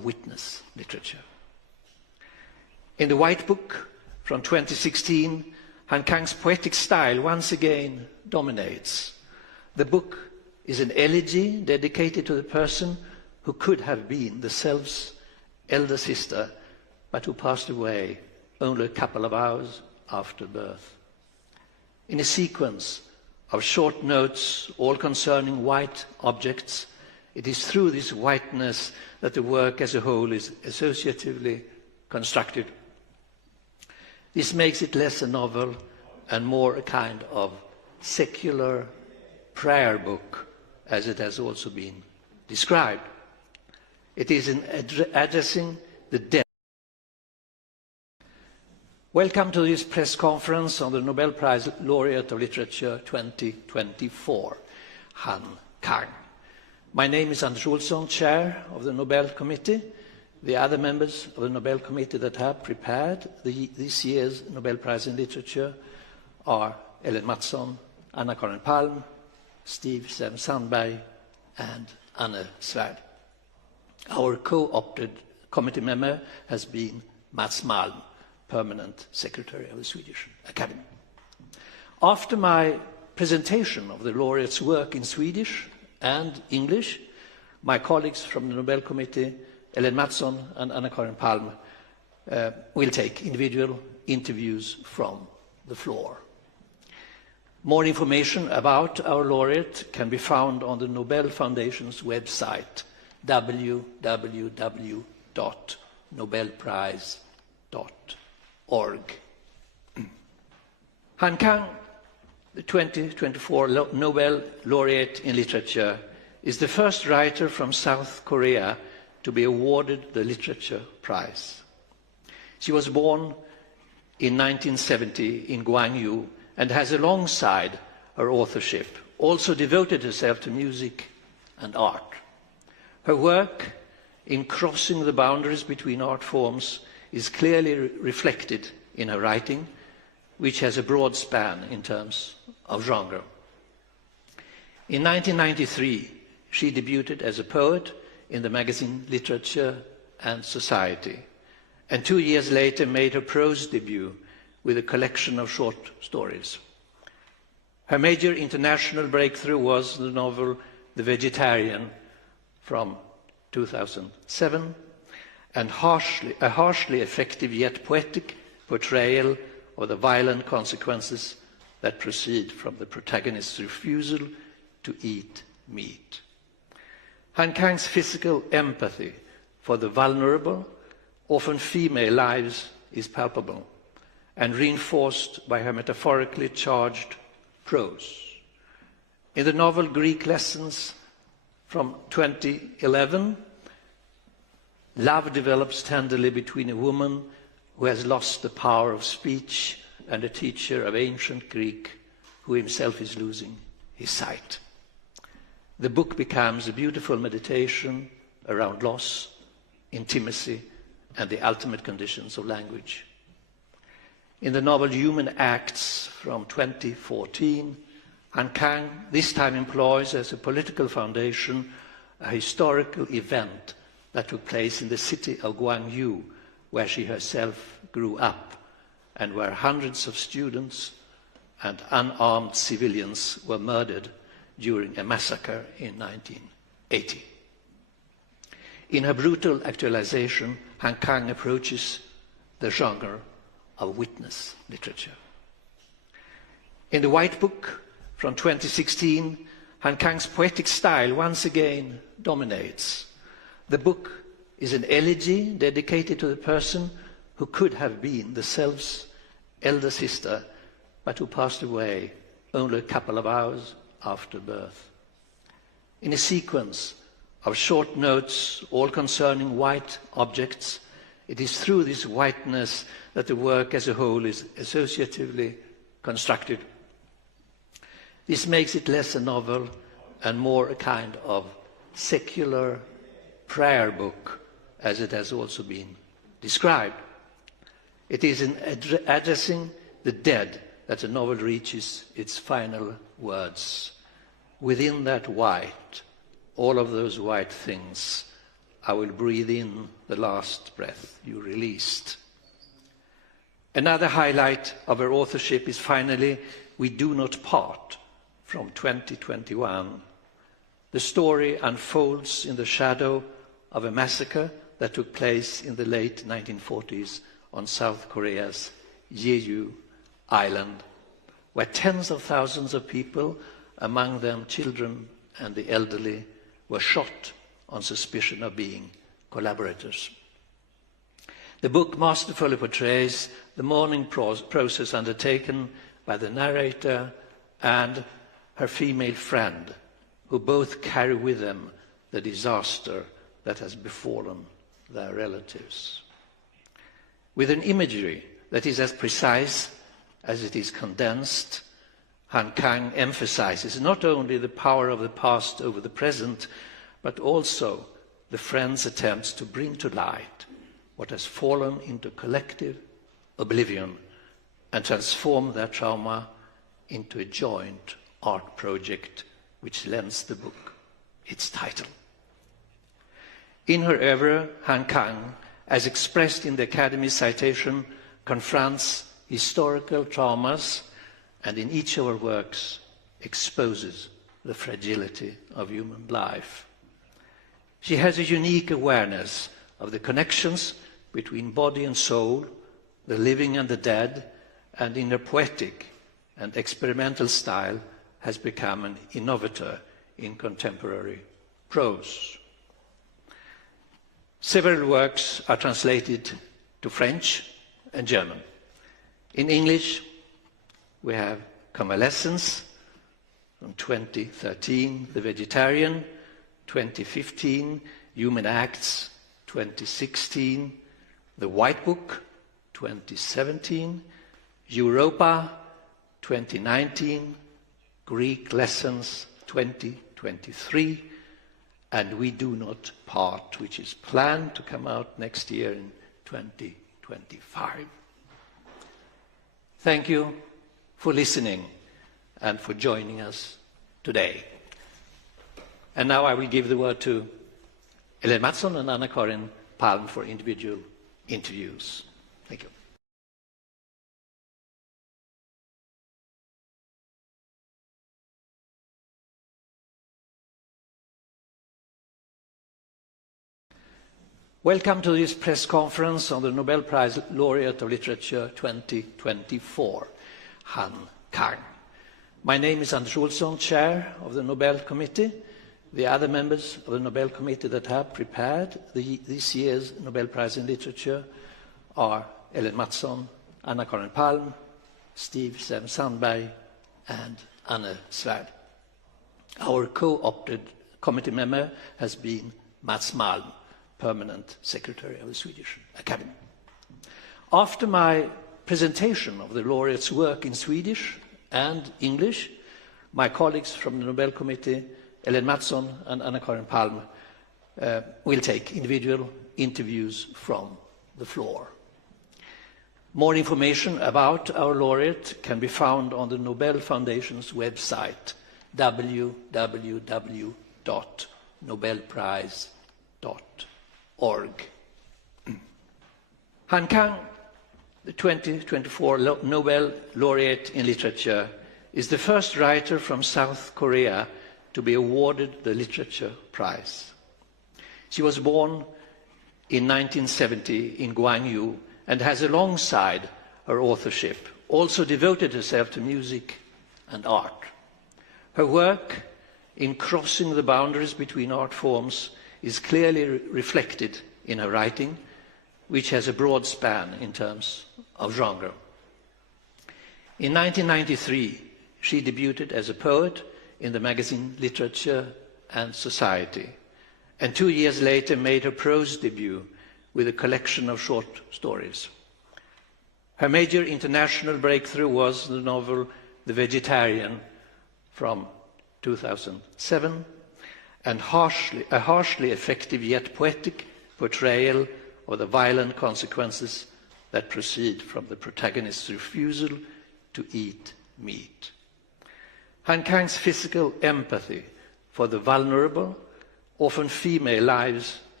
of witness literature. In the White Book from 2016, Han Kang's poetic style once again dominates. The book is an elegy dedicated to the person who could have been the self's elder sister, but who passed away only a couple of hours after birth. In a sequence of short notes, all concerning white objects, it is through this whiteness that the work as a whole is associatively constructed. This makes it less a novel and more a kind of secular prayer book, as it has also been described. It is in addressing the dead. Welcome to this press conference on the Nobel Prize Laureate of Literature 2024, Han Kang. My name is Anders Olsson, Chair of the Nobel Committee. The other members of the Nobel Committee that have prepared this year's Nobel Prize in Literature are Ellen Mattsson, Anna-Karin Palm, Steve Sandberg, and Anne Svärd. Our co-opted committee member has been Mats Malm, Permanent Secretary of the Swedish Academy. After my presentation of the laureate's work in Swedish and English, my colleagues from the Nobel Committee, Ellen Mattsson and Anna-Karin Palm, will take individual interviews from the floor. More information about our laureate can be found on the Nobel Foundation's website, www.nobelprize.org. Han Kang, the 2024 Nobel Laureate in Literature, is the first writer from South Korea to be awarded the Literature Prize. She was born in 1970 in Gwangju and has, alongside her authorship, also devoted herself to music and art. Her work in crossing the boundaries between art forms is clearly reflected in her writing, which has a broad span in terms of genre. In 1993, she debuted as a poet in the magazine Literature and Society, and 2 years later made her prose debut with a collection of short stories. Her major international breakthrough was the novel The Vegetarian from 2007, and a harshly effective yet poetic portrayal of the violent consequences that proceed from the protagonist's refusal to eat meat. Han Kang's physical empathy for the vulnerable, often female lives, is palpable and reinforced by her metaphorically charged prose. In the novel Greek Lessons from 2011, love develops tenderly between a woman who has lost the power of speech and a teacher of ancient Greek who himself is losing his sight. The book becomes a beautiful meditation around loss, intimacy, and the ultimate conditions of language. In the novel Human Acts from 2014, Han Kang this time employs as a political foundation a historical event that took place in the city of Gwangju, where she herself grew up, and where hundreds of students and unarmed civilians were murdered during a massacre in 1980. In her brutal actualization, Han Kang approaches the genre of witness literature. In the White Book from 2016, Han Kang's poetic style once again dominates. The book is an elegy dedicated to the person who could have been the self's elder sister, but who passed away only a couple of hours after birth. In a sequence of short notes, all concerning white objects, it is through this whiteness that the work as a whole is associatively constructed. This makes it less a novel and more a kind of secular prayer book, as it has also been described. It is in addressing the dead that the novel reaches its final words. Within that white, all of those white things I will breathe in the last breath you released. Another highlight of her authorship is finally We Do Not Part from 2021. The story unfolds in the shadow of a massacre that took place in the late 1940s on South Korea's Yeosu island, where tens of thousands of people, among them children and the elderly, were shot on suspicion of being collaborators. The book masterfully portrays the mourning process undertaken by the narrator and her female friend, who both carry with them the disaster that has befallen their relatives. With an imagery that is as precise as it is condensed, Han Kang emphasizes not only the power of the past over the present, but also the friend's attempts to bring to light what has fallen into collective oblivion and transform their trauma into a joint art project which lends the book its title. In her oeuvre, Han Kang, as expressed in the Academy's citation, confronts historical traumas and in each of her works exposes the fragility of human life. She has a unique awareness of the connections between body and soul, the living and the dead, and in her poetic and experimental style has become an innovator in contemporary prose. Several works are translated to French and German. In English, we have Convalescence from 2013, The Vegetarian, 2015, Human Acts, 2016, The White Book, 2017, Europa, 2019, Greek Lessons, 2023, and We Do Not Part, which is planned to come out next year in 2025. Thank you for listening and for joining us today. And now I will give the word to Ellen Mattsson and Anna-Karin Palm for individual interviews. Thank you. Welcome to this press conference on the Nobel Prize Laureate of Literature 2024, Han Kang. My name is Anders Olsson, Chair of the Nobel Committee. The other members of the Nobel Committee that have prepared this year's Nobel Prize in Literature are Ellen Mattsson, Anna-Karin Palm, Steve Sem-Sandberg, and Anne Svärd. Our co-opted committee member has been Mats Malm, Permanent Secretary of the Swedish Academy. After my presentation of the laureate's work in Swedish and English, my colleagues from the Nobel Committee, Ellen Mattsson and Anna-Karin Palm, will take individual interviews from the floor. More information about our laureate can be found on the Nobel Foundation's website, www.nobelprize.org. Han Kang, the 2024 Nobel Laureate in Literature, is the first writer from South Korea to be awarded the Literature Prize. She was born in 1970 in Gwangju and has, alongside her authorship, also devoted herself to music and art. Her work in crossing the boundaries between art forms is clearly reflected in her writing, which has a broad span in terms of genre. In 1993, she debuted as a poet in the magazine Literature and Society, and 2 years later made her prose debut with a collection of short stories. Her major international breakthrough was the novel The Vegetarian from 2007, and a harshly effective yet poetic portrayal of the violent consequences that proceed from the protagonist's refusal to eat meat. Han Kang's physical empathy for the vulnerable, often female lives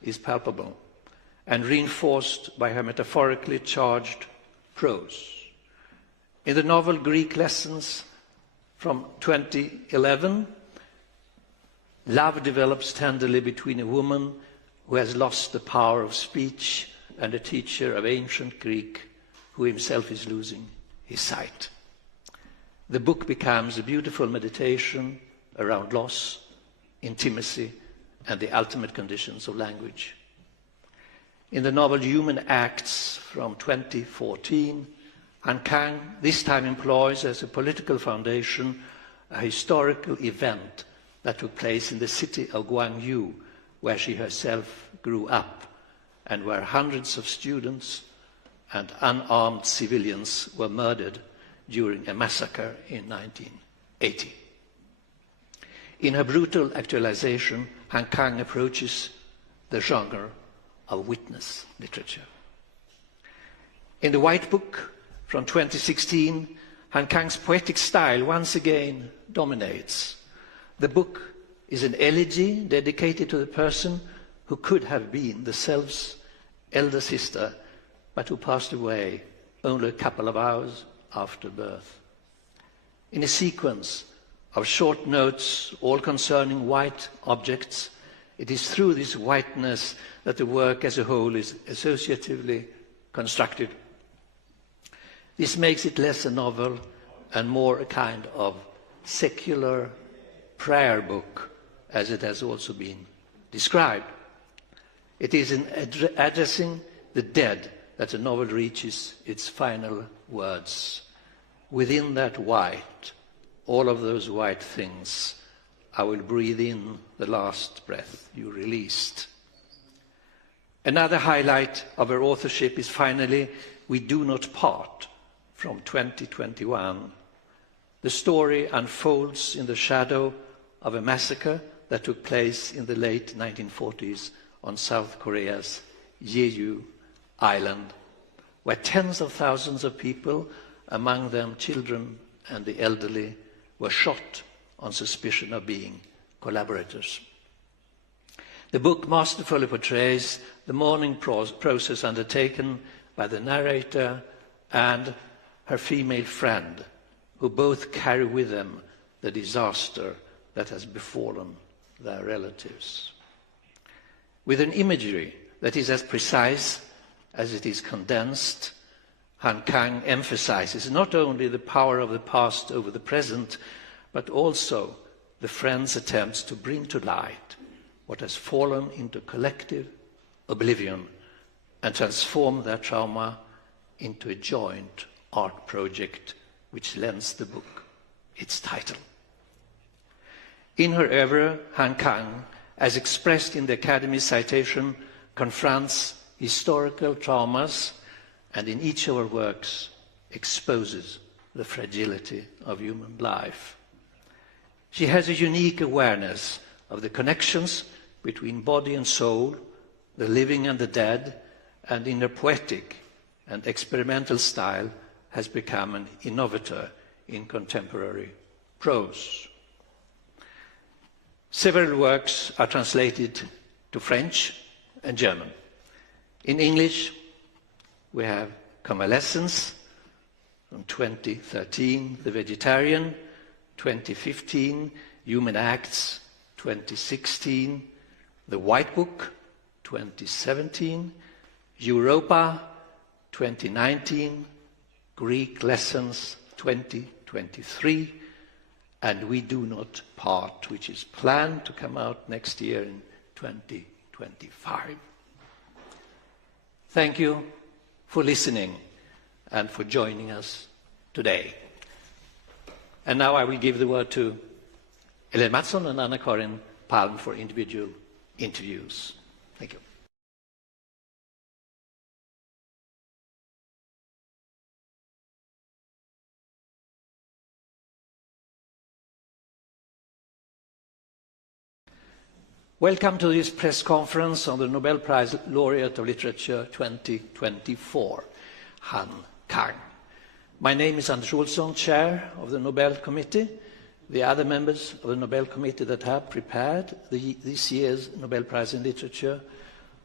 is palpable and reinforced by her metaphorically charged prose. In the novel Greek Lessons from 2011, love develops tenderly between a woman who has lost the power of speech and a teacher of ancient Greek who himself is losing his sight. The book becomes a beautiful meditation around loss, intimacy, and the ultimate conditions of language. In the novel Human Acts from 2014, Han Kang this time employs as a political foundation a historical event that took place in the city of Gwangju, where she herself grew up and where hundreds of students and unarmed civilians were murdered during a massacre in 1980. In her brutal actualization, Han Kang approaches the genre of witness literature. In the White Book from 2016, Han Kang's poetic style once again dominates. The book is an elegy dedicated to the person who could have been the self's elder sister, but who passed away only a couple of hours after birth. In a sequence of short notes, all concerning white objects, it is through this whiteness that the work as a whole is associatively constructed. This makes it less a novel and more a kind of secular prayer book, as it has also been described. It is in addressing the dead that the novel reaches its final words. Within that white, all of those white things, I will breathe in the last breath you released. Another highlight of her authorship is finally We Do Not Part from 2021. The story unfolds in the shadow of a massacre that took place in the late 1940s on South Korea's Yeosu island, where tens of thousands of people, among them children and the elderly, were shot on suspicion of being collaborators. The book masterfully portrays the mourning process undertaken by the narrator and her female friend, who both carry with them the disaster that has befallen their relatives. With an imagery that is as precise as it is condensed, Han Kang emphasizes not only the power of the past over the present, but also the friend's attempts to bring to light what has fallen into collective oblivion and transform their trauma into a joint art project which lends the book its title. In her oeuvre, Han Kang, as expressed in the Academy's citation, confronts historical traumas and in each of her works exposes the fragility of human life. She has a unique awareness of the connections between body and soul, the living and the dead, and in her poetic and experimental style has become an innovator in contemporary prose. Several works are translated to French and German. In English, we have Convalescence from 2013, The Vegetarian, 2015, Human Acts, 2016, The White Book, 2017, Europa, 2019, Greek Lessons, 2023, and We Do Not Part, which is planned to come out next year in 2025. Thank you for listening and for joining us today. And now I will give the word to Ellen Mattsson and Anna-Karin Palm for individual interviews. Thank you. Welcome to this press conference on the Nobel Prize Laureate of Literature 2024, Han Kang. My name is Anders Olsson, Chair of the Nobel Committee. The other members of the Nobel Committee that have prepared this year's Nobel Prize in Literature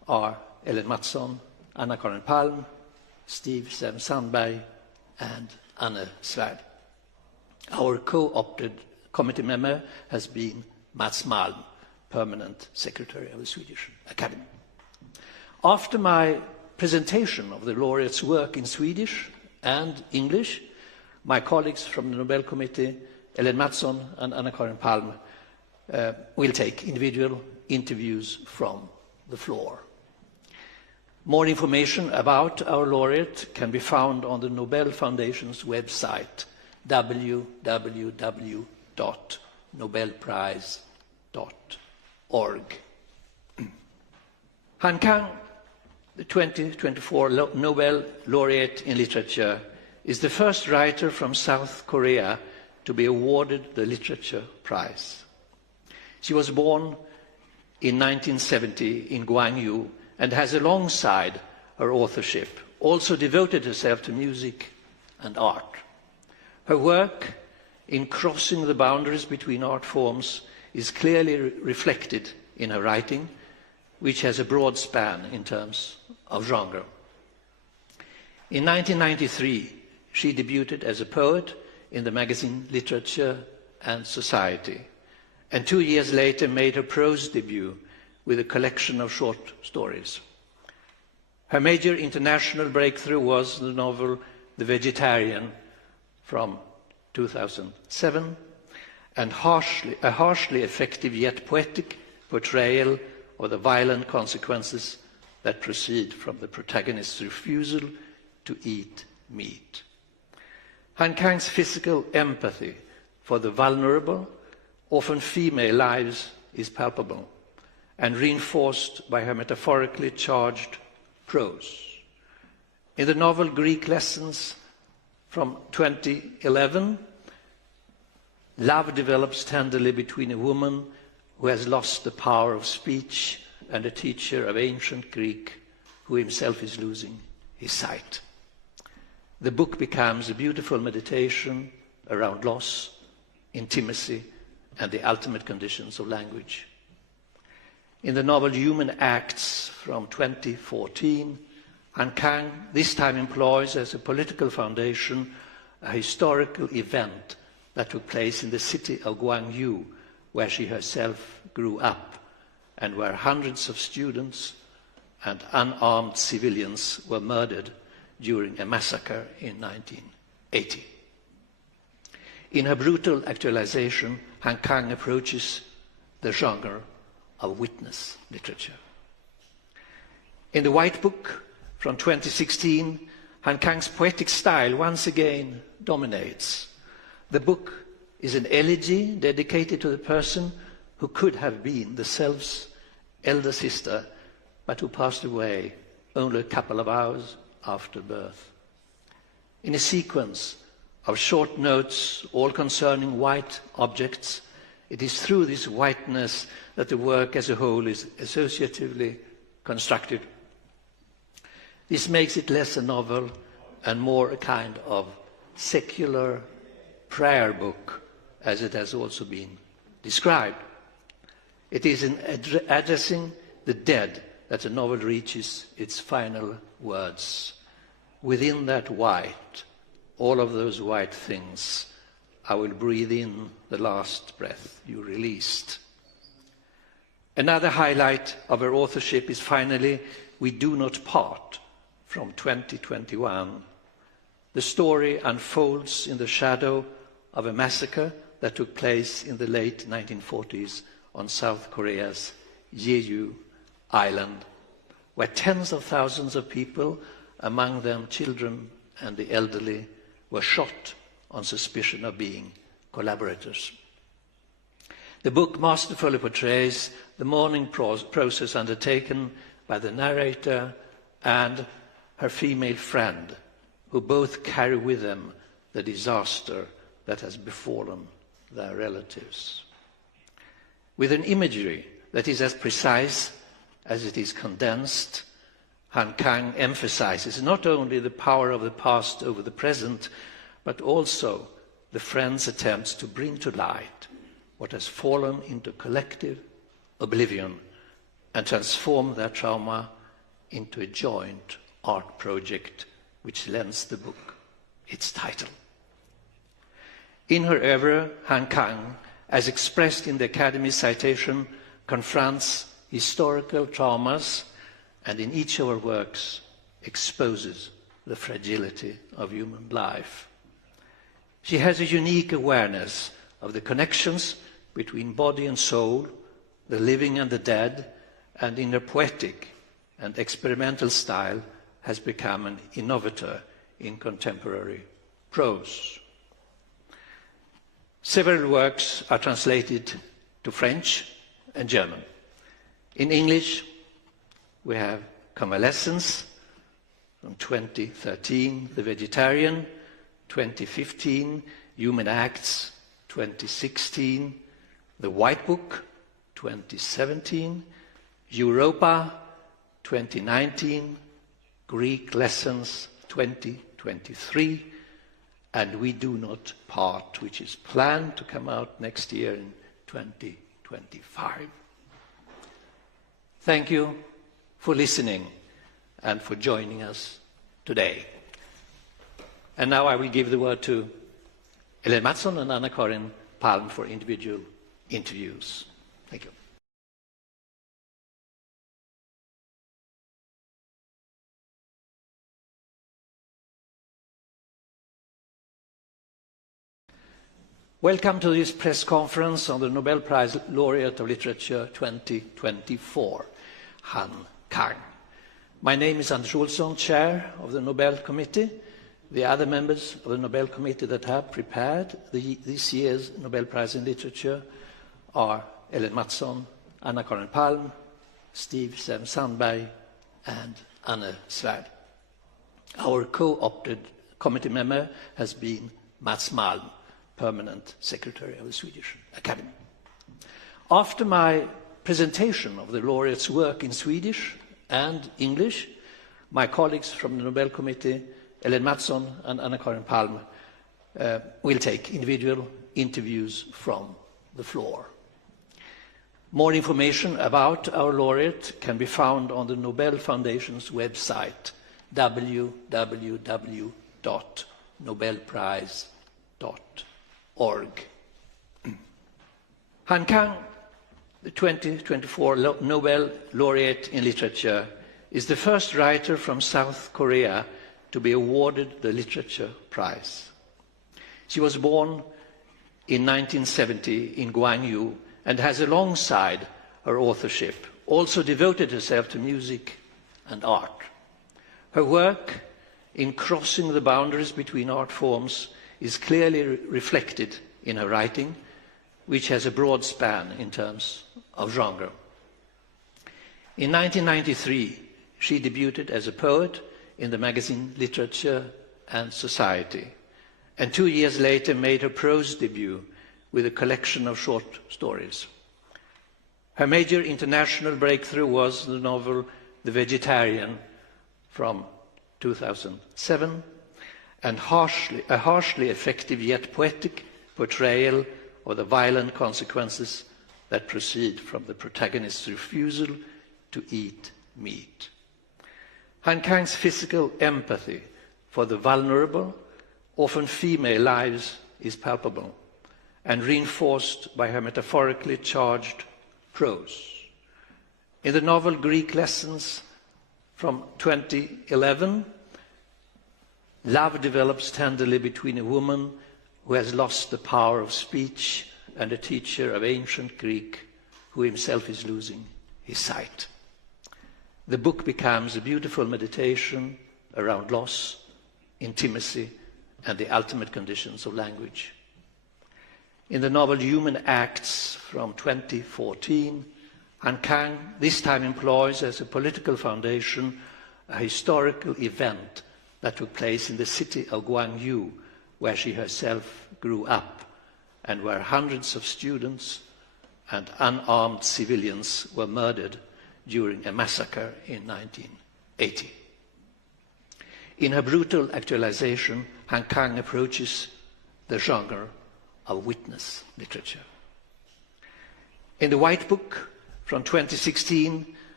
are Ellen Mattsson, Anna-Karin Palm, Steve Sandberg, and Anne Svärd. Our co-opted committee member has been Mats Malm, permanent secretary of the Swedish Academy. After my presentation of the laureate's work in Swedish and English, my colleagues from the Nobel Committee, Ellen Mattsson and Anna-Karin Palm, will take individual interviews from the floor. More information about our laureate can be found on the Nobel Foundation's website, www.nobelprize.org. Han Kang, the 2024 Nobel laureate in literature, is the first writer from South Korea to be awarded the Literature Prize. She was born in 1970 in Gwangju and has, alongside her authorship, also devoted herself to music and art. Her work in crossing the boundaries between art forms is clearly reflected in her writing, which has a broad span in terms of genre. In 1993, she debuted as a poet in the magazine Literature and Society, and 2 years later made her prose debut with a collection of short stories. Her major international breakthrough was the novel The Vegetarian from 2007, and a harshly effective yet poetic portrayal of the violent consequences that proceed from the protagonist's refusal to eat meat. Han Kang's physical empathy for the vulnerable, often female lives, is palpable and reinforced by her metaphorically charged prose. In the novel Greek Lessons from 2011, love develops tenderly between a woman who has lost the power of speech and a teacher of ancient Greek who himself is losing his sight. The book becomes a beautiful meditation around loss, intimacy, and the ultimate conditions of language. In the novel Human Acts from 2014, Han Kang this time employs as a political foundation a historical event that took place in the city of Gwangju, where she herself grew up, and where hundreds of students and unarmed civilians were murdered during a massacre in 1980. In her brutal actualization, Han Kang approaches the genre of witness literature. In the White Book from 2016, Han Kang's poetic style once again dominates. The book is an elegy dedicated to the person who could have been the self's elder sister, but who passed away only a couple of hours after birth. In a sequence of short notes, all concerning white objects, it is through this whiteness that the work as a whole is associatively constructed. This makes it less a novel and more a kind of secular prayer book, as it has also been described. It is in addressing the dead that the novel reaches its final words. Within that white, all of those white things, I will breathe in the last breath you released. Another highlight of her authorship is finally We Do Not Part from 2021. The story unfolds in the shadow of a massacre that took place in the late 1940s on South Korea's Yeosu island, where tens of thousands of people, among them children and the elderly, were shot on suspicion of being collaborators. The book masterfully portrays the mourning process undertaken by the narrator and her female friend, who both carry with them the disaster that has befallen their relatives. With an imagery that is as precise as it is condensed, Han Kang emphasizes not only the power of the past over the present, but also the friend's attempts to bring to light what has fallen into collective oblivion and transform their trauma into a joint art project which lends the book its title. In her oeuvre, Han Kang, as expressed in the Academy's citation, confronts historical traumas and in each of her works exposes the fragility of human life. She has a unique awareness of the connections between body and soul, the living and the dead, and in her poetic and experimental style has become an innovator in contemporary prose. Several works are translated to French and German. In English, we have Convalescence from 2013, The Vegetarian, 2015, Human Acts, 2016, The White Book, 2017, Europa, 2019, Greek Lessons, 2023, and We Do Not Part, which is planned to come out next year in 2025. Thank you for listening and for joining us today. And now I will give the word to Ellen Mattsson and Anna-Karin Palm for individual interviews. Thank you. Welcome to this press conference on the Nobel Prize Laureate of Literature 2024, Han Kang. My name is Anders Olsson, Chair of the Nobel Committee. The other members of the Nobel Committee that have prepared this year's Nobel Prize in Literature are Ellen Mattsson, Anna-Karin Palm, Steve Sandberg, and Anne Svärd. Our co-opted committee member has been Mats Malm, Permanent Secretary of the Swedish Academy. After my presentation of the laureate's work in Swedish and English, my colleagues from the Nobel Committee, Ellen Mattsson and Anna-Karin Palm, will take individual interviews from the floor. More information about our laureate can be found on the Nobel Foundation's website, www.nobelprize.org. Han Kang, the 2024 Nobel Laureate in Literature, is the first writer from South Korea to be awarded the Literature Prize. She was born in 1970 in Gwangju and has, alongside her authorship, also devoted herself to music and art. Her work in crossing the boundaries between art forms is clearly reflected in her writing, which has a broad span in terms of genre. In 1993, she debuted as a poet in the magazine Literature and Society, and 2 years later made her prose debut with a collection of short stories. Her major international breakthrough was the novel The Vegetarian from 2007, and a harshly effective yet poetic portrayal of the violent consequences that proceed from the protagonist's refusal to eat meat. Han Kang's physical empathy for the vulnerable, often female lives, is palpable and reinforced by her metaphorically charged prose. In the novel Greek Lessons from 2011, love develops tenderly between a woman who has lost the power of speech and a teacher of ancient Greek who himself is losing his sight. The book becomes a beautiful meditation around loss, intimacy, and the ultimate conditions of language. In the novel Human Acts from 2014, Han Kang this time employs as a political foundation a historical event that took place in the city of Gwangju, where she herself grew up and where hundreds of students and unarmed civilians were murdered during a massacre in 1980. In her brutal actualization, Han Kang approaches the genre of witness literature. In The White Book from 2016,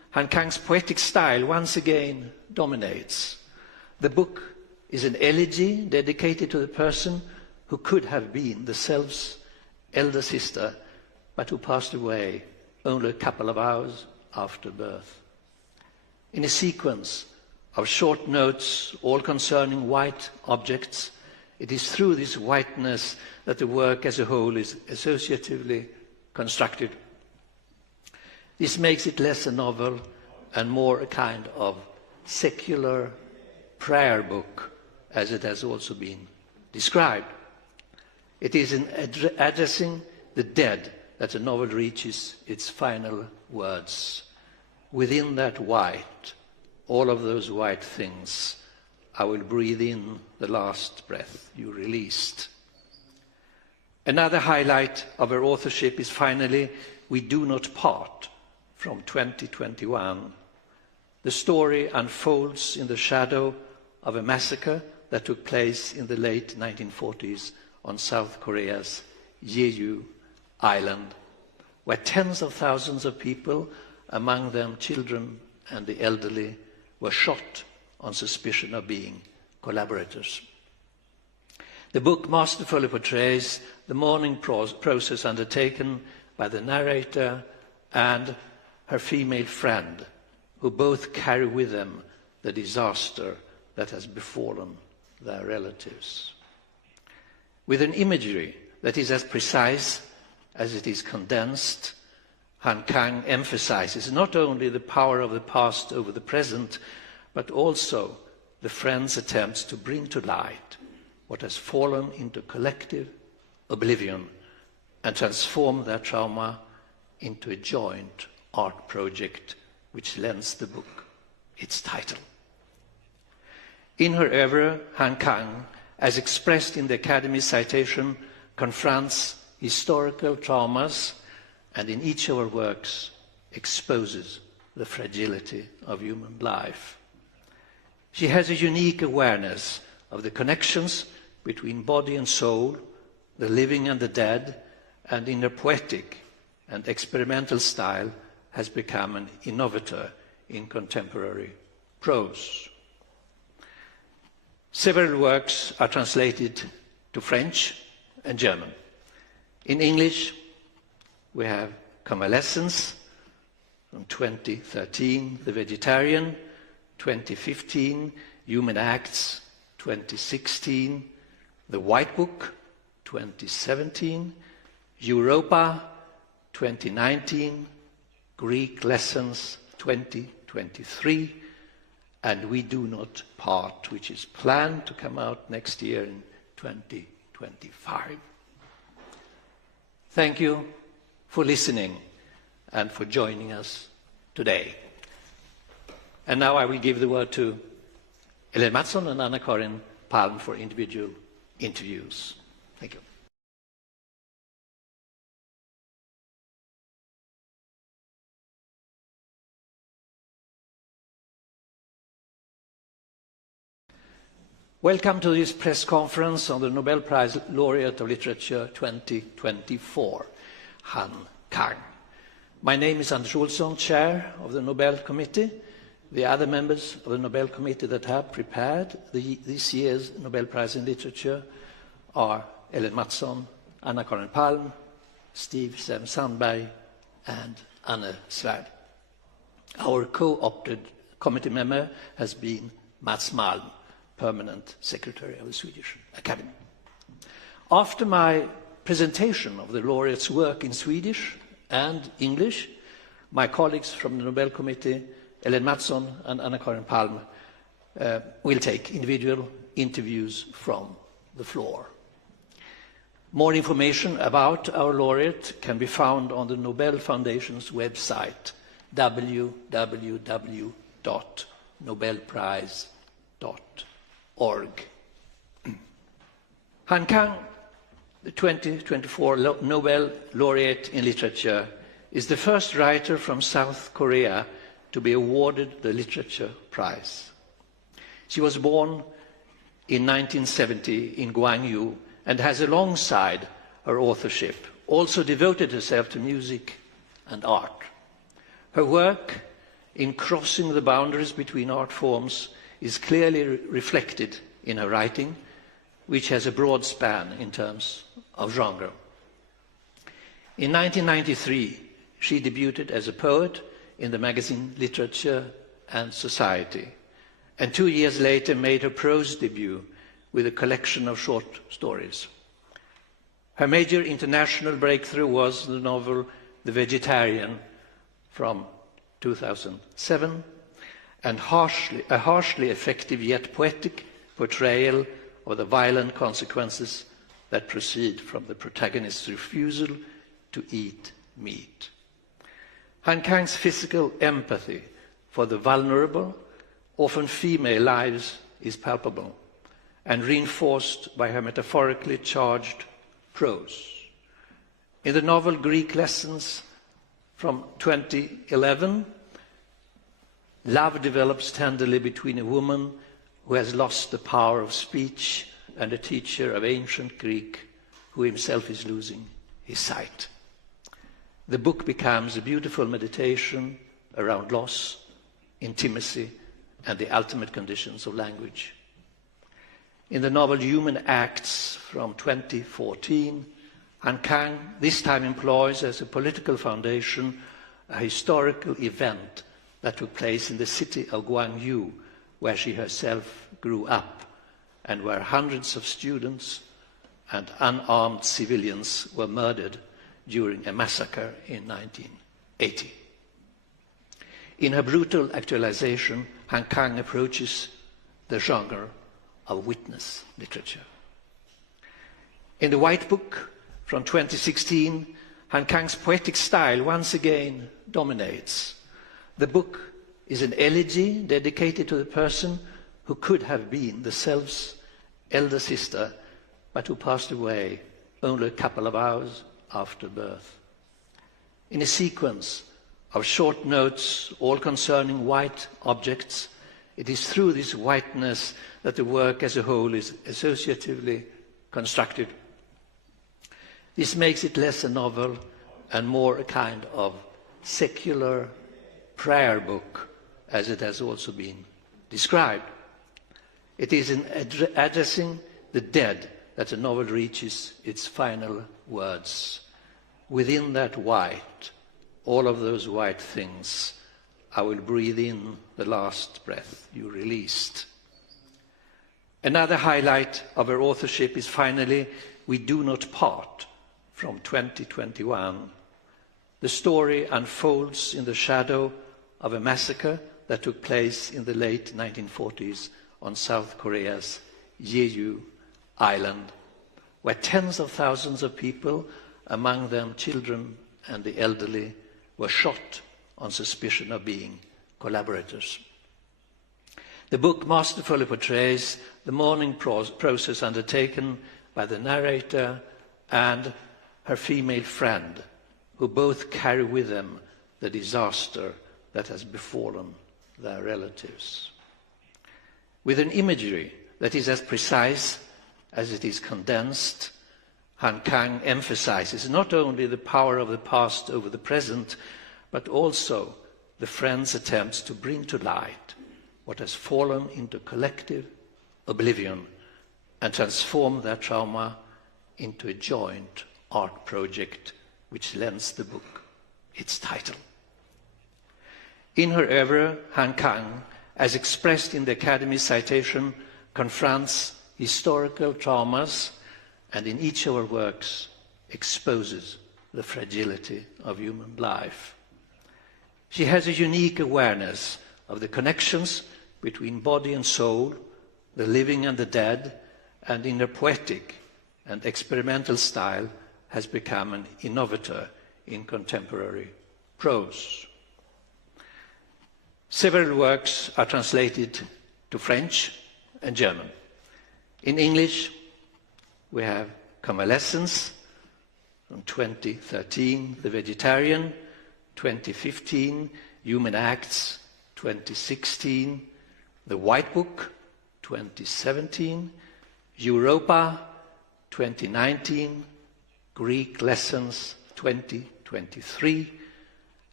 Han Kang's poetic style once again dominates. The book is an elegy dedicated to the person who could have been the self's elder sister, but who passed away only a couple of hours after birth. In a sequence of short notes, all concerning white objects, it is through this whiteness that the work as a whole is associatively constructed. This makes it less a novel and more a kind of secular prayer book, as it has also been described. It is in addressing the dead that the novel reaches its final words. Within that white, all of those white things, I will breathe in the last breath you released. Another highlight of her authorship is finally We Do Not Part from 2021. The story unfolds in the shadow of a massacre that took place in the late 1940s on South Korea's Yeosu island, where tens of thousands of people, among them children and the elderly, were shot on suspicion of being collaborators. The book masterfully portrays the mourning process undertaken by the narrator and her female friend, who both carry with them the disaster that has befallen their relatives. With an imagery that is as precise as it is condensed, Han Kang emphasizes not only the power of the past over the present, but also the friend's attempts to bring to light what has fallen into collective oblivion and transform their trauma into a joint art project which lends the book its title. In her oeuvre, Han Kang, as expressed in the Academy citation, confronts historical traumas and in each of her works exposes the fragility of human life. She has a unique awareness of the connections between body and soul, the living and the dead, and in her poetic and experimental style has become an innovator in contemporary prose. Several works are translated to French and German. In English, we have Convalescence from 2013, The Vegetarian, 2015, Human Acts, 2016, The White Book, 2017, Europa, 2019, Greek Lessons, 2023, and We Do Not Part, which is planned to come out next year in 2025. Thank you for listening and for joining us today. And now I will give the word to Ellen Mattsson and Anna-Karin Palm for individual interviews. Thank you. Welcome to this press conference on the Nobel Prize Laureate of Literature 2024, Han Kang. My name is Anders Olsson, Chair of the Nobel Committee. The other members of the Nobel Committee that have prepared this year's Nobel Prize in Literature are Ellen Mattsson, Anna-Karin Palm, Steve Sandberg, and Anne Svärd. Our co-opted committee member has been Mats Malm, Permanent Secretary of the Swedish Academy. After my presentation of the laureate's work in Swedish and English, my colleagues from the Nobel Committee, Ellen Mattsson and Anna-Karin Palm, will take individual interviews from the floor. More information about our laureate can be found on the Nobel Foundation's website, www.nobelprize.org. Han Kang, the 2024 Nobel Laureate in Literature, is the first writer from South Korea to be awarded the Literature Prize. She was born in 1970 in Gwangju and has, alongside her authorship, also devoted herself to music and art. Her work in crossing the boundaries between art forms is clearly reflected in her writing, which has a broad span in terms of genre. In 1993, she debuted as a poet in the magazine Literature and Society, and 2 years later made her prose debut with a collection of short stories. Her major international breakthrough was the novel The Vegetarian from 2007, and a harshly effective yet poetic portrayal of the violent consequences that proceed from the protagonist's refusal to eat meat. Han Kang's physical empathy for the vulnerable, often female lives is palpable and reinforced by her metaphorically charged prose. In the novel Greek Lessons from 2011, love develops tenderly between a woman who has lost the power of speech and a teacher of ancient Greek who himself is losing his sight. The book becomes a beautiful meditation around loss, intimacy, and the ultimate conditions of language. In the novel Human Acts from 2014, Han Kang this time employs as a political foundation a historical event that took place in the city of Gwangju, where she herself grew up, and where hundreds of students and unarmed civilians were murdered during a massacre in 1980. In her brutal actualization, Han Kang approaches the genre of witness literature. In the White Book from 2016, Han Kang's poetic style once again dominates. The book is an elegy dedicated to the person who could have been the self's elder sister, but who passed away only a couple of hours after birth. In a sequence of short notes, all concerning white objects, it is through this whiteness that the work as a whole is associatively constructed. This makes it less a novel and more a kind of secular prayer book, as it has also been described. It is in addressing the dead that the novel reaches its final words. Within that white, all of those white things, I will breathe in the last breath you released. Another highlight of her authorship is finally We Do Not Part from 2021. The story unfolds in the shadow of a massacre that took place in the late 1940s on South Korea's Yeosu island, where tens of thousands of people, among them children and the elderly, were shot on suspicion of being collaborators. The book masterfully portrays the mourning process undertaken by the narrator and her female friend, who both carry with them the disaster that has befallen their relatives. With an imagery that is as precise as it is condensed, Han Kang emphasizes not only the power of the past over the present, but also the friend's attempts to bring to light what has fallen into collective oblivion and transform their trauma into a joint art project which lends the book its title. In her oeuvre, Han Kang, as expressed in the Academy's citation, confronts historical traumas and in each of her works exposes the fragility of human life. She has a unique awareness of the connections between body and soul, the living and the dead, and in her poetic and experimental style has become an innovator in contemporary prose. Several works are translated to French and German. In English, we have Convalescence from 2013, The Vegetarian, 2015, Human Acts, 2016, The White Book, 2017, Europa, 2019, Greek Lessons, 2023,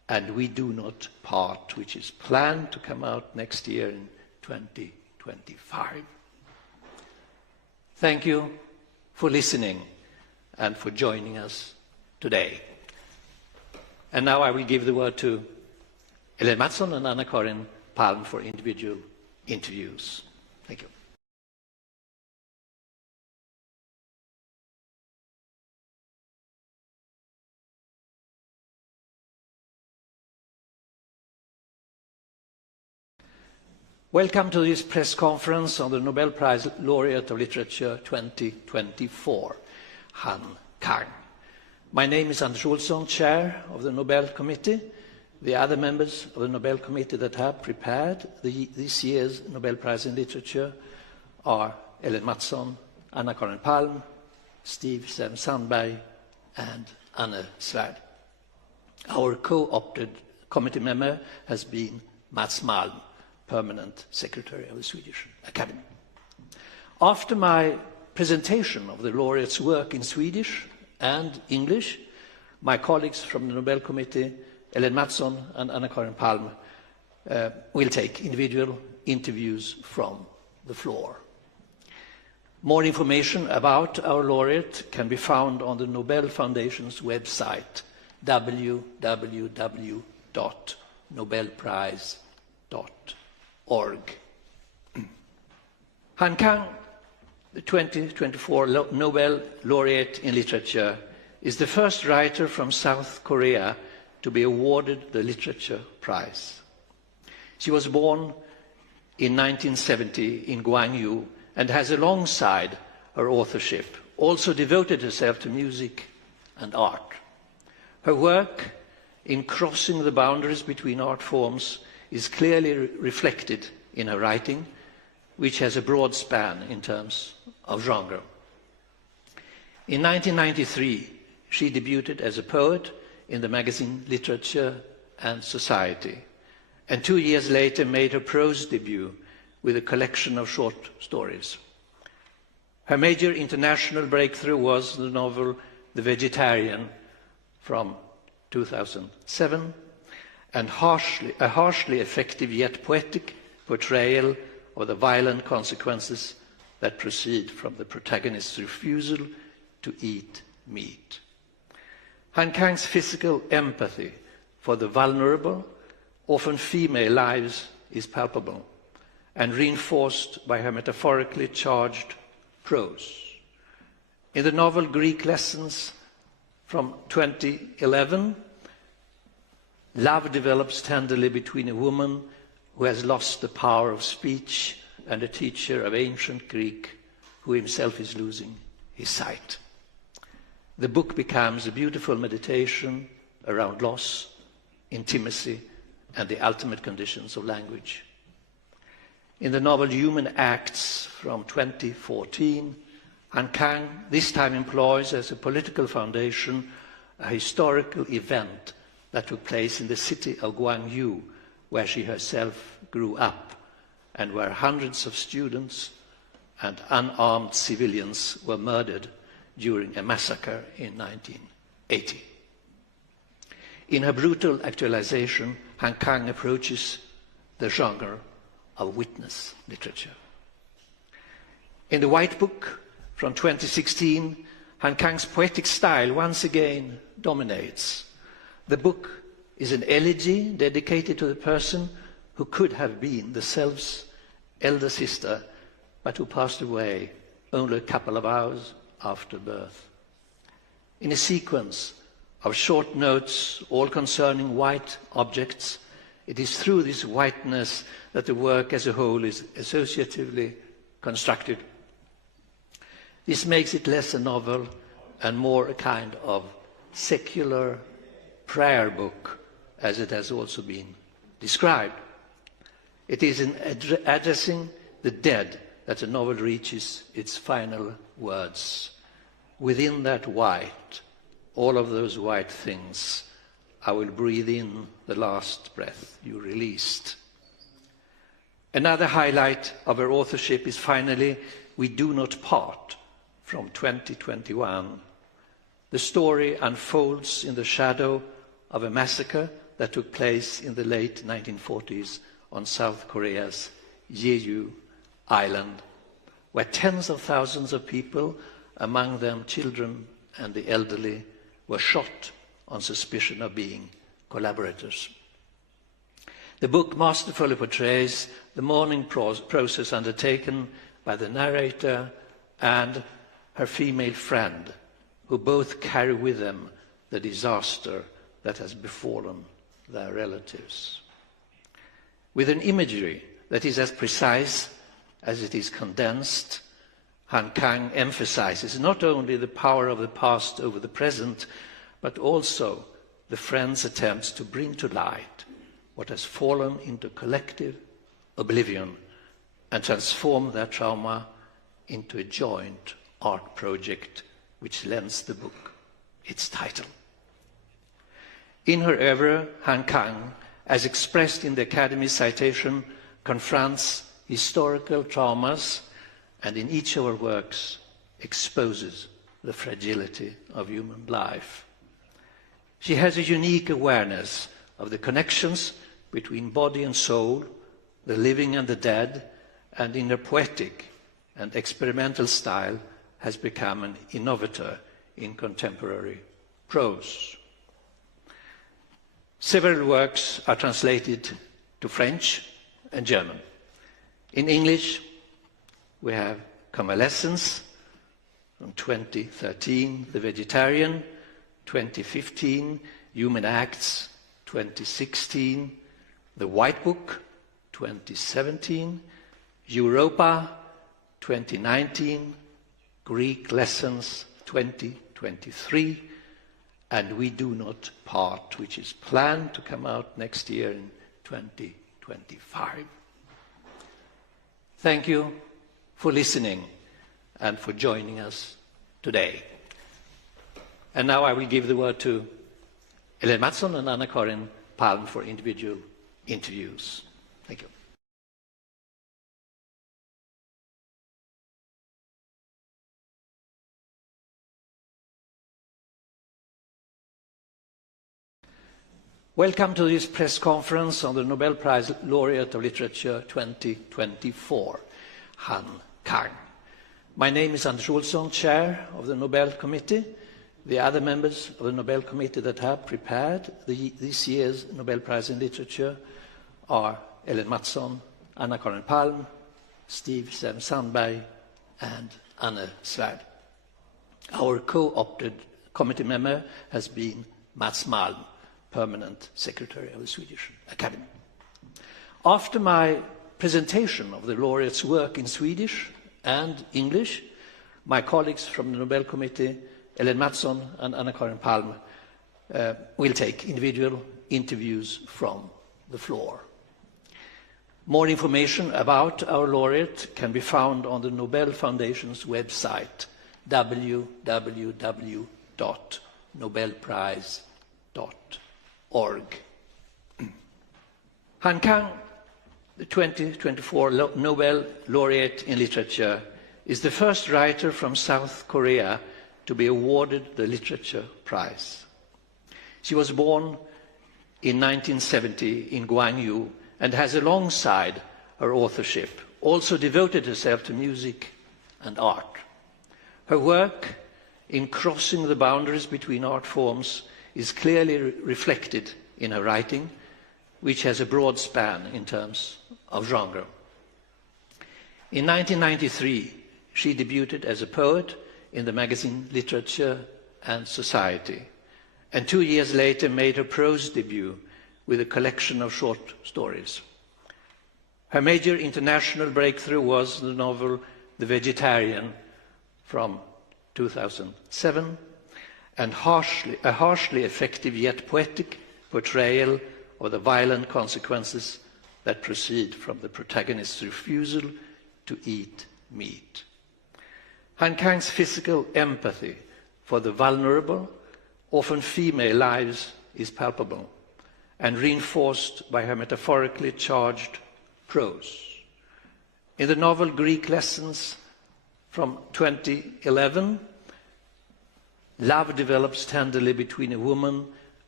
and We Do Not Part, which is planned to come out next year in 2025. Thank you for listening and for joining us today. And now I will give the word to Ellen Mattsson and Anna-Karin Palm for individual interviews. Thank you. Welcome to this press conference on the Nobel Prize Laureate of Literature 2024, Han Kang. My name is Anders Olsson, Chair of the Nobel Committee. The other members of the Nobel Committee that have prepared this year's Nobel Prize in Literature are Ellen Mattsson, Anna-Karin Palm, Steve Sandberg, and Anne Svärd. Our co-opted committee member has been Mats Malm, Permanent Secretary of the Swedish Academy. After my presentation of the laureate's work in Swedish and English, my colleagues from the Nobel Committee, Ellen Mattsson and Anna-Karin Palm, will take individual interviews from the floor. More information about our laureate can be found on the Nobel Foundation's website, www.nobelprize.org. Han Kang, the 2024 Nobel Laureate in Literature, is the first writer from South Korea to be awarded the Literature Prize. She was born in 1970 in Gwangju and has, alongside her authorship, also devoted herself to music and art. Her work in crossing the boundaries between art forms is clearly reflected in her writing, which has a broad span in terms of genre. In 1993, she debuted as a poet in the magazine Literature and Society, and 2 years later made her prose debut with a collection of short stories. Her major international breakthrough was the novel The Vegetarian from 2007, and a harshly effective yet poetic portrayal of the violent consequences that proceed from the protagonist's refusal to eat meat. Han Kang's physical empathy for the vulnerable, often female lives is palpable and reinforced by her metaphorically charged prose. In the novel Greek Lessons from 2011, love develops tenderly between a woman who has lost the power of speech and a teacher of ancient Greek who himself is losing his sight. The book becomes a beautiful meditation around loss, intimacy, and the ultimate conditions of language. In the novel Human Acts from 2014, Han Kang this time employs as a political foundation a historical event that took place in the city of Gwangju, where she herself grew up and where hundreds of students and unarmed civilians were murdered during a massacre in 1980. In her brutal actualization, Han Kang approaches the genre of witness literature. In the White Book from 2016, Han Kang's poetic style once again dominates. The book is an elegy dedicated to the person who could have been the self's elder sister, but who passed away only a couple of hours after birth. In a sequence of short notes, all concerning white objects, it is through this whiteness that the work as a whole is associatively constructed. This makes it less a novel and more a kind of secular prayer book, as it has also been described. It is in addressing the dead that the novel reaches its final words. Within that white, all of those white things, I will breathe in the last breath you released. Another highlight of her authorship is finally We Do Not Part from 2021. The story unfolds in the shadow of a massacre that took place in the late 1940s on South Korea's Yeosu island, where tens of thousands of people, among them children and the elderly, were shot on suspicion of being collaborators. The book masterfully portrays the mourning process undertaken by the narrator and her female friend, who both carry with them the disaster that has befallen their relatives. With an imagery that is as precise as it is condensed, Han Kang emphasizes not only the power of the past over the present, but also the friend's attempts to bring to light what has fallen into collective oblivion and transform their trauma into a joint art project which lends the book its title. In her oeuvre, Han Kang, as expressed in the Academy's citation, confronts historical traumas and in each of her works exposes the fragility of human life. She has a unique awareness of the connections between body and soul, the living and the dead, and in her poetic and experimental style has become an innovator in contemporary prose. Several works are translated to French and German. In English, we have Convalescence from 2013, The Vegetarian, 2015, Human Acts, 2016, The White Book, 2017, Europa, 2019, Greek Lessons, 2023, and We Do Not Part, which is planned to come out next year in 2025. Thank you for listening and for joining us today. And now I will give the word to Ellen Mattsson and Anna-Karin Palm for individual interviews. Thank you. Welcome to this press conference on the Nobel Prize Laureate of Literature 2024, Han Kang. My name is Anders Olsson, Chair of the Nobel Committee. The other members of the Nobel Committee that have prepared this year's Nobel Prize in Literature are Ellen Mattsson, Anna-Karin Palm, Steve Sandberg, and Anne Svärd. Our co-opted committee member has been Mats Malm, Permanent Secretary of the Swedish Academy. After my presentation of the laureate's work in Swedish and English, my colleagues from the Nobel Committee, Ellen Mattsson and Anna-Karin Palm, will take individual interviews from the floor. More information about our laureate can be found on the Nobel Foundation's website, www.nobelprize.org. Han Kang, the 2024 Nobel Laureate in Literature, is the first writer from South Korea to be awarded the Literature Prize. She was born in 1970 in Gwangju and has, alongside her authorship, also devoted herself to music and art. Her work in crossing the boundaries between art forms is clearly reflected in her writing, which has a broad span in terms of genre. In 1993, she debuted as a poet in the magazine Literature and Society, and 2 years later made her prose debut with a collection of short stories. Her major international breakthrough was the novel The Vegetarian from 2007, and a harshly effective yet poetic portrayal of the violent consequences that proceed from the protagonist's refusal to eat meat. Han Kang's physical empathy for the vulnerable, often female lives, is palpable and reinforced by her metaphorically charged prose. In the novel Greek Lessons from 2011, love develops tenderly between a woman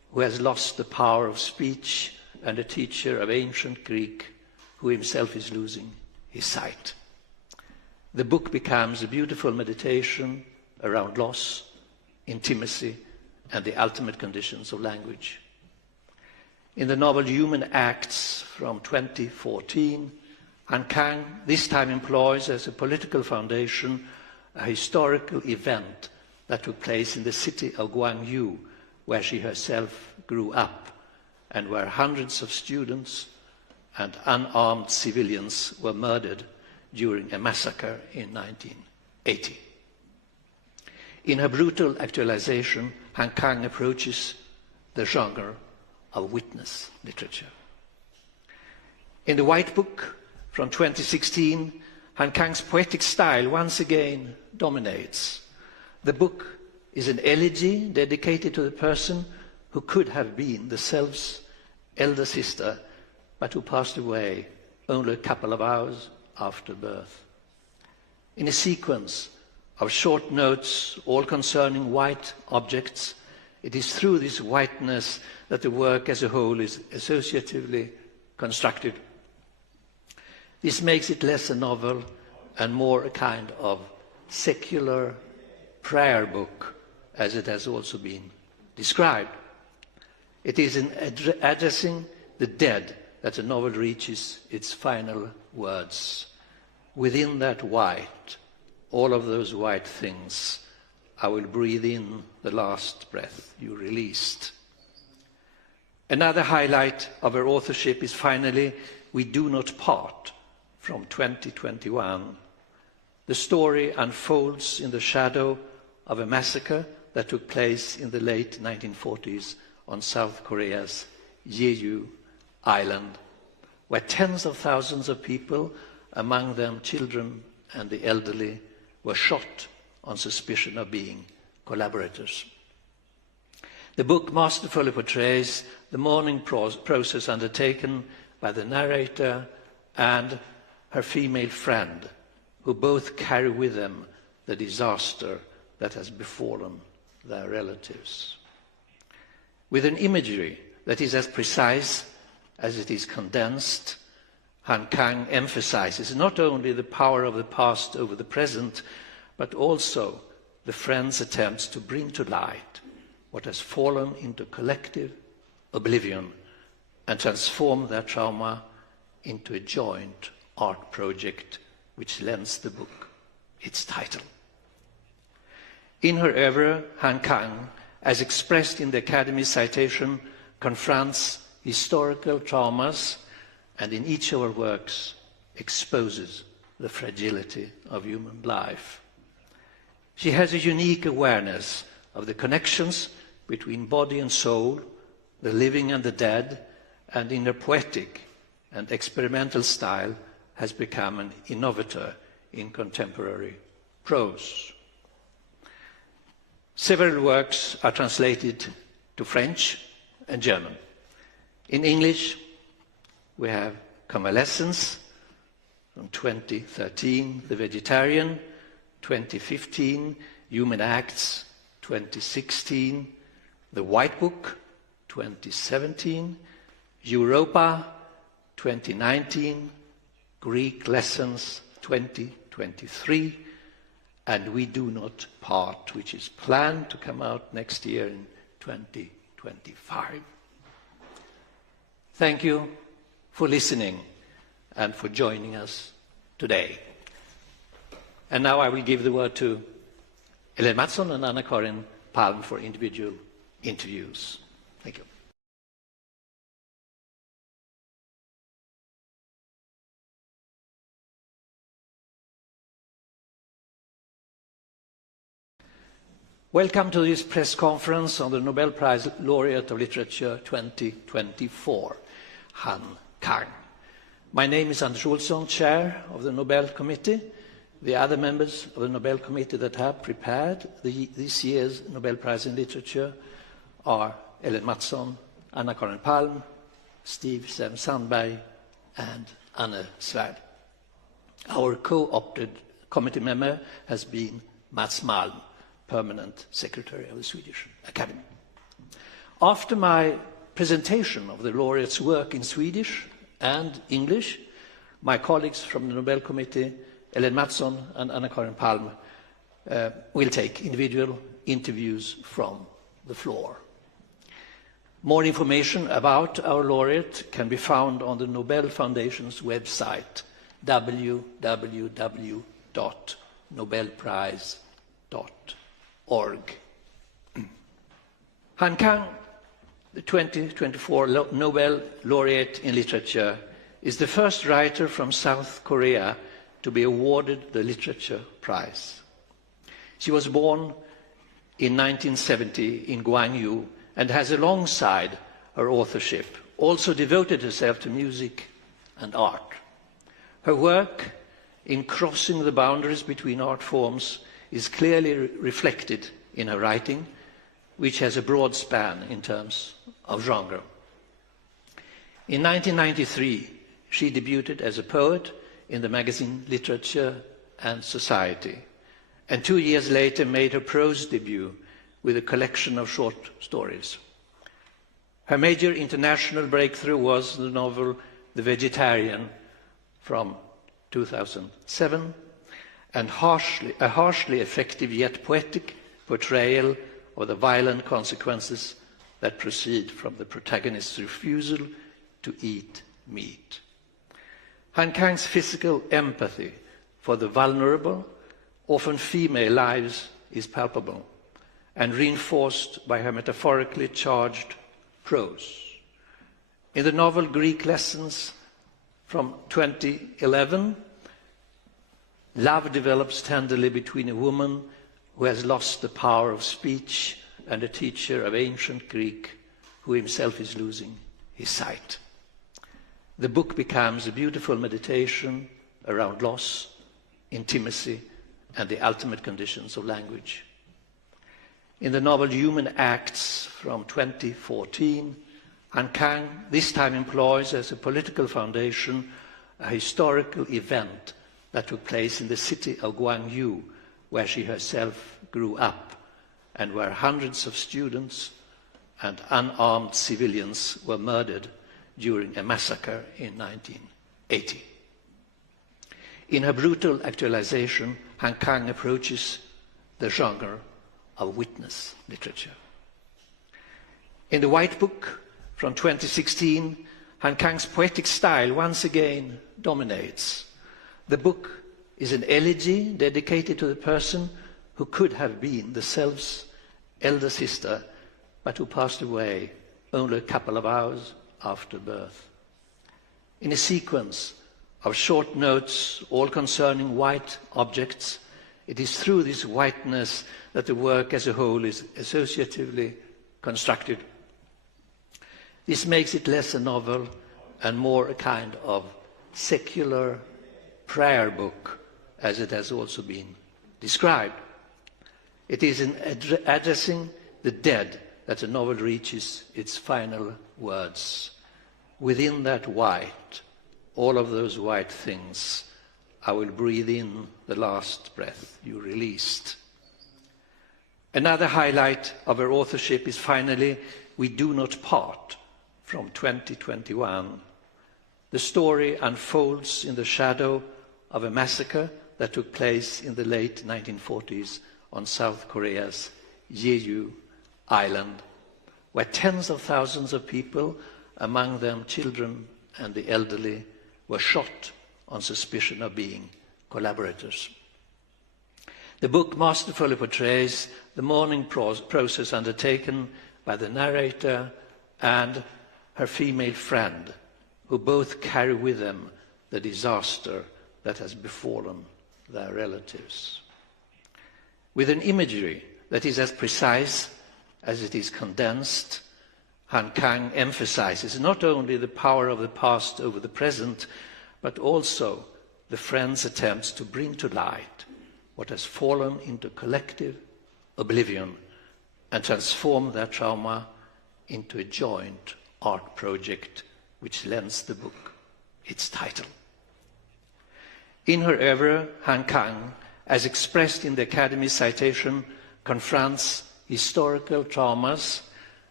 who has lost the power of speech, and a teacher of ancient Greek who himself is losing his sight. The book becomes a beautiful meditation around loss, intimacy, and the ultimate conditions of language. In the novel Human Acts from 2014, Han Kang this time employs as a political foundation a historical event that took place in the city of Gwangju, where she herself grew up, and where hundreds of students and unarmed civilians were murdered during a massacre in 1980. In her brutal actualization, Han Kang approaches the genre of witness literature. In the White Book from 2016, Han Kang's poetic style once again dominates. The book is an elegy dedicated to the person who could have been the self's elder sister, but who passed away only a couple of hours after birth. In a sequence of short notes, all concerning white objects, it is through this whiteness that the work as a whole is associatively constructed. This makes it less a novel and more a kind of secular prayer book, as it has also been described. It is in addressing the dead that the novel reaches its final words. Within that white, all of those white things, I will breathe in the last breath you released. Another highlight of her authorship is finally We Do Not Part from 2021. The story unfolds in the shadow of a massacre that took place in the late 1940s on South Korea's Yeosu island, where tens of thousands of people, among them children and the elderly, were shot on suspicion of being collaborators. The book masterfully portrays the mourning process undertaken by the narrator and her female friend, who both carry with them the disaster that has befallen their relatives. With an imagery that is as precise as it is condensed, Han Kang emphasizes not only the power of the past over the present, but also the friend's attempts to bring to light what has fallen into collective oblivion and transform their trauma into a joint art project which lends the book its title. In her oeuvre, Han Kang, as expressed in the Academy's citation, confronts historical traumas and in each of her works exposes the fragility of human life. She has a unique awareness of the connections between body and soul, the living and the dead, and in her poetic and experimental style has become an innovator in contemporary prose. Several works are translated to French and German. In English, we have Convalescence from 2013, The Vegetarian, 2015, Human Acts, 2016, The White Book, 2017, Europa, 2019, Greek Lessons, 2023, and We Do Not Part, which is planned to come out next year in 2025. Thank you for listening and for joining us today. And now I will give the word to Ellen Mattsson and Anna-Karin Palm for individual interviews. Thank you. Welcome to this press conference on the Nobel Prize Laureate of Literature 2024, Han Kang. My name is Anders Olsson, Chair of the Nobel Committee. The other members of the Nobel Committee that have prepared this year's Nobel Prize in Literature are Ellen Mattsson, Anna-Karin Palm, Steve Sandberg, and Anne Svärd. Our co-opted committee member has been Mats Malm, Permanent Secretary of the Swedish Academy. After my presentation of the laureate's work in Swedish and English, my colleagues from the Nobel Committee, Ellen Mattsson and Anna-Karin Palm, will take individual interviews from the floor. More information about our laureate can be found on the Nobel Foundation's website, www.nobelprize.org. Han Kang, the 2024 Nobel laureate in literature, is the first writer from South Korea to be awarded the Literature Prize. She was born in 1970 in Gwangju and has, alongside her authorship, also devoted herself to music and art. Her work in crossing the boundaries between art forms is clearly reflected in her writing, which has a broad span in terms of genre. In 1993, she debuted as a poet in the magazine Literature and Society, and 2 years later made her prose debut with a collection of short stories. Her major international breakthrough was the novel The Vegetarian from 2007, and a harshly effective yet poetic portrayal of the violent consequences that proceed from the protagonist's refusal to eat meat. Han Kang's physical empathy for the vulnerable, often female lives, is palpable and reinforced by her metaphorically charged prose. In the novel Greek Lessons from 2011, love develops tenderly between a woman who has lost the power of speech and a teacher of ancient Greek who himself is losing his sight. The book becomes a beautiful meditation around loss, intimacy, and the ultimate conditions of language. In the novel Human Acts from 2014, Han Kang this time employs as a political foundation a historical event that took place in the city of Gwangju, where she herself grew up and where hundreds of students and unarmed civilians were murdered during a massacre in 1980. In her brutal actualization, Han Kang approaches the genre of witness literature. In the White Book from 2016, Han Kang's poetic style once again dominates. The book is an elegy dedicated to the person who could have been the self's elder sister, but who passed away only a couple of hours after birth. In a sequence of short notes, all concerning white objects, it is through this whiteness that the work as a whole is associatively constructed. This makes it less a novel and more a kind of secular prayer book, as it has also been described. It is in addressing the dead that the novel reaches its final words. Within that white, all of those white things, I will breathe in the last breath you released. Another highlight of her authorship is finally We Do Not Part from 2021. The story unfolds in the shadow of a massacre that took place in the late 1940s on South Korea's Yeosu island, where tens of thousands of people, among them children and the elderly, were shot on suspicion of being collaborators. The book masterfully portrays the mourning process undertaken by the narrator and her female friend, who both carry with them the disaster that has befallen their relatives. With an imagery that is as precise as it is condensed, Han Kang emphasizes not only the power of the past over the present, but also the friend's attempts to bring to light what has fallen into collective oblivion and transform their trauma into a joint art project which lends the book its title. In her oeuvre, Han Kang, as expressed in the Academy's citation, confronts historical traumas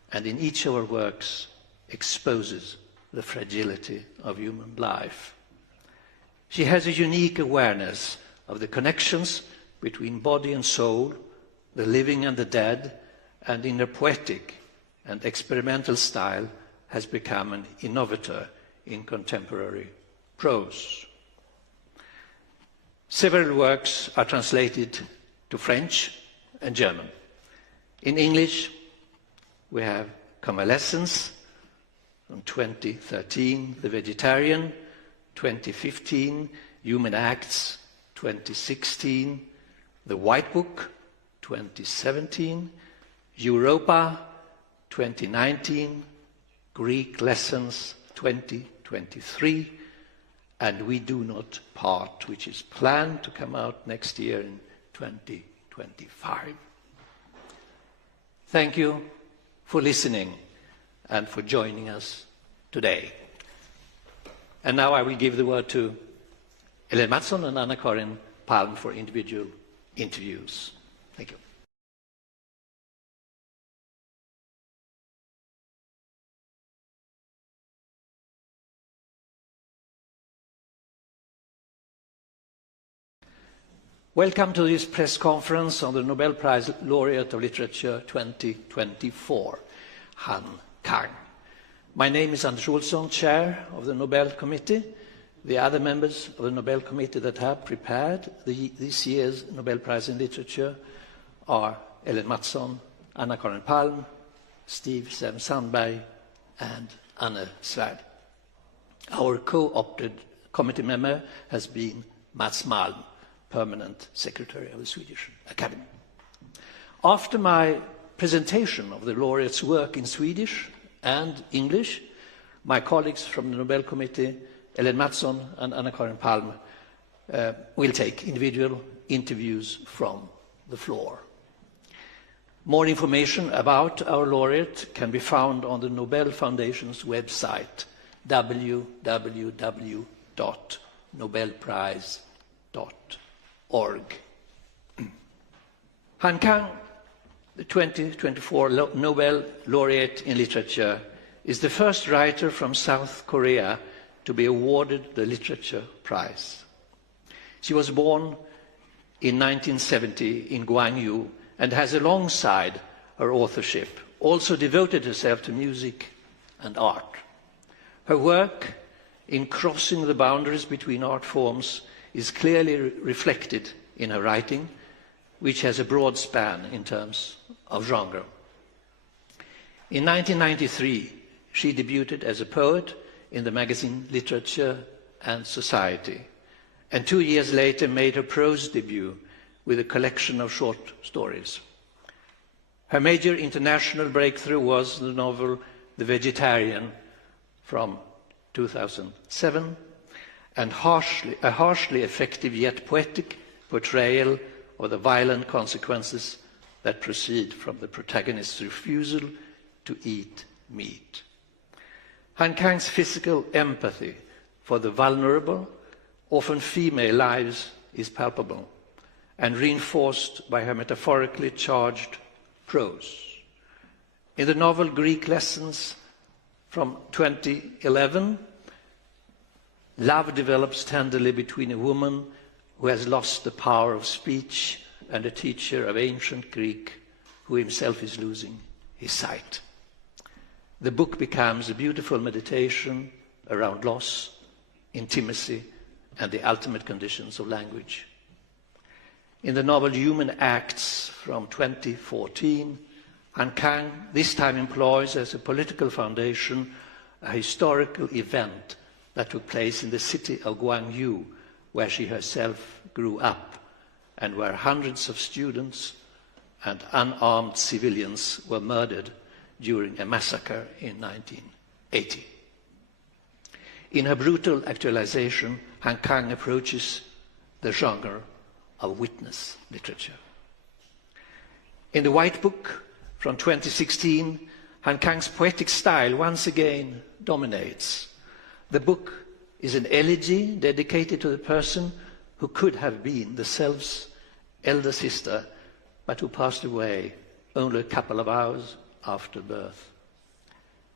and in each of her works exposes the fragility of human life. She has a unique awareness of the connections between body and soul, the living and the dead, and in her poetic and experimental style has become an innovator in contemporary prose. Several works are translated to French and German. In English, we have Convalescence from 2013, The Vegetarian, 2015, Human Acts, 2016, The White Book, 2017, Europa, 2019, Greek Lessons, 2023, and We Do Not Part, which is planned to come out next year in 2025. Thank you for listening and for joining us today. And now I will give the word to Ellen Mattsson and Anna-Karin Palm for individual interviews. Thank you. Welcome to this press conference on the Nobel Prize Laureate of Literature 2024, Han Kang. My name is Anders Olsson, Chair of the Nobel Committee. The other members of the Nobel Committee that have prepared this year's Nobel Prize in Literature are Ellen Mattsson, Anna-Karin Palm, Steve Sandberg, and Anne Svärd. Our co-opted committee member has been Mats Malm, Permanent Secretary of the Swedish Academy. After my presentation of the laureate's work in Swedish and English, my colleagues from the Nobel Committee, Ellen Mattsson and Anna-Karin Palm, will take individual interviews from the floor. More information about our laureate can be found on the Nobel Foundation's website, www.nobelprize.org. Han Kang, the 2024 Nobel Laureate in Literature, is the first writer from South Korea to be awarded the Literature Prize. She was born in 1970 in Gwangju and has, alongside her authorship, also devoted herself to music and art. Her work in crossing the boundaries between art forms is clearly reflected in her writing, which has a broad span in terms of genre. In 1993, she debuted as a poet in the magazine Literature and Society, and 2 years later made her prose debut with a collection of short stories. Her major international breakthrough was the novel The Vegetarian from 2007, and a harshly effective yet poetic portrayal of the violent consequences that proceed from the protagonist's refusal to eat meat. Han Kang's physical empathy for the vulnerable, often female lives, is palpable and reinforced by her metaphorically charged prose. In the novel Greek Lessons from 2011, love develops tenderly between a woman who has lost the power of speech and a teacher of ancient Greek who himself is losing his sight. The book becomes a beautiful meditation around loss, intimacy, and the ultimate conditions of language. In the novel Human Acts from 2014, Han Kang this time employs as a political foundation a historical event that took place in the city of Gwangju, where she herself grew up and where hundreds of students and unarmed civilians were murdered during a massacre in 1980. In her brutal actualization, Han Kang approaches the genre of witness literature. In The White Book from 2016, Han Kang's poetic style once again dominates. The book is an elegy dedicated to the person who could have been the self's elder sister, but who passed away only a couple of hours after birth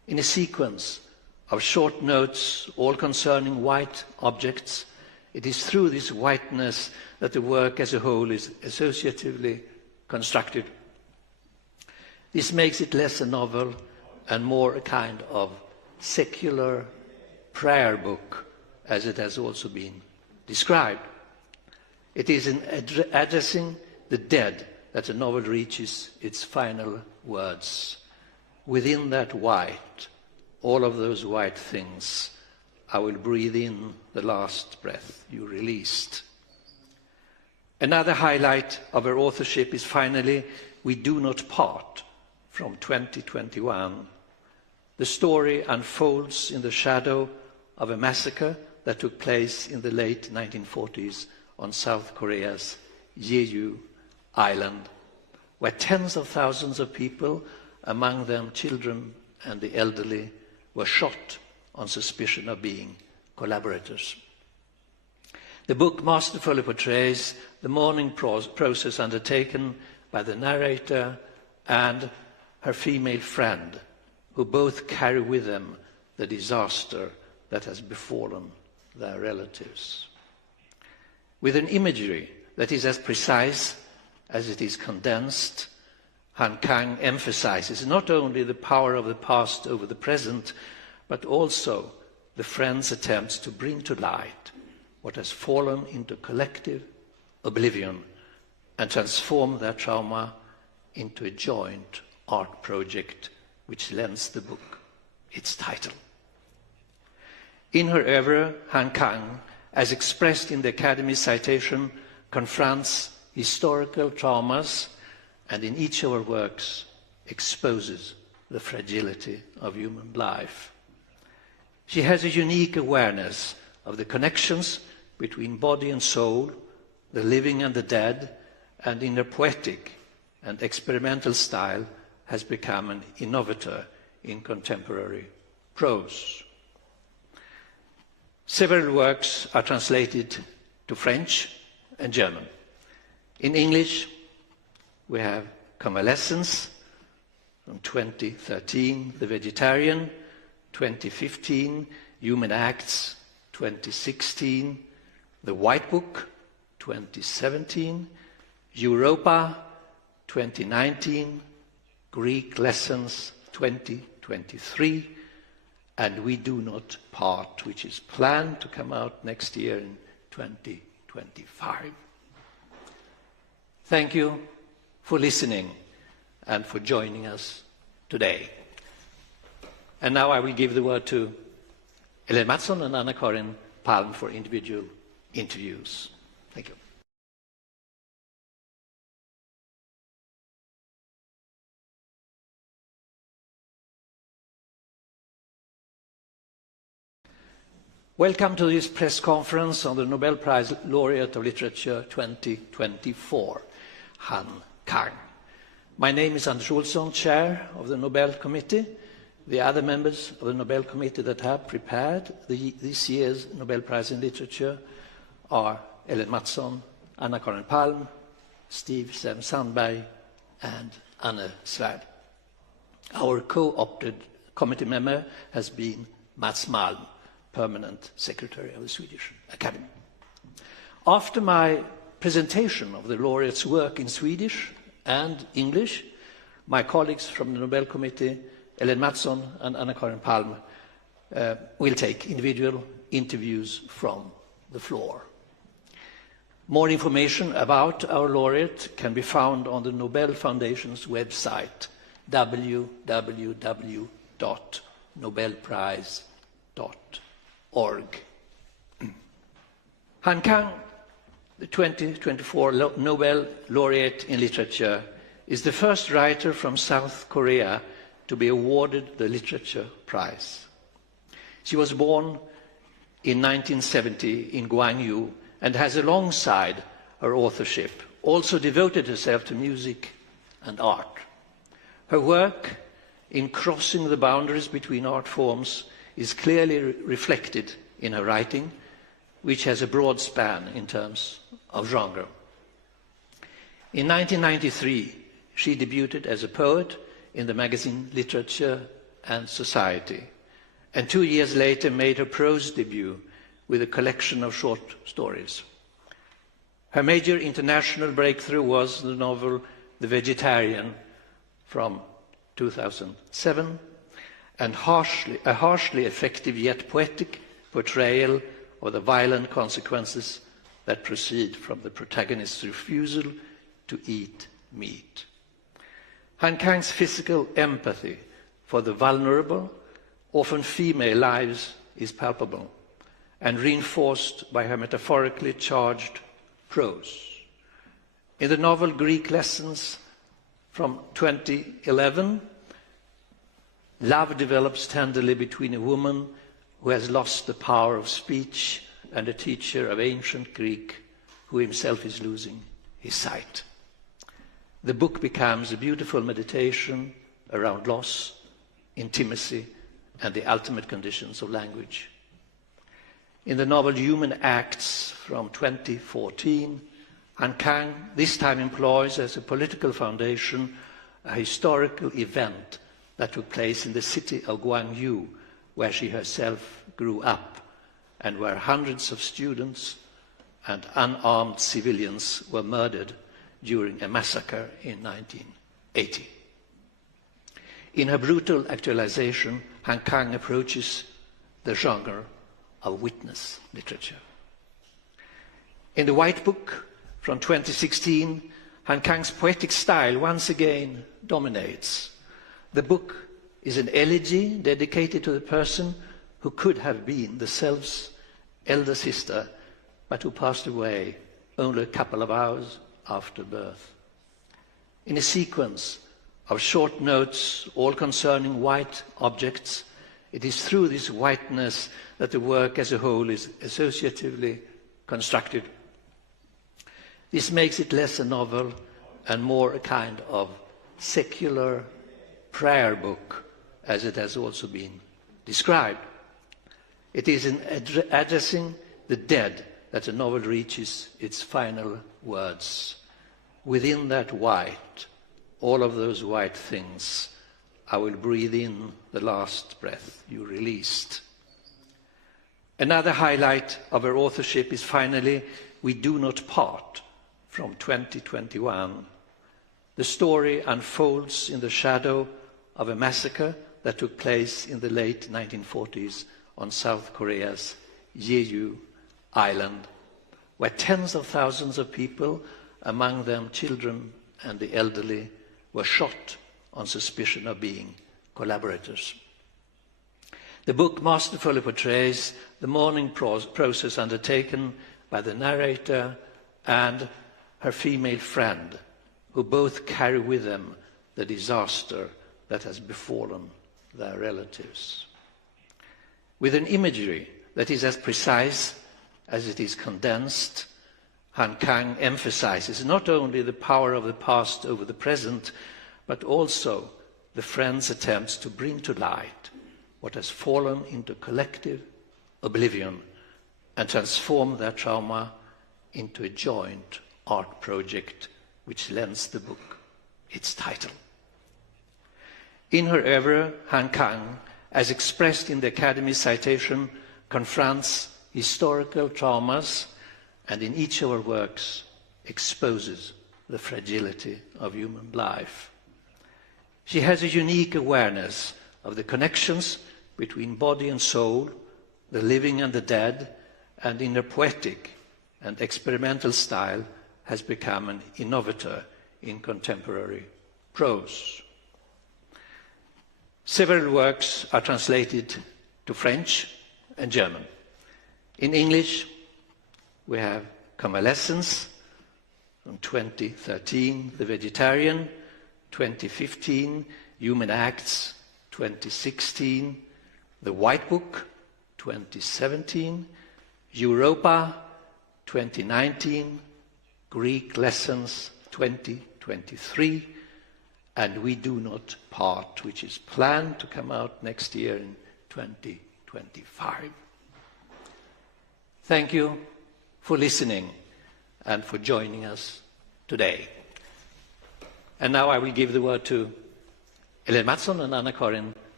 In a sequence of short notes, all concerning white objects, it is through this whiteness that the work as a whole is associatively constructed. This makes it less a novel and more a kind of secular prayer book, as it has also been described. It is in addressing the dead that the novel reaches its final words. Within that white, all of those white things, I will breathe in the last breath you released. Another highlight of her authorship is finally We Do Not Part from 2021. The story unfolds in the shadow of a massacre that took place in the late 1940s on South Korea's Yeosu island, where tens of thousands of people, among them children and the elderly, were shot on suspicion of being collaborators. The book masterfully portrays the mourning process undertaken by the narrator and her female friend, who both carry with them the disaster that has befallen their relatives. With an imagery that is as precise as it is condensed, Han Kang emphasizes not only the power of the past over the present, but also the friend's attempts to bring to light what has fallen into collective oblivion and transform their trauma into a joint art project which lends the book its title. In her oeuvre, Han Kang, as expressed in the Academy's citation, confronts historical traumas and in each of her works exposes the fragility of human life. She has a unique awareness of the connections between body and soul, the living and the dead, and in her poetic and experimental style has become an innovator in contemporary prose. Several works are translated to French and German. In English, we have Convalescence from 2013, The Vegetarian, 2015, Human Acts, 2016, The White Book, 2017, Europa, 2019, Greek Lessons, 2023, and We Do Not Part, which is planned to come out next year in 2025. Thank you for listening and for joining us today. And now I will give the word to Ellen Mattsson and Anna-Karin Palm for individual interviews. Thank you. Welcome to this press conference on the Nobel Prize Laureate of Literature 2024, Han Kang. My name is Anders Olsson, Chair of the Nobel Committee. The other members of the Nobel Committee that have prepared this year's Nobel Prize in Literature are Ellen Mattsson, Anna-Karin Palm, Steve Sandberg, and Anne Svärd. Our co-opted committee member has been Mats Malm, Permanent Secretary of the Swedish Academy. After my presentation of the laureate's work in Swedish and English, my colleagues from the Nobel Committee, Ellen Mattsson and Anna-Karin Palm, will take individual interviews from the floor. More information about our laureate can be found on the Nobel Foundation's website, www.nobelprize.org. Han Kang, the 2024 Nobel Laureate in Literature, is the first writer from South Korea to be awarded the Literature Prize. She was born in 1970 in Gwangju and has, alongside her authorship, also devoted herself to music and art. Her work in crossing the boundaries between art forms is clearly reflected in her writing, which has a broad span in terms of genre. In 1993, she debuted as a poet in the magazine Literature and Society, and 2 years later made her prose debut with a collection of short stories. Her major international breakthrough was the novel The Vegetarian from 2007, and a harshly effective yet poetic portrayal of the violent consequences that proceed from the protagonist's refusal to eat meat. Han Kang's physical empathy for the vulnerable, often female lives, is palpable and reinforced by her metaphorically charged prose. In the novel Greek Lessons from 2011, love develops tenderly between a woman who has lost the power of speech and a teacher of ancient Greek who himself is losing his sight. The book becomes a beautiful meditation around loss, intimacy, and the ultimate conditions of language. In the novel Human Acts from 2014, Han Kang this time employs as a political foundation a historical event that took place in the city of Gwangju, where she herself grew up and where hundreds of students and unarmed civilians were murdered during a massacre in 1980. In her brutal actualization, Han Kang approaches the genre of witness literature. In the White Book from 2016, Han Kang's poetic style once again dominates. The book is an elegy dedicated to the person who could have been the self's elder sister, but who passed away only a couple of hours after birth. In a sequence of short notes, all concerning white objects, it is through this whiteness that the work as a whole is associatively constructed. This makes it less a novel and more a kind of secular prayer book, as it has also been described. It is in addressing the dead that the novel reaches its final words. Within that white, all of those white things, I will breathe in the last breath you released. Another highlight of her authorship is finally We Do Not Part from 2021. The story unfolds in the shadow of a massacre that took place in the late 1940s on South Korea's Yeosu island, where tens of thousands of people, among them children and the elderly, were shot on suspicion of being collaborators. The book masterfully portrays the mourning process undertaken by the narrator and her female friend, who both carry with them the disaster that has befallen their relatives. With an imagery that is as precise as it is condensed, Han Kang emphasizes not only the power of the past over the present, but also the friend's attempts to bring to light what has fallen into collective oblivion and transform their trauma into a joint art project which lends the book its title. In her oeuvre, Han Kang, as expressed in the Academy's citation, confronts historical traumas and in each of her works exposes the fragility of human life. She has a unique awareness of the connections between body and soul, the living and the dead, and in her poetic and experimental style has become an innovator in contemporary prose. Several works are translated to French and German. In English, we have Convalescence from 2013, The Vegetarian, 2015, Human Acts, 2016, The White Book, 2017, Europa, 2019, Greek Lessons, 2023, and We Do Not Part, which is planned to come out next year in 2025. Thank you for listening and for joining us today. And now I will give the word to Ellen Mattsson and Anna-Karin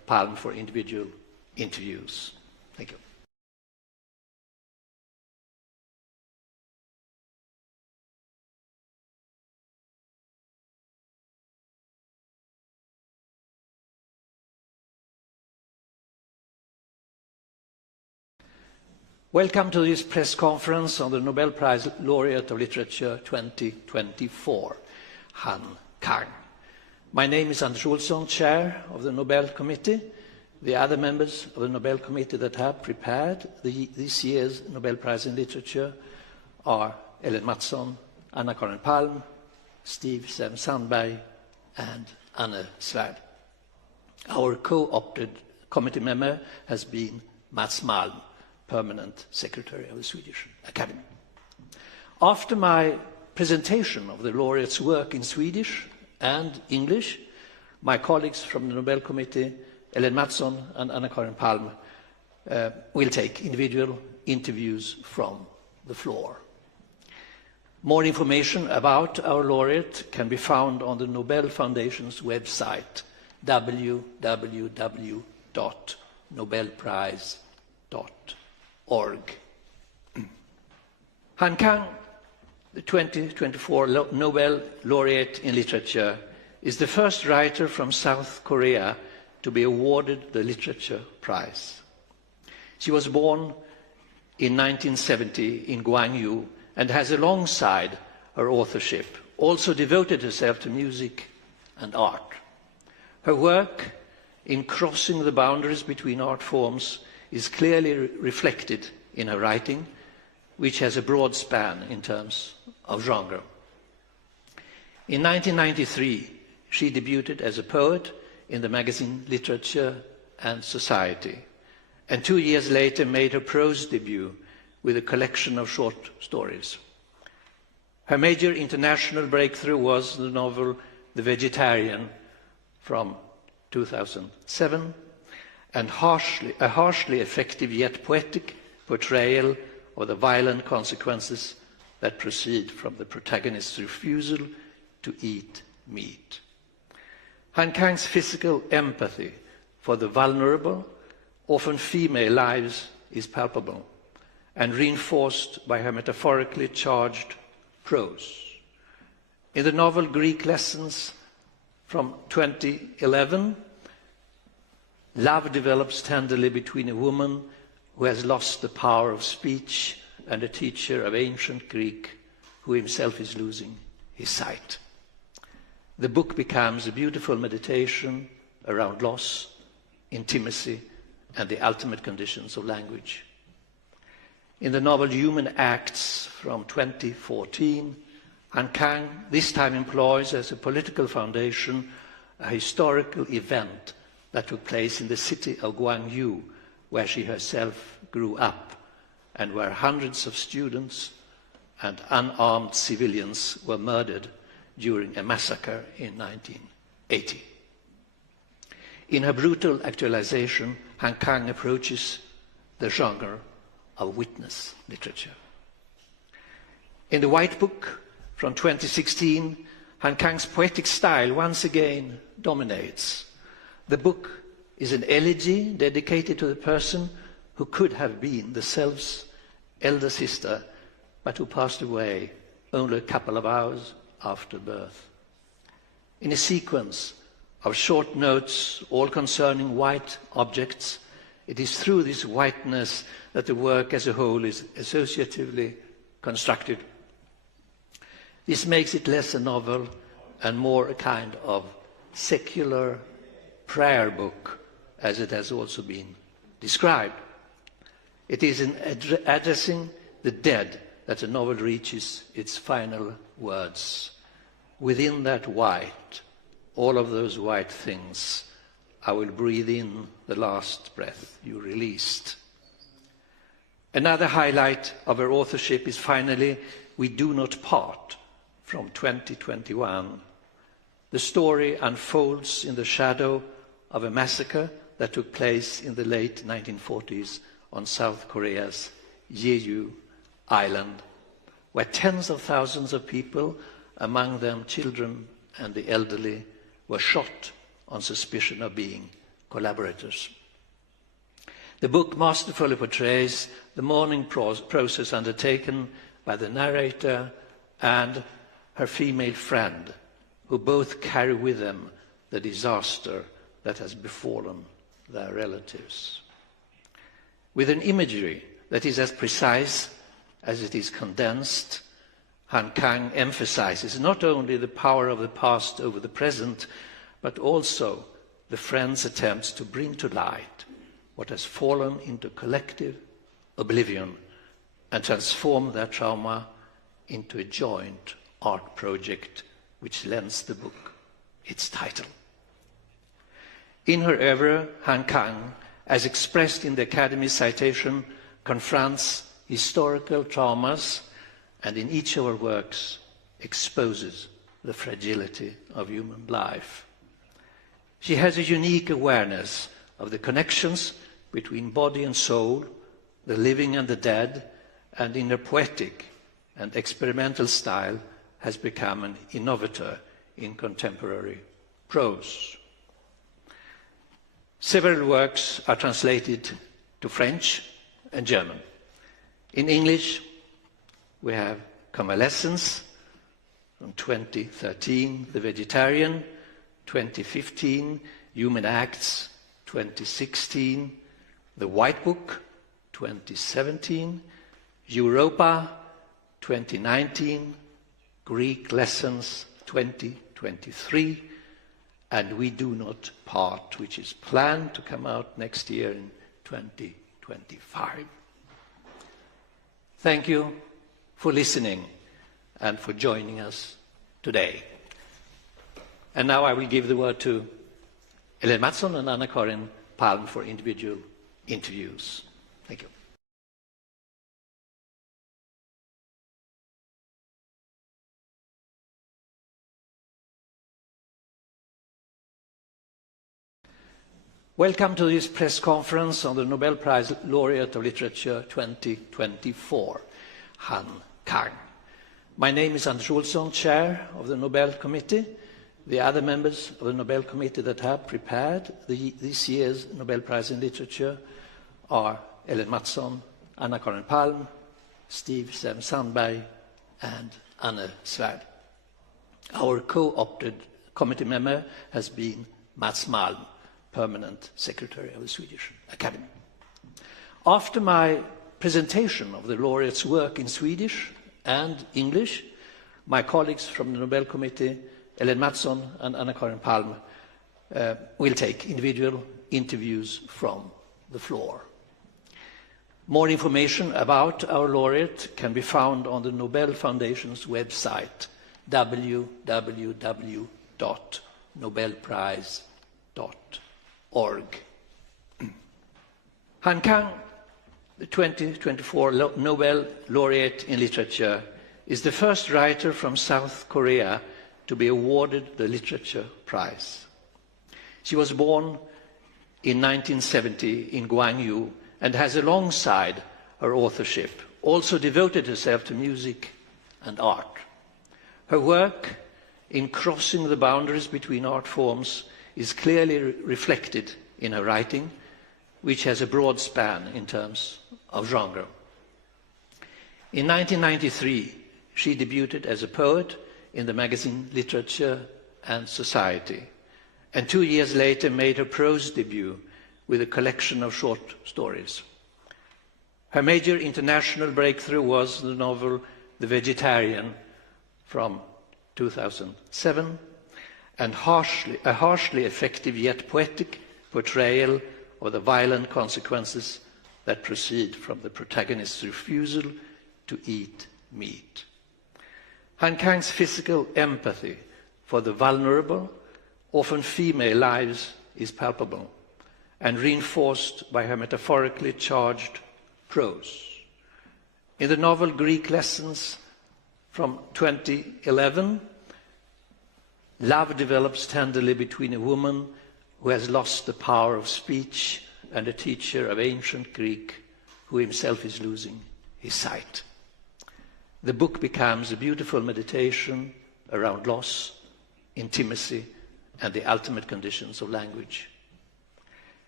Palm for individual interviews. Thank you. Welcome to this press conference on the Nobel Prize Laureate of Literature 2024, Han Kang. My name is Anders Olsson, Chair of the Nobel Committee. The other members of the Nobel Committee that have prepared this year's Nobel Prize in Literature are Ellen Mattsson, Anna-Karin Palm, Steve Sandberg, and Anne Svärd. Our co-opted committee member has been Mats Malm, Permanent Secretary of the Swedish Academy. After my presentation of the laureate's work in Swedish and English, my colleagues from the Nobel Committee, Ellen Mattsson and Anna-Karin Palm, will take individual interviews from the floor. More information about our laureate can be found on the Nobel Foundation's website, www.nobelprize.org. Han Kang, the 2024 Nobel Laureate in Literature, is the first writer from South Korea to be awarded the Literature Prize. She was born in 1970 in Gwangju and has, alongside her authorship, also devoted herself to music and art. Her work in crossing the boundaries between art forms is clearly reflected in her writing, which has a broad span in terms of genre. In 1993, she debuted as a poet in the magazine Literature and Society, and 2 years later made her prose debut with a collection of short stories. Her major international breakthrough was the novel The Vegetarian from 2007, and a harshly effective yet poetic portrayal of the violent consequences that proceed from the protagonist's refusal to eat meat. Han Kang's physical empathy for the vulnerable, often female lives, is palpable and reinforced by her metaphorically charged prose. In the novel Greek Lessons from 2011, love develops tenderly between a woman who has lost the power of speech and a teacher of ancient Greek who himself is losing his sight. The book becomes a beautiful meditation around loss, intimacy, and the ultimate conditions of language. In the novel Human Acts from 2014, Han Kang this time employs as a political foundation a historical event that took place in the city of Gwangju, where she herself grew up, and where hundreds of students and unarmed civilians were murdered during a massacre in 1980. In her brutal actualization, Han Kang approaches the genre of witness literature. In the White Book from 2016, Han Kang's poetic style once again dominates. The book is an elegy dedicated to the person who could have been the self's elder sister, but who passed away only a couple of hours after birth. In a sequence of short notes, all concerning white objects, it is through this whiteness that the work as a whole is associatively constructed. This makes it less a novel and more a kind of secular prayer book, as it has also been described. It is in addressing the dead that the novel reaches its final words. Within that white, all of those white things, I will breathe in the last breath you released. Another highlight of her authorship is finally We Do Not Part from 2021. The story unfolds in the shadow of a massacre that took place in the late 1940s on South Korea's Yeosu island, where tens of thousands of people, among them children and the elderly, were shot on suspicion of being collaborators. The book masterfully portrays the mourning process undertaken by the narrator and her female friend, who both carry with them the disaster that has befallen their relatives. With an imagery that is as precise as it is condensed, Han Kang emphasizes not only the power of the past over the present, but also the friends' attempts to bring to light what has fallen into collective oblivion and transform their trauma into a joint art project which lends the book its title. In her oeuvre, Han Kang, as expressed in the Academy's citation, confronts historical traumas and in each of her works exposes the fragility of human life. She has a unique awareness of the connections between body and soul, the living and the dead, and in her poetic and experimental style has become an innovator in contemporary prose. Several works are translated to French and German. In English, we have Convalescence from 2013, The Vegetarian, 2015, Human Acts, 2016, The White Book, 2017, Europa, 2019, Greek Lessons, 2023, and We Do Not Part, which is planned to come out next year in 2025. Thank you for listening and for joining us today. And now I will give the word to Ellen Mattsson and Anna-Karin Palm for individual interviews. Thank you. Welcome to this press conference on the Nobel Prize Laureate of Literature 2024, Han Kang. My name is Anders Olsson, Chair of the Nobel Committee. The other members of the Nobel Committee that have prepared this year's Nobel Prize in Literature are Ellen Mattsson, Anna-Karin Palm, Steve Sandberg, and Anne Svärd. Our co-opted committee member has been Mats Malm, Permanent Secretary of the Swedish Academy. After my presentation of the laureate's work in Swedish and English, my colleagues from the Nobel Committee, Ellen Mattsson and Anna-Karin Palm, will take individual interviews from the floor. More information about our laureate can be found on the Nobel Foundation's website, www.nobelprize.org. Han Kang, the 2024 Nobel Laureate in Literature, is the first writer from South Korea to be awarded the Literature Prize. She was born in 1970 in Gwangju and has, alongside her authorship, also devoted herself to music and art. Her work in crossing the boundaries between art forms is clearly reflected in her writing, which has a broad span in terms of genre. In 1993, she debuted as a poet in the magazine Literature and Society, and 2 years later made her prose debut with a collection of short stories. Her major international breakthrough was the novel The Vegetarian from 2007, and a harshly effective yet poetic portrayal of the violent consequences that proceed from the protagonist's refusal to eat meat. Han Kang's physical empathy for the vulnerable, often female lives is palpable and reinforced by her metaphorically charged prose. In the novel Greek Lessons from 2011, love develops tenderly between a woman who has lost the power of speech and a teacher of ancient Greek who himself is losing his sight. The book becomes a beautiful meditation around loss, intimacy, and the ultimate conditions of language.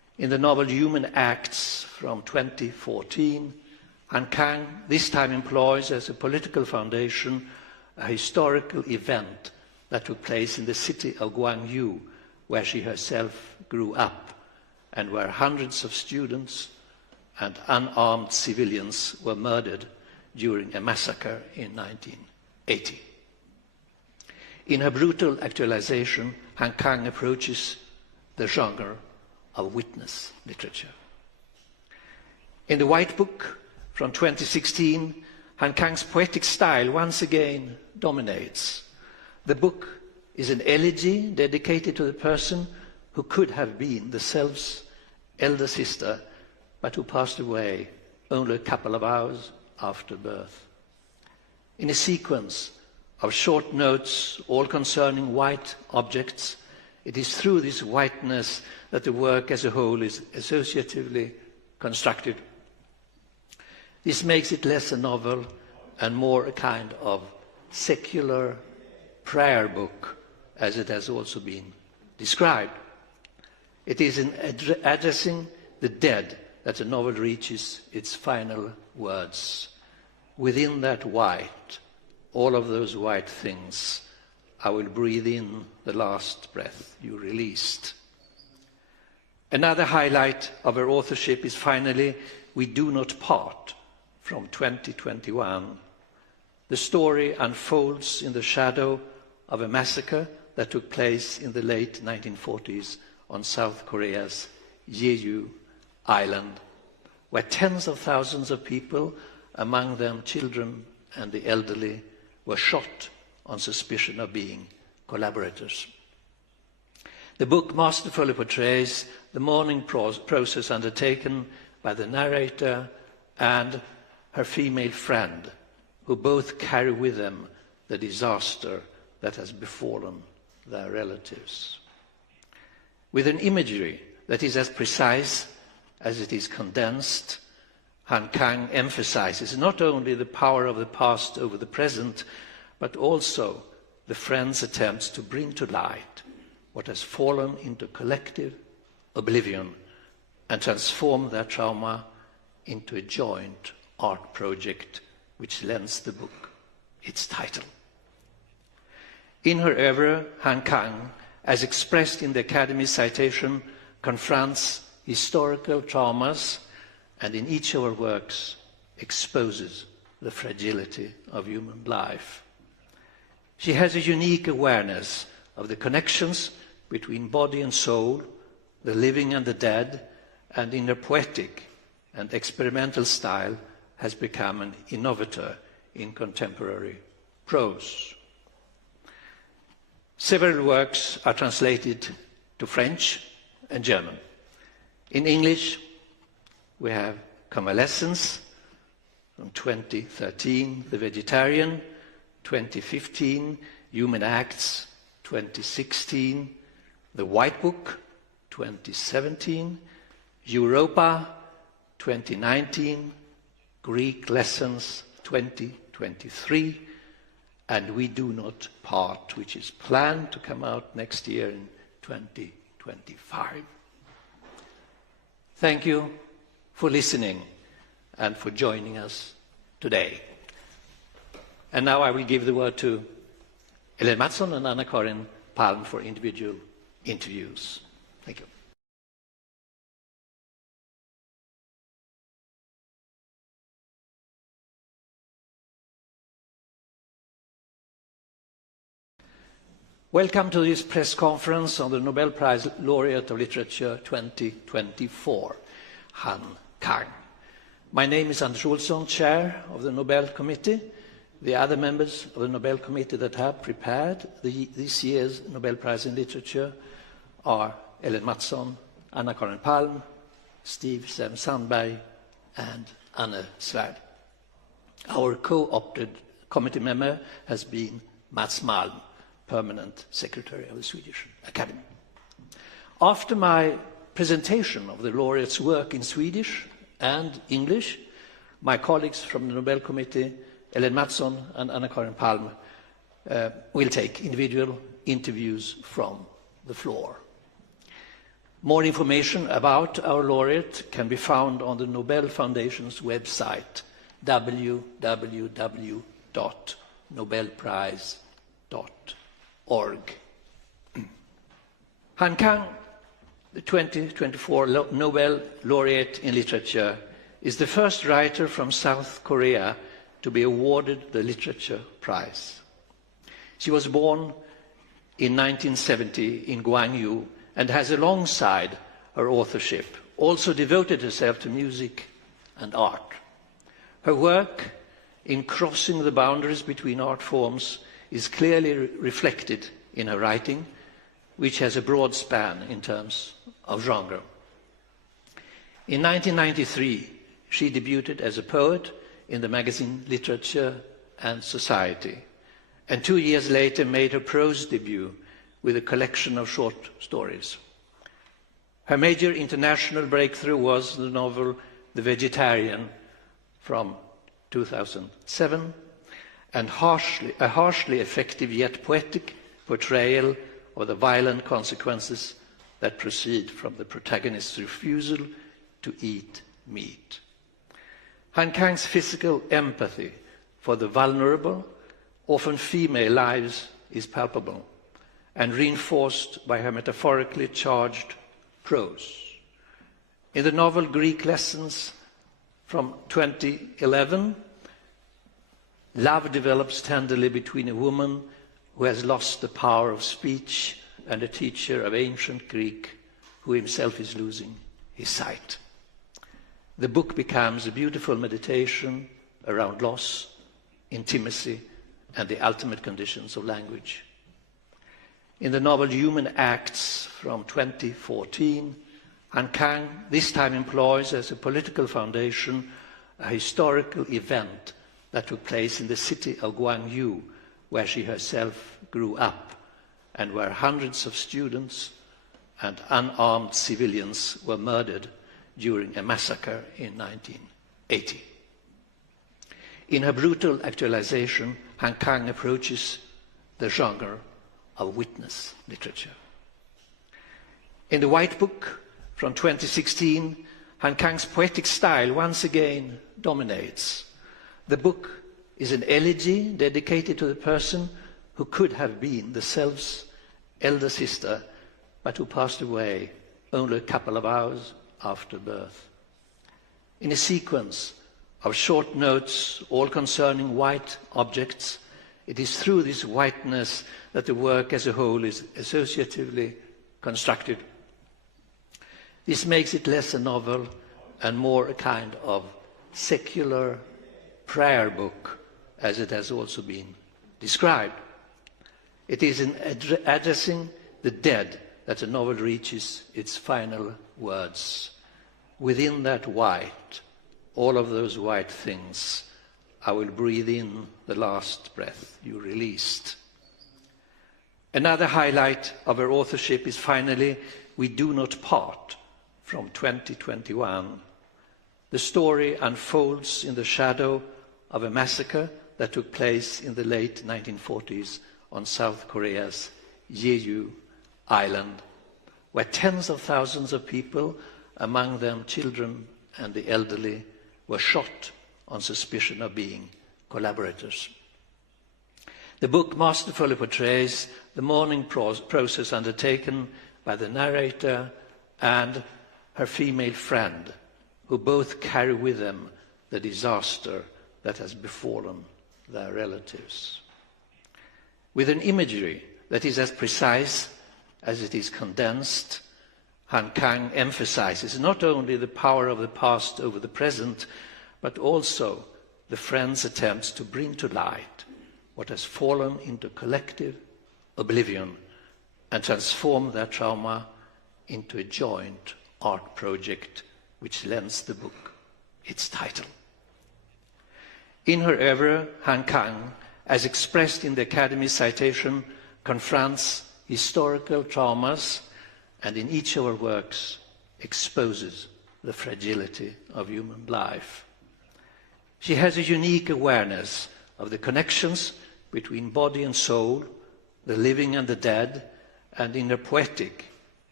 In the novel Human Acts from 2014, Han Kang this time employs as a political foundation a historical event that took place in the city of Gwangju, where she herself grew up, and where hundreds of students and unarmed civilians were murdered during a massacre in 1980. In her brutal actualization, Han Kang approaches the genre of witness literature. In the White Book from 2016, Han Kang's poetic style once again dominates. The book is an elegy dedicated to the person who could have been the self's elder sister, but who passed away only a couple of hours after birth. In a sequence of short notes, all concerning white objects, it is through this whiteness that the work as a whole is associatively constructed. This makes it less a novel and more a kind of secular prayer book, as it has also been described. It is in addressing the dead that the novel reaches its final words. Within that white, all of those white things, I will breathe in the last breath you released. Another highlight of her authorship is finally We Do Not Part from 2021. The story unfolds in the shadow of a massacre that took place in the late 1940s on South Korea's Yeosu island, where tens of thousands of people, among them children and the elderly, were shot on suspicion of being collaborators. The book masterfully portrays the mourning process undertaken by the narrator and her female friend, who both carry with them the disaster that has befallen their relatives. With an imagery that is as precise as it is condensed, Han Kang emphasizes not only the power of the past over the present, but also the friend's attempts to bring to light what has fallen into collective oblivion and transform their trauma into a joint art project which lends the book its title. In her oeuvre, Han Kang, as expressed in the Academy's citation, confronts historical traumas and in each of her works exposes the fragility of human life. She has a unique awareness of the connections between body and soul, the living and the dead, and in her poetic and experimental style has become an innovator in contemporary prose. Several works are translated to French and German. In English, we have Convalescence from 2013, The Vegetarian, 2015, Human Acts, 2016, The White Book, 2017, Europa, 2019, Greek Lessons, 2023, and We Do Not Part, which is planned to come out next year in 2025. Thank you for listening and for joining us today. And now I will give the word to Ellen Mattsson and Anna-Karin Palm for individual interviews. Thank you. Welcome to this press conference on the Nobel Prize Laureate of Literature 2024, Han Kang. My name is Anders Olsson, Chair of the Nobel Committee. The other members of the Nobel Committee that have prepared this year's Nobel Prize in Literature are Ellen Mattsson, Anna-Karin Palm, Steve Sandberg, and Anne Svärd. Our co-opted committee member has been Mats Malm, Permanent Secretary of the Swedish Academy. After my presentation of the laureate's work in Swedish and English, my colleagues from the Nobel Committee, Ellen Mattsson and Anna-Karin Palm, will take individual interviews from the floor. More information about our laureate can be found on the Nobel Foundation's website, www.nobelprize.org. Han Kang, the 2024 Nobel laureate in literature, is the first writer from South Korea to be awarded the Literature Prize. She was born in 1970 in Gwangju and has, alongside her authorship, also devoted herself to music and art. Her work in crossing the boundaries between art forms is clearly reflected in her writing, which has a broad span in terms of genre. In 1993, she debuted as a poet in the magazine Literature and Society, and 2 years later made her prose debut with a collection of short stories. Her major international breakthrough was the novel The Vegetarian from 2007, and a harshly effective yet poetic portrayal of the violent consequences that proceed from the protagonist's refusal to eat meat. Han Kang's physical empathy for the vulnerable, often female lives, is palpable and reinforced by her metaphorically charged prose. In the novel Greek Lessons from 2011, love develops tenderly between a woman who has lost the power of speech and a teacher of ancient Greek who himself is losing his sight. The book becomes a beautiful meditation around loss, intimacy, and the ultimate conditions of language. In the novel Human Acts from 2014, Han Kang this time employs as a political foundation a historical event that took place in the city of Gwangju, where she herself grew up and where hundreds of students and unarmed civilians were murdered during a massacre in 1980. In her brutal actualization, Han Kang approaches the genre of witness literature. In the White Book from 2016, Han Kang's poetic style once again dominates. The book is an elegy dedicated to the person who could have been the self's elder sister, but who passed away only a couple of hours after birth. In a sequence of short notes, all concerning white objects, it is through this whiteness that the work as a whole is associatively constructed. This makes it less a novel and more a kind of secular prayer book, as it has also been described. It is in addressing the dead that the novel reaches its final words. Within that white, all of those white things, I will breathe in the last breath you released. Another highlight of her authorship is finally We Do Not Part from 2021. The story unfolds in the shadow of a massacre that took place in the late 1940s on South Korea's Yeosu island, where tens of thousands of people, among them children and the elderly, were shot on suspicion of being collaborators. The book masterfully portrays the mourning process undertaken by the narrator and her female friend, who both carry with them the disaster that has befallen their relatives. With an imagery that is as precise as it is condensed, Han Kang emphasizes not only the power of the past over the present, but also the friend's attempts to bring to light what has fallen into collective oblivion and transform their trauma into a joint art project which lends the book its title. In her oeuvre, Han Kang, as expressed in the Academy's citation, confronts historical traumas and in each of her works exposes the fragility of human life. She has a unique awareness of the connections between body and soul, the living and the dead, and in her poetic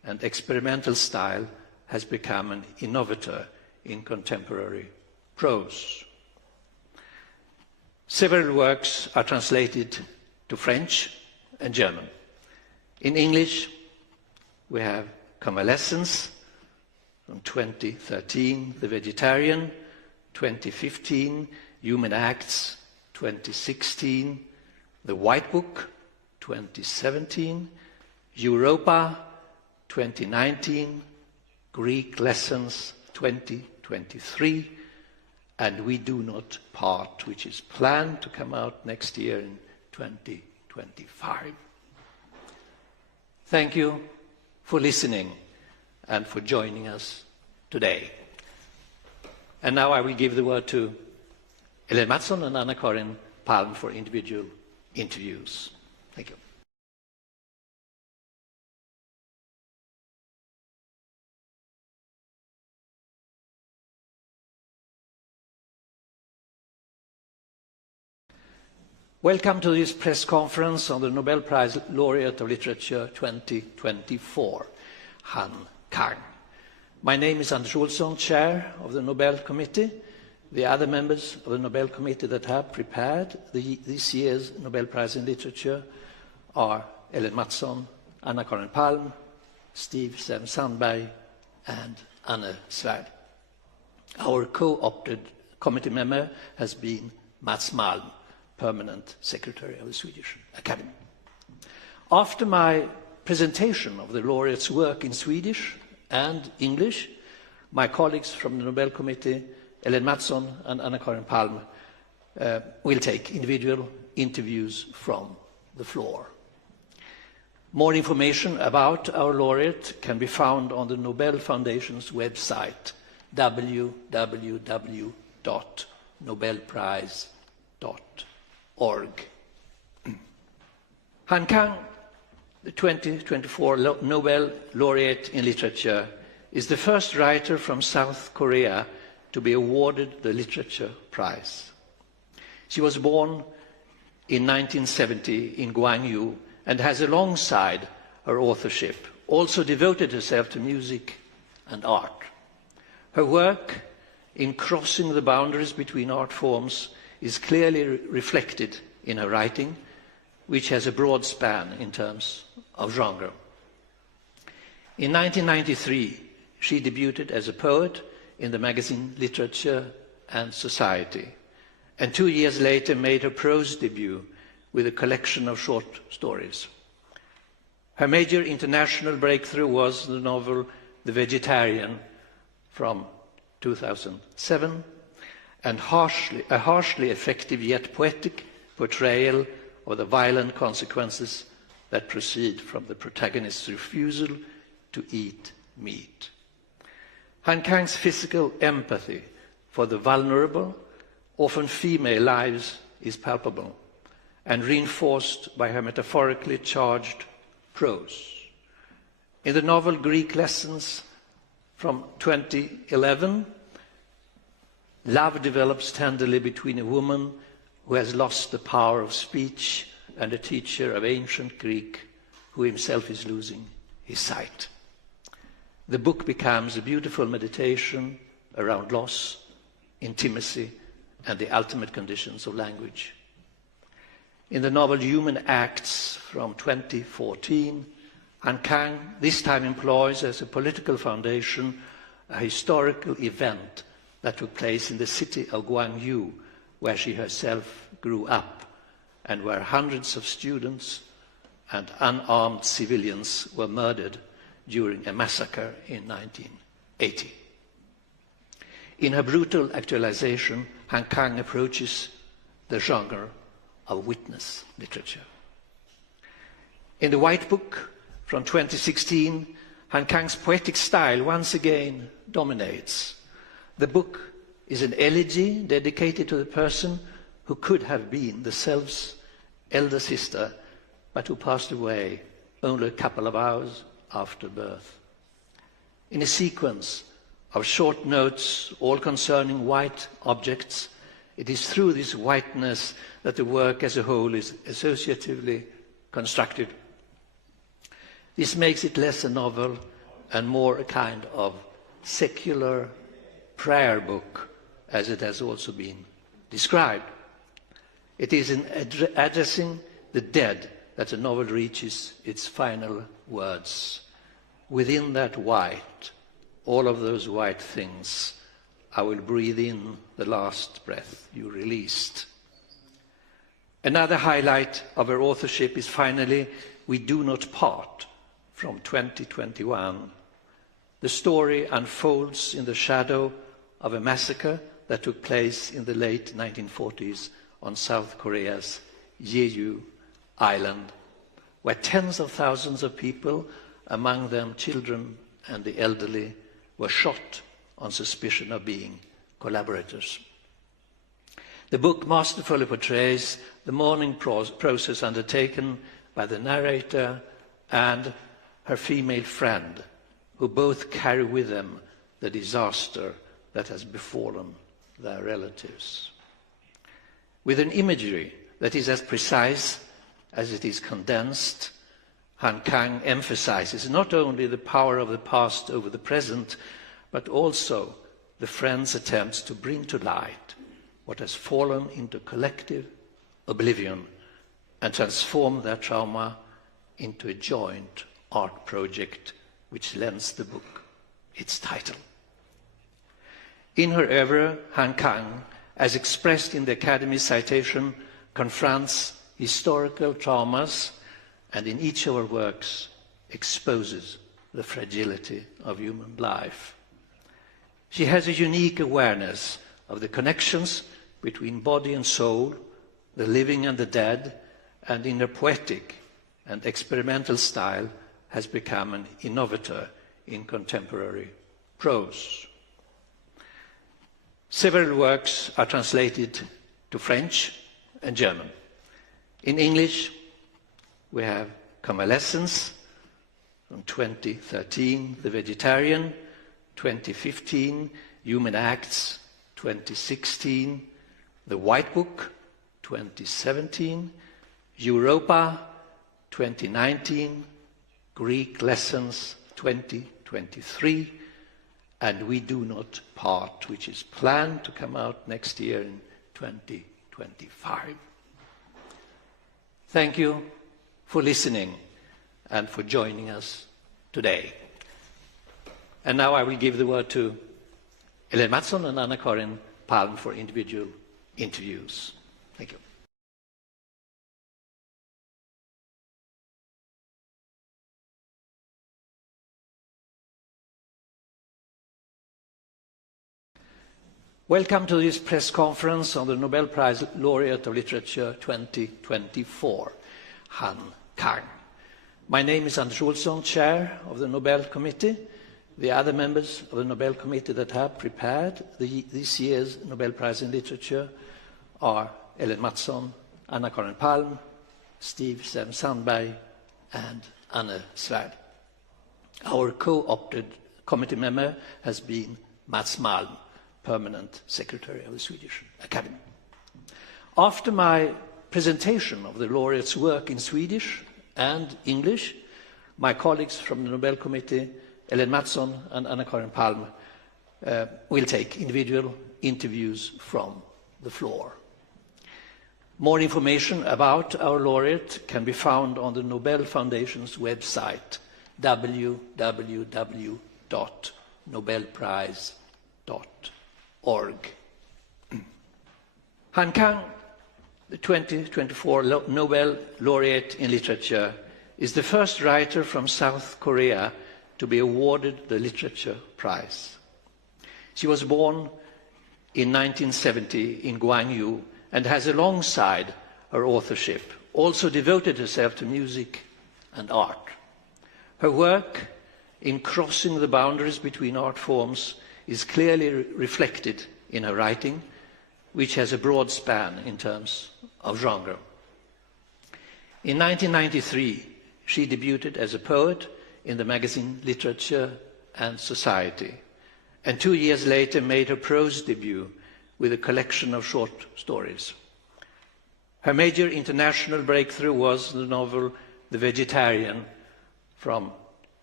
and experimental style has become an innovator in contemporary prose. Several works are translated to French and German. In English, we have Convalescence from 2013, The Vegetarian, 2015, Human Acts, 2016, The White Book, 2017, Europa, 2019, Greek Lessons, 2023, and We Do Not Part, which is planned to come out next year in 2025. Thank you for listening and for joining us today. And now I will give the word to Ellen Mattsson and Anna-Karin Palm for individual interviews. Thank you. Welcome to this press conference on the Nobel Prize Laureate of Literature 2024, Han Kang. My name is Anders Olsson, Chair of the Nobel Committee. The other members of the Nobel Committee that have prepared this year's Nobel Prize in Literature are Ellen Mattsson, Anna-Karin Palm, Steve Sandberg, and Anne Svärd. Our co-opted committee member has been Mats Malm, Permanent Secretary of the Swedish Academy. After my presentation of the laureate's work in Swedish and English, my colleagues from the Nobel Committee, Ellen Mattsson and Anna-Karin Palm, will take individual interviews from the floor. More information about our laureate can be found on the Nobel Foundation's website, www.nobelprize.org. Han Kang, the 2024 Nobel Laureate in Literature, is the first writer from South Korea to be awarded the Literature Prize. She was born in 1970 in Gwangju and has, alongside her authorship, also devoted herself to music and art. Her work in crossing the boundaries between art forms is clearly reflected in her writing, which has a broad span in terms of genre. In 1993, she debuted as a poet in the magazine Literature and Society, and 2 years later made her prose debut with a collection of short stories. Her major international breakthrough was the novel The Vegetarian from 2007, and a harshly effective yet poetic portrayal of the violent consequences that proceed from the protagonist's refusal to eat meat. Han Kang's physical empathy for the vulnerable, often female lives, is palpable and reinforced by her metaphorically charged prose. In the novel Greek Lessons from 2011, love develops tenderly between a woman who has lost the power of speech and a teacher of ancient Greek who himself is losing his sight. The book becomes a beautiful meditation around loss, intimacy, and the ultimate conditions of language. In the novel Human Acts from 2014, Han Kang this time employs as a political foundation a historical event that took place in the city of Gwangju, where she herself grew up, and where hundreds of students and unarmed civilians were murdered during a massacre in 1980. In her brutal actualization, Han Kang approaches the genre of witness literature. In The White Book from 2016, Han Kang's poetic style once again dominates. The book is an elegy dedicated to the person who could have been the self's elder sister, but who passed away only a couple of hours after birth. In a sequence of short notes, all concerning white objects, it is through this whiteness that the work as a whole is associatively constructed. This makes it less a novel and more a kind of secular prayer book, as it has also been described. It is in addressing the dead that the novel reaches its final words. Within that white, all of those white things, I will breathe in the last breath you released. Another highlight of her authorship is finally We Do Not Part from 2021. The story unfolds in the shadow of a massacre that took place in the late 1940s on South Korea's Yeosu island, where tens of thousands of people, among them children and the elderly, were shot on suspicion of being collaborators. The book masterfully portrays the mourning process undertaken by the narrator and her female friend, who both carry with them the disaster that has befallen their relatives. With an imagery that is as precise as it is condensed, Han Kang emphasizes not only the power of the past over the present, but also the friend's attempts to bring to light what has fallen into collective oblivion and transform their trauma into a joint art project which lends the book its title. In her oeuvre, Han Kang, as expressed in the Academy's citation, confronts historical traumas and in each of her works exposes the fragility of human life. She has a unique awareness of the connections between body and soul, the living and the dead, and in her poetic and experimental style has become an innovator in contemporary prose. Several works are translated to French and German. In English, we have Convalescence from 2013, The Vegetarian, 2015, Human Acts, 2016, The White Book, 2017, Europa, 2019, Greek Lessons, 2023, and We Do Not Part, which is planned to come out next year in 2025. Thank you for listening and for joining us today. And now I will give the word to Ellen Mattsson and Anna-Karin Palm for individual interviews. Thank you. Welcome to this press conference on the Nobel Prize Laureate of Literature 2024, Han Kang. My name is Anders Olsson, Chair of the Nobel Committee. The other members of the Nobel Committee that have prepared this year's Nobel Prize in Literature are Ellen Mattsson, Anna-Karin Palm, Steve Sandberg, and Anne Svärd. Our co-opted committee member has been Mats Malm, Permanent Secretary of the Swedish Academy. After my presentation of the laureate's work in Swedish and English, my colleagues from the Nobel Committee, Ellen Mattsson and Anna-Karin Palm, will take individual interviews from the floor. More information about our laureate can be found on the Nobel Foundation's website, www.nobelprize.org. Han Kang, the 2024 Nobel Laureate in Literature, is the first writer from South Korea to be awarded the Literature Prize. She was born in 1970 in Gwangju and has, alongside her authorship, also devoted herself to music and art. Her work in crossing the boundaries between art forms is clearly reflected in her writing, which has a broad span in terms of genre. In 1993, she debuted as a poet in the magazine Literature and Society, and 2 years later made her prose debut with a collection of short stories. Her major international breakthrough was the novel The Vegetarian from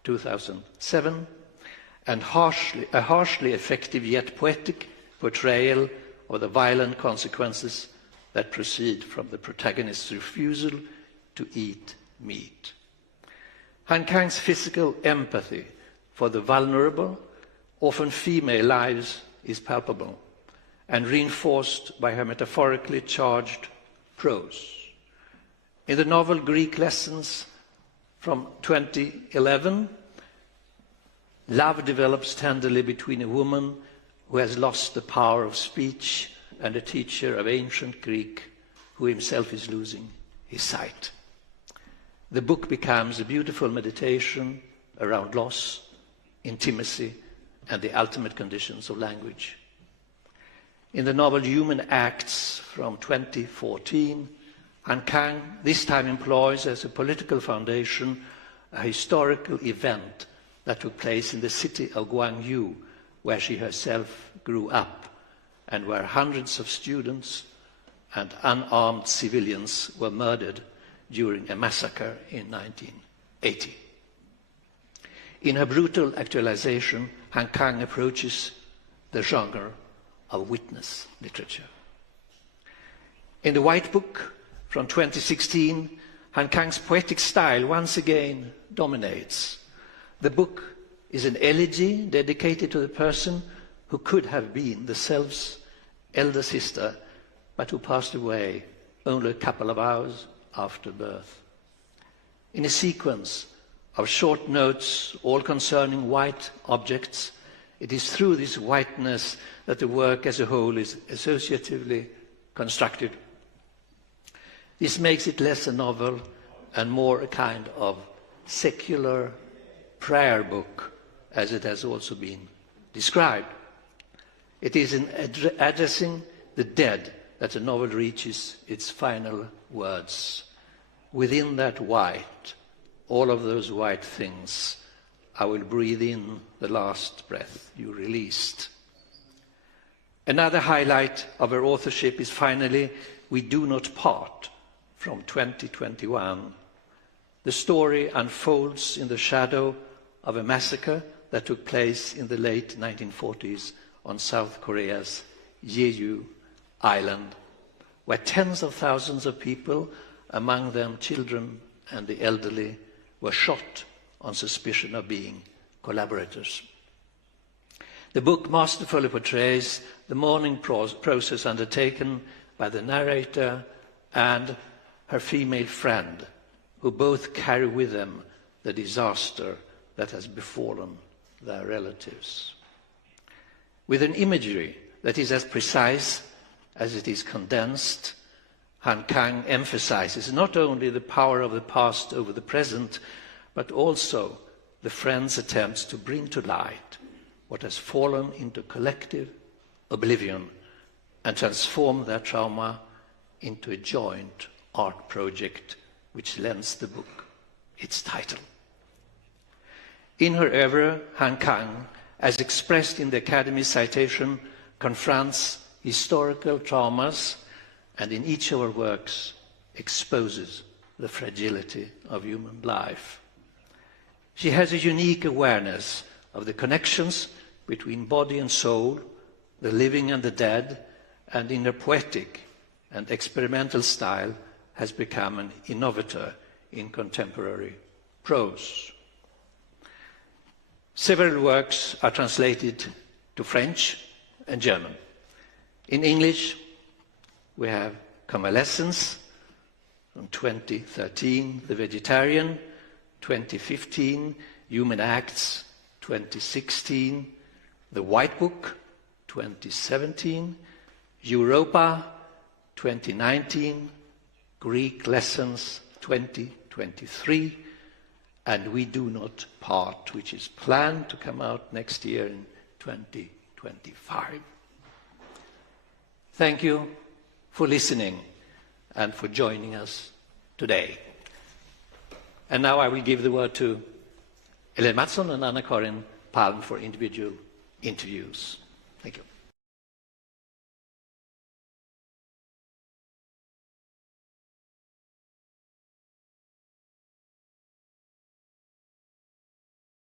2007, and a harshly effective yet poetic portrayal of the violent consequences that proceed from the protagonist's refusal to eat meat. Han Kang's physical empathy for the vulnerable, often female lives, is palpable and reinforced by her metaphorically charged prose. In the novel Greek Lessons from 2011, love develops tenderly between a woman who has lost the power of speech and a teacher of ancient Greek who himself is losing his sight. The book becomes a beautiful meditation around loss, intimacy, and the ultimate conditions of language. In the novel Human Acts from 2014, Han Kang this time employs as a political foundation a historical event that took place in the city of Gwangju, where she herself grew up, and where hundreds of students and unarmed civilians were murdered during a massacre in 1980. In her brutal actualization, Han Kang approaches the genre of witness literature. In the White Book from 2016, Han Kang's poetic style once again dominates. The book is an elegy dedicated to the person who could have been the self's elder sister, but who passed away only a couple of hours after birth. In a sequence of short notes, all concerning white objects, it is through this whiteness that the work as a whole is associatively constructed. This makes it less a novel and more a kind of secular prayer book, as it has also been described. It is in addressing the dead that the novel reaches its final words. Within that white, all of those white things, I will breathe in the last breath you released. Another highlight of her authorship is finally We Do Not Part from 2021. The story unfolds in the shadow of a massacre that took place in the late 1940s on South Korea's Yeosu island, where tens of thousands of people, among them children and the elderly, were shot on suspicion of being collaborators. The book masterfully portrays the mourning process undertaken by the narrator and her female friend, who both carry with them the disaster that has befallen their relatives. With an imagery that is as precise as it is condensed, Han Kang emphasizes not only the power of the past over the present, but also the friend's attempts to bring to light what has fallen into collective oblivion and transform their trauma into a joint art project which lends the book its title. In her oeuvre, Han Kang, as expressed in the Academy's citation, confronts historical traumas and in each of her works exposes the fragility of human life. She has a unique awareness of the connections between body and soul, the living and the dead, and in her poetic and experimental style has become an innovator in contemporary prose. Several works are translated to French and German. In English, we have Convalescence from 2013, The Vegetarian, 2015, Human Acts, 2016, The White Book, 2017, Europa, 2019, Greek Lessons, 2023, and We Do Not Part, which is planned to come out next year in 2025. Thank you for listening and for joining us today. And now I will give the word to Ellen Mattsson and Anna-Karin Palm for individual interviews. Thank you.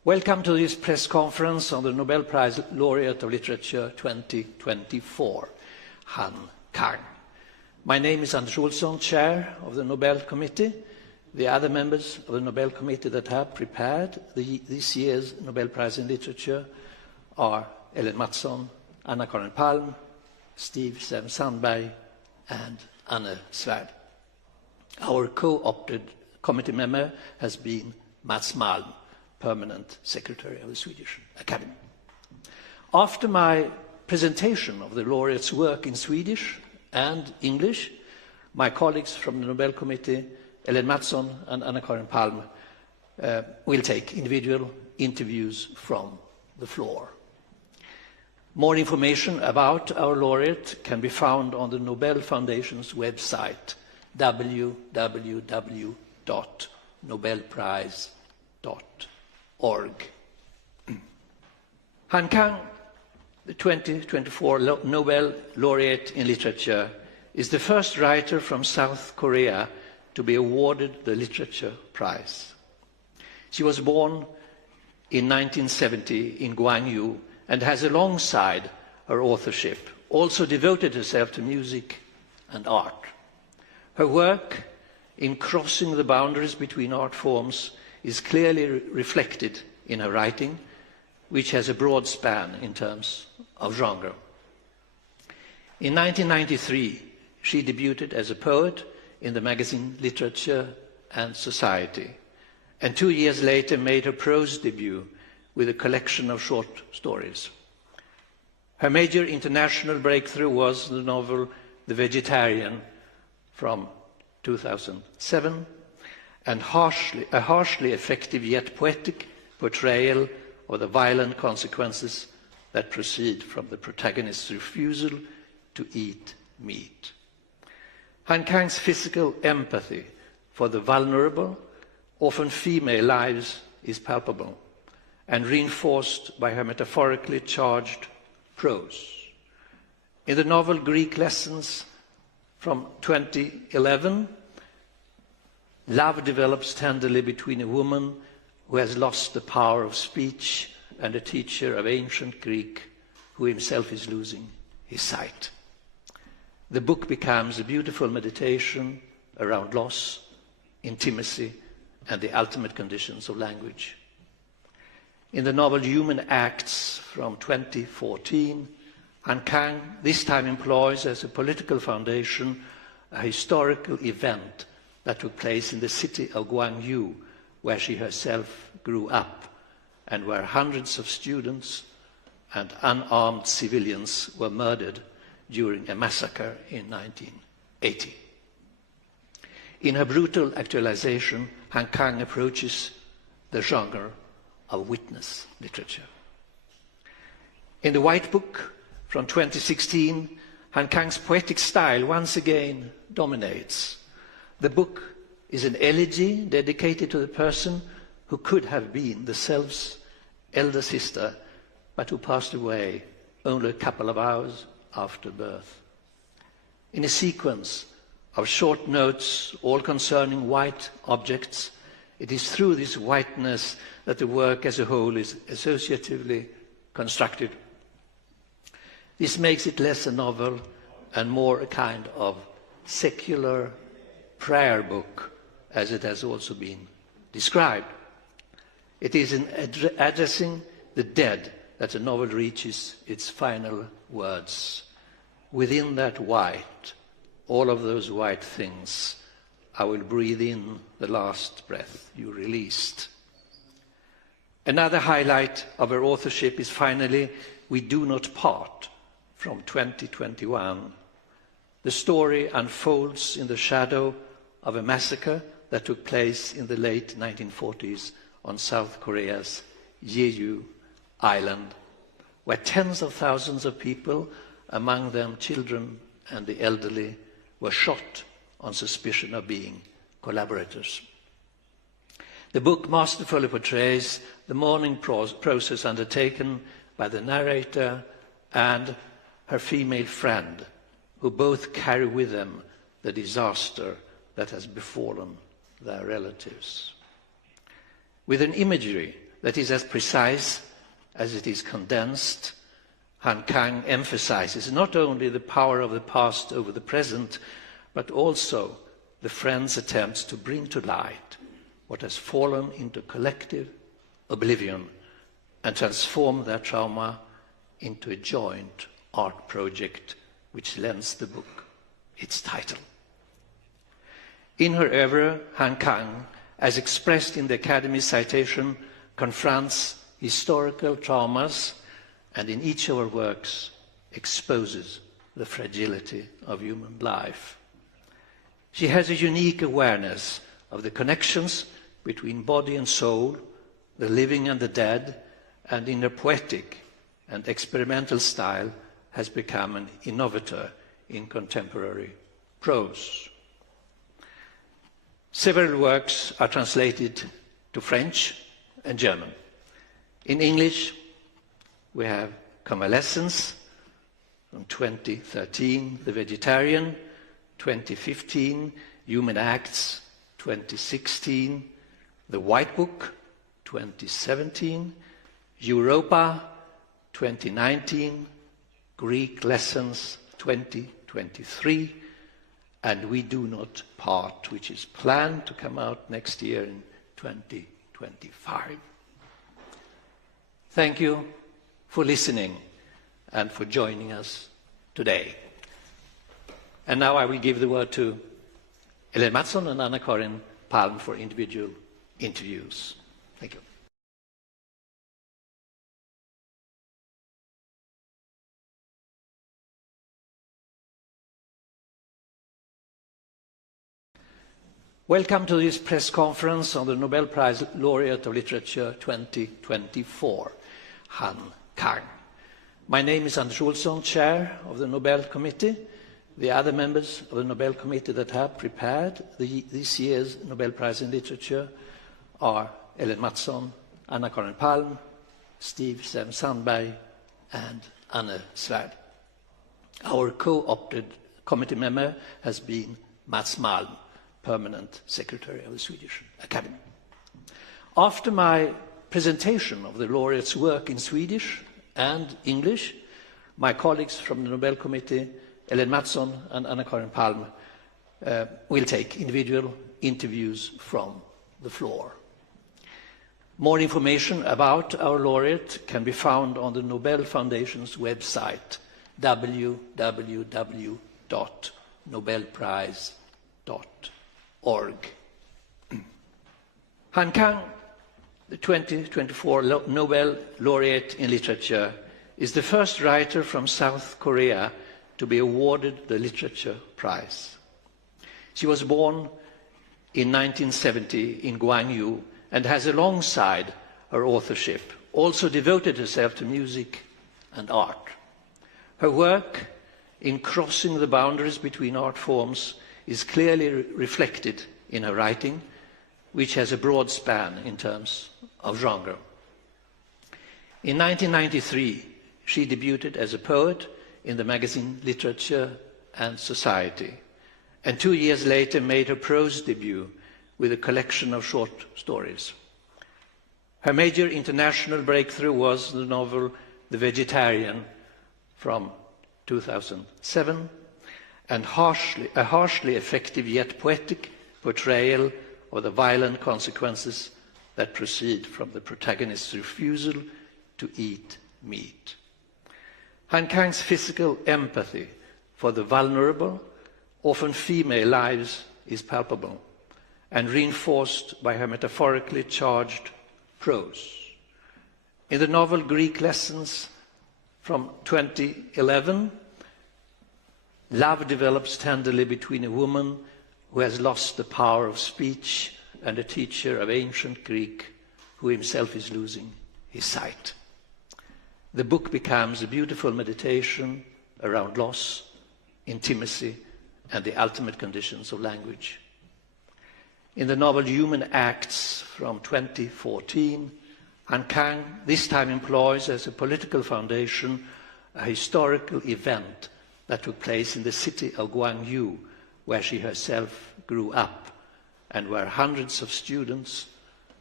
Welcome to this press conference on the Nobel Prize Laureate of Literature 2024, Han Kang. My name is Anders Olsson, Chair of the Nobel Committee. The other members of the Nobel Committee that have prepared this year's Nobel Prize in Literature are Ellen Mattsson, Anna-Karin Palm, Steve Sandberg, and Anne Svärd. Our co-opted committee member has been Mats Malm, Permanent Secretary of the Swedish Academy. After my presentation of the laureate's work in Swedish and English, my colleagues from the Nobel Committee, Ellen Mattsson and Anna-Karin Palm, will take individual interviews from the floor. More information about our laureate can be found on the Nobel Foundation's website, www.nobelprize.org. Han Kang, the 2024 Nobel Laureate in Literature, is the first writer from South Korea to be awarded the Literature Prize. She was born in 1970 in Gwangju and has, alongside her authorship, also devoted herself to music and art. Her work in crossing the boundaries between art forms is clearly reflected in her writing, which has a broad span in terms of genre. In 1993, she debuted as a poet in the magazine Literature and Society, and 2 years later made her prose debut with a collection of short stories. Her major international breakthrough was the novel The Vegetarian from 2007, and a harshly effective yet poetic portrayal of the violent consequences that proceed from the protagonist's refusal to eat meat. Han Kang's physical empathy for the vulnerable, often female lives, is palpable and reinforced by her metaphorically charged prose. In the novel Greek Lessons from 2011, love develops tenderly between a woman who has lost the power of speech and a teacher of ancient Greek who himself is losing his sight. The book becomes a beautiful meditation around loss, intimacy, and the ultimate conditions of language. In the novel Human Acts from 2014, Han Kang this time employs as a political foundation a historical event that took place in the city of Gwangju, where she herself grew up and where hundreds of students and unarmed civilians were murdered during a massacre in 1980. In her brutal actualization, Han Kang approaches the genre of witness literature. In the White Book from 2016, Han Kang's poetic style once again dominates. The book is an elegy dedicated to the person who could have been the self's elder sister, but who passed away only a couple of hours after birth. In a sequence of short notes, all concerning white objects, it is through this whiteness that the work as a whole is associatively constructed. This makes it less a novel and more a kind of secular prayer book, as it has also been described. It is in addressing the dead that the novel reaches its final words. Within that white, all of those white things, I will breathe in the last breath you released. Another highlight of her authorship is finally We Do Not Part from 2021. The story unfolds in the shadow of a massacre that took place in the late 1940s on South Korea's Yeosu island, where tens of thousands of people, among them children and the elderly, were shot on suspicion of being collaborators. The book masterfully portrays the mourning process undertaken by the narrator and her female friend, who both carry with them the disaster that has befallen their relatives. With an imagery that is as precise as it is condensed, Han Kang emphasizes not only the power of the past over the present, but also the friend's attempts to bring to light what has fallen into collective oblivion and transform their trauma into a joint art project which lends the book its title. In her oeuvre, Han Kang, as expressed in the Academy's citation, confronts historical traumas and in each of her works exposes the fragility of human life. She has a unique awareness of the connections between body and soul, the living and the dead, and in her poetic and experimental style has become an innovator in contemporary prose. Several works are translated to French and German. In English, we have Convalescence from 2013, The Vegetarian, 2015, Human Acts, 2016, The White Book, 2017, Europa, 2019, Greek Lessons, 2023, and We Do Not Part, which is planned to come out next year in 2025. Thank you for listening and for joining us today. And now I will give the word to Ellen Mattsson and Anna-Karin Palm for individual interviews. Thank you. Welcome to this press conference on the Nobel Prize Laureate of Literature 2024, Han Kang. My name is Anders Olsson, Chair of the Nobel Committee. The other members of the Nobel Committee that have prepared this year's Nobel Prize in Literature are Ellen Mattsson, Anna-Karin Palm, Steve Sandberg, and Anne Svärd. Our co-opted committee member has been Mats Malm, Permanent Secretary of the Swedish Academy. After my presentation of the laureate's work in Swedish and English, my colleagues from the Nobel Committee, Ellen Mattsson and Anna-Karin Palm, will take individual interviews from the floor. More information about our laureate can be found on the Nobel Foundation's website, www.nobelprize.org. Han Kang, the 2024 Nobel Laureate in Literature, is the first writer from South Korea to be awarded the Literature Prize. She was born in 1970 in Gwangju and has, alongside her authorship, also devoted herself to music and art. Her work in crossing the boundaries between art forms is clearly reflected in her writing, which has a broad span in terms of genre. In 1993, she debuted as a poet in the magazine Literature and Society, and 2 years later made her prose debut with a collection of short stories. Her major international breakthrough was the novel The Vegetarian from 2007, and a harshly effective yet poetic portrayal of the violent consequences that proceed from the protagonist's refusal to eat meat. Han Kang's physical empathy for the vulnerable, often female lives, is palpable and reinforced by her metaphorically charged prose. In the novel Greek Lessons from 2011, love develops tenderly between a woman who has lost the power of speech and a teacher of ancient Greek who himself is losing his sight. The book becomes a beautiful meditation around loss, intimacy, and the ultimate conditions of language. In the novel Human Acts from 2014, Han Kang this time employs as a political foundation a historical event that took place in the city of Gwangju, where she herself grew up, and where hundreds of students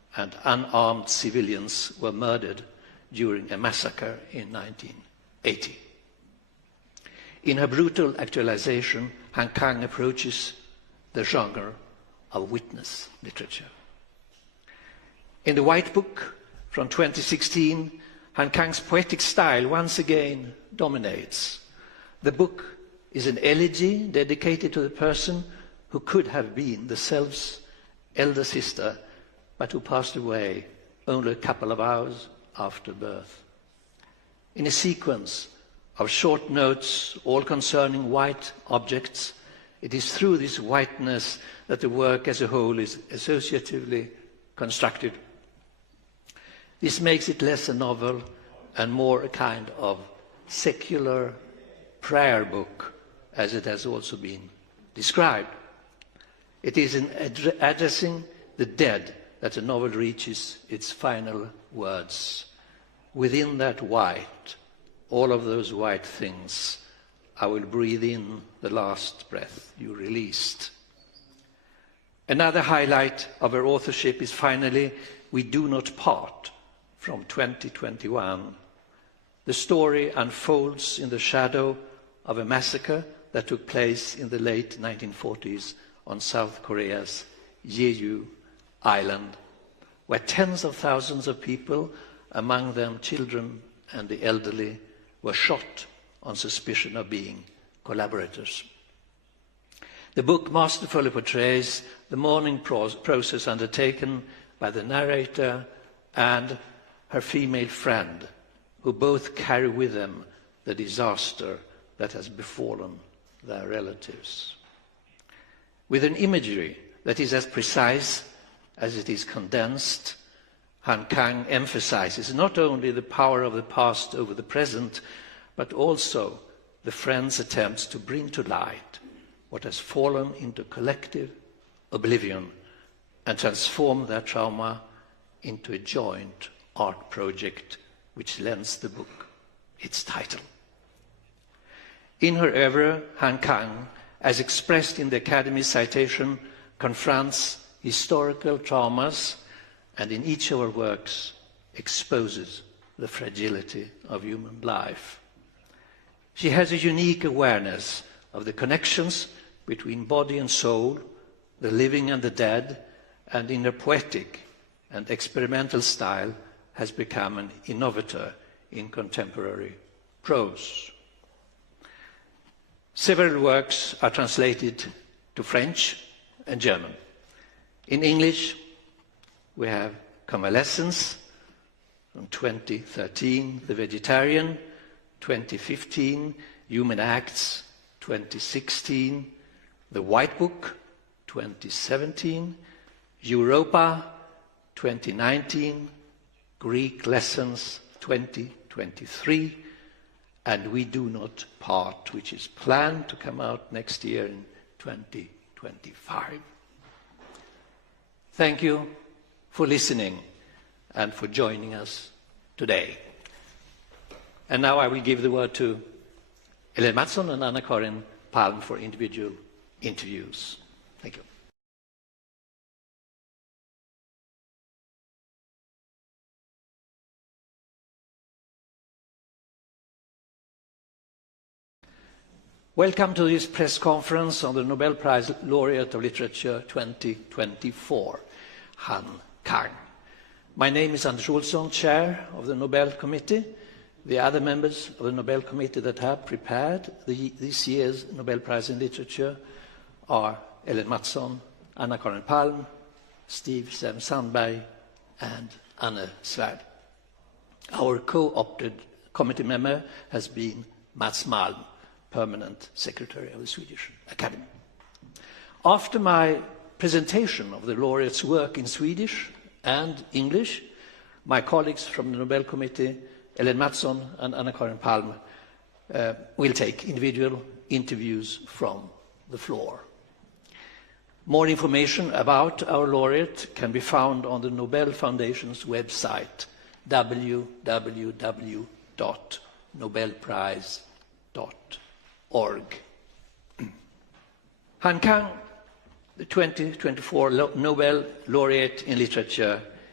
and unarmed civilians were murdered during a massacre in 1980. In her brutal actualization, Han Kang approaches the genre of witness literature. In the White Book from 2016, Han Kang's poetic style once again dominates. The book is an elegy dedicated to the person who could have been the self's elder sister, but who passed away only a couple of hours after birth. In a sequence of short notes, all concerning white objects, it is through this whiteness that the work as a whole is associatively constructed. This makes it less a novel and more a kind of secular prayer book, as it has also been described. It is in addressing the dead that the novel reaches its final words. Within that white, all of those white things, I will breathe in the last breath you released. Another highlight of her authorship is finally We Do Not Part from 2021. The story unfolds in the shadow of a massacre that took place in the late 1940s on South Korea's Yeosu island, where tens of thousands of people, among them children and the elderly, were shot on suspicion of being collaborators. The book masterfully portrays the mourning process undertaken by the narrator and her female friend, who both carry with them the disaster that has befallen their relatives. With an imagery that is as precise as it is condensed, Han Kang emphasizes not only the power of the past over the present, but also the friend's attempts to bring to light what has fallen into collective oblivion and transform their trauma into a joint art project which lends the book its title. In her oeuvre, Han Kang, as expressed in the Academy's citation, confronts historical traumas and in each of her works exposes the fragility of human life. She has a unique awareness of the connections between body and soul, the living and the dead, and in her poetic and experimental style has become an innovator in contemporary prose. Several works are translated to French and German. In English, we have Convalescence from 2013, The Vegetarian, 2015, Human Acts, 2016, The White Book, 2017, Europa, 2019, Greek Lessons, 2023, and We Do Not Part, which is planned to come out next year in 2025. Thank you for listening and for joining us today. And now I will give the word to Ellen Mattsson and Anna-Karin Palm for individual interviews. Thank you. Welcome to this press conference on the Nobel Prize Laureate of Literature 2024, Han Kang. My name is Anders Olsson, Chair of the Nobel Committee. The other members of the Nobel Committee that have prepared this year's Nobel Prize in Literature are Ellen Mattsson, Anna-Karin Palm, Steve Sandberg, and Anne Svärd. Our co-opted committee member has been Mats Malm, Permanent Secretary of the Swedish Academy. After my presentation of the laureate's work in Swedish and English, my colleagues from the Nobel Committee, Ellen Mattsson and Anna-Karin Palm, will take individual interviews from the floor. More information about our laureate can be found on the Nobel Foundation's website, www.nobelprize.org. Han Kang, the 2024 Nobel Laureate in Literature,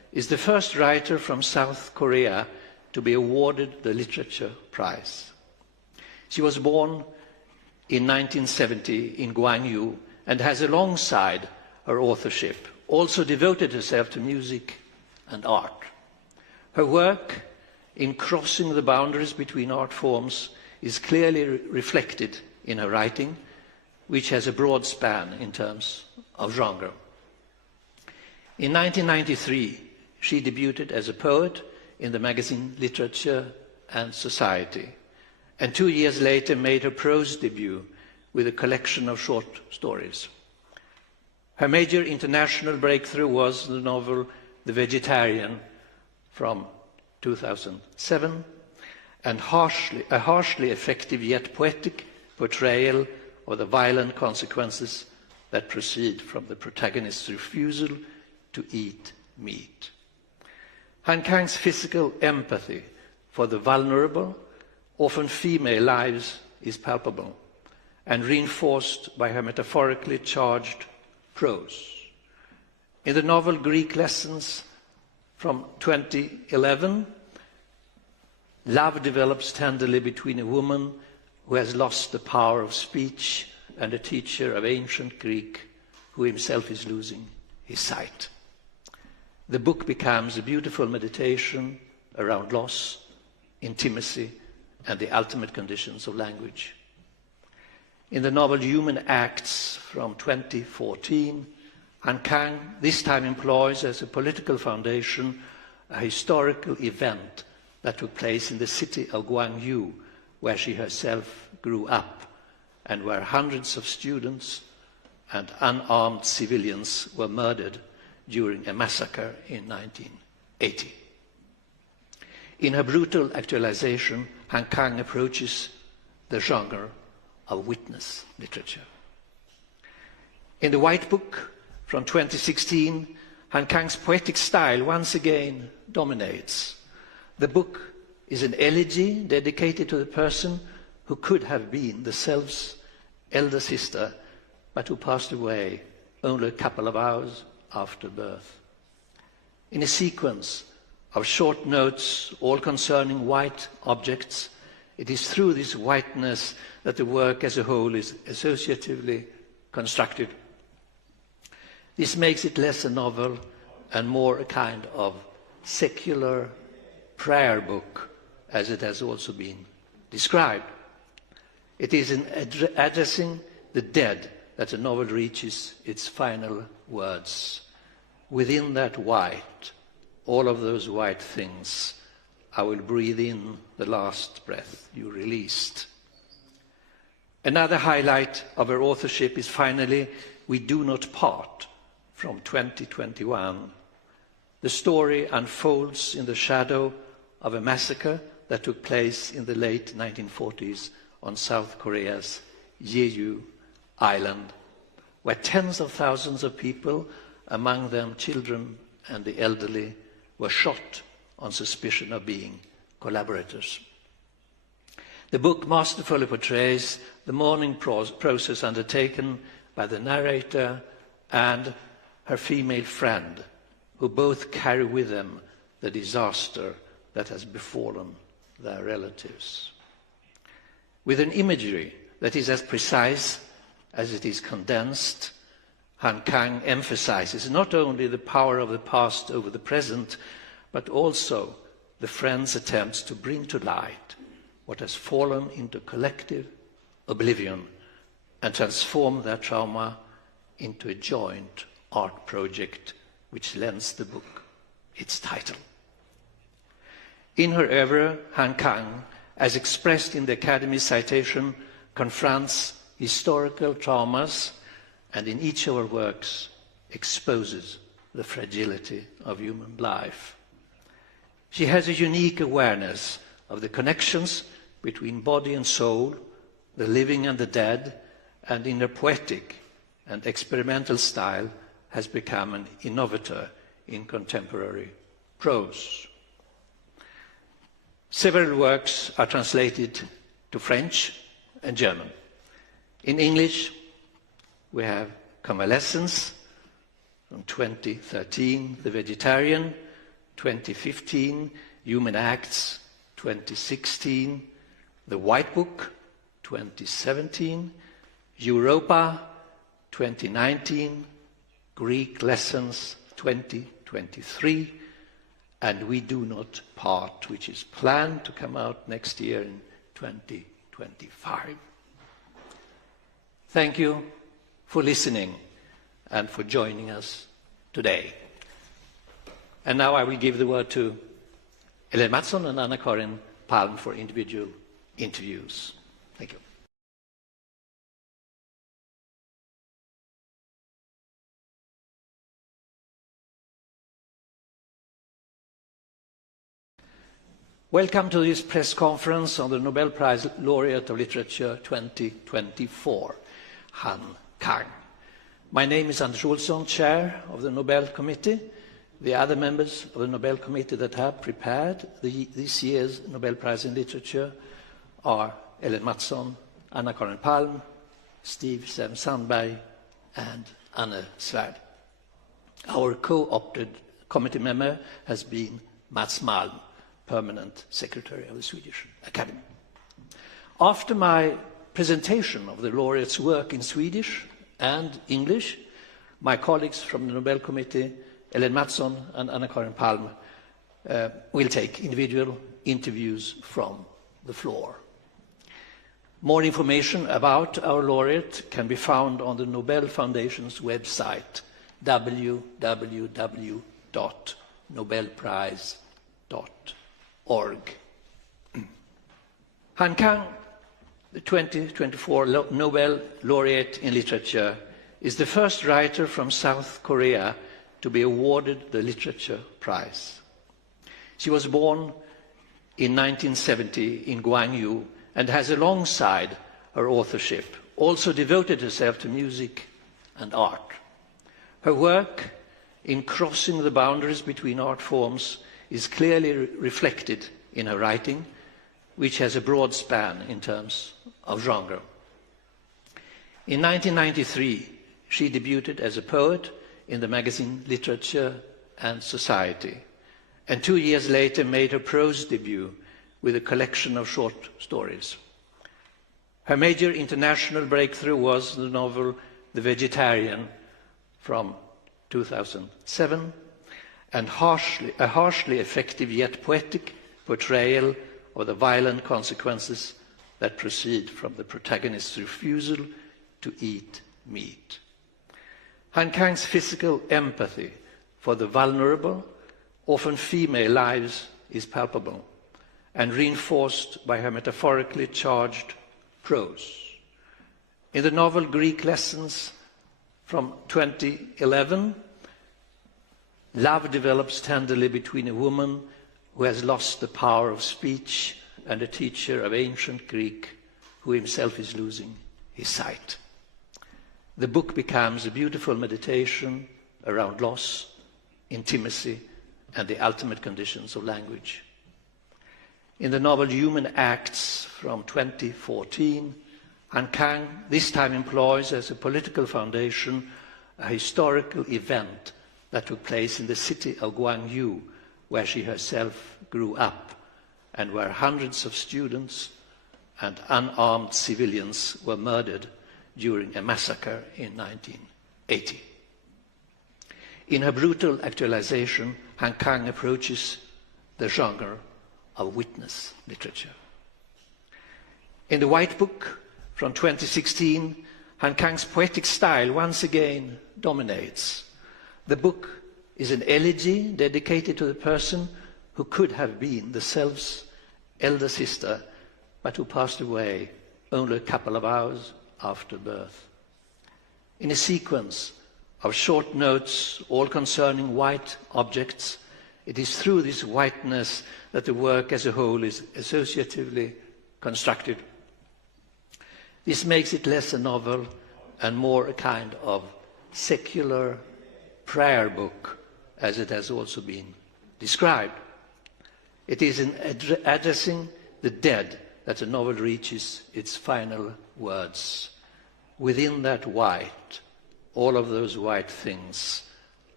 is the first writer from South Korea to be awarded the Literature Prize. She was born in 1970 in Gwangju and has, alongside her authorship, also devoted herself to music and art. Her work in crossing the boundaries between art forms is clearly reflected in her writing, which has a broad span in terms of genre. In 1993, she debuted as a poet in the magazine Literature and Society, and 2 years later made her prose debut with a collection of short stories. Her major international breakthrough was the novel The Vegetarian from 2007, and a harshly effective yet poetic portrayal of the violent consequences that proceed from the protagonist's refusal to eat meat. Han Kang's physical empathy for the vulnerable, often female lives, is palpable and reinforced by her metaphorically charged prose. In the novel Greek Lessons from 2011, love develops tenderly between a woman who has lost the power of speech and a teacher of ancient Greek who himself is losing his sight. The book becomes a beautiful meditation around loss, intimacy, and the ultimate conditions of language. In the novel Human Acts from 2014, Han Kang this time employs as a political foundation a historical event that took place in the city of Gwangju, where she herself grew up and where hundreds of students and unarmed civilians were murdered during a massacre in 1980. In her brutal actualization, Han Kang approaches the genre of witness literature. In the White Book from 2016, Han Kang's poetic style once again dominates. The book is an elegy dedicated to the person who could have been the self's elder sister, but who passed away only a couple of hours after birth. In a sequence of short notes, all concerning white objects, it is through this whiteness that the work as a whole is associatively constructed. This makes it less a novel and more a kind of secular prayer book, as it has also been described. It is in addressing the dead that the novel reaches its final words. Within that white, all of those white things, I will breathe in the last breath you released. Another highlight of her authorship is finally We Do Not Part from 2021. The story unfolds in the shadow of a massacre that took place in the late 1940s on South Korea's Yeosu island, where tens of thousands of people, among them children and the elderly, were shot on suspicion of being collaborators. The book masterfully portrays the mourning process undertaken by the narrator and her female friend, who both carry with them the disaster that has befallen their relatives. With an imagery that is as precise as it is condensed, Han Kang emphasizes not only the power of the past over the present, but also the friend's attempts to bring to light what has fallen into collective oblivion and transform their trauma into a joint art project which lends the book its title. In her oeuvre, Han Kang, as expressed in the Academy's citation, confronts historical traumas and in each of her works exposes the fragility of human life. She has a unique awareness of the connections between body and soul, the living and the dead, and in her poetic and experimental style has become an innovator in contemporary prose. Several works are translated to French and German. In English, we have Convalescence from 2013, The Vegetarian 2015, Human Acts 2016, The White Book 2017, Europa 2019, Greek Lessons 2023, and We Do Not Part, which is planned to come out next year in 2025. Thank you for listening and for joining us today. And now I will give the word to Ellen Mattsson and Anna-Karin Palm for individual interviews. Thank you. Welcome to this press conference on the Nobel Prize Laureate of Literature 2024, Han Kang. My name is Anders Olsson, Chair of the Nobel Committee. The other members of the Nobel Committee that have prepared this year's Nobel Prize in Literature are Ellen Mattsson, Anna-Karin Palm, Steve Sandberg, and Anne Svärd. Our co-opted committee member has been Mats Malm, Permanent Secretary of the Swedish Academy. After my presentation of the laureate's work in Swedish and English, my colleagues from the Nobel Committee, Ellen Mattsson and Anna-Karin Palm, will take individual interviews from the floor. More information about our laureate can be found on the Nobel Foundation's website, www.nobelprize.org. Han Kang, the 2024 Nobel Laureate in Literature, is the first writer from South Korea to be awarded the Literature Prize. She was born in 1970 in Gwangju and has, alongside her authorship, also devoted herself to music and art. Her work in crossing the boundaries between art forms is clearly reflected in her writing, which has a broad span in terms of genre. In 1993, she debuted as a poet in the magazine Literature and Society, and 2 years later made her prose debut with a collection of short stories. Her major international breakthrough was the novel The Vegetarian from 2007, and a harshly effective yet poetic portrayal of the violent consequences that proceed from the protagonist's refusal to eat meat. Han Kang's physical empathy for the vulnerable, often female lives is palpable and reinforced by her metaphorically charged prose. In the novel Greek Lessons from 2011, love develops tenderly between a woman who has lost the power of speech and a teacher of ancient Greek who himself is losing his sight. The book becomes a beautiful meditation around loss, intimacy, and the ultimate conditions of language. In the novel Human Acts from 2014, Han Kang this time employs as a political foundation a historical event that took place in the city of Gwangju, where she herself grew up and where hundreds of students and unarmed civilians were murdered during a massacre in 1980. In her brutal actualization, Han Kang approaches the genre of witness literature. In The White Book from 2016, Han Kang's poetic style once again dominates. The book is an elegy dedicated to the person who could have been the self's elder sister, but who passed away only a couple of hours after birth. In a sequence of short notes, all concerning white objects, it is through this whiteness that the work as a whole is associatively constructed. This makes it less a novel and more a kind of secular prayer book, as it has also been described. It is in addressing the dead that the novel reaches its final words. Within that white, all of those white things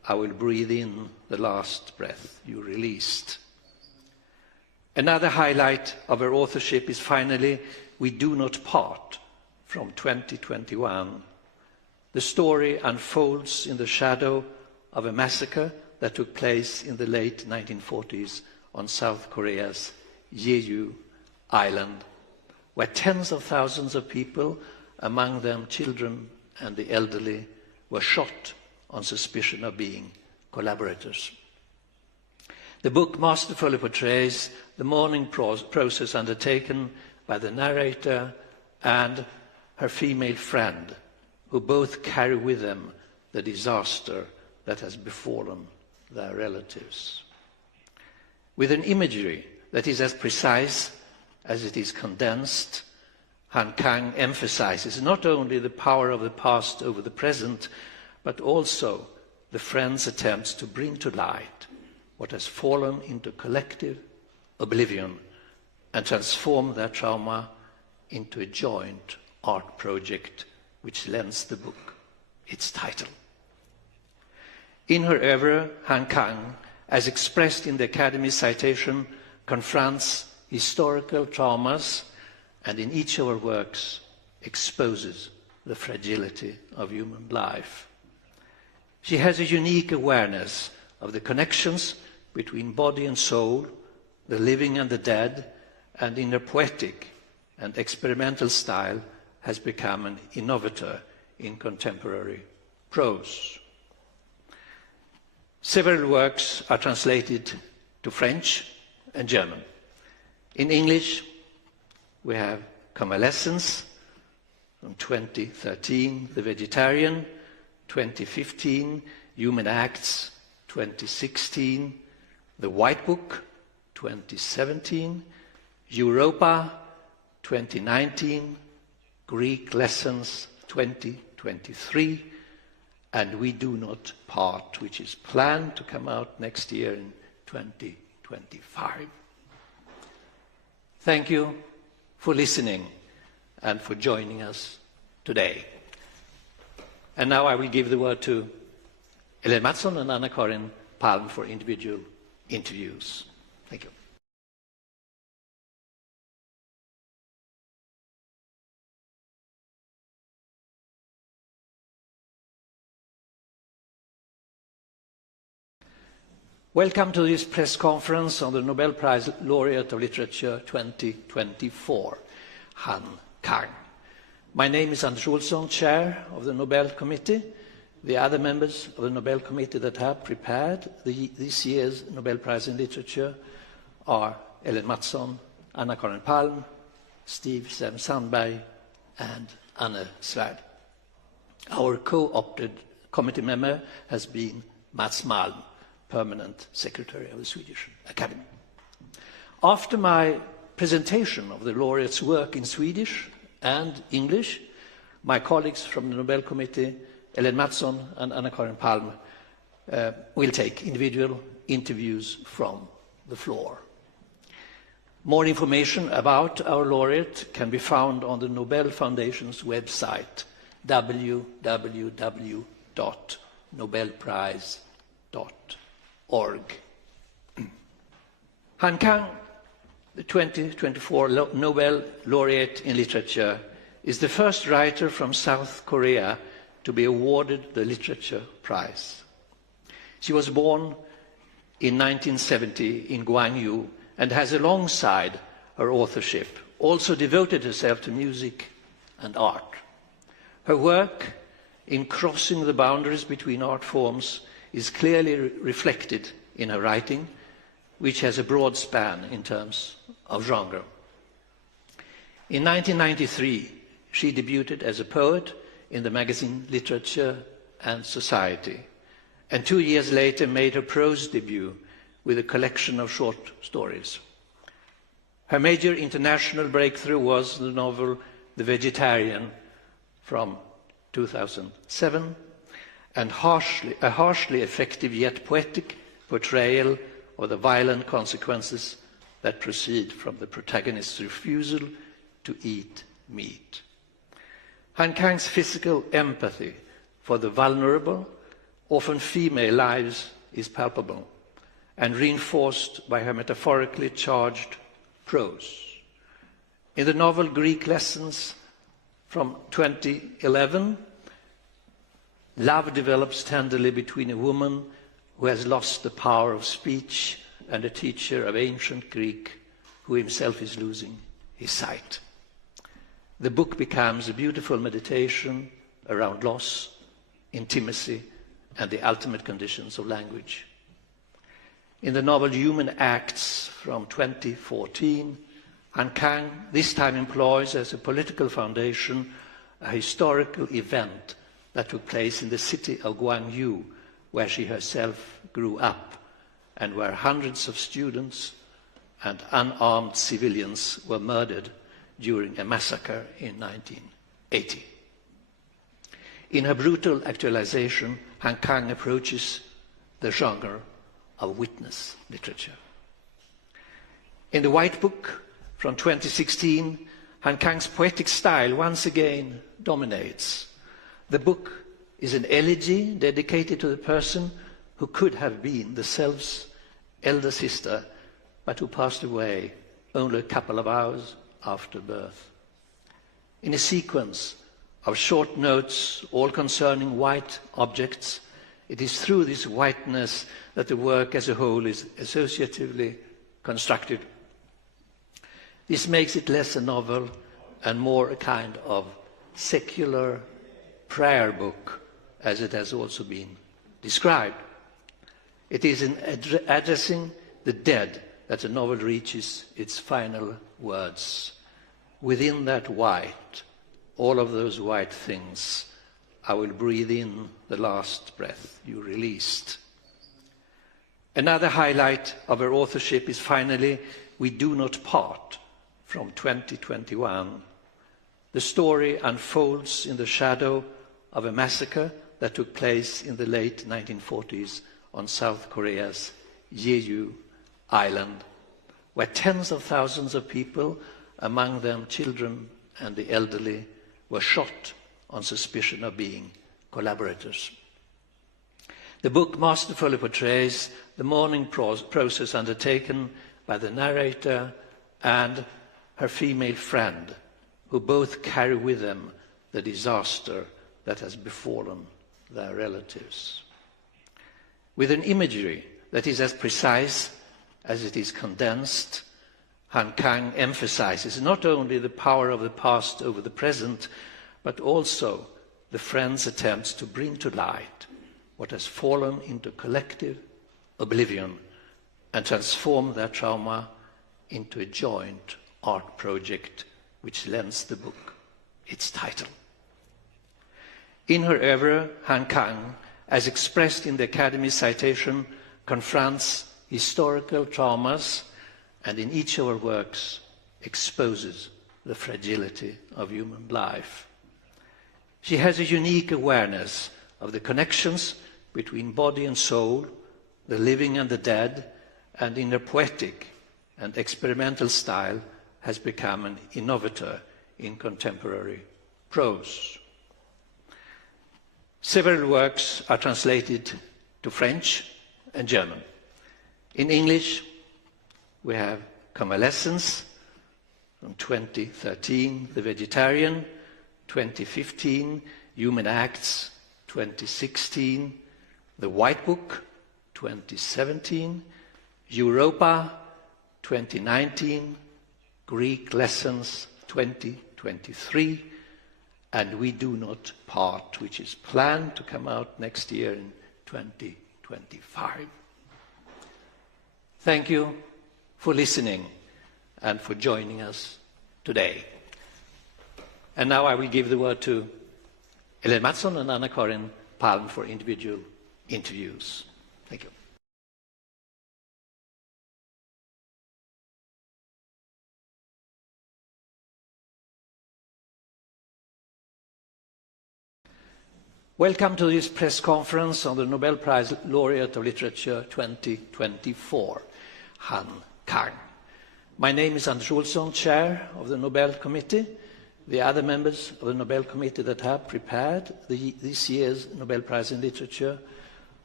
I will breathe in the last breath you released. Another highlight of her authorship is finally We Do Not Part from 2021. The story unfolds in the shadow of a massacre that took place in the late 1940s on South Korea's Yeosu island, where tens of thousands of people, among them children and the elderly, were shot on suspicion of being collaborators. The book masterfully portrays the mourning process undertaken by the narrator and her female friend, who both carry with them the disaster that has befallen their relatives. With an imagery that is as precise as it is condensed, Han Kang emphasizes not only the power of the past over the present, but also the friend's attempts to bring to light what has fallen into collective oblivion and transform their trauma into a joint art project which lends the book its title. In her oeuvre, Han Kang, as expressed in the Academy's citation, confronts historical traumas and in each of her works exposes the fragility of human life. She has a unique awareness of the connections between body and soul, the living and the dead, and in her poetic and experimental style has become an innovator in contemporary prose. Several works are translated to French and German. In English, we have Convalescence from 2013, The Vegetarian, 2015, Human Acts, 2016, The White Book, 2017, Europa, 2019, Greek Lessons, 2023, and We Do Not Part, which is planned to come out next year in 2025. Thank you for listening and for joining us today. And now I will give the word to Ellen Mattsson and Anna-Karin Palm for individual interviews. Thank you. Welcome to this press conference on the Nobel Prize Laureate of Literature 2024, Han Kang. My name is Anders Olsson, Chair of the Nobel Committee. The other members of the Nobel Committee that have prepared this year's Nobel Prize in Literature are Ellen Mattsson, Anna-Karin Palm, Steve Sandberg, and Anne Svärd. Our co-opted committee member has been Mats Malm, Permanent Secretary of the Swedish Academy. After my presentation of the laureate's work in Swedish and English, my colleagues from the Nobel Committee, Ellen Mattsson and Anna-Karin Palm, will take individual interviews from the floor. More information about our laureate can be found on the Nobel Foundation's website, www.nobelprize.org. Han Kang, the 2024 Nobel Laureate in Literature, is the first writer from South Korea to be awarded the Literature Prize. She was born in 1970 in Gwangju and has, alongside her authorship, also devoted herself to music and art. Her work in crossing the boundaries between art forms is clearly reflected in her writing, which has a broad span in terms of genre. In 1993, she debuted as a poet in the magazine Literature and Society, and 2 years later made her prose debut with a collection of short stories. Her major international breakthrough was the novel The Vegetarian from 2007, and a harshly effective yet poetic portrayal of the violent consequences that proceed from the protagonist's refusal to eat meat. Han Kang's physical empathy for the vulnerable often female lives, is palpable and reinforced by her metaphorically charged prose. In the novel Greek Lessons from 2011, love develops tenderly between a woman who has lost the power of speech and a teacher of ancient Greek who himself is losing his sight. The book becomes a beautiful meditation around loss, intimacy, and the ultimate conditions of language. In the novel Human Acts from 2014, Han Kang this time employs as a political foundation a historical event that took place in the city of Gwangju, where she herself grew up and where hundreds of students and unarmed civilians were murdered during a massacre in 1980. In her brutal actualization, Han Kang approaches the genre of witness literature. In the White Book from 2016, Han Kang's poetic style once again dominates. The book is an elegy dedicated to the person who could have been the self's elder sister, but who passed away only a couple of hours after birth. In a sequence of short notes, all concerning white objects, it is through this whiteness that the work as a whole is associatively constructed. This makes it less a novel and more a kind of secular prayer book, as it has also been described. It is in addressing the dead that the novel reaches its final words. Within that white, all of those white things, I will breathe in the last breath you released. Another highlight of her authorship is finally We Do Not Part from 2021. The story unfolds in the shadow of a massacre that took place in the late 1940s on South Korea's Yeosu island, where tens of thousands of people, among them children and the elderly, were shot on suspicion of being collaborators. The book masterfully portrays the mourning process undertaken by the narrator and her female friend, who both carry with them the disaster that has befallen their relatives. With an imagery that is as precise as it is condensed, Han Kang emphasizes not only the power of the past over the present, but also the friend's attempts to bring to light what has fallen into collective oblivion and transform their trauma into a joint art project which lends the book its title. In her oeuvre, Han Kang, as expressed in the Academy's citation, confronts historical traumas and in each of her works exposes the fragility of human life. She has a unique awareness of the connections between body and soul, the living and the dead, and in her poetic and experimental style has become an innovator in contemporary prose. Several works are translated to French and German. In English, we have Convalescence from 2013, The Vegetarian, 2015, Human Acts, 2016, The White Book, 2017, Europa, 2019, Greek Lessons, 2023, and We Do Not Part, which is planned to come out next year in 2025. Thank you for listening and for joining us today. And now I will give the word to Ellen Mattsson and Anna-Karin Palm for individual interviews. Thank you. Welcome to this press conference on the Nobel Prize Laureate of Literature 2024, Han Kang. My name is Anders Olsson, Chair of the Nobel Committee. The other members of the Nobel Committee that have prepared this year's Nobel Prize in Literature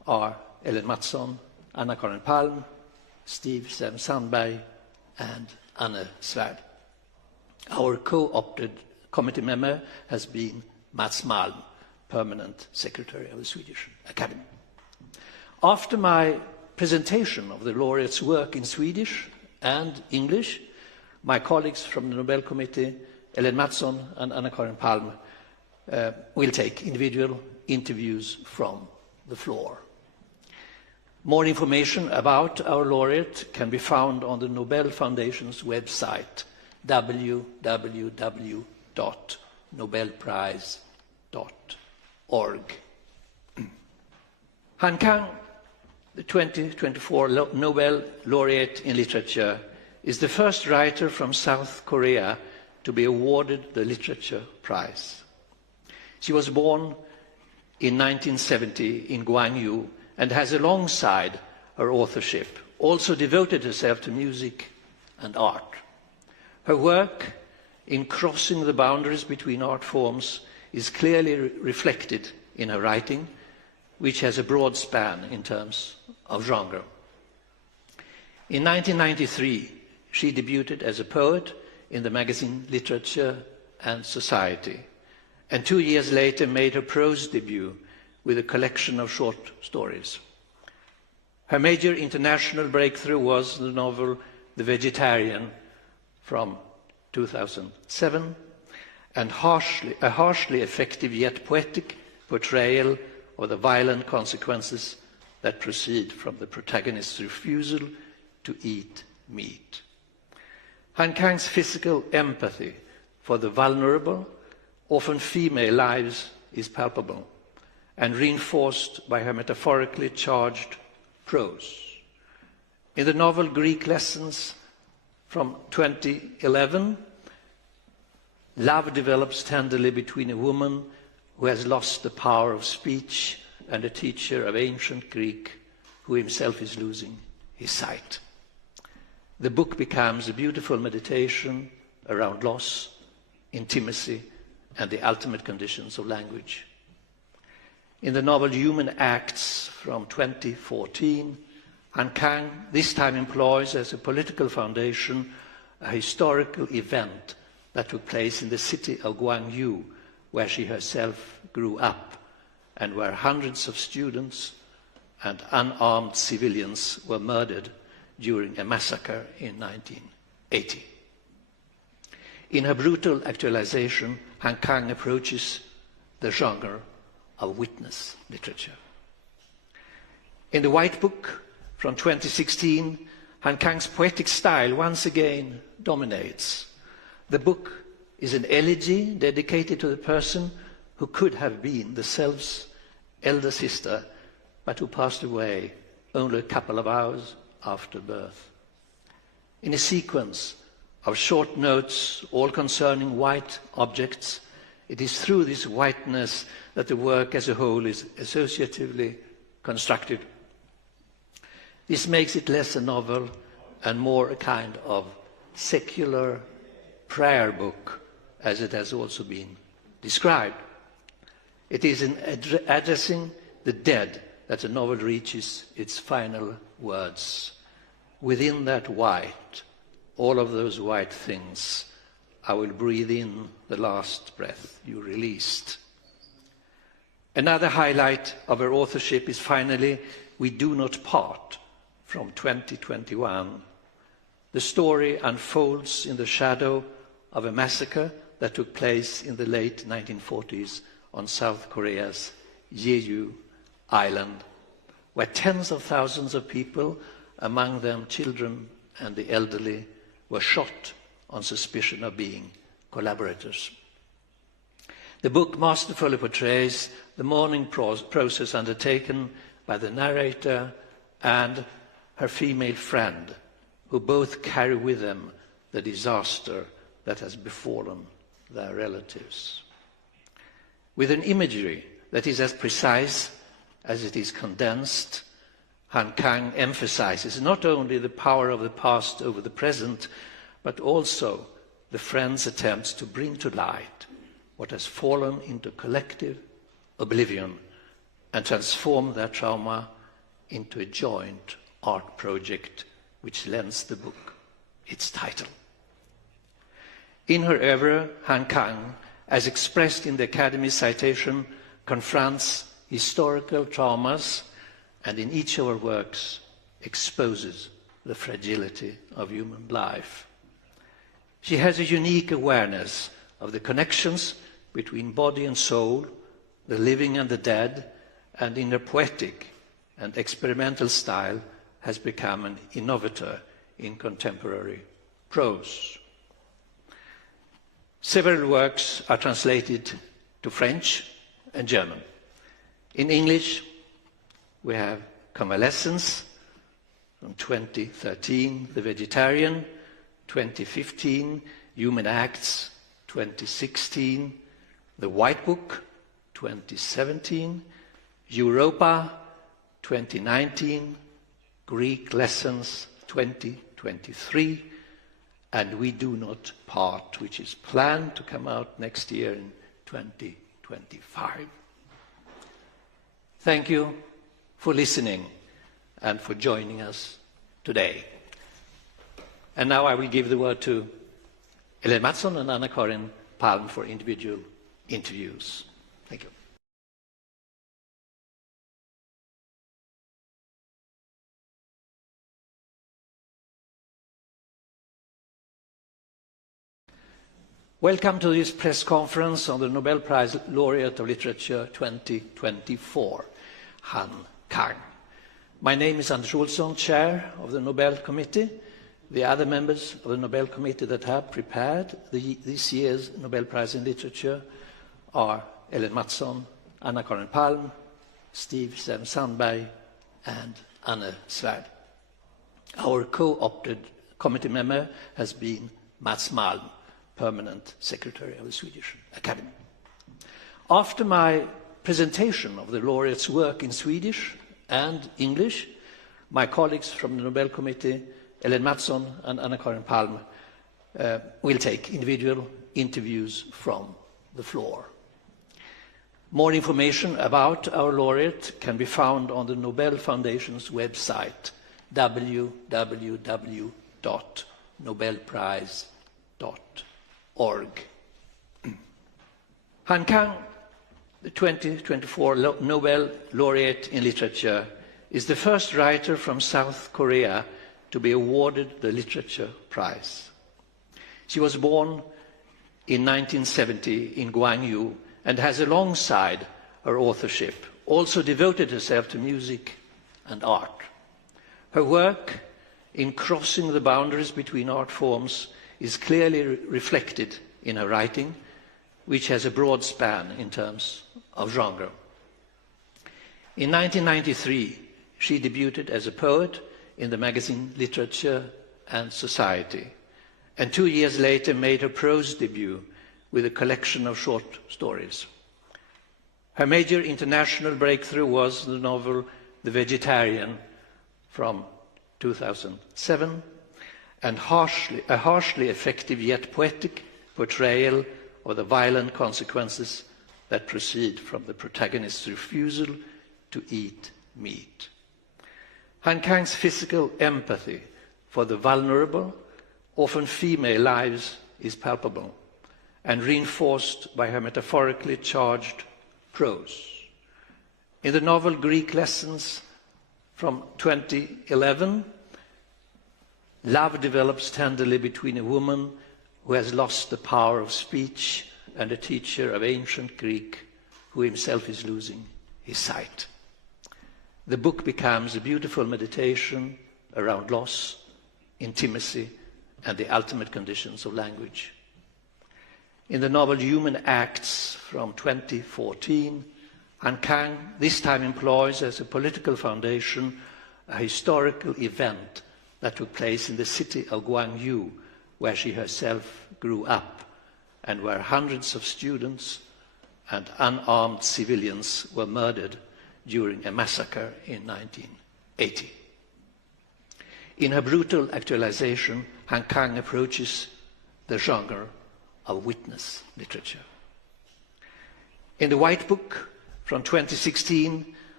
are Ellen Mattsson, Anna-Karin Palm, Steve Sandberg, and Anne Svärd. Our co-opted committee member has been Mats Malm, permanent secretary of the Swedish Academy. After my presentation of the laureate's work in Swedish and English, my colleagues from the Nobel Committee, Ellen Mattsson and Anna-Karin Palm, will take individual interviews from the floor. More information about our laureate can be found on the Nobel Foundation's website, www.nobelprize.org. Han Kang, the 2024 Nobel laureate in literature, is the first writer from South Korea to be awarded the Literature Prize. She was born in 1970 in Gwangju and has, alongside her authorship, also devoted herself to music and art. Her work in crossing the boundaries between art forms is clearly reflected in her writing, which has a broad span in terms of genre. In 1993, she debuted as a poet in the magazine Literature and Society, and 2 years later made her prose debut with a collection of short stories. Her major international breakthrough was the novel The Vegetarian from 2007, and a harshly effective yet poetic portrayal of the violent consequences that proceed from the protagonist's refusal to eat meat. Han Kang's physical empathy for the vulnerable, often female lives, is palpable and reinforced by her metaphorically charged prose. In the novel Greek Lessons from 2011, love develops tenderly between a woman who has lost the power of speech and a teacher of ancient Greek who himself is losing his sight. The book becomes a beautiful meditation around loss, intimacy, and the ultimate conditions of language. In the novel Human Acts from 2014, Han Kang this time employs as a political foundation a historical event that took place in the city of Gwangju, where she herself grew up, and where hundreds of students and unarmed civilians were murdered during a massacre in 1980. In her brutal actualization, Han Kang approaches the genre of witness literature. In the White Book from 2016, Han Kang's poetic style once again dominates. The book is an elegy dedicated to the person who could have been the self's elder sister, but who passed away only a couple of hours after birth. In a sequence of short notes, all concerning white objects, it is through this whiteness that the work as a whole is associatively constructed. This makes it less a novel and more a kind of secular prayer book, as it has also been described. It is in addressing the dead that the novel reaches its final words. Within that white, all of those white things, I will breathe in the last breath you released. Another highlight of her authorship is finally We Do Not Part from 2021. The story unfolds in the shadow of a massacre that took place in the late 1940s on South Korea's Yeosu island, where tens of thousands of people, among them children and the elderly, were shot on suspicion of being collaborators. The book masterfully portrays the mourning process undertaken by the narrator and her female friend, who both carry with them the disaster that has befallen their relatives. With an imagery that is as precise as it is condensed, Han Kang emphasizes not only the power of the past over the present, but also the friend's attempts to bring to light what has fallen into collective oblivion and transform their trauma into a joint art project which lends the book its title. In her oeuvre, Han Kang, as expressed in the Academy's citation, confronts historical traumas and in each of her works exposes the fragility of human life. She has a unique awareness of the connections between body and soul, the living and the dead, and in her poetic and experimental style has become an innovator in contemporary prose. Several works are translated to French and German. In English, we have Convalescence from 2013, The Vegetarian, 2015, Human Acts, 2016, The White Book, 2017, Europa, 2019, Greek Lessons, 2023, and We Do Not Part, which is planned to come out next year in 2025. Thank you for listening and for joining us today. And now I will give the word to Ellen Mattsson and Anna-Karin Palm for individual interviews. Thank you. Welcome to this press conference on the Nobel Prize Laureate of Literature 2024, Han Kang. My name is Anders Olsson, Chair of the Nobel Committee. The other members of the Nobel Committee that have prepared this year's Nobel Prize in Literature are Ellen Mattsson, Anna-Karin Palm, Steve Sandberg, and Anne Svärd. Our co-opted committee member has been Mats Malm, Permanent Secretary of the Swedish Academy. After my presentation of the laureate's work in Swedish and English, my colleagues from the Nobel Committee, Ellen Mattsson and Anna-Karin Palm, will take individual interviews from the floor. More information about our laureate can be found on the Nobel Foundation's website, www.nobelprize.org. Han Kang, the 2024 Nobel Laureate in Literature, is the first writer from South Korea to be awarded the Literature Prize. She was born in 1970 in Gwangju and has, alongside her authorship, also devoted herself to music and art. Her work in crossing the boundaries between art forms is clearly reflected in her writing, which has a broad span in terms of genre. In 1993, she debuted as a poet in the magazine Literature and Society, and 2 years later made her prose debut with a collection of short stories. Her major international breakthrough was the novel The Vegetarian from 2007, and a harshly effective yet poetic portrayal of the violent consequences that proceed from the protagonist's refusal to eat meat. Han Kang's physical empathy for the vulnerable, often female lives, is palpable and reinforced by her metaphorically charged prose. In the novel Greek Lessons from 2011, love develops tenderly between a woman who has lost the power of speech and a teacher of ancient Greek who himself is losing his sight. The book becomes a beautiful meditation around loss, intimacy, and the ultimate conditions of language. In the novel Human Acts from 2014, Han Kang this time employs as a political foundation a historical event that took place in the city of Gwangju, where she herself grew up and where hundreds of students and unarmed civilians were murdered during a massacre in 1980. In her brutal actualization, Han Kang approaches the genre of witness literature. In The White Book from 2016,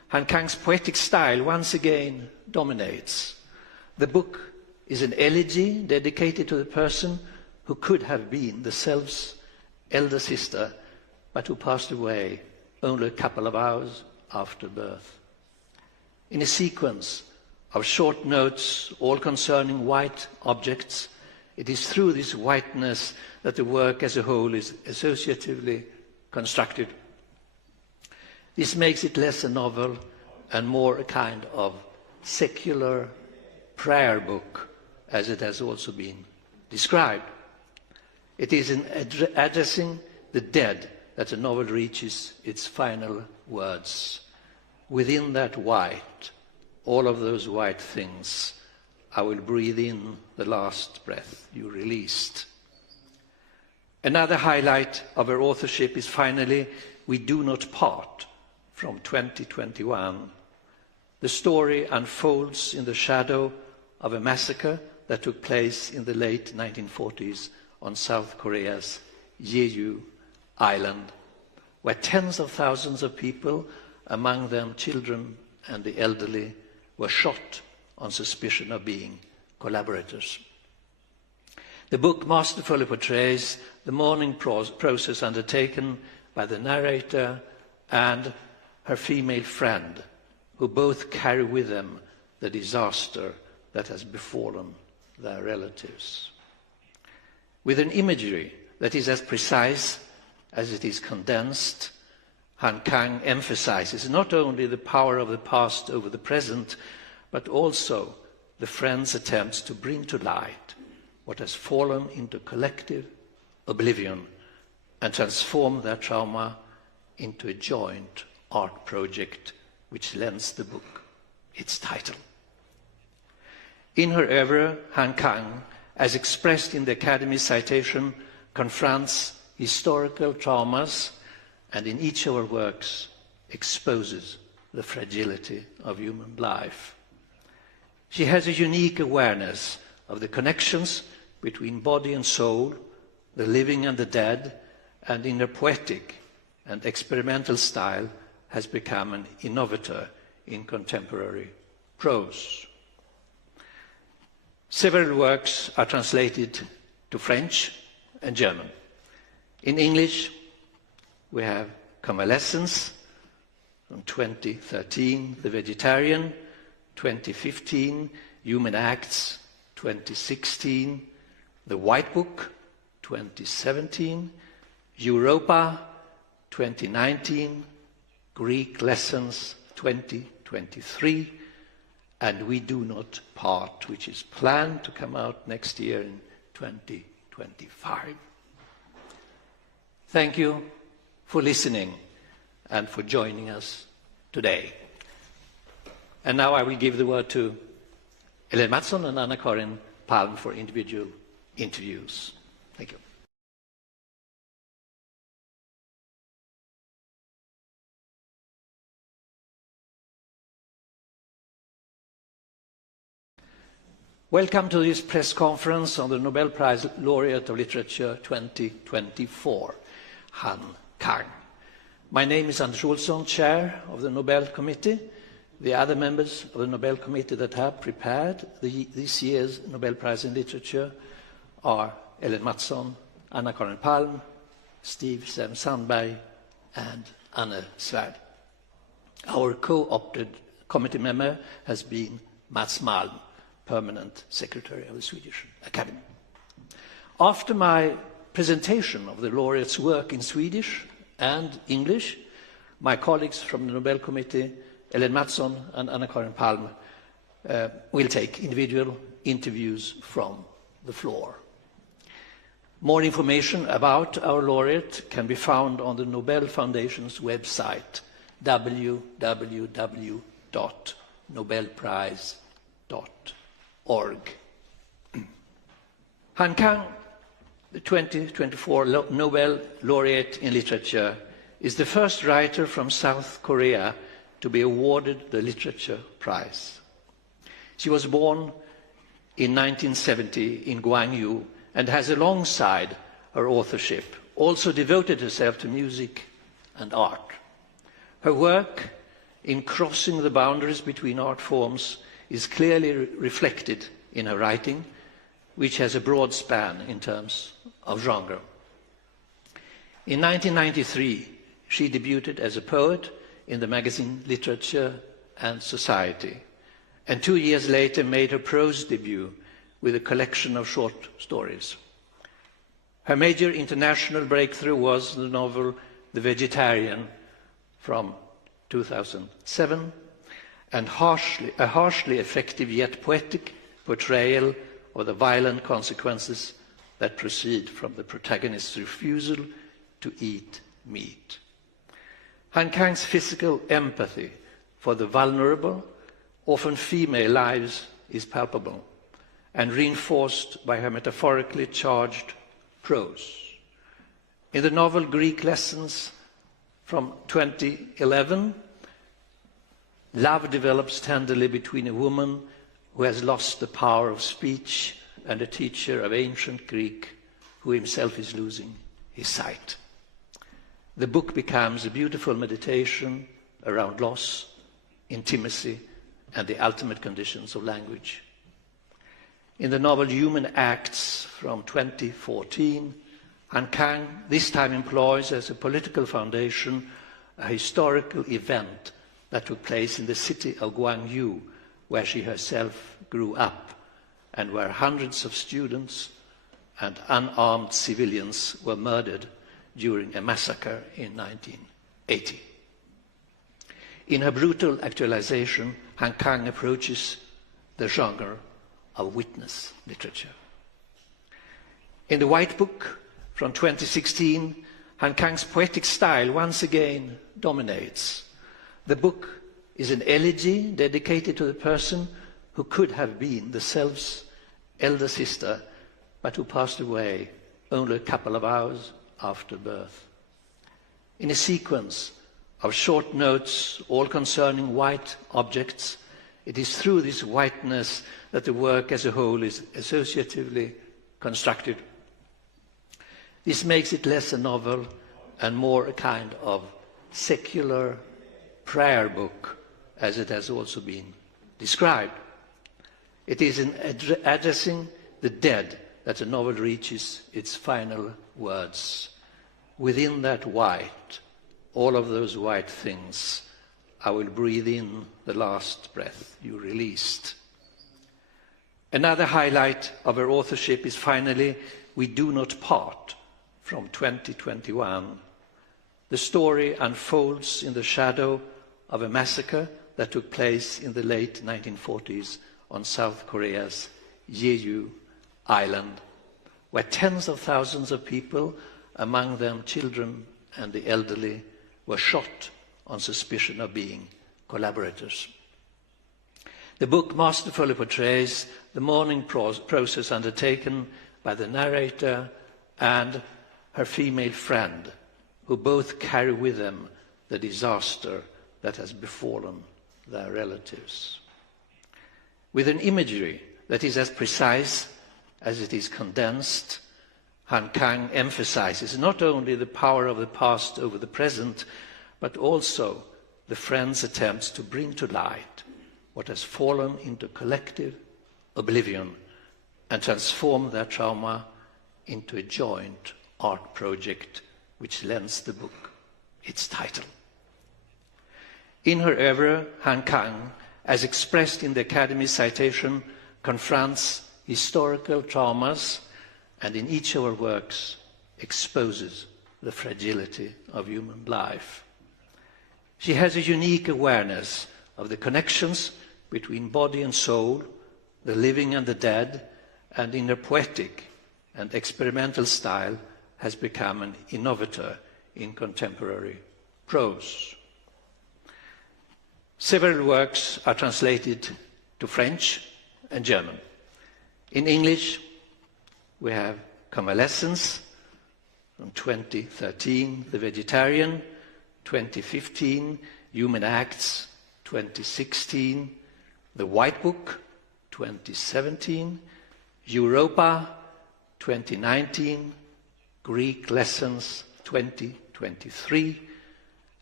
Han Kang's poetic style once again dominates. The book is an elegy dedicated to the person who could have been the self's elder sister, but who passed away only a couple of hours after birth. In a sequence of short notes, all concerning white objects, it is through this whiteness that the work as a whole is associatively constructed. This makes it less a novel and more a kind of secular prayer book, as it has also been described. It is in addressing the dead that the novel reaches its final words. Within that white, all of those white things, I will breathe in the last breath you released. Another highlight of her authorship is finally We Do Not Part from 2021. The story unfolds in the shadow of a massacre that took place in the late 1940s on South Korea's Yeosu island, where tens of thousands of people, among them children and the elderly, were shot on suspicion of being collaborators. The book masterfully portrays the mourning process undertaken by the narrator and her female friend, who both carry with them the disaster that has befallen their relatives. With an imagery that is as precise as it is condensed, Han Kang emphasizes not only the power of the past over the present, but also the friend's attempts to bring to light what has fallen into collective oblivion and transform their trauma into a joint art project which lends the book its title. In her oeuvre, Han Kang, as expressed in the Academy's citation, confronts historical traumas and in each of her works exposes the fragility of human life. She has a unique awareness of the connections between body and soul, the living and the dead, and in her poetic and experimental style has become an innovator in contemporary prose. Several works are translated to French and German. In English, we have Convalescence from 2013, The Vegetarian, 2015, Human Acts, 2016, The White Book, 2017, Europa, 2019, Greek Lessons, 2023, and We Do Not Part, which is planned to come out next year in 2025. Thank you for listening and for joining us today. And now I will give the word to Ellen Mattsson and Anna-Karin Palm for individual interviews. Thank you. Welcome to this press conference on the Nobel Prize Laureate of Literature 2024, Han Kang. My name is Anders Olsson, Chair of the Nobel Committee. The other members of the Nobel Committee that have prepared this year's Nobel Prize in Literature are Ellen Mattsson, Anna-Karin Palm, Steve Sandberg, and Anne Svärd. Our co-opted committee member has been Mats Malm, Permanent Secretary of the Swedish Academy. After my presentation of the laureate's work in Swedish and English, my colleagues from the Nobel Committee, Ellen Mattsson and Anna-Karin Palm, will take individual interviews from the floor. More information about our laureate can be found on the Nobel Foundation's website, www.nobelprize.org. Han Kang, the 2024 Nobel Laureate in Literature, is the first writer from South Korea to be awarded the Literature Prize. She was born in 1970 in Gwangju and has, alongside her authorship, also devoted herself to music and art. Her work in crossing the boundaries between art forms is clearly reflected in her writing, which has a broad span in terms of genre. In 1993, she debuted as a poet in the magazine Literature and Society, and 2 years later made her prose debut with a collection of short stories. Her major international breakthrough was the novel The Vegetarian from 2007, and a harshly effective yet poetic portrayal of the violent consequences that proceed from the protagonist's refusal to eat meat. Han Kang's physical empathy for the vulnerable, often female lives is palpable and reinforced by her metaphorically charged prose. In the novel Greek Lessons from 2011, love develops tenderly between a woman who has lost the power of speech and a teacher of ancient Greek who himself is losing his sight. The book becomes a beautiful meditation around loss, intimacy, and the ultimate conditions of language. In the novel Human Acts from 2014, Han Kang this time employs as a political foundation a historical event that took place in the city of Gwangju, where she herself grew up, and where hundreds of students and unarmed civilians were murdered during a massacre in 1980. In her brutal actualization, Han Kang approaches the genre of witness literature. In the White Book from 2016, Han Kang's poetic style once again dominates. The book is an elegy dedicated to the person who could have been the self's elder sister, but who passed away only a couple of hours after birth. In a sequence of short notes, all concerning white objects, it is through this whiteness that the work as a whole is associatively constructed. This makes it less a novel and more a kind of secular prayer book, as it has also been described. It is in addressing the dead that the novel reaches its final words. Within that white, all of those white things, I will breathe in the last breath you released. Another highlight of her authorship is finally We Do Not Part from 2021. The story unfolds in the shadow of a massacre that took place in the late 1940s on South Korea's Yeosu island, where tens of thousands of people, among them children and the elderly, were shot on suspicion of being collaborators. The book masterfully portrays the mourning process undertaken by the narrator and her female friend, who both carry with them the disaster that has befallen their relatives. With an imagery that is as precise as it is condensed, Han Kang emphasizes not only the power of the past over the present, but also the friend's attempts to bring to light what has fallen into collective oblivion and transform their trauma into a joint art project which lends the book its title. In her oeuvre, Han Kang, as expressed in the Academy's citation, confronts historical traumas and in each of her works exposes the fragility of human life. She has a unique awareness of the connections between body and soul, the living and the dead, and in her poetic and experimental style has become an innovator in contemporary prose. Several works are translated to French and German. In English, we have Convalescence from 2013, The Vegetarian, 2015, Human Acts, 2016, The White Book, 2017, Europa, 2019, Greek Lessons, 2023,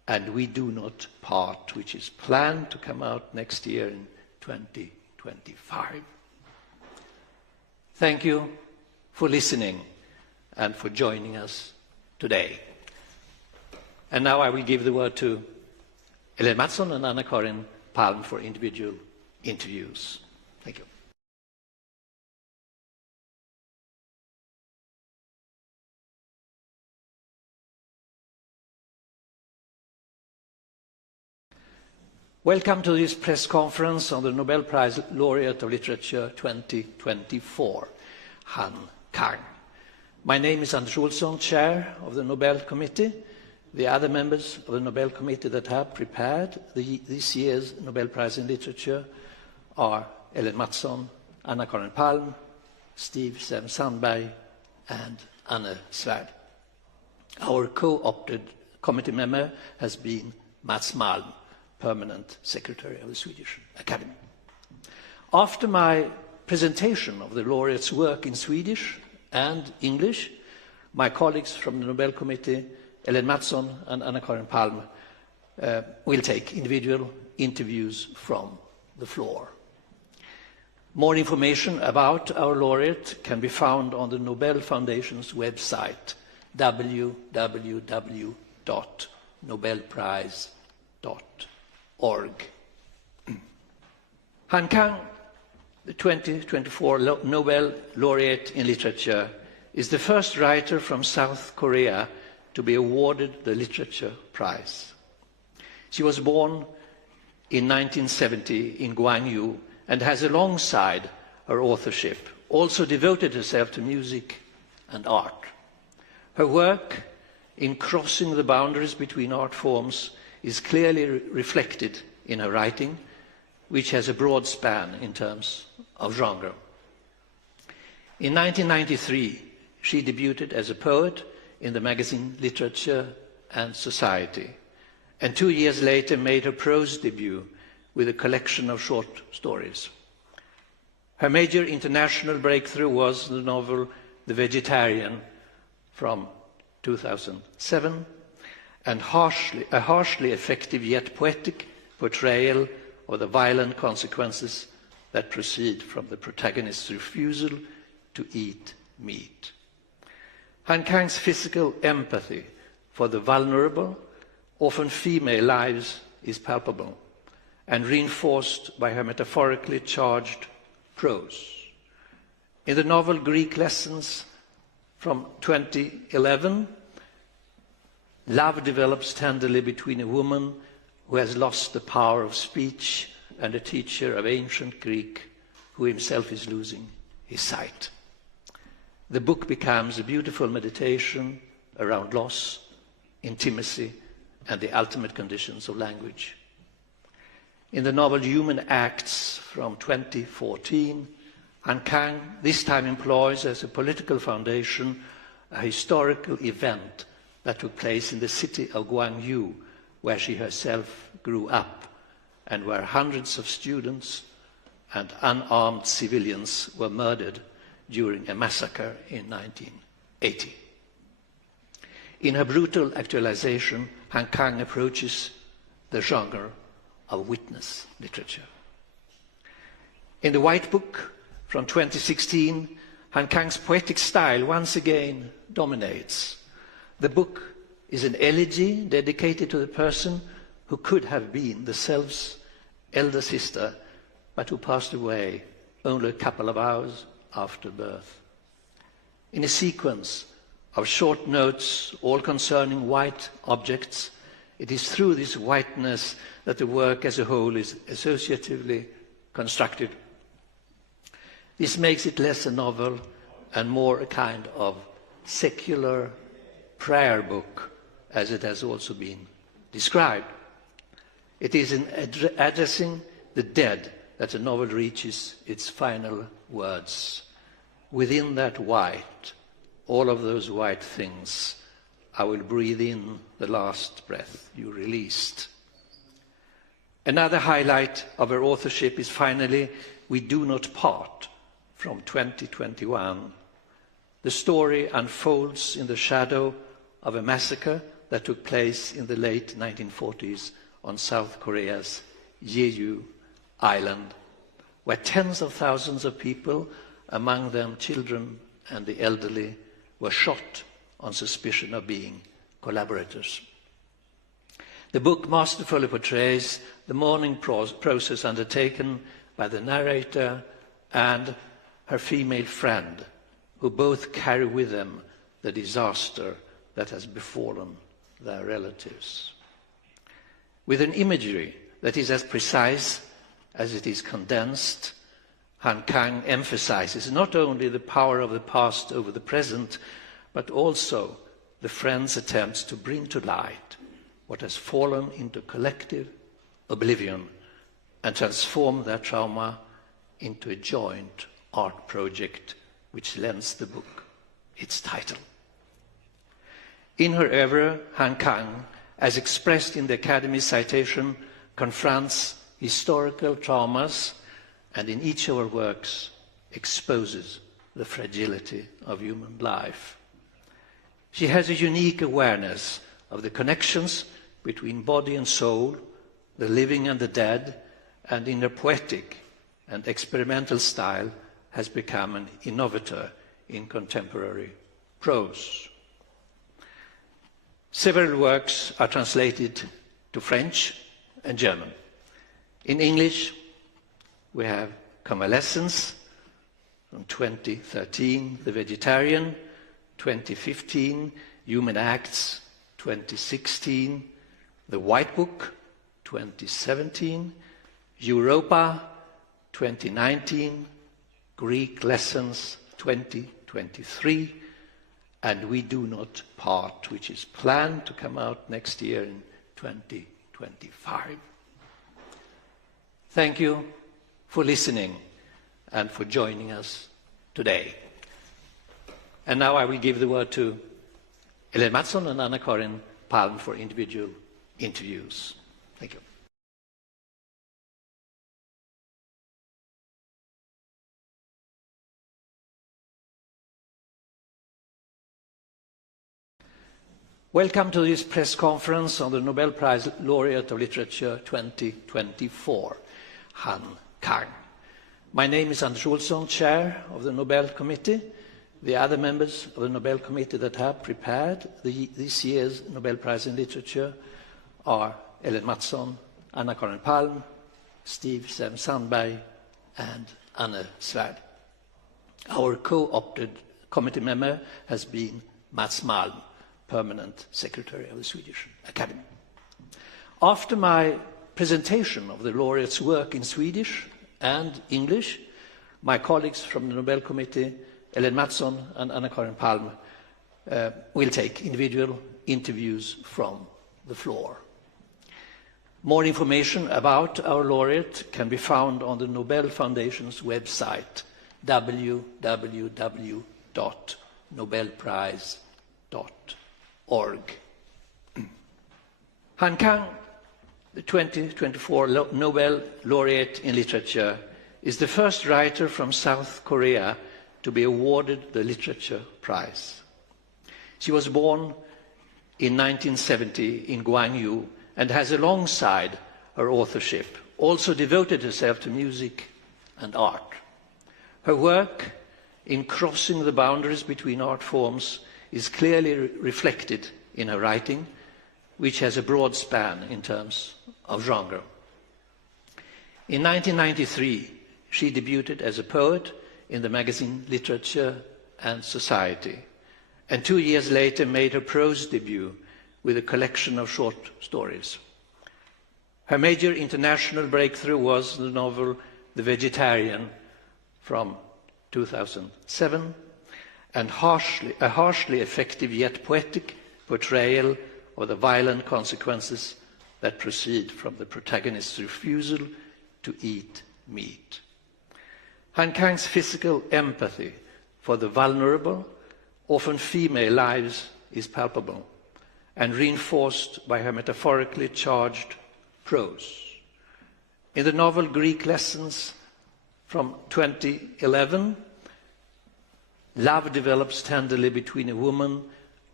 and We Do Not Part, which is planned to come out next year in 2025. Thank you for listening and for joining us today. And now I will give the word to Ellen Mattsson and Anna-Karin Palm for individual interviews. Thank you. Welcome to this press conference on the Nobel Prize Laureate of Literature 2024, Han Kang. My name is Anders Olsson, Chair of the Nobel Committee. The other members of the Nobel Committee that have prepared this year's Nobel Prize in Literature are Ellen Mattsson, Anna-Karin Palm, Steve Sandberg, and Anne Svärd. Our co-opted committee member has been Mats Malm, Permanent Secretary of the Swedish Academy. After my presentation of the laureate's work in Swedish and English, my colleagues from the Nobel Committee, Ellen Mattsson and Anna-Karin Palm, will take individual interviews from the floor. More information about our laureate can be found on the Nobel Foundation's website, www.nobelprize.org. Han Kang, the 2024 Nobel Laureate in Literature, is the first writer from South Korea to be awarded the Literature Prize. She was born in 1970 in Gwangju and has, alongside her authorship, also devoted herself to music and art. Her work in crossing the boundaries between art forms is clearly reflected in her writing, which has a broad span in terms of genre. In 1993, she debuted as a poet in the magazine Literature and Society, and 2 years later made her prose debut with a collection of short stories. Her major international breakthrough was the novel The Vegetarian from 2007, and a harshly effective yet poetic portrayal of the violent consequences that proceed from the protagonist's refusal to eat meat. Han Kang's physical empathy for the vulnerable, often female lives, is palpable and reinforced by her metaphorically charged prose. In the novel Greek Lessons from 2011, love develops tenderly between a woman who has lost the power of speech and a teacher of ancient Greek who himself is losing his sight. The book becomes a beautiful meditation around loss, intimacy, and the ultimate conditions of language. In the novel Human Acts from 2014, Han Kang this time employs as a political foundation a historical event that took place in the city of Gwangju, where she herself grew up, and where hundreds of students and unarmed civilians were murdered during a massacre in 1980. In her brutal actualization, Han Kang approaches the genre of witness literature. In the White Book from 2016, Han Kang's poetic style once again dominates. The book is an elegy dedicated to the person who could have been the self's elder sister, but who passed away only a couple of hours after birth. In a sequence of short notes, all concerning white objects, it is through this whiteness that the work as a whole is associatively constructed. This makes it less a novel and more a kind of secular prayer book, as it has also been described. It is in addressing the dead that the novel reaches its final words. Within that white, all of those white things, I will breathe in the last breath you released. Another highlight of her authorship is finally We Do Not Part from 2021. The story unfolds in the shadow of a massacre that took place in the late 1940s on South Korea's Yeosu island, where tens of thousands of people, among them children and the elderly, were shot on suspicion of being collaborators. The book masterfully portrays the mourning process undertaken by the narrator and her female friend, who both carry with them the disaster that has befallen their relatives. With an imagery that is as precise as it is condensed, Han Kang emphasizes not only the power of the past over the present, but also the friend's attempts to bring to light what has fallen into collective oblivion and transform their trauma into a joint art project which lends the book its title. In her oeuvre, Han Kang, as expressed in the Academy's citation, confronts historical traumas and in each of her works exposes the fragility of human life. She has a unique awareness of the connections between body and soul, the living and the dead, and in her poetic and experimental style has become an innovator in contemporary prose. Several works are translated to French and German. In English, we have Convalescence from 2013, The Vegetarian, 2015, Human Acts, 2016, The White Book, 2017, Europa, 2019, Greek Lessons, 2023, and We Do Not Part, which is planned to come out next year in 2025. Thank you for listening and for joining us today. And now I will give the word to Ellen Mattsson and Anna-Karin Palm for individual interviews. Thank you. Welcome to this press conference on the Nobel Prize Laureate of Literature 2024, Han Kang. My name is Anders Olsson, Chair of the Nobel Committee. The other members of the Nobel Committee that have prepared this year's Nobel Prize in Literature are Ellen Mattsson, Anna-Karin Palm, Steve Sandberg, and Anne Svärd. Our co-opted committee member has been Mats Malm, Permanent Secretary of the Swedish Academy. After my presentation of the laureate's work in Swedish and English, my colleagues from the Nobel Committee, Ellen Mattsson and Anna-Karin Palm, will take individual interviews from the floor. More information about our laureate can be found on the Nobel Foundation's website, www.nobelprize.org. Han Kang, the 2024 Nobel Laureate in Literature, is the first writer from South Korea to be awarded the Literature Prize. She was born in 1970 in Gwangju and has, alongside her authorship, also devoted herself to music and art. Her work in crossing the boundaries between art forms is clearly reflected in her writing, which has a broad span in terms of genre. In 1993, she debuted as a poet in the magazine Literature and Society, and 2 years later made her prose debut with a collection of short stories. Her major international breakthrough was the novel The Vegetarian from 2007, and a harshly effective yet poetic portrayal of the violent consequences that proceed from the protagonist's refusal to eat meat. Han Kang's physical empathy for the vulnerable, often female lives, is palpable and reinforced by her metaphorically charged prose. In the novel Greek Lessons from 2011, love develops tenderly between a woman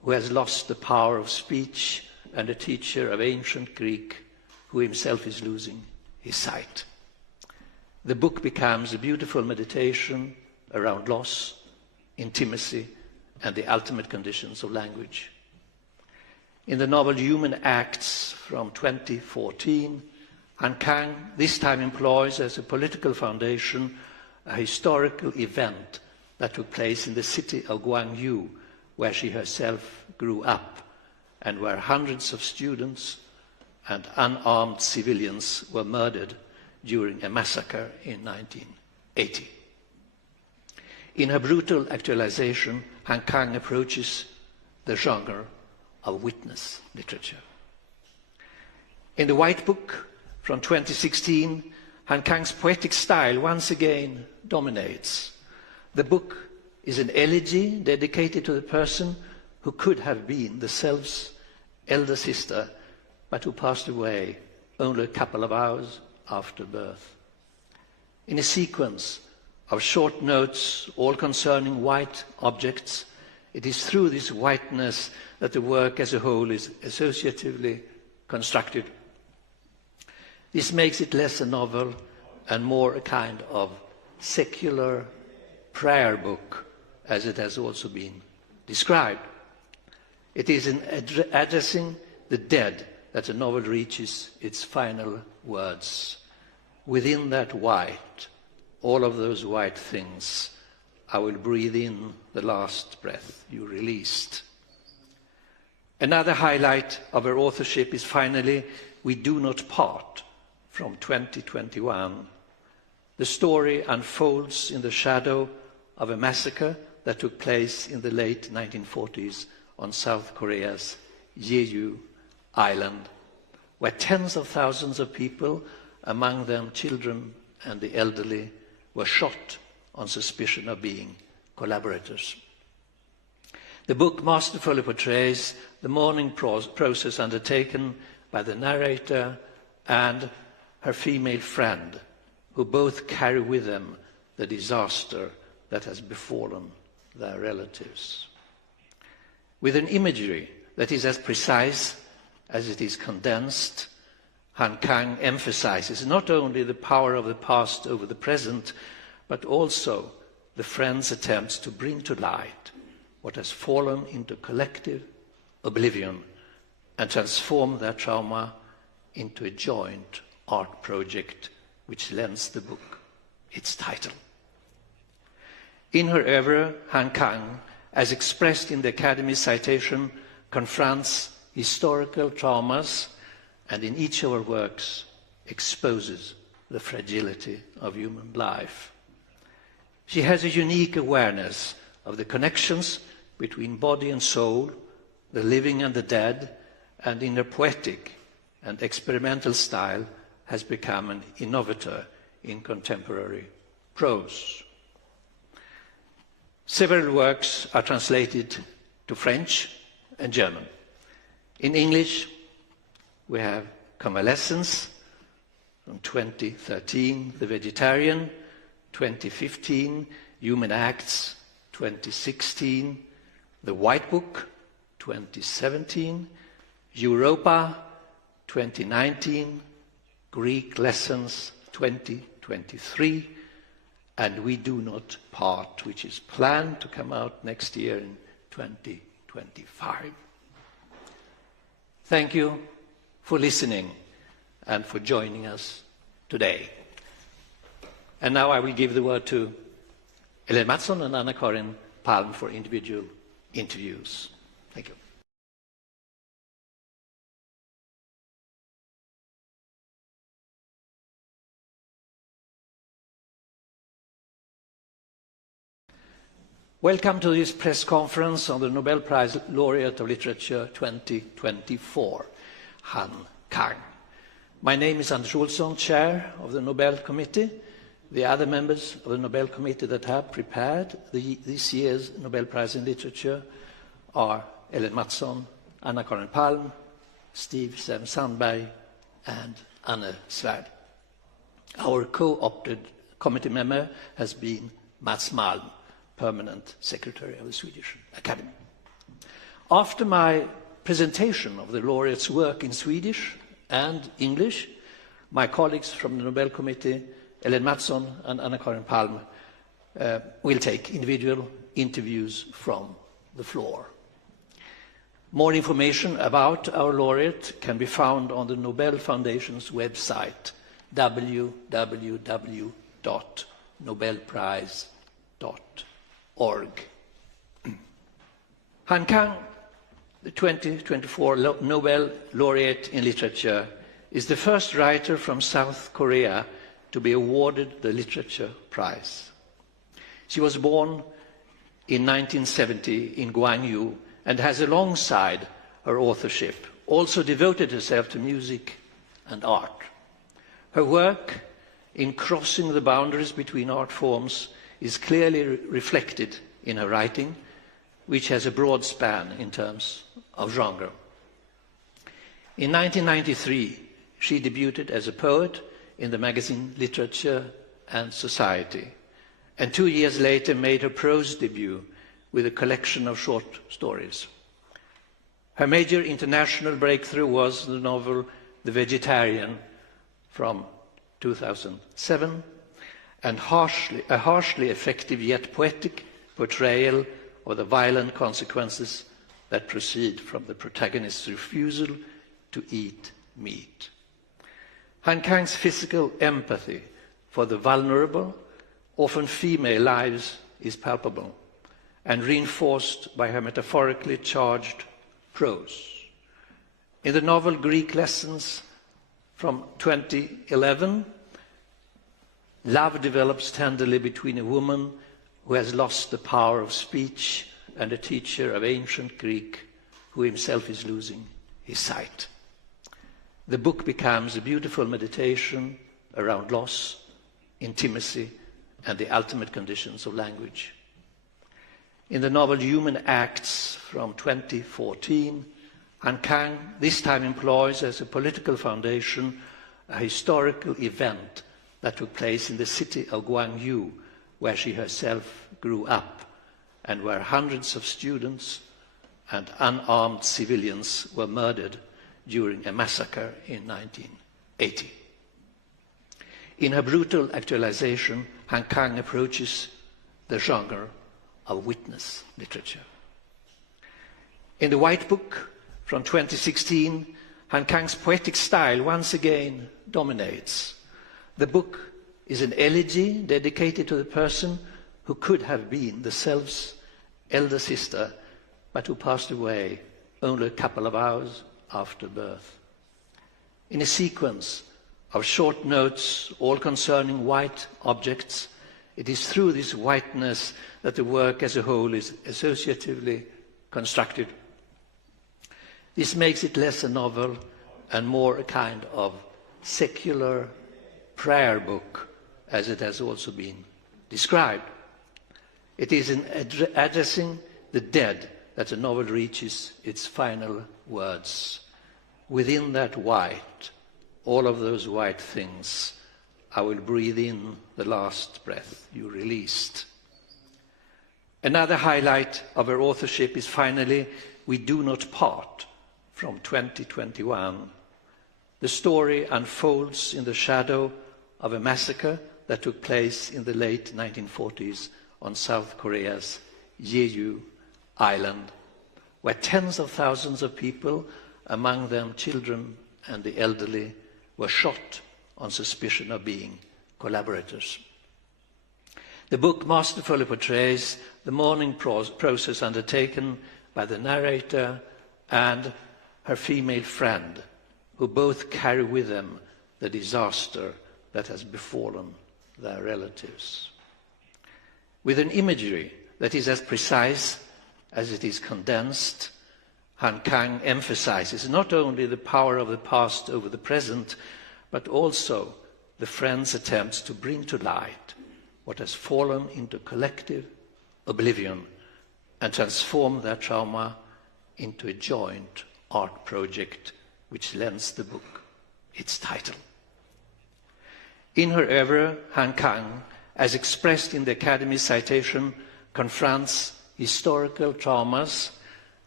who has lost the power of speech, and a teacher of ancient Greek who himself is losing his sight. The book becomes a beautiful meditation around loss, intimacy, and the ultimate conditions of language. In the novel Human Acts from 2014, Han Kang this time employs as a political foundation a historical event that took place in the city of Gwangju, where she herself grew up, and where hundreds of students and unarmed civilians were murdered during a massacre in 1980. In her brutal actualization, Han Kang approaches the genre of witness literature. In the White Book from 2016, Han Kang's poetic style once again dominates. The book is an elegy dedicated to the person who could have been the self's elder sister, but who passed away only a couple of hours after birth. In a sequence of short notes, all concerning white objects, it is through this whiteness that the work as a whole is associatively constructed. This makes it less a novel and more a kind of secular prayer book, as it has also been described. It is in addressing the dead that the novel reaches its final words. Within that white, all of those white things, I will breathe in the last breath you released. Another highlight of her authorship is finally We Do Not Part from 2021. The story unfolds in the shadow of a massacre that took place in the late 1940s on South Korea's Yeosu island, where tens of thousands of people, among them children and the elderly, were shot on suspicion of being collaborators. The book masterfully portrays the mourning process undertaken by the narrator and her female friend, who both carry with them the disaster that has befallen their relatives. With an imagery that is as precise as it is condensed, Han Kang emphasizes not only the power of the past over the present, but also the friend's attempts to bring to light what has fallen into collective oblivion and transform their trauma into a joint art project which lends the book its title. In her oeuvre, Han Kang, as expressed in the Academy's citation, confronts historical traumas and in each of her works exposes the fragility of human life. She has a unique awareness of the connections between body and soul, the living and the dead, and in her poetic and experimental style has become an innovator in contemporary prose. Several works are translated to French and German. In English, we have Convalescence from 2013, The Vegetarian, 2015, Human Acts, 2016, The White Book, 2017, Europa, 2019, Greek Lessons, 2023, and We Do Not Part, which is planned to come out next year in 2025. Thank you for listening and for joining us today. And now I will give the word to Ellen Mattsson and Anna-Karin Palm for individual interviews. Thank you. Welcome to this press conference on the Nobel Prize Laureate of Literature 2024, Han Kang. My name is Anders Olsson, Chair of the Nobel Committee. The other members of the Nobel Committee that have prepared this year's Nobel Prize in Literature are Ellen Mattsson, Anna-Karin Palm, Steve Sandberg, and Anne Svärd. Our co-opted committee member has been Mats Malm, Permanent Secretary of the Swedish Academy. After my presentation of the laureate's work in Swedish and English, my colleagues from the Nobel Committee, Ellen Mattsson and Anna-Karin Palm, will take individual interviews from the floor. More information about our laureate can be found on the Nobel Foundation's website, www.nobelprize.org. Han Kang, the 2024 Nobel laureate in literature, is the first writer from South Korea to be awarded the Literature Prize. She was born in 1970 in Gwangju and has, alongside her authorship, also devoted herself to music and art. Her work in crossing the boundaries between art forms is clearly reflected in her writing, which has a broad span in terms of genre. In 1993, she debuted as a poet in the magazine Literature and Society, and 2 years later made her prose debut with a collection of short stories. Her major international breakthrough was the novel The Vegetarian from 2007, and a harshly effective yet poetic portrayal of the violent consequences that proceed from the protagonist's refusal to eat meat. Han Kang's physical empathy for the vulnerable, often female lives, is palpable and reinforced by her metaphorically charged prose. In the novel Greek Lessons from 2011, love develops tenderly between a woman who has lost the power of speech and a teacher of ancient Greek who himself is losing his sight. The book becomes a beautiful meditation around loss, intimacy, and the ultimate conditions of language. In the novel Human Acts from 2014, Han Kang this time employs as a political foundation a historical event that took place in the city of Gwangju, where she herself grew up, and where hundreds of students and unarmed civilians were murdered during a massacre in 1980. In her brutal actualization, Han Kang approaches the genre of witness literature. In the White Book from 2016, Han Kang's poetic style once again dominates. The book is an elegy dedicated to the person who could have been the self's elder sister, but who passed away only a couple of hours after birth. In a sequence of short notes, all concerning white objects, it is through this whiteness that the work as a whole is associatively constructed. This makes it less a novel and more a kind of secular prayer book, as it has also been described. It is in addressing the dead that the novel reaches its final words. Within that white, all of those white things, I will breathe in the last breath you released. Another highlight of her authorship is finally We Do Not Part from 2021. The story unfolds in the shadow of a massacre that took place in the late 1940s on South Korea's Yeosu island, where tens of thousands of people, among them children and the elderly, were shot on suspicion of being collaborators. The book masterfully portrays the mourning process undertaken by the narrator and her female friend, who both carry with them the disaster that has befallen their relatives. With an imagery that is as precise as it is condensed, Han Kang emphasizes not only the power of the past over the present, but also the friend's attempts to bring to light what has fallen into collective oblivion and transform their trauma into a joint art project which lends the book its title. In her oeuvre, Han Kang, as expressed in the Academy's citation, confronts historical traumas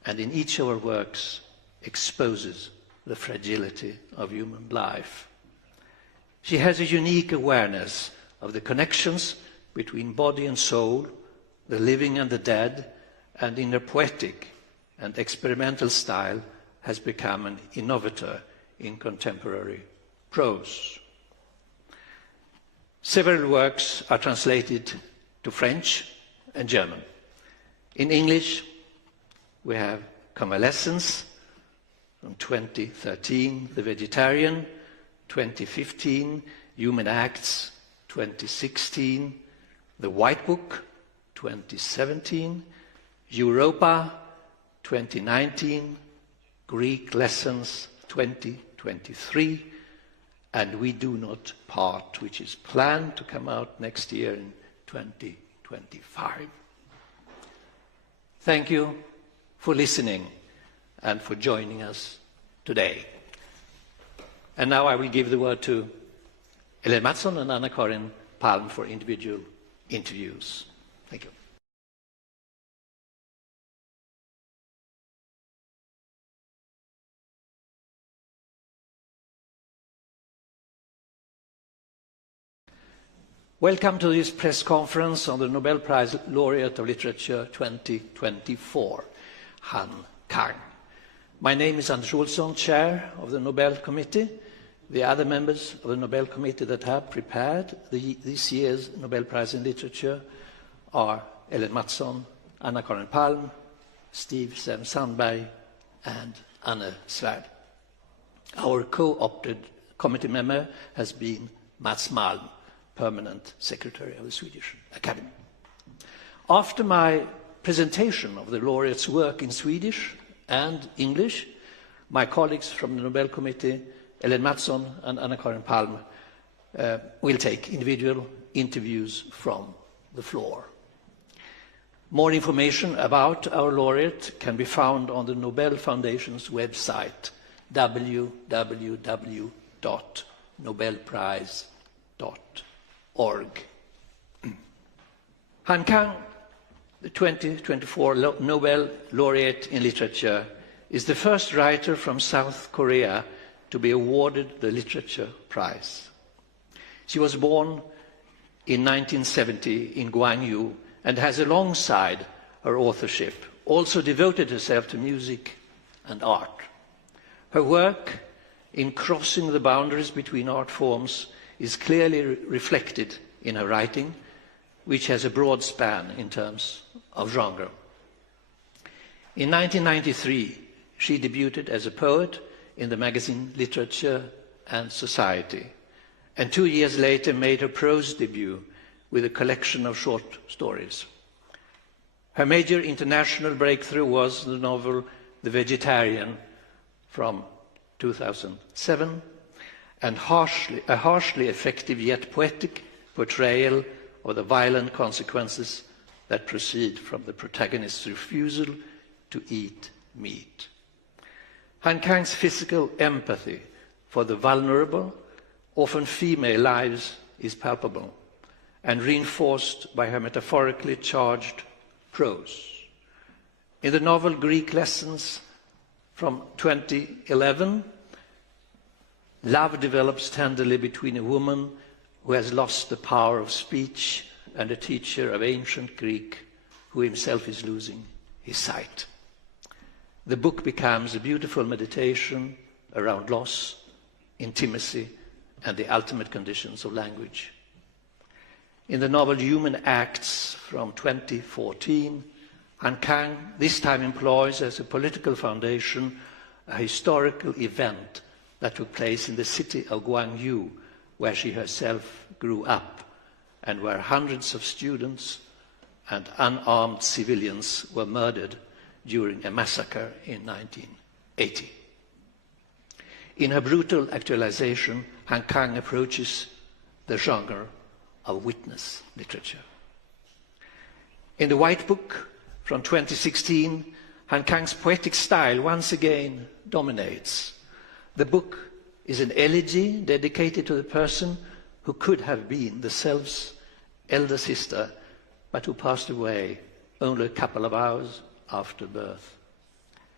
and in each of her works exposes the fragility of human life. She has a unique awareness of the connections between body and soul, the living and the dead, and in her poetic and experimental style has become an innovator in contemporary prose. Several works are translated to French and German. In English, we have Convalescence from 2013, The Vegetarian, 2015, Human Acts, 2016, The White Book, 2017, Europa, 2019, Greek Lessons, 2023, and We Do Not Part, which is planned to come out next year in 2025. Thank you for listening and for joining us today. And now I will give the word to Ellen Mattsson and Anna-Karin Palm for individual interviews. Thank you. Welcome to this press conference on the Nobel Prize Laureate of Literature 2024, Han Kang. My name is Anders Olsson, Chair of the Nobel Committee. The other members of the Nobel Committee that have prepared this year's Nobel Prize in Literature are Ellen Mattsson, Anna-Karin Palm, Steve Sandberg, and Anne Svärd. Our co-opted committee member has been Mats Malm, Permanent Secretary of the Swedish Academy. After my presentation of the laureate's work in Swedish and English, my colleagues from the Nobel Committee, Ellen Mattsson and Anna-Karin Palm, will take individual interviews from the floor. More information about our laureate can be found on the Nobel Foundation's website, www.nobelprize.org. Han Kang, the 2024 Nobel Laureate in Literature, is the first writer from South Korea to be awarded the Literature Prize. She was born in 1970 in Gwangju and has, alongside her authorship, also devoted herself to music and art. Her work in crossing the boundaries between art forms is clearly reflected in her writing, which has a broad span in terms of genre. In 1993, she debuted as a poet in the magazine Literature and Society, and 2 years later made her prose debut with a collection of short stories. Her major international breakthrough was the novel The Vegetarian from 2007, and a harshly effective yet poetic portrayal of the violent consequences that proceed from the protagonist's refusal to eat meat. Han Kang's physical empathy for the vulnerable, often female lives, is palpable and reinforced by her metaphorically charged prose. In the novel Greek Lessons from 2011, love develops tenderly between a woman who has lost the power of speech and a teacher of ancient Greek who himself is losing his sight. The book becomes a beautiful meditation around loss, intimacy, and the ultimate conditions of language. In the novel Human Acts from 2014, Han Kang this time employs as a political foundation a historical event that took place in the city of Gwangju, where she herself grew up and where hundreds of students and unarmed civilians were murdered during a massacre in 1980. In her brutal actualization, Han Kang approaches the genre of witness literature. In The White Book from 2016, Han Kang's poetic style once again dominates. The book is an elegy dedicated to the person who could have been the self's elder sister, but who passed away only a couple of hours after birth.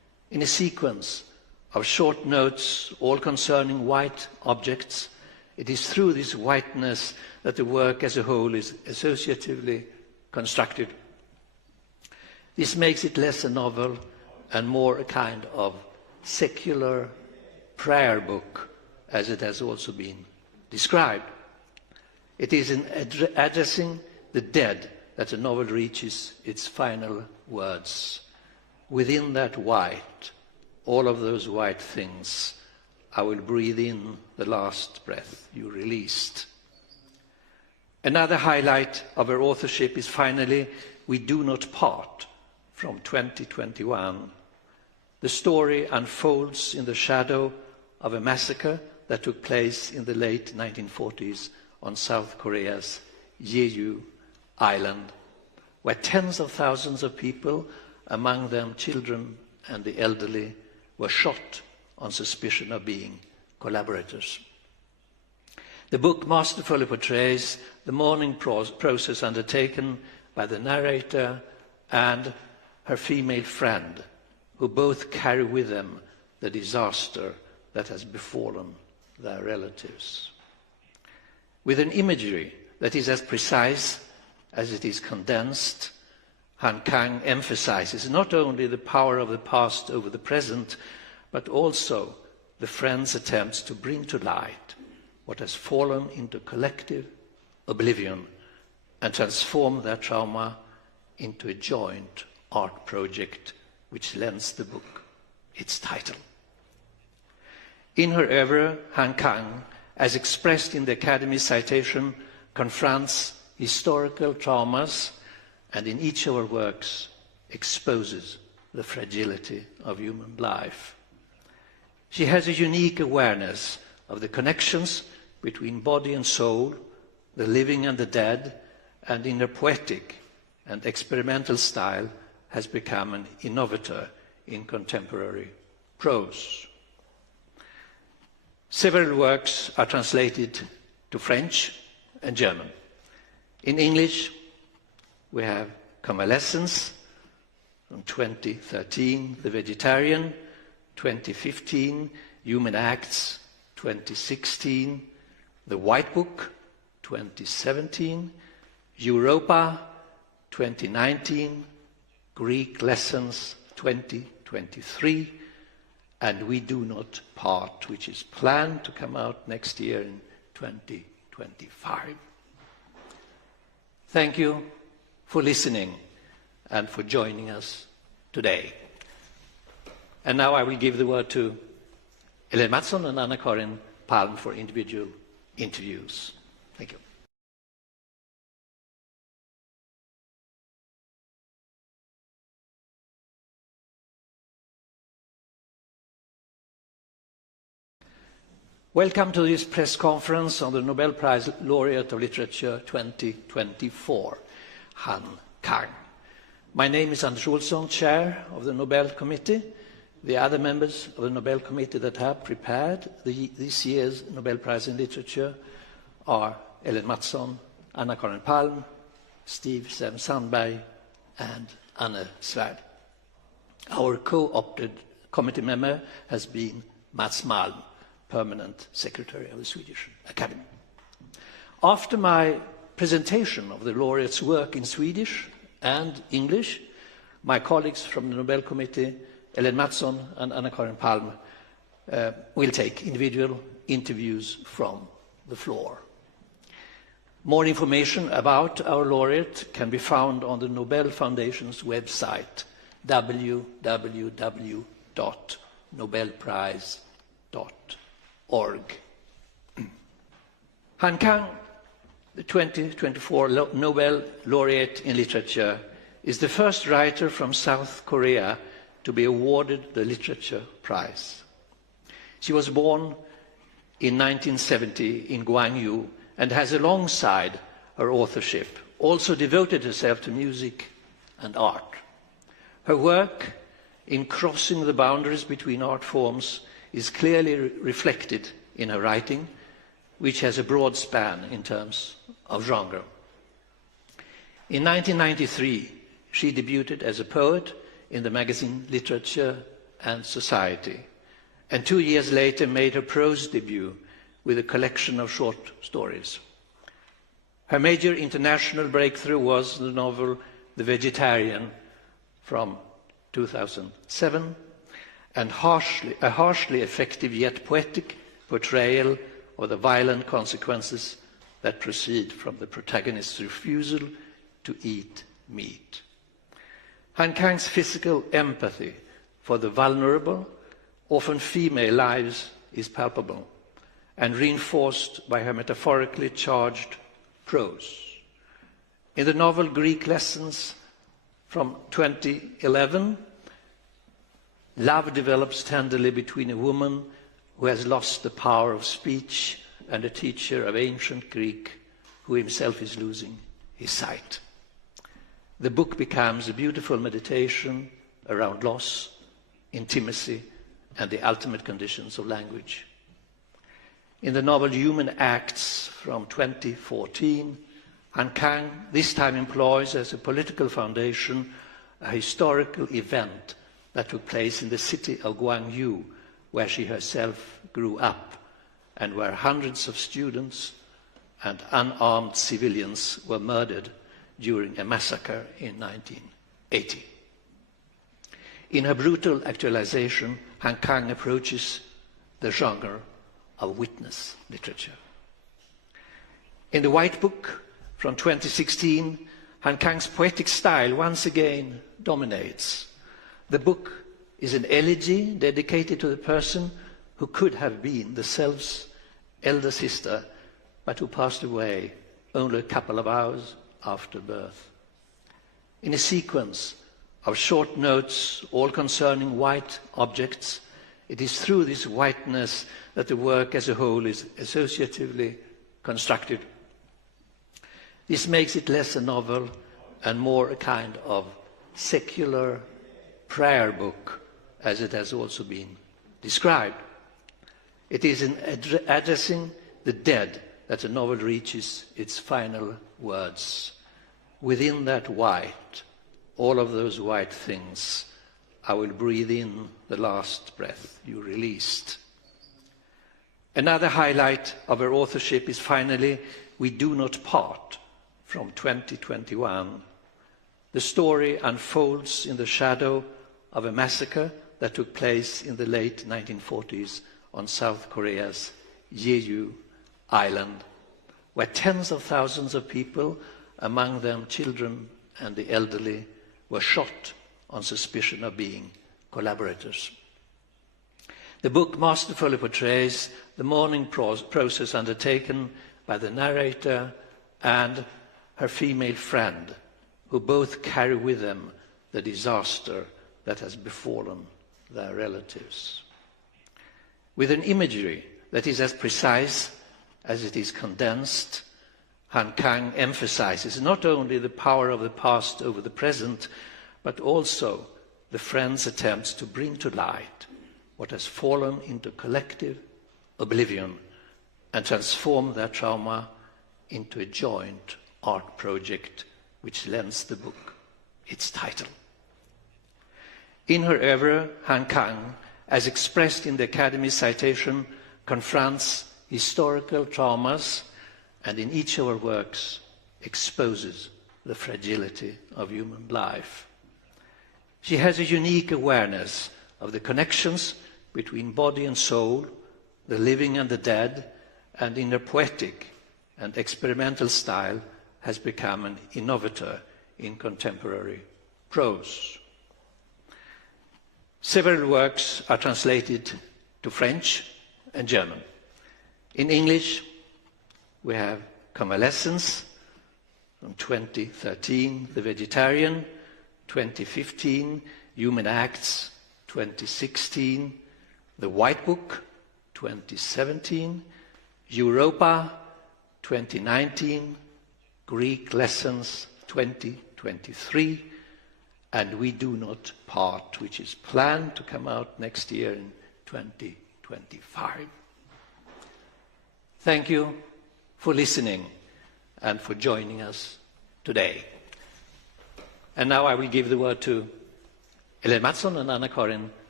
In a sequence of short notes, all concerning white objects, it is through this whiteness that the work as a whole is associatively constructed. This makes it less a novel and more a kind of secular prayer book, as it has also been described. It is in addressing the dead that the novel reaches its final words. Within that white, all of those white things, I will breathe in the last breath you released. Another highlight of her authorship is finally We Do Not Part from 2021. The story unfolds in the shadow of a massacre that took place in the late 1940s on South Korea's Yeosu island, where tens of thousands of people, among them children and the elderly, were shot on suspicion of being collaborators. The book masterfully portrays the mourning process undertaken by the narrator and her female friend, who both carry with them the disaster that has befallen their relatives. With an imagery that is as precise as it is condensed, Han Kang emphasizes not only the power of the past over the present, but also the friend's attempts to bring to light what has fallen into collective oblivion and transform their trauma into a joint art project which lends the book its title. In her oeuvre, Han Kang, as expressed in the Academy citation, confronts historical traumas and in each of her works exposes the fragility of human life. She has a unique awareness of the connections between body and soul, the living and the dead, and in her poetic and experimental style has become an innovator in contemporary prose. Several works are translated to French and German. In English, we have Convalescence from 2013, The Vegetarian, 2015, Human Acts, 2016, The White Book, 2017, Europa, 2019, Greek Lessons, 2023, and We Do Not Part, which is planned to come out next year in 2025. Thank you for listening and for joining us today. And now I will give the word to Ellen Mattsson and Anna-Karin Palm for individual interviews. Thank you. Welcome to this press conference on the Nobel Prize Laureate of Literature 2024, Han Kang. My name is Anders Olsson, Chair of the Nobel Committee. The other members of the Nobel Committee that have prepared this year's Nobel Prize in Literature are Ellen Mattsson, Anna-Karin Palm, Steve Sandberg, and Anne Svärd. Our co-opted committee member has been Mats Malm, Permanent Secretary of the Swedish Academy. After my presentation of the laureate's work in Swedish and English, my colleagues from the Nobel Committee, Ellen Mattsson and Anna-Karin Palm, will take individual interviews from the floor. More information about our laureate can be found on the Nobel Foundation's website, www.nobelprize.org. Han Kang, the 2024 Nobel Laureate in Literature, is the first writer from South Korea to be awarded the Literature Prize. She was born in 1970 in Gwangju and has, alongside her authorship, also devoted herself to music and art. Her work in crossing the boundaries between art forms is clearly reflected in her writing, which has a broad span in terms of genre. In 1993, she debuted as a poet in the magazine Literature and Society, and 2 years later made her prose debut with a collection of short stories. Her major international breakthrough was the novel The Vegetarian from 2007, and a harshly effective yet poetic portrayal of the violent consequences that proceed from the protagonist's refusal to eat meat. Han Kang's physical empathy for the vulnerable, often female lives, is palpable and reinforced by her metaphorically charged prose. In the novel Greek Lessons from 2011, love develops tenderly between a woman who has lost the power of speech and a teacher of ancient Greek who himself is losing his sight. The book becomes a beautiful meditation around loss, intimacy, and the ultimate conditions of language. In the novel Human Acts from 2014, Han Kang this time employs as a political foundation a historical event that took place in the city of Gwangju, where she herself grew up, and where hundreds of students and unarmed civilians were murdered during a massacre in 1980. In her brutal actualization, Han Kang approaches the genre of witness literature. In the White Book from 2016, Han Kang's poetic style once again dominates. The book is an elegy dedicated to the person who could have been the self's elder sister, but who passed away only a couple of hours after birth. In a sequence of short notes, all concerning white objects, it is through this whiteness that the work as a whole is associatively constructed. This makes it less a novel and more a kind of secular prayer book, as it has also been described. It is in addressing the dead that the novel reaches its final words. Within that white, all of those white things, I will breathe in the last breath you released. Another highlight of her authorship is finally We Do Not Part from 2021. The story unfolds in the shadow of a massacre that took place in the late 1940s on South Korea's Yeosu island, where tens of thousands of people, among them children and the elderly, were shot on suspicion of being collaborators. The book masterfully portrays the mourning process undertaken by the narrator and her female friend, who both carry with them the disaster that has befallen their relatives. With an imagery that is as precise as it is condensed, Han Kang emphasizes not only the power of the past over the present, but also the friend's attempts to bring to light what has fallen into collective oblivion and transform their trauma into a joint art project which lends the book its title. In her oeuvre, Han Kang, as expressed in the Academy's citation, confronts historical traumas and in each of her works exposes the fragility of human life. She has a unique awareness of the connections between body and soul, the living and the dead, and in her poetic and experimental style has become an innovator in contemporary prose. Several works are translated to French and German. In English, we have Convalescence from 2013, The Vegetarian, 2015, Human Acts, 2016, The White Book, 2017, Europa, 2019, Greek Lessons, 2023, and We Do Not Part, which is planned to come out next year in 2025. Thank you for listening and for joining us today. And now I will give the word to Ellen Mattsson and Anna-Karin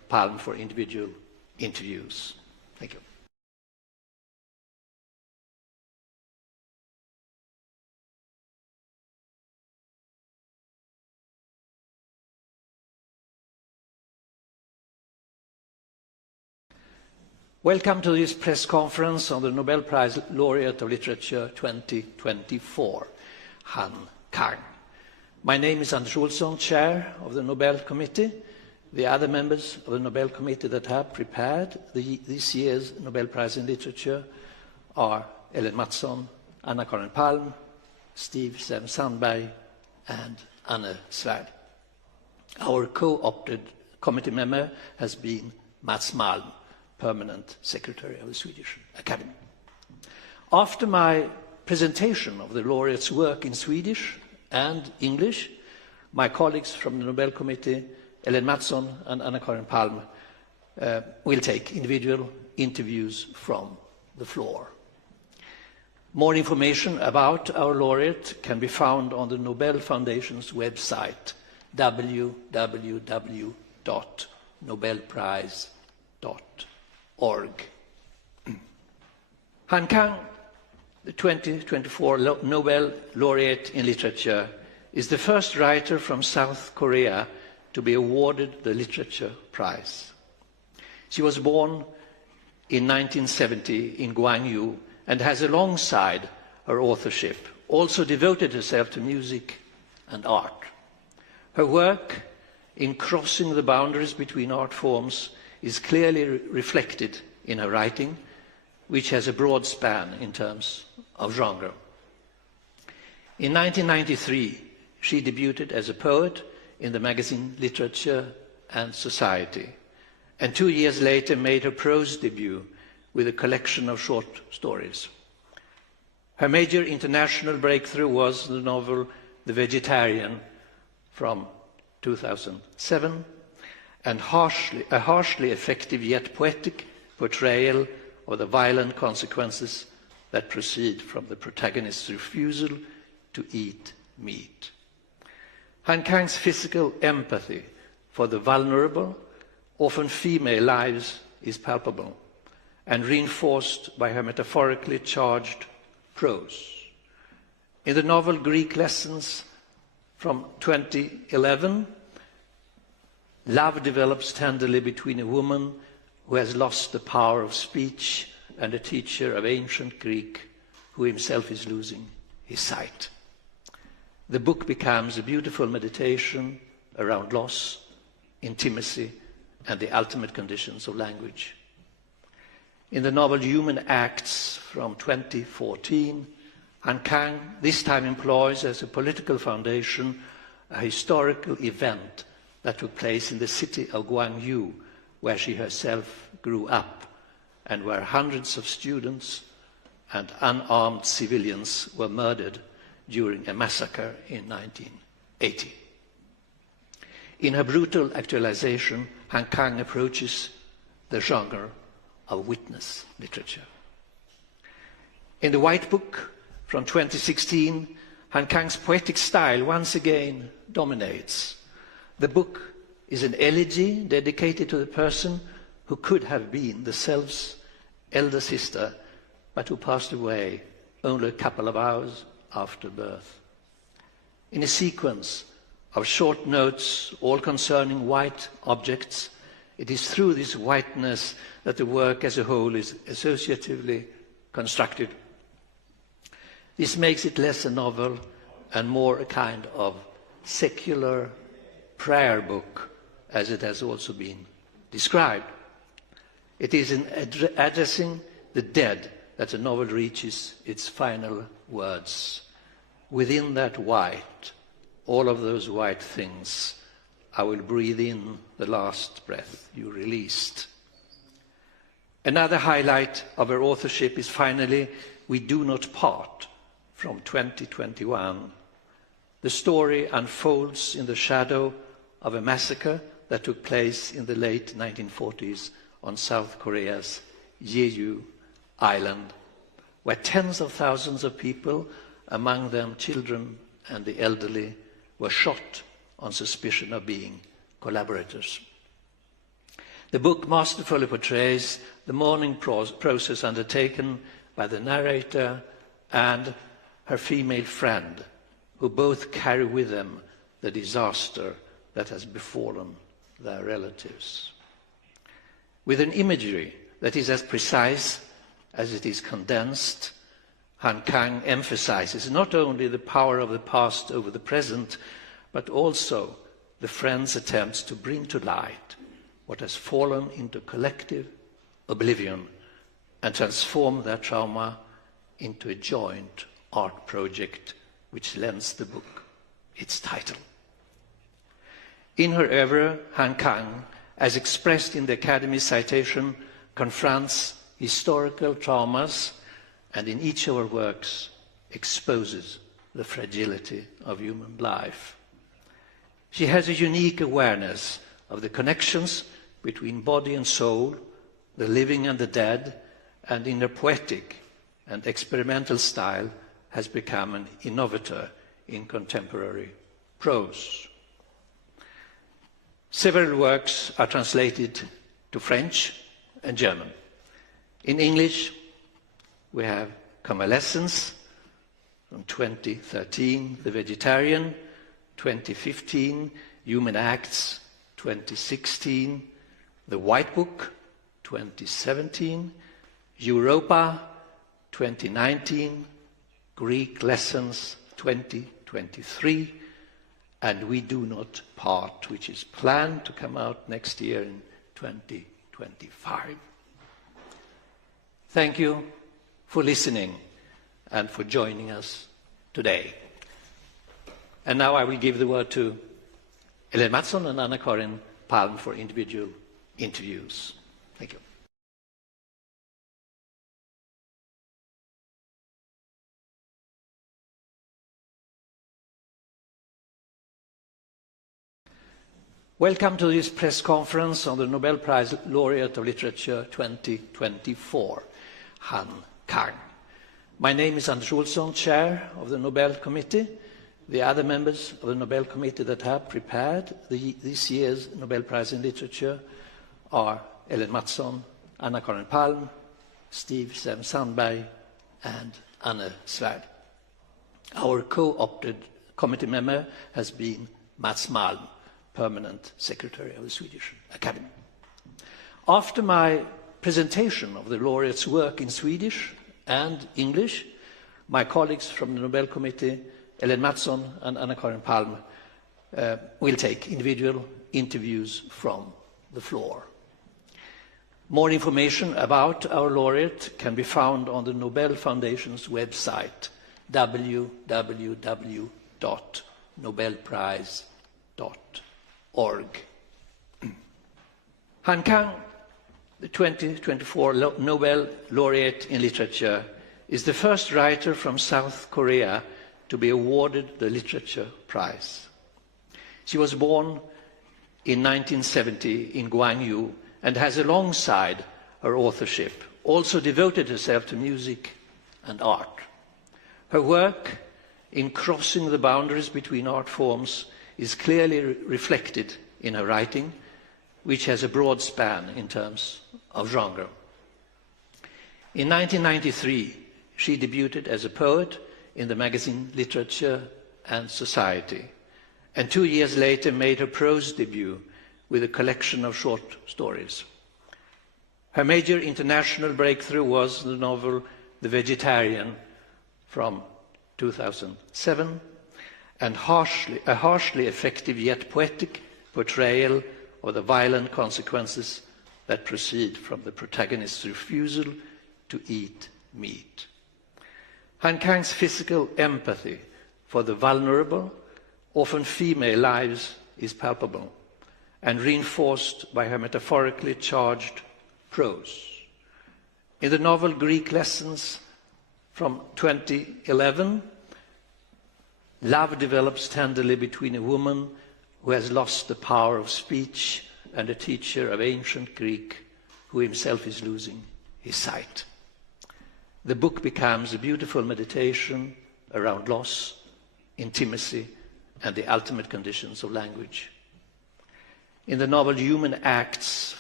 Palm for individual interviews. Thank you. Welcome to this press conference on the Nobel Prize Laureate of Literature 2024, Han Kang. My name is Anders Olsson, Chair of the Nobel Committee. The other members of the Nobel Committee that have prepared this year's Nobel Prize in Literature are Ellen Mattsson, Anna-Karin Palm, Steve Sandberg, and Anne Svärd. Our co-opted committee member has been Mats Malm, Permanent Secretary of the Swedish Academy. After my presentation of the laureate's work in Swedish and English, my colleagues from the Nobel Committee, Ellen Mattsson and Anna-Karin Palm, will take individual interviews from the floor. More information about our laureate can be found on the Nobel Foundation's website, www.nobelprize.org. Han Kang, the 2024 Nobel Laureate in Literature, is the first writer from South Korea to be awarded the Literature Prize. She was born in 1970 in Gwangju and has, alongside her authorship, also devoted herself to music and art. Her work in crossing the boundaries between art forms is clearly reflected in her writing, which has a broad span in terms of genre. In 1993, she debuted as a poet in the magazine Literature and Society, and 2 years later made her prose debut with a collection of short stories. Her major international breakthrough was the novel The Vegetarian from 2007, and a harshly effective yet poetic portrayal of the violent consequences that proceed from the protagonist's refusal to eat meat. Han Kang's physical empathy for the vulnerable, often female lives, is palpable and reinforced by her metaphorically charged prose. In the novel Greek Lessons from 2011, love develops tenderly between a woman who has lost the power of speech and a teacher of ancient Greek who himself is losing his sight. The book becomes a beautiful meditation around loss, intimacy, and the ultimate conditions of language. In the novel Human Acts from 2014, Han Kang this time employs as a political foundation a historical event that took place in the city of Gwangju, where she herself grew up, and where hundreds of students and unarmed civilians were murdered during a massacre in 1980. In her brutal actualization, Han Kang approaches the genre of witness literature. In the White Book from 2016, Han Kang's poetic style once again dominates. The book is an elegy dedicated to the person who could have been the self's elder sister, but who passed away only a couple of hours after birth. In a sequence of short notes, all concerning white objects, it is through this whiteness that the work as a whole is associatively constructed. This makes it less a novel and more a kind of secular prayer book, as it has also been described. It is in addressing the dead that the novel reaches its final words. Within that white, all of those white things, I will breathe in the last breath you released. Another highlight of her authorship is finally We Do Not Part from 2021. The story unfolds in the shadow of a massacre that took place in the late 1940s on South Korea's Yeosu island, where tens of thousands of people, among them children and the elderly, were shot on suspicion of being collaborators. The book masterfully portrays the mourning process undertaken by the narrator and her female friend, who both carry with them the disaster that has befallen their relatives. With an imagery that is as precise as it is condensed, Han Kang emphasizes not only the power of the past over the present, but also the friend's attempts to bring to light what has fallen into collective oblivion and transform their trauma into a joint art project which lends the book its title. In her oeuvre, Han Kang, as expressed in the Academy's citation, confronts historical traumas and in each of her works exposes the fragility of human life. She has a unique awareness of the connections between body and soul, the living and the dead, and in her poetic and experimental style has become an innovator in contemporary prose. Several works are translated to French and German. In English, we have Convalescence from 2013, The Vegetarian, 2015, Human Acts, 2016, The White Book, 2017, Europa, 2019, Greek Lessons, 2023, and We Do Not Part, which is planned to come out next year in 2025. Thank you for listening and for joining us today. And now I will give the word to Ellen Mattsson and Anna-Karin Palm for individual interviews. Thank you. Welcome to this press conference on the Nobel Prize Laureate of Literature 2024, Han Kang. My name is Anders Olsson, Chair of the Nobel Committee. The other members of the Nobel Committee that have prepared this year's Nobel Prize in Literature are Ellen Mattsson, Anna-Karin Palm, Steve Sandberg, and Anne Svärd. Our co-opted committee member has been Mats Malm, Permanent Secretary of the Swedish Academy. After my presentation of the laureate's work in Swedish and English, my colleagues from the Nobel Committee, Ellen Mattsson and Anna-Karin Palm, will take individual interviews from the floor. More information about our laureate can be found on the Nobel Foundation's website, www.nobelprize.org. Han Kang, the 2024 Nobel Laureate in Literature, is the first writer from South Korea to be awarded the Literature Prize. She was born in 1970 in Gwangju and has, alongside her authorship, also devoted herself to music and art. Her work in crossing the boundaries between art forms is clearly reflected in her writing, which has a broad span in terms of genre. In 1993, she debuted as a poet in the magazine Literature and Society, and 2 years later made her prose debut with a collection of short stories. Her major international breakthrough was the novel The Vegetarian from 2007, and a harshly effective yet poetic portrayal of the violent consequences that proceed from the protagonist's refusal to eat meat. Han Kang's physical empathy for the vulnerable, often female lives is palpable and reinforced by her metaphorically charged prose. In the novel Greek Lessons from 2011, love develops tenderly between a woman who has lost the power of speech and a teacher of ancient Greek who himself is losing his sight. The book becomes a beautiful meditation around loss, intimacy, and the ultimate conditions of language. In the novel Human Acts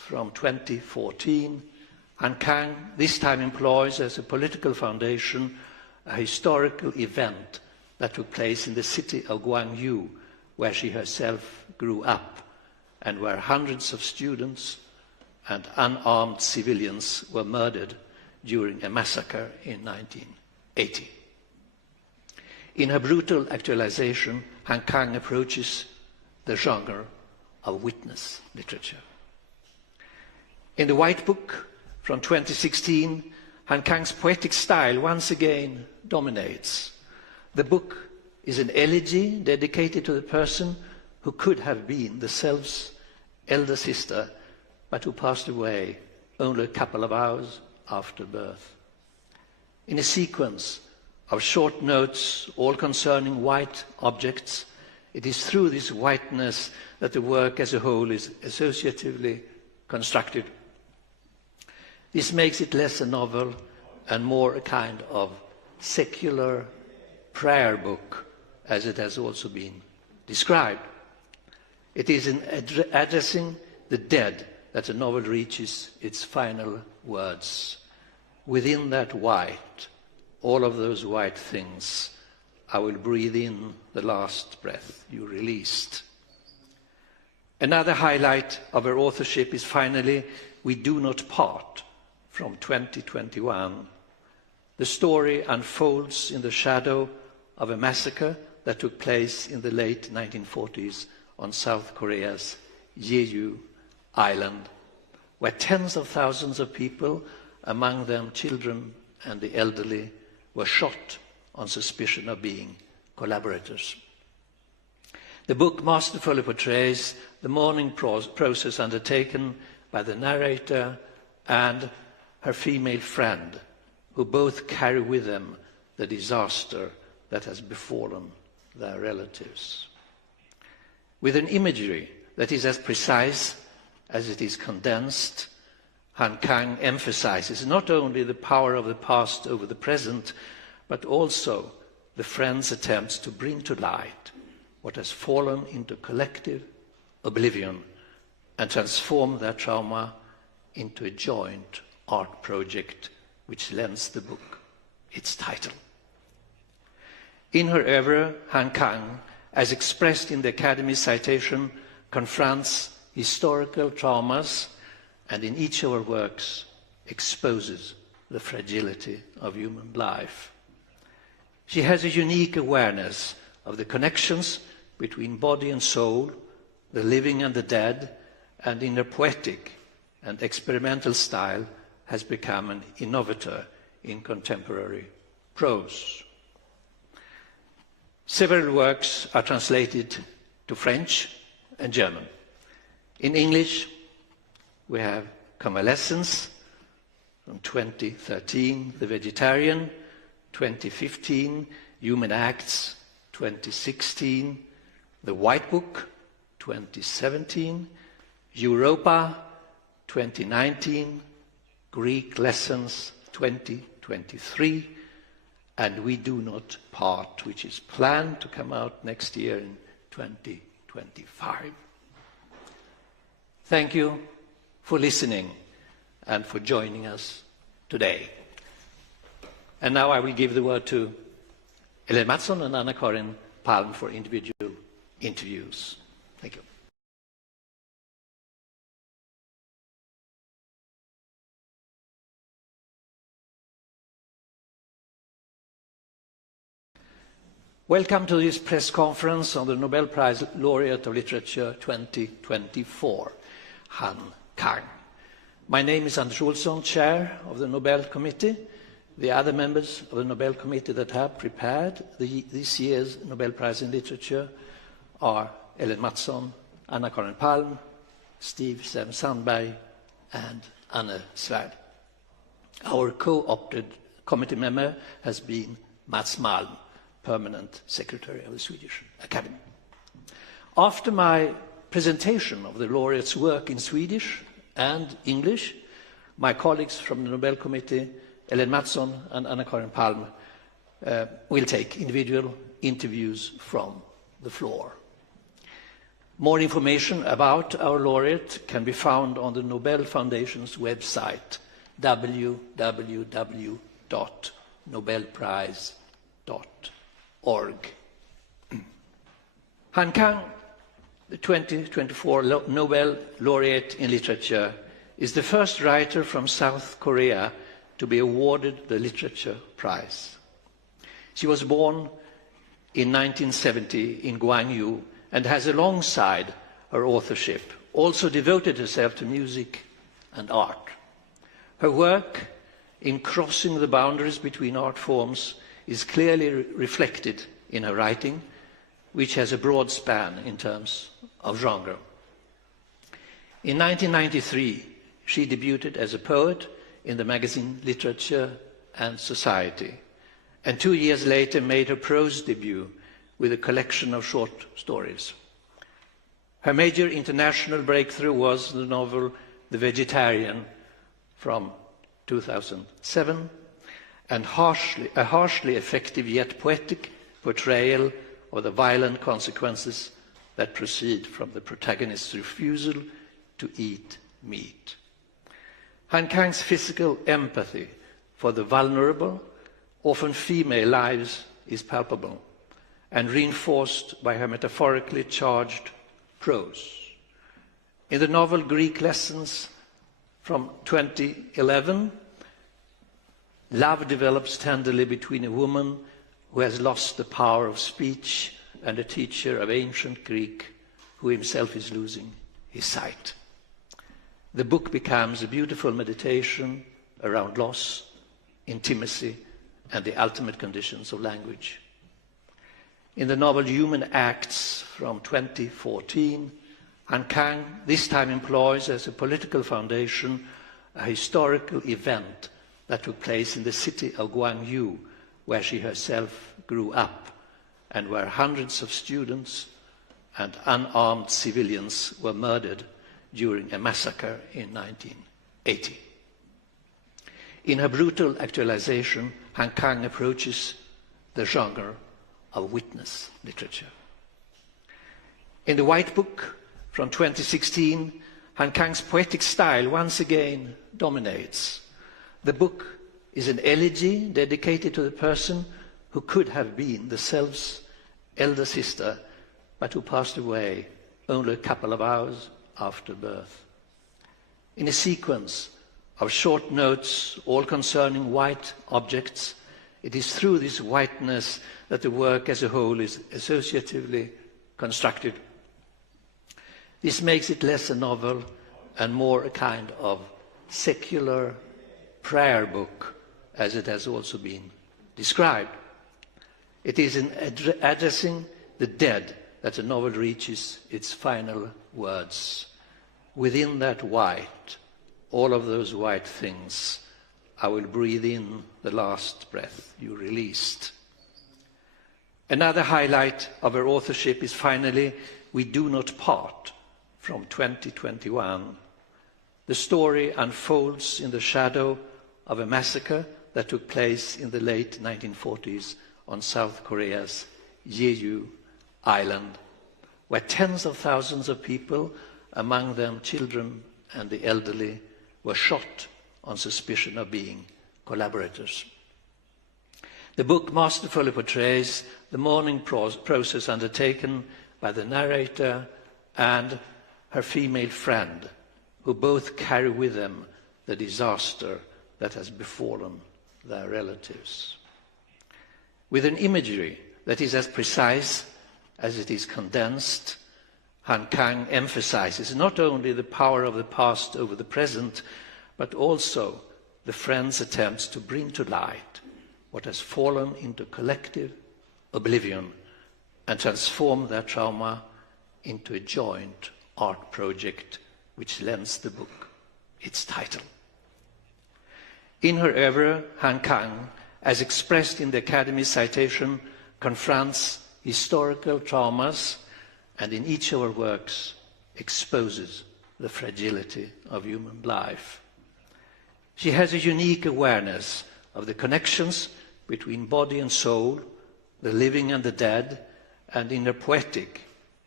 from 2014, Han Kang this time employs as a political foundation a historical event that took place in the city of Gwangju, where she herself grew up, and where hundreds of students and unarmed civilians were murdered during a massacre in 1980. In her brutal actualization, Han Kang approaches the genre of witness literature. In the White Book from 2016, Han Kang's poetic style once again dominates. The book is an elegy dedicated to the person who could have been the self's elder sister, but who passed away only a couple of hours after birth. In a sequence of short notes, all concerning white objects, it is through this whiteness that the work as a whole is associatively constructed. This makes it less a novel and more a kind of secular prayer book, as it has also been described. It is in addressing the dead that the novel reaches its final words. Within that white, all of those white things, I will breathe in the last breath you released. Another highlight of her authorship is finally We Do Not Part from 2021. The story unfolds in the shadow of a massacre that took place in the late 1940s on South Korea's Yeosu island, where tens of thousands of people, among them children and the elderly, were shot on suspicion of being collaborators. The book masterfully portrays the mourning process undertaken by the narrator and her female friend, who both carry with them the disaster that has befallen their relatives. With an imagery that is as precise as it is condensed, Han Kang emphasizes not only the power of the past over the present, but also the friend's attempts to bring to light what has fallen into collective oblivion and transform their trauma into a joint art project which lends the book its title. In her oeuvre, Han Kang, as expressed in the Academy's citation, confronts historical traumas and in each of her works exposes the fragility of human life. She has a unique awareness of the connections between body and soul, the living and the dead, and in her poetic and experimental style has become an innovator in contemporary prose. Several works are translated to French and German. In English, we have Convalescence from 2013, The Vegetarian, 2015, Human Acts, 2016, The White Book, 2017, Europa, 2019, Greek Lessons, 2023, and We Do Not Part, which is planned to come out next year in 2025. Thank you for listening and for joining us today. And now I will give the word to Ellen Mattsson and Anna-Karin Palm for individual interviews. Thank you. Welcome to this press conference on the Nobel Prize Laureate of Literature 2024, Han Kang. My name is Anders Olsson, Chair of the Nobel Committee. The other members of the Nobel Committee that have prepared this year's Nobel Prize in Literature are Ellen Mattsson, Anna-Karin Palm, Steve Sandberg, and Anne Svärd. Our co-opted committee member has been Mats Malm, Permanent Secretary of the Swedish Academy. After my presentation of the laureate's work in Swedish and English, my colleagues from the Nobel Committee, Ellen Mattsson and Anna-Karin Palm, will take individual interviews from the floor. More information about our laureate can be found on the Nobel Foundation's website, www.nobelprize.org. Han Kang, the 2024 Nobel laureate in literature, is the first writer from South Korea to be awarded the Literature Prize. She was born in 1970 in Gwangju and has, alongside her authorship, also devoted herself to music and art. Her work in crossing the boundaries between art forms is clearly reflected in her writing, which has a broad span in terms of genre. In 1993, she debuted as a poet in the magazine Literature and Society, and 2 years later made her prose debut with a collection of short stories. Her major international breakthrough was the novel The Vegetarian from 2007, and a harshly effective yet poetic portrayal of the violent consequences that proceed from the protagonist's refusal to eat meat. Han Kang's physical empathy for the vulnerable, often female lives, is palpable and reinforced by her metaphorically charged prose. In the novel Greek Lessons from 2011, love develops tenderly between a woman who has lost the power of speech and a teacher of ancient Greek who himself is losing his sight. The book becomes a beautiful meditation around loss, intimacy, and the ultimate conditions of language. In the novel Human Acts from 2014, Han Kang this time employs as a political foundation a historical event that took place in the city of Gwangju, where she herself grew up, and where hundreds of students and unarmed civilians were murdered during a massacre in 1980. In her brutal actualization, Han Kang approaches the genre of witness literature. In the White Book from 2016, Han Kang's poetic style once again dominates. The book is an elegy dedicated to the person who could have been the self's elder sister, but who passed away only a couple of hours after birth. In a sequence of short notes, all concerning white objects, it is through this whiteness that the work as a whole is associatively constructed. This makes it less a novel and more a kind of secular prayer book, as it has also been described. It is in addressing the dead that the novel reaches its final words. Within that white, all of those white things, I will breathe in the last breath you released. Another highlight of her authorship is finally We Do Not Part from 2021. The story unfolds in the shadow of a massacre that took place in the late 1940s on South Korea's Yeosu island, where tens of thousands of people, among them children and the elderly, were shot on suspicion of being collaborators. The book masterfully portrays the mourning process undertaken by the narrator and her female friend, who both carry with them the disaster that has befallen their relatives. With an imagery that is as precise as it is condensed, Han Kang emphasizes not only the power of the past over the present, but also the friend's attempts to bring to light what has fallen into collective oblivion and transform their trauma into a joint art project which lends the book its title. In her oeuvre, Han Kang, as expressed in the Academy's citation, confronts historical traumas and in each of her works exposes the fragility of human life. She has a unique awareness of the connections between body and soul, the living and the dead, and in her poetic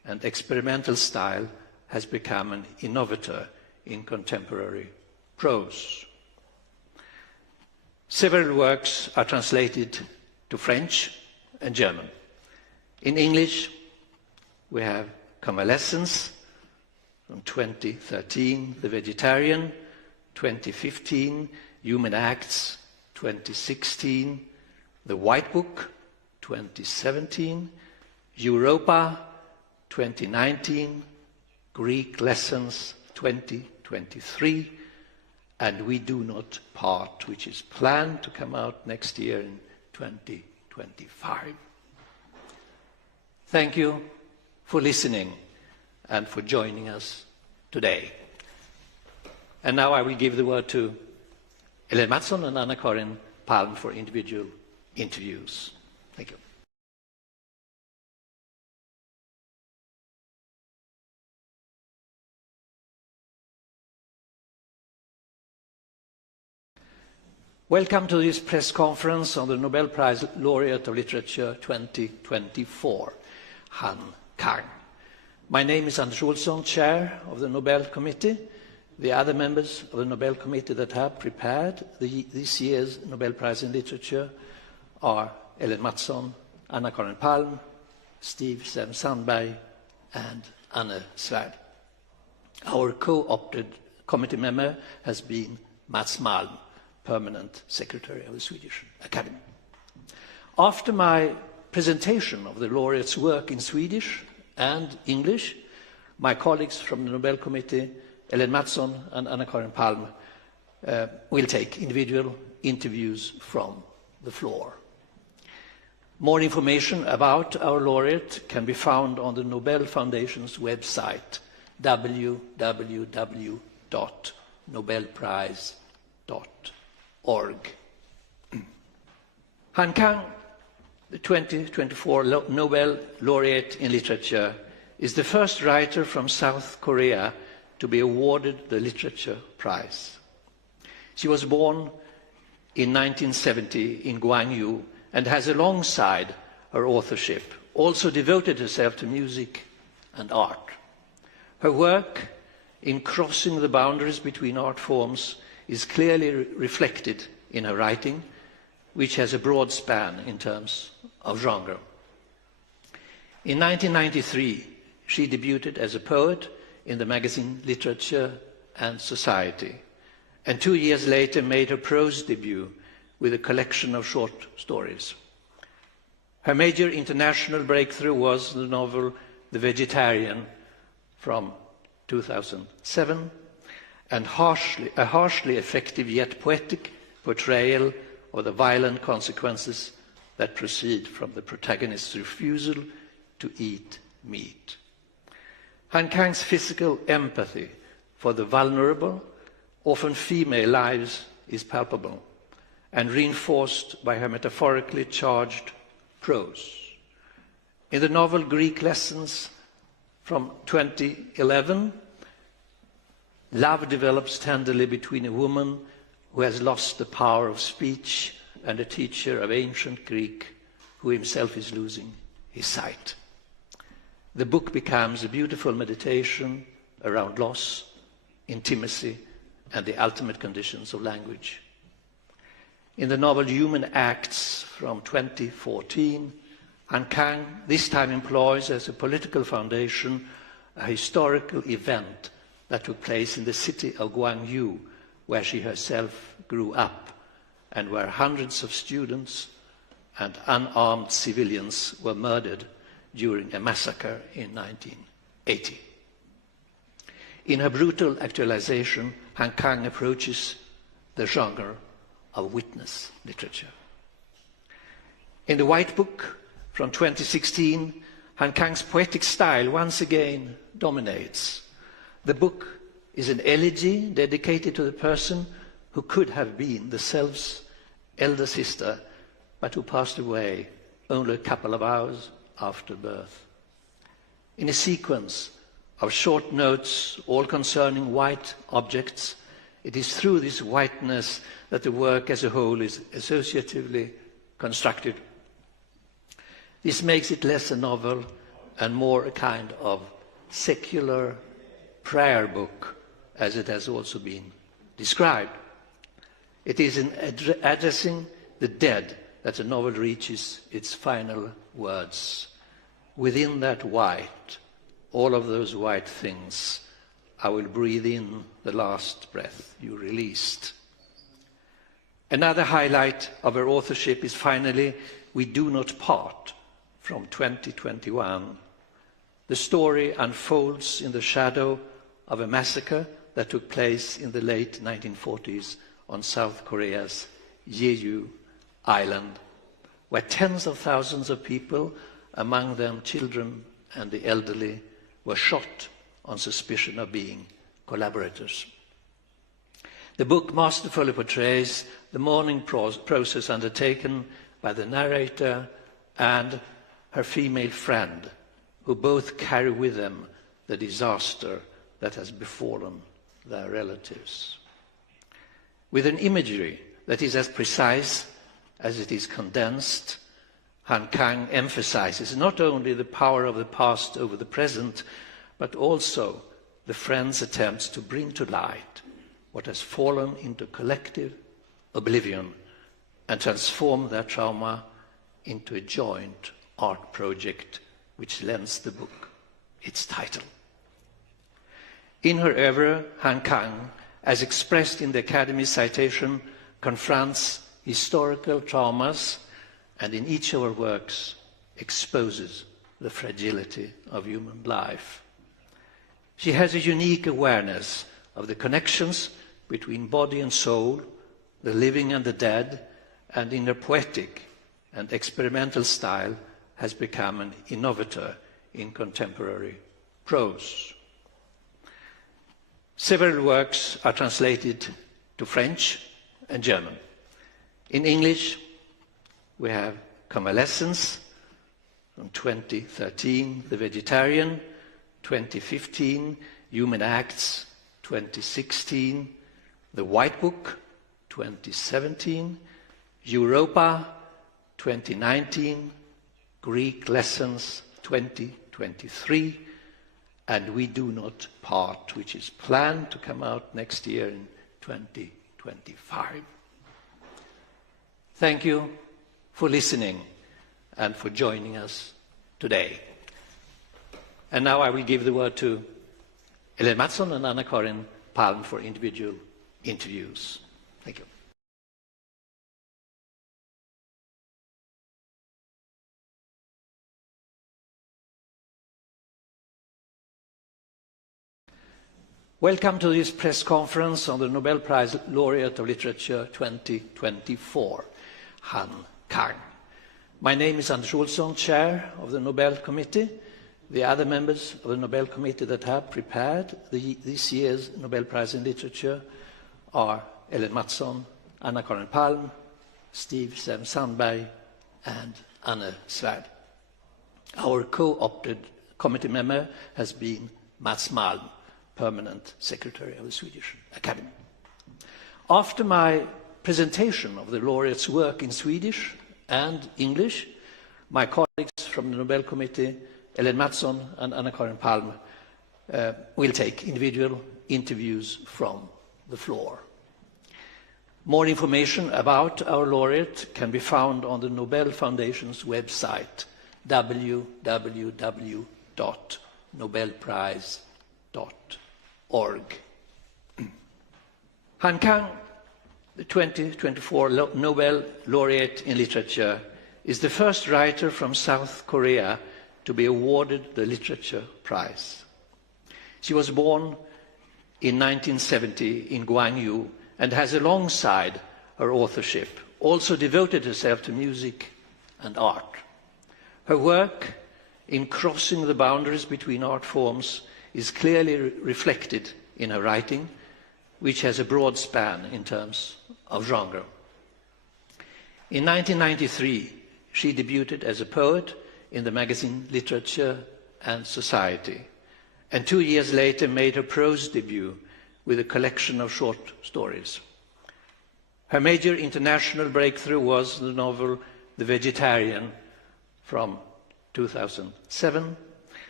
and experimental style has become an innovator in contemporary prose. Several works are translated to French and German. In English, we have Convalescence from 2013, The Vegetarian, 2015, Human Acts, 2016, The White Book, 2017, Europa, 2019, Greek Lessons, 2023, and We Do Not Part, which is planned to come out next year in 2025. Thank you for listening and for joining us today. And now I will give the word to Ellen Mattsson and Anna-Karin Palm for individual interviews. Thank you. Welcome to this press conference on the Nobel Prize Laureate of Literature 2024, Han Kang. My name is Anders Olsson, Chair of the Nobel Committee. The other members of the Nobel Committee that have prepared this year's Nobel Prize in Literature are Ellen Mattsson, Anna-Karin Palm, Steve Sandberg, and Anne Svärd. Our co-opted committee member has been Mats Malm, Permanent Secretary of the Swedish Academy. After my presentation of the laureate's work in Swedish and English, my colleagues from the Nobel Committee, Ellen Mattsson and Anna-Karin Palm, will take individual interviews from the floor. More information about our laureate can be found on the Nobel Foundation's website, www.nobelprize.org. Han Kang, the 2024 Nobel Laureate in Literature, is the first writer from South Korea to be awarded the Literature Prize. She was born in 1970 in Gwangju and has, alongside her authorship, also devoted herself to music and art. Her work in crossing the boundaries between art forms is clearly reflected in her writing, which has a broad span in terms of genre. In 1993, she debuted as a poet in the magazine Literature and Society, and 2 years later made her prose debut with a collection of short stories. Her major international breakthrough was the novel The Vegetarian from 2007, and a harshly effective yet poetic portrayal of the violent consequences that proceed from the protagonist's refusal to eat meat. Han Kang's physical empathy for the vulnerable, often female lives, is palpable and reinforced by her metaphorically charged prose. In the novel Greek Lessons from 2011, love develops tenderly between a woman who has lost the power of speech and a teacher of ancient Greek who himself is losing his sight. The book becomes a beautiful meditation around loss, intimacy, and the ultimate conditions of language. In the novel Human Acts from 2014, Han Kang this time employs as a political foundation a historical event that took place in the city of Gwangju, where she herself grew up, and where hundreds of students and unarmed civilians were murdered during a massacre in 1980. In her brutal actualization, Han Kang approaches the genre of witness literature. In The White Book from 2016, Han Kang's poetic style once again dominates. The book is an elegy dedicated to the person who could have been the self's elder sister, but who passed away only a couple of hours after birth. In a sequence of short notes, all concerning white objects, it is through this whiteness that the work as a whole is associatively constructed. This makes it less a novel and more a kind of secular prayer book, as it has also been described. It is in addressing the dead that the novel reaches its final words. Within that white, all of those white things, I will breathe in the last breath you released. Another highlight of her authorship is finally We Do Not Part from 2021. The story unfolds in the shadow of a massacre that took place in the late 1940s on South Korea's Yeosu island, where tens of thousands of people, among them children and the elderly, were shot on suspicion of being collaborators. The book masterfully portrays the mourning process undertaken by the narrator and her female friend, who both carry with them the disaster that has befallen their relatives. With an imagery that is as precise as it is condensed, Han Kang emphasizes not only the power of the past over the present, but also the friend's attempts to bring to light what has fallen into collective oblivion and transform their trauma into a joint art project which lends the book its title. In her oeuvre, Han Kang, as expressed in the Academy's citation, confronts historical traumas and in each of her works exposes the fragility of human life. She has a unique awareness of the connections between body and soul, the living and the dead, and in her poetic and experimental style has become an innovator in contemporary prose. Several works are translated to French and German. In English, we have Convalescence from 2013, The Vegetarian, 2015, Human Acts, 2016, The White Book, 2017, Europa, 2019, Greek Lessons, 2023, and We Do Not Part, which is planned to come out next year in 2025. Thank you for listening and for joining us today. And now I will give the word to Ellen Mattsson and Anna-Karin Palm for individual interviews. Thank you. Welcome to this press conference on the Nobel Prize Laureate of Literature 2024, Han Kang. My name is Anders Olsson, Chair of the Nobel Committee. The other members of the Nobel Committee that have prepared this year's Nobel Prize in Literature are Ellen Mattsson, Anna-Karin Palm, Steve Sandberg, and Anne Svärd. Our co-opted committee member has been Mats Malm, Permanent Secretary of the Swedish Academy. After my presentation of the laureate's work in Swedish and English, my colleagues from the Nobel Committee, Ellen Mattsson and Anna-Karin Palm, will take individual interviews from the floor. More information about our laureate can be found on the Nobel Foundation's website, www.nobelprize.org. Han Kang, the 2024 Nobel Laureate in Literature, is the first writer from South Korea to be awarded the Literature Prize. She was born in 1970 in Gwangju and has, alongside her authorship, also devoted herself to music and art. Her work in crossing the boundaries between art forms is clearly reflected in her writing, which has a broad span in terms of genre. In 1993, she debuted as a poet in the magazine Literature and Society, and 2 years later made her prose debut with a collection of short stories. Her major international breakthrough was the novel The Vegetarian from 2007,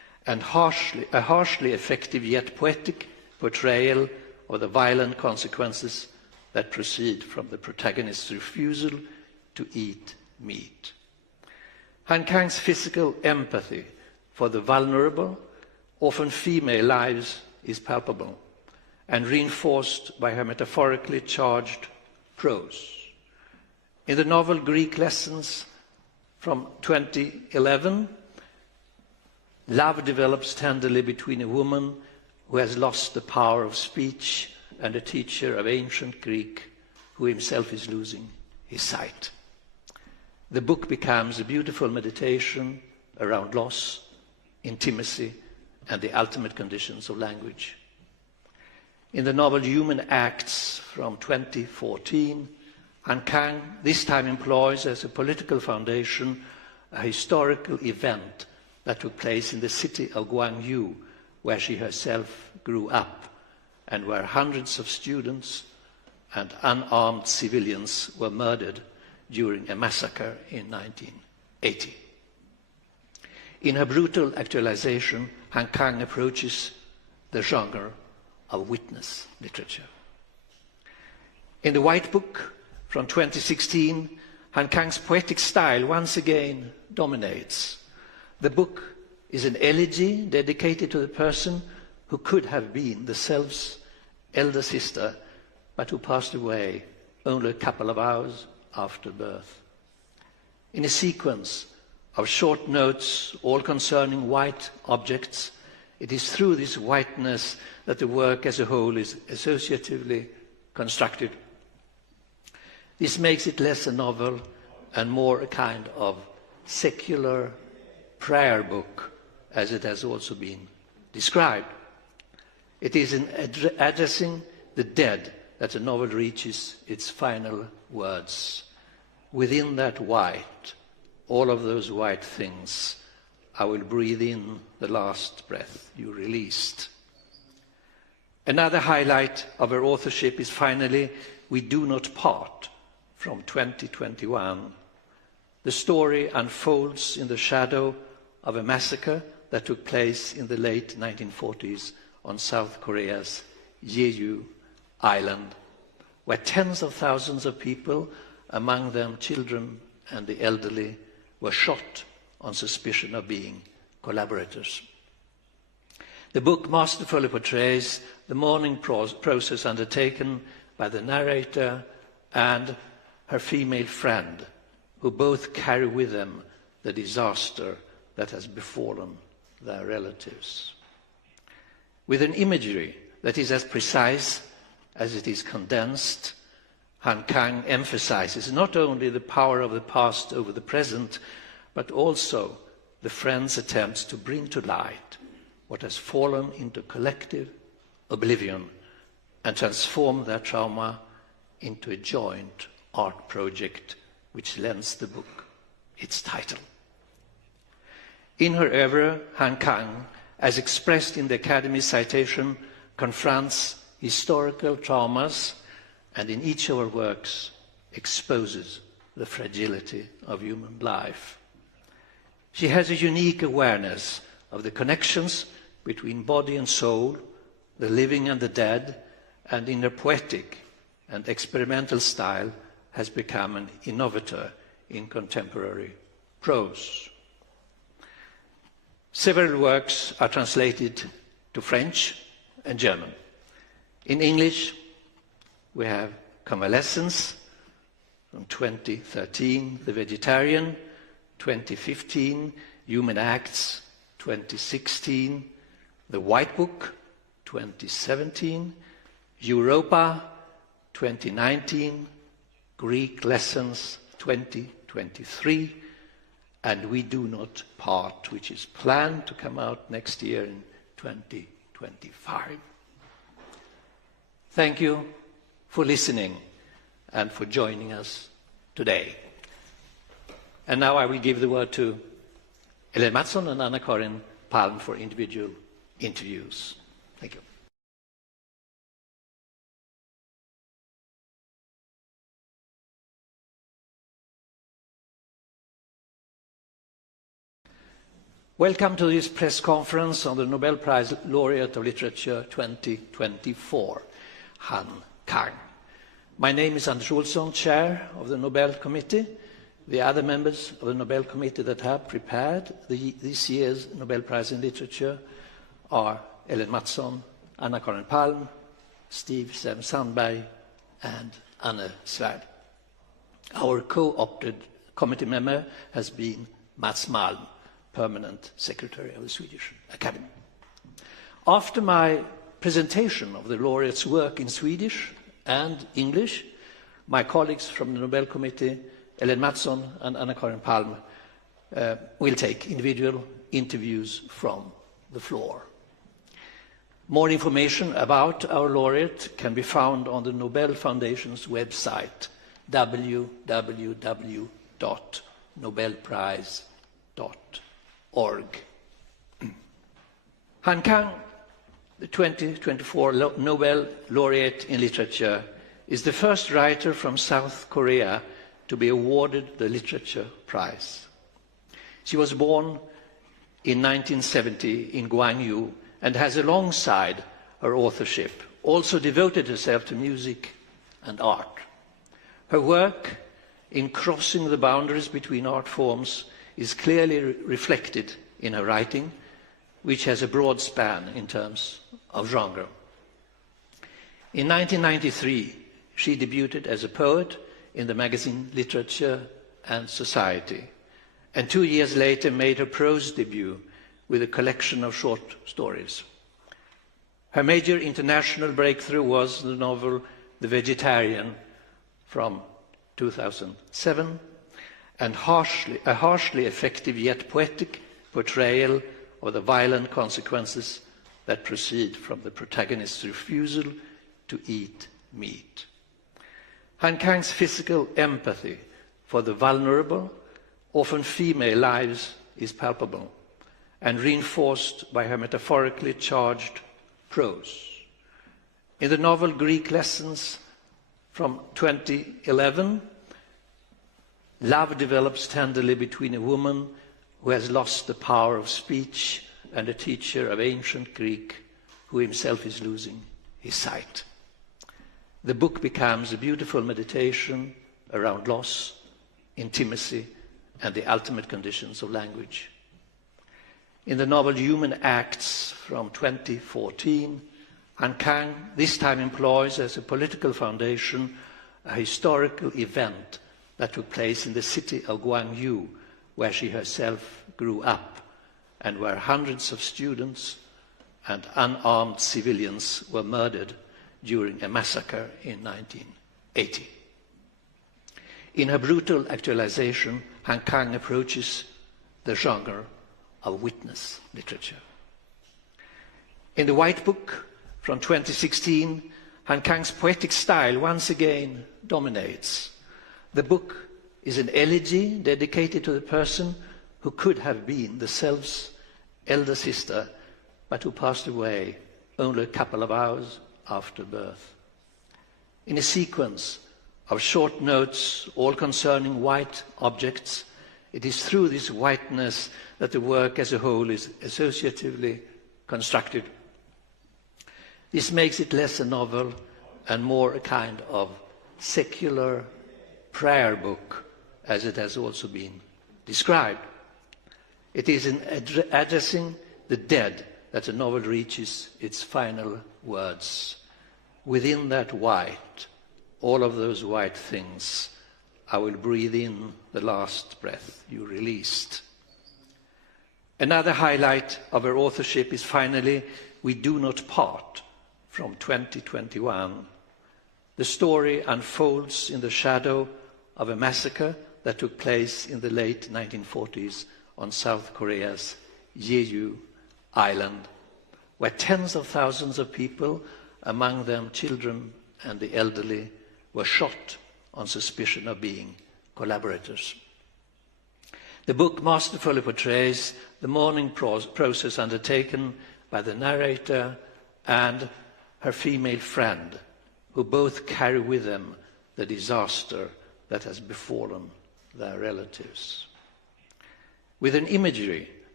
and a harshly effective yet poetic portrayal of the violent consequences that proceed from the protagonist's refusal to eat meat. Han Kang's physical empathy for the vulnerable, often female lives, is palpable and reinforced by her metaphorically charged prose. In the novel Greek Lessons from 2011, love develops tenderly between a woman who has lost the power of speech and a teacher of ancient Greek who himself is losing his sight. The book becomes a beautiful meditation around loss, intimacy, and the ultimate conditions of language. In the novel Human Acts from 2014, Han Kang this time employs as a political foundation a historical event that took place in the city of Gwangju, where she herself grew up and where hundreds of students and unarmed civilians were murdered during a massacre in 1980. In her brutal actualization, Han Kang approaches the genre of witness literature. In the White Book from 2016, Han Kang's poetic style once again dominates. The book is an elegy dedicated to the person who could have been the self's elder sister, but who passed away only a couple of hours after birth. In a sequence of short notes, all concerning white objects, it is through this whiteness that the work as a whole is associatively constructed. This makes it less a novel and more a kind of secular prayer book, as it has also been described. It is in addressing the dead that the novel reaches its final words. Within that white, all of those white things, I will breathe in the last breath you released. Another highlight of her authorship is finally We Do Not Part from 2021. The story unfolds in the shadow of a massacre that took place in the late 1940s on South Korea's Yeosu island, where tens of thousands of people, among them children and the elderly, were shot on suspicion of being collaborators. The book masterfully portrays the mourning process undertaken by the narrator and her female friend, who both carry with them the disaster that has befallen their relatives. With an imagery that is as precise as it is condensed, Han Kang emphasizes not only the power of the past over the present, but also the friend's attempts to bring to light what has fallen into collective oblivion and transform their trauma into a joint art project which lends the book its title. In her oeuvre, Han Kang, as expressed in the Academy's citation, confronts historical traumas and in each of her works exposes the fragility of human life. She has a unique awareness of the connections between body and soul, the living and the dead, and in her poetic and experimental style has become an innovator in contemporary prose. Several works are translated to French and German. In English, we have Convalescence from 2013, The Vegetarian, 2015, Human Acts, 2016, The White Book, 2017, Europa, 2019, Greek Lessons, 2023, and We Do Not Part, which is planned to come out next year in 2025. Thank you for listening and for joining us today. And now I will give the word to Ellen Mattsson and Anna-Karin Palm for individual interviews. Thank you. Welcome to this press conference on the Nobel Prize Laureate of Literature 2024, Han Kang. My name is Anders Olsson, Chair of the Nobel Committee. The other members of the Nobel Committee that have prepared this year's Nobel Prize in Literature are Ellen Mattsson, Anna-Karin Palm, Steve Sandberg, and Anne Svärd. Our co-opted committee member has been Mats Malm, Permanent Secretary of the Swedish Academy. After my presentation of the laureate's work in Swedish and English, my colleagues from the Nobel Committee, Ellen Mattsson and Anna-Karin Palm, will take individual interviews from the floor. More information about our laureate can be found on the Nobel Foundation's website, www.nobelprize.org. Han Kang, the 2024 Nobel Laureate in Literature, is the first writer from South Korea to be awarded the Literature Prize. She was born in 1970 in Gwangju and has, alongside her authorship, also devoted herself to music and art. Her work in crossing the boundaries between art forms is clearly reflected in her writing, which has a broad span in terms of genre. In 1993, she debuted as a poet in the magazine Literature and Society, and 2 years later made her prose debut with a collection of short stories. Her major international breakthrough was the novel The Vegetarian from 2007, and a harshly effective yet poetic portrayal of the violent consequences that proceed from the protagonist's refusal to eat meat. Han Kang's physical empathy for the vulnerable, often female lives, is palpable and reinforced by her metaphorically charged prose. In the novel Greek Lessons from 2011, love develops tenderly between a woman who has lost the power of speech and a teacher of ancient Greek who himself is losing his sight. The book becomes a beautiful meditation around loss, intimacy, and the ultimate conditions of language. In the novel Human Acts from 2014, Han Kang this time employs as a political foundation a historical event that took place in the city of Gwangju, where she herself grew up, and where hundreds of students and unarmed civilians were murdered during a massacre in 1980. In her brutal actualization, Han Kang approaches the genre of witness literature. In the White Book from 2016, Han Kang's poetic style once again dominates. The book is an elegy dedicated to the person who could have been the self's elder sister, but who passed away only a couple of hours after birth. In a sequence of short notes, all concerning white objects, it is through this whiteness that the work as a whole is associatively constructed. This makes it less a novel and more a kind of secular prayer book, as it has also been described. It is in addressing the dead that the novel reaches its final words. Within that white, all of those white things, I will breathe in the last breath you released. Another highlight of her authorship is finally We Do Not Part from 2021. The story unfolds in the shadow of a massacre that took place in the late 1940s on South Korea's Yeosu island, where tens of thousands of people, among them children and the elderly, were shot on suspicion of being collaborators. The book masterfully portrays the mourning process undertaken by the narrator and her female friend, who both carry with them the disaster that has befallen their relatives. With an imagery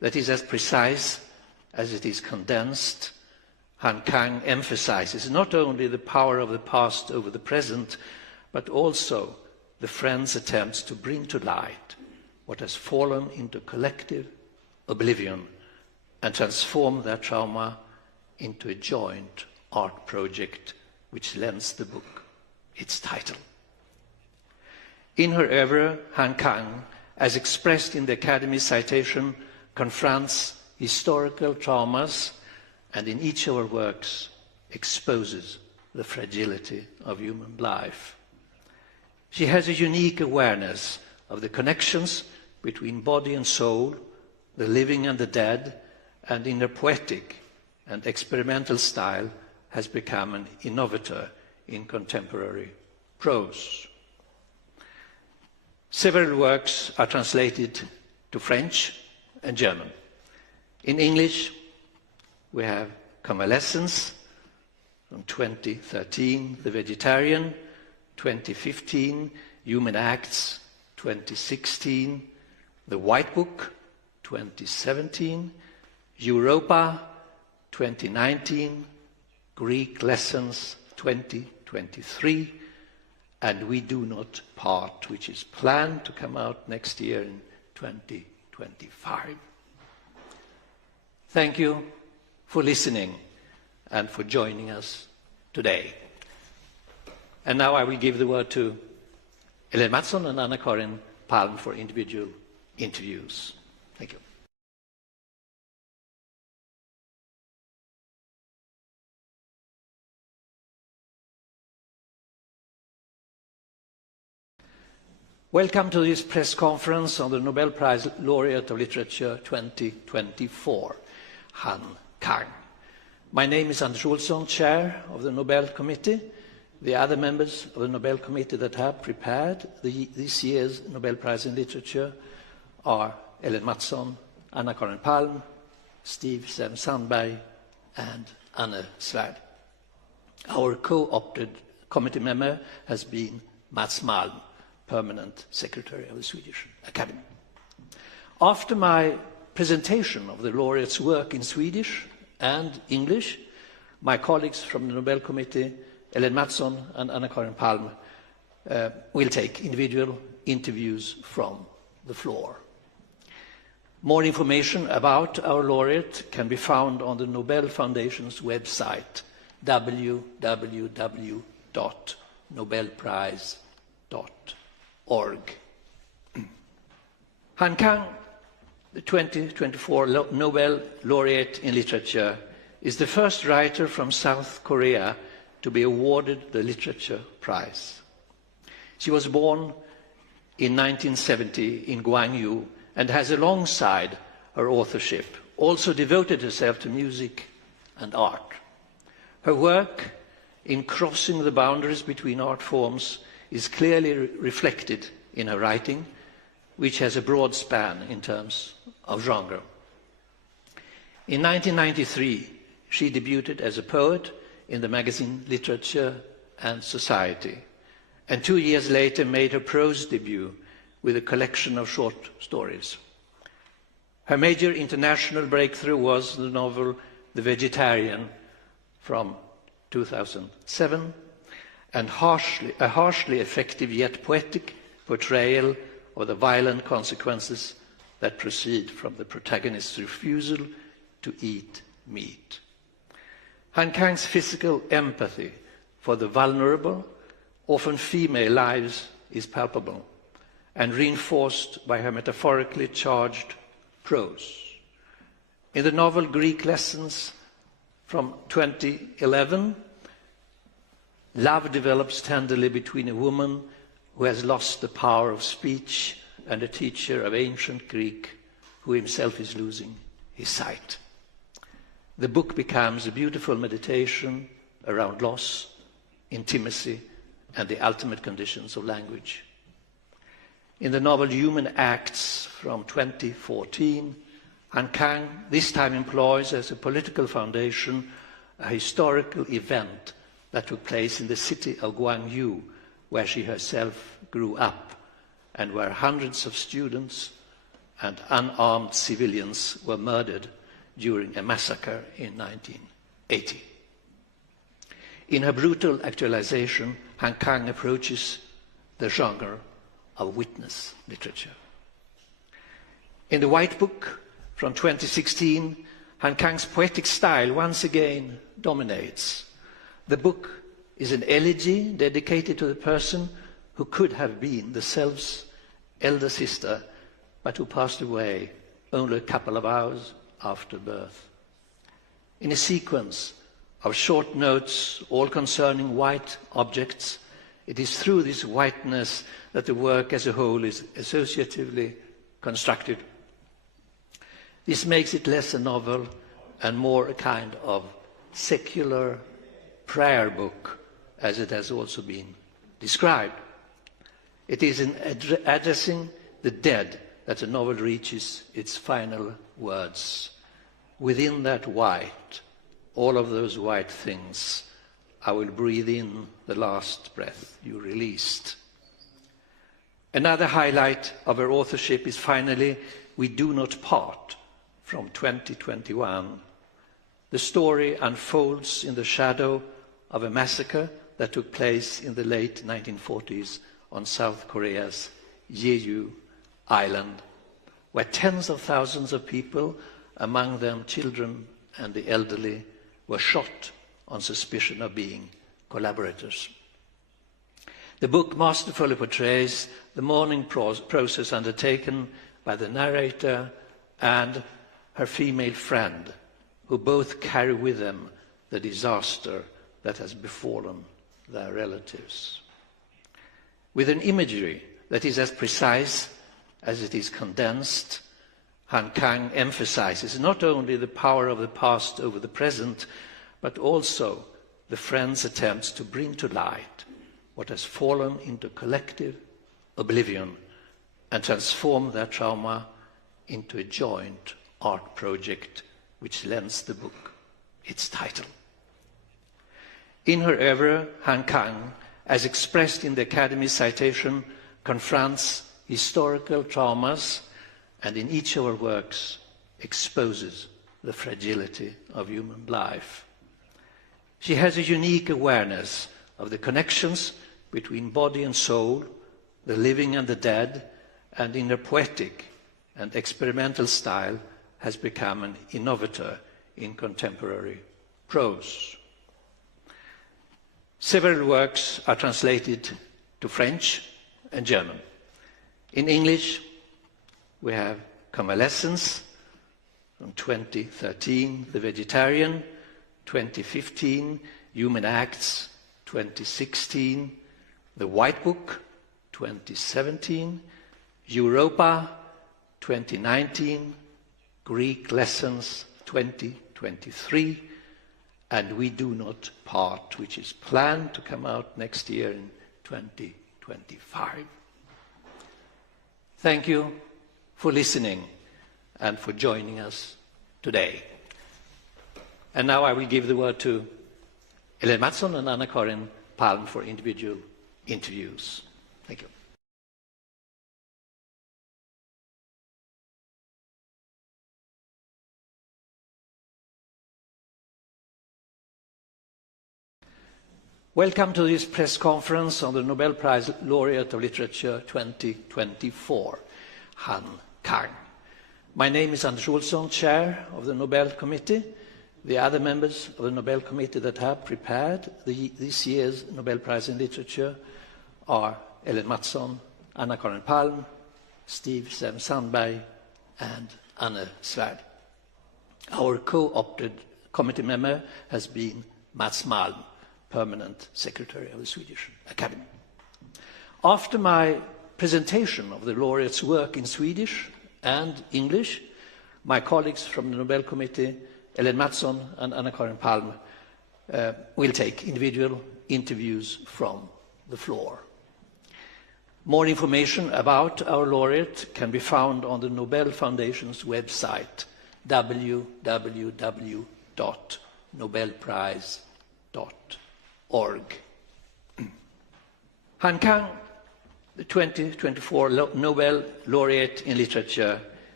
that is as precise as it is condensed. Han Kang emphasizes not only the power of the past over the present, but also the friend's attempts to bring to light what has fallen into collective oblivion and transform their trauma into a joint art project which lends the book its title. In her oeuvre, Han Kang, as expressed in the Academy's citation, confronts historical traumas and in each of her works exposes the fragility of human life. She has a unique awareness of the connections between body and soul, the living and the dead, and in her poetic and experimental style has become an innovator in contemporary prose. Several works are translated to French and German. In English, we have Convalescence from 2013, The Vegetarian, 2015, Human Acts, 2016, The White Book, 2017, Europa, 2019, Greek Lessons, 2023, and We Do Not Part, which is planned to come out next year in 2025. Thank you for listening and for joining us today. And now I will give the word to Ellen Mattsson and Anna-Karin Palm for individual interviews. Thank you. Welcome to this press conference on the Nobel Prize Laureate of Literature 2024, Han Kang. My name is Anders Olsson, Chair of the Nobel Committee. The other members of the Nobel Committee that have prepared this year's Nobel Prize in Literature are Ellen Mattsson, Anna-Karin Palm, Steve Sandberg, and Anne Svärd. Our co-opted committee member has been Mats Malm, Permanent Secretary of the Swedish Academy. After my presentation of the laureate's work in Swedish and English, my colleagues from the Nobel Committee, Ellen Mattsson and Anna-Karin Palm, will take individual interviews from the floor. More information about our laureate can be found on the Nobel Foundation's website, www.nobelprize.org. Han Kang, the 2024 Nobel Laureate in Literature, is the first writer from South Korea to be awarded the Literature Prize. She was born in 1970 in Gwangju and has, alongside her authorship, also devoted herself to music and art. Her work in crossing the boundaries between art forms is clearly reflected in her writing, which has a broad span in terms of genre. In 1993, she debuted as a poet in the magazine Literature and Society, and 2 years later made her prose debut with a collection of short stories. Her major international breakthrough was the novel The Vegetarian from 2007, and a harshly effective yet poetic portrayal of the violent consequences that proceed from the protagonist's refusal to eat meat. Han Kang's physical empathy for the vulnerable, often female lives, is palpable and reinforced by her metaphorically charged prose. In the novel Greek Lessons from 2011, love develops tenderly between a woman who has lost the power of speech and a teacher of ancient Greek who himself is losing his sight. The book becomes a beautiful meditation around loss, intimacy, and the ultimate conditions of language. In the novel Human Acts from 2014, Han Kang this time employs as a political foundation a historical event that took place in the city of Gwangju, where she herself grew up, and where hundreds of students and unarmed civilians were murdered during a massacre in 1980. In her brutal actualization, Han Kang approaches the genre of witness literature. In the White Book from 2016, Han Kang's poetic style once again dominates. The book is an elegy dedicated to the person who could have been the self's elder sister, but who passed away only a couple of hours after birth. In a sequence of short notes, all concerning white objects, it is through this whiteness that the work as a whole is associatively constructed. This makes it less a novel and more a kind of secular prayer book, as it has also been described. It is in addressing the dead that the novel reaches its final words. Within that white, all of those white things, I will breathe in the last breath you released. Another highlight of her authorship is finally We Do Not Part from 2021. The story unfolds in the shadow of a massacre that took place in the late 1940s on South Korea's Yeosu island, where tens of thousands of people, among them children and the elderly, were shot on suspicion of being collaborators. The book masterfully portrays the mourning process undertaken by the narrator and her female friend, who both carry with them the disaster that has befallen their relatives. With an imagery that is as precise as it is condensed, Han Kang emphasizes not only the power of the past over the present, but also the friend's attempts to bring to light what has fallen into collective oblivion and transform their trauma into a joint art project which lends the book its title. In her oeuvre, Han Kang, as expressed in the Academy's citation, confronts historical traumas and in each of her works exposes the fragility of human life. She has a unique awareness of the connections between body and soul, the living and the dead, and in her poetic and experimental style has become an innovator in contemporary prose. Several works are translated to French and German. In English, we have Convalescence from 2013, The Vegetarian, 2015, Human Acts, 2016, The White Book, 2017, Europa, 2019, Greek Lessons, 2023, and We Do Not Part, which is planned to come out next year in 2025. Thank you for listening and for joining us today. And now I will give the word to Ellen Mattsson and Anna-Karin Palm for individual interviews. Thank you. Welcome to this press conference on the Nobel Prize Laureate of Literature 2024, Han Kang. My name is Anders Olsson, Chair of the Nobel Committee. The other members of the Nobel Committee that have prepared this year's Nobel Prize in Literature are Ellen Mattsson, Anna-Karin Palm, Steve Sandberg, and Anne Svärd. Our co-opted committee member has been Mats Malm, Permanent Secretary of the Swedish Academy. After my presentation of the laureate's work in Swedish and English, my colleagues from the Nobel Committee, Ellen Mattsson and Anna-Karin Palm, will take individual interviews from the floor. More information about our laureate can be found on the Nobel Foundation's website, www.nobelprize.org. Han Kang, the 2024 Nobel Laureate in Literature,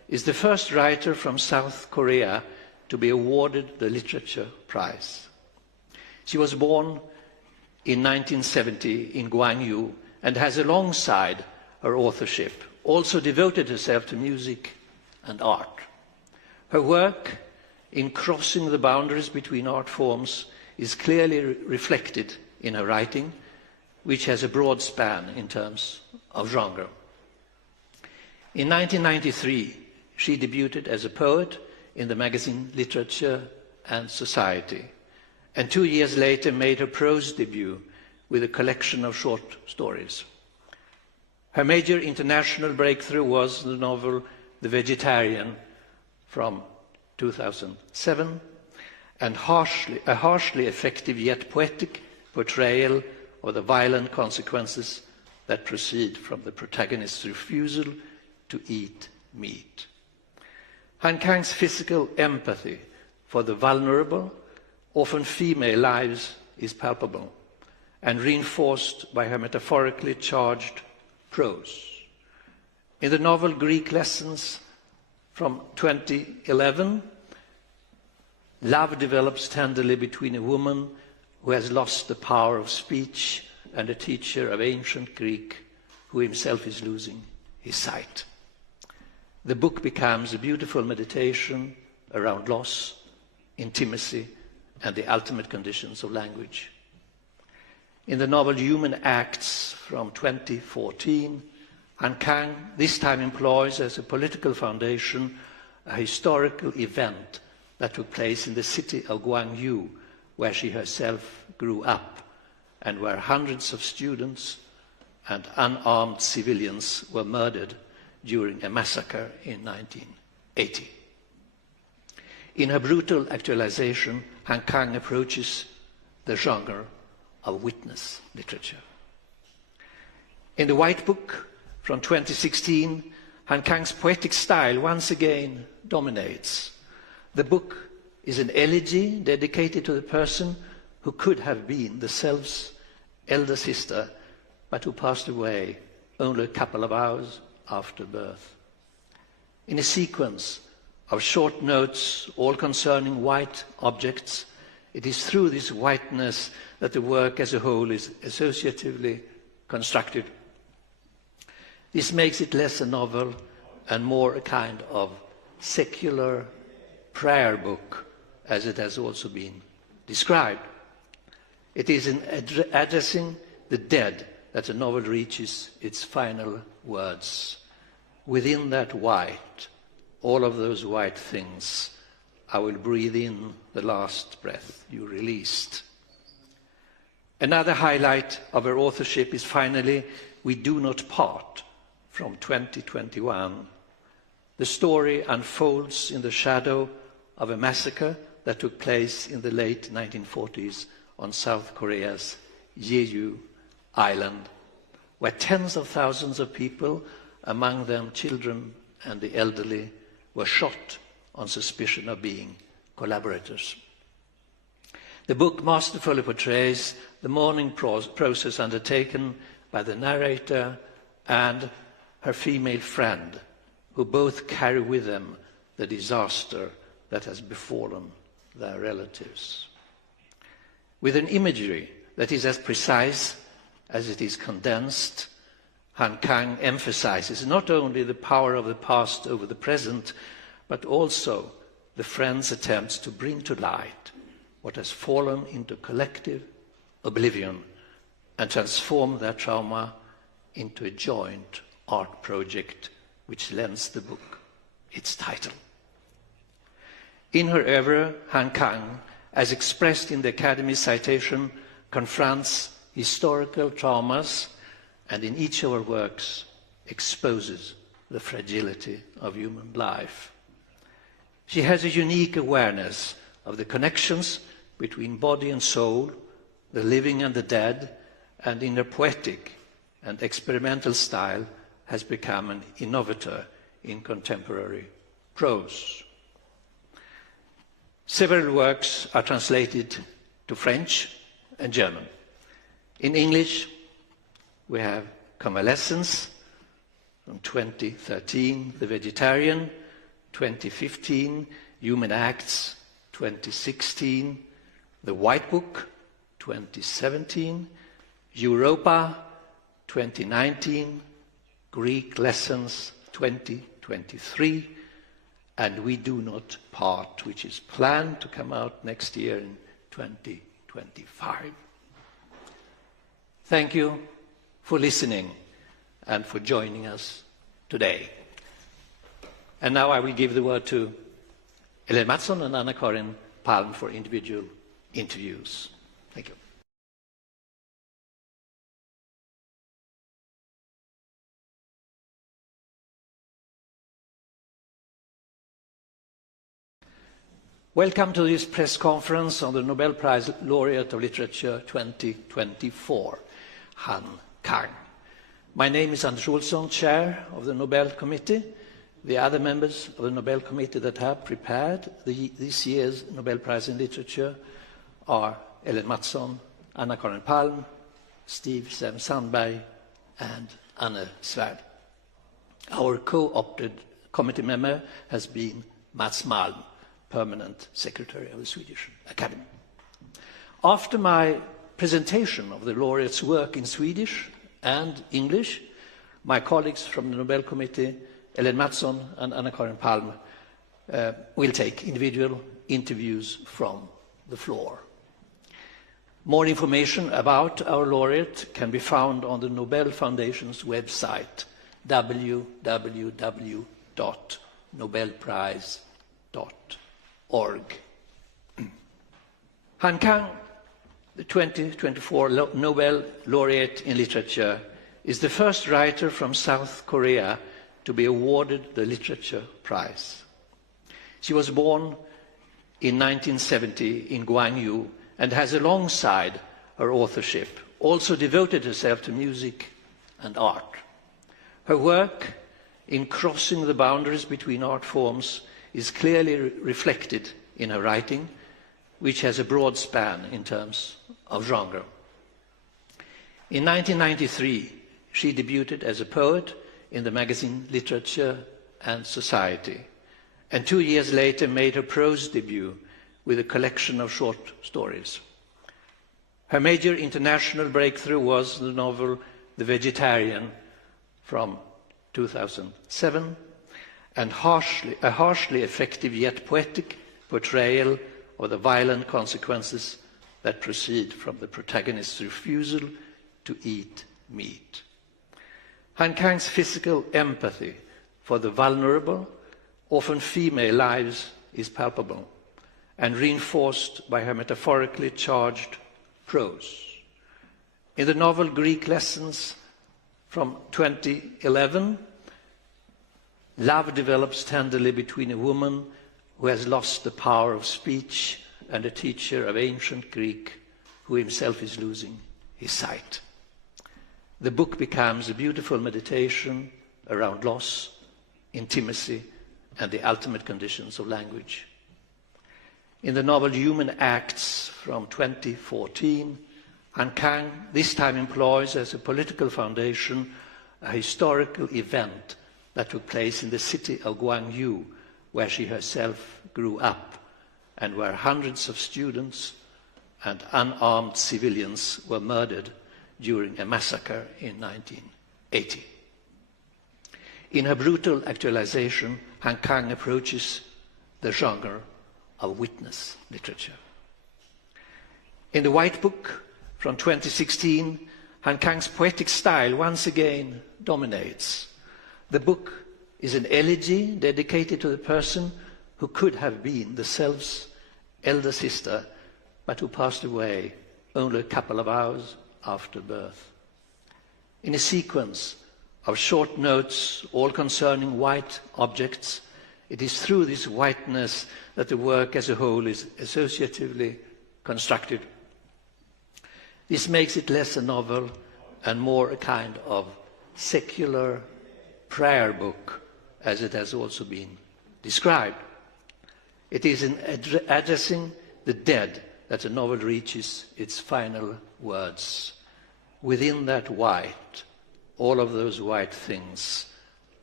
is the first writer from South Korea to be awarded the Literature Prize. She was born in 1970 in Gwangju and has, alongside her authorship, also devoted herself to music and art. Her work in crossing the boundaries between art forms is clearly reflected in her writing, which has a broad span in terms of genre. In 1993, she debuted as a poet in the magazine Literature and Society, and 2 years later made her prose debut with a collection of short stories. Her major international breakthrough was the novel The Vegetarian from 2007, and a harshly effective yet poetic portrayal of the violent consequences that proceed from the protagonist's refusal to eat meat. Han Kang's physical empathy for the vulnerable, often female lives, is palpable and reinforced by her metaphorically charged prose. In the novel Greek Lessons from 2011, love develops tenderly between a woman who has lost the power of speech and a teacher of ancient Greek who himself is losing his sight. The book becomes a beautiful meditation around loss, intimacy, and the ultimate conditions of language. In the novel Human Acts from 2014, Han Kang this time employs as a political foundation a historical event that took place in the city of Gwangju, where she herself grew up, and where hundreds of students and unarmed civilians were murdered during a massacre in 1980. In her brutal actualization, Han Kang approaches the genre of witness literature. In the White Book from 2016, Han Kang's poetic style once again dominates. The book is an elegy dedicated to the person who could have been the self's elder sister, but who passed away only a couple of hours after birth. In a sequence of short notes, all concerning white objects, it is through this whiteness that the work as a whole is associatively constructed. This makes it less a novel and more a kind of secular prayer book, as it has also been described. It is in addressing the dead that the novel reaches its final words. Within that white, all of those white things, I will breathe in the last breath you released. Another highlight of her authorship is finally We Do Not Part from 2021. The story unfolds in the shadow of a massacre that took place in the late 1940s on South Korea's Yeosu island, where tens of thousands of people, among them children and the elderly, were shot on suspicion of being collaborators. The book masterfully portrays the mourning process undertaken by the narrator and her female friend, who both carry with them the disaster that has befallen their relatives. With an imagery that is as precise as it is condensed, Han Kang emphasizes not only the power of the past over the present, but also the friend's attempts to bring to light what has fallen into collective oblivion and transform their trauma into a joint art project which lends the book its title. In her oeuvre, Han Kang, as expressed in the Academy's citation, confronts historical traumas and in each of her works exposes the fragility of human life. She has a unique awareness of the connections between body and soul, the living and the dead, and in her poetic and experimental style has become an innovator in contemporary prose. Several works are translated to French and German. In English, we have Convalescence from 2013, The Vegetarian 2015, Human Acts 2016, The White Book 2017, Europa 2019, Greek Lessons 2023, and We Do Not Part, which is planned to come out next year in 2025. Thank you for listening and for joining us today. And now I will give the word to Ellen Mattsson and Anna-Karin Palm for individual interviews. Thank you. Welcome to this press conference on the Nobel Prize Laureate of Literature 2024, Han Kang. My name is Anders Olsson, Chair of the Nobel Committee. The other members of the Nobel Committee that have prepared this year's Nobel Prize in Literature are Ellen Mattsson, Anna-Karin Palm, Steve Sandberg, and Anne Svärd. Our co-opted committee member has been Mats Malm, Permanent Secretary of the Swedish Academy. After my presentation of the laureate's work in Swedish and English, my colleagues from the Nobel Committee, Ellen Mattsson and Anna-Karin Palm, will take individual interviews from the floor. More information about our laureate can be found on the Nobel Foundation's website, www.nobelprize.org. Han Kang, the 2024 Nobel Laureate in Literature, is the first writer from South Korea to be awarded the Literature Prize. She was born in 1970 in Gwangju and has, alongside her authorship, also devoted herself to music and art. Her work in crossing the boundaries between art forms is clearly reflected in her writing, which has a broad span in terms of genre. In 1993, she debuted as a poet in the magazine Literature and Society, and 2 years later made her prose debut with a collection of short stories. Her major international breakthrough was the novel The Vegetarian from 2007, and a harshly effective yet poetic portrayal of the violent consequences that proceed from the protagonist's refusal to eat meat. Han Kang's physical empathy for the vulnerable, often female lives, is palpable and reinforced by her metaphorically charged prose. In the novel Greek Lessons from 2011, love develops tenderly between a woman who has lost the power of speech and a teacher of ancient Greek who himself is losing his sight. The book becomes a beautiful meditation around loss, intimacy, and the ultimate conditions of language. In the novel Human Acts from 2014, Han Kang this time employs as a political foundation a historical event that took place in the city of Gwangju, where she herself grew up and where hundreds of students and unarmed civilians were murdered during a massacre in 1980. In her brutal actualization, Han Kang approaches the genre of witness literature. In The White Book from 2016, Han Kang's poetic style once again dominates. The book is an elegy dedicated to the person who could have been the self's elder sister, but who passed away only a couple of hours after birth. In a sequence of short notes, all concerning white objects, it is through this whiteness that the work as a whole is associatively constructed. This makes it less a novel and more a kind of secular prayer book, as it has also been described. It is in addressing the dead that the novel reaches its final words. Within that white, all of those white things,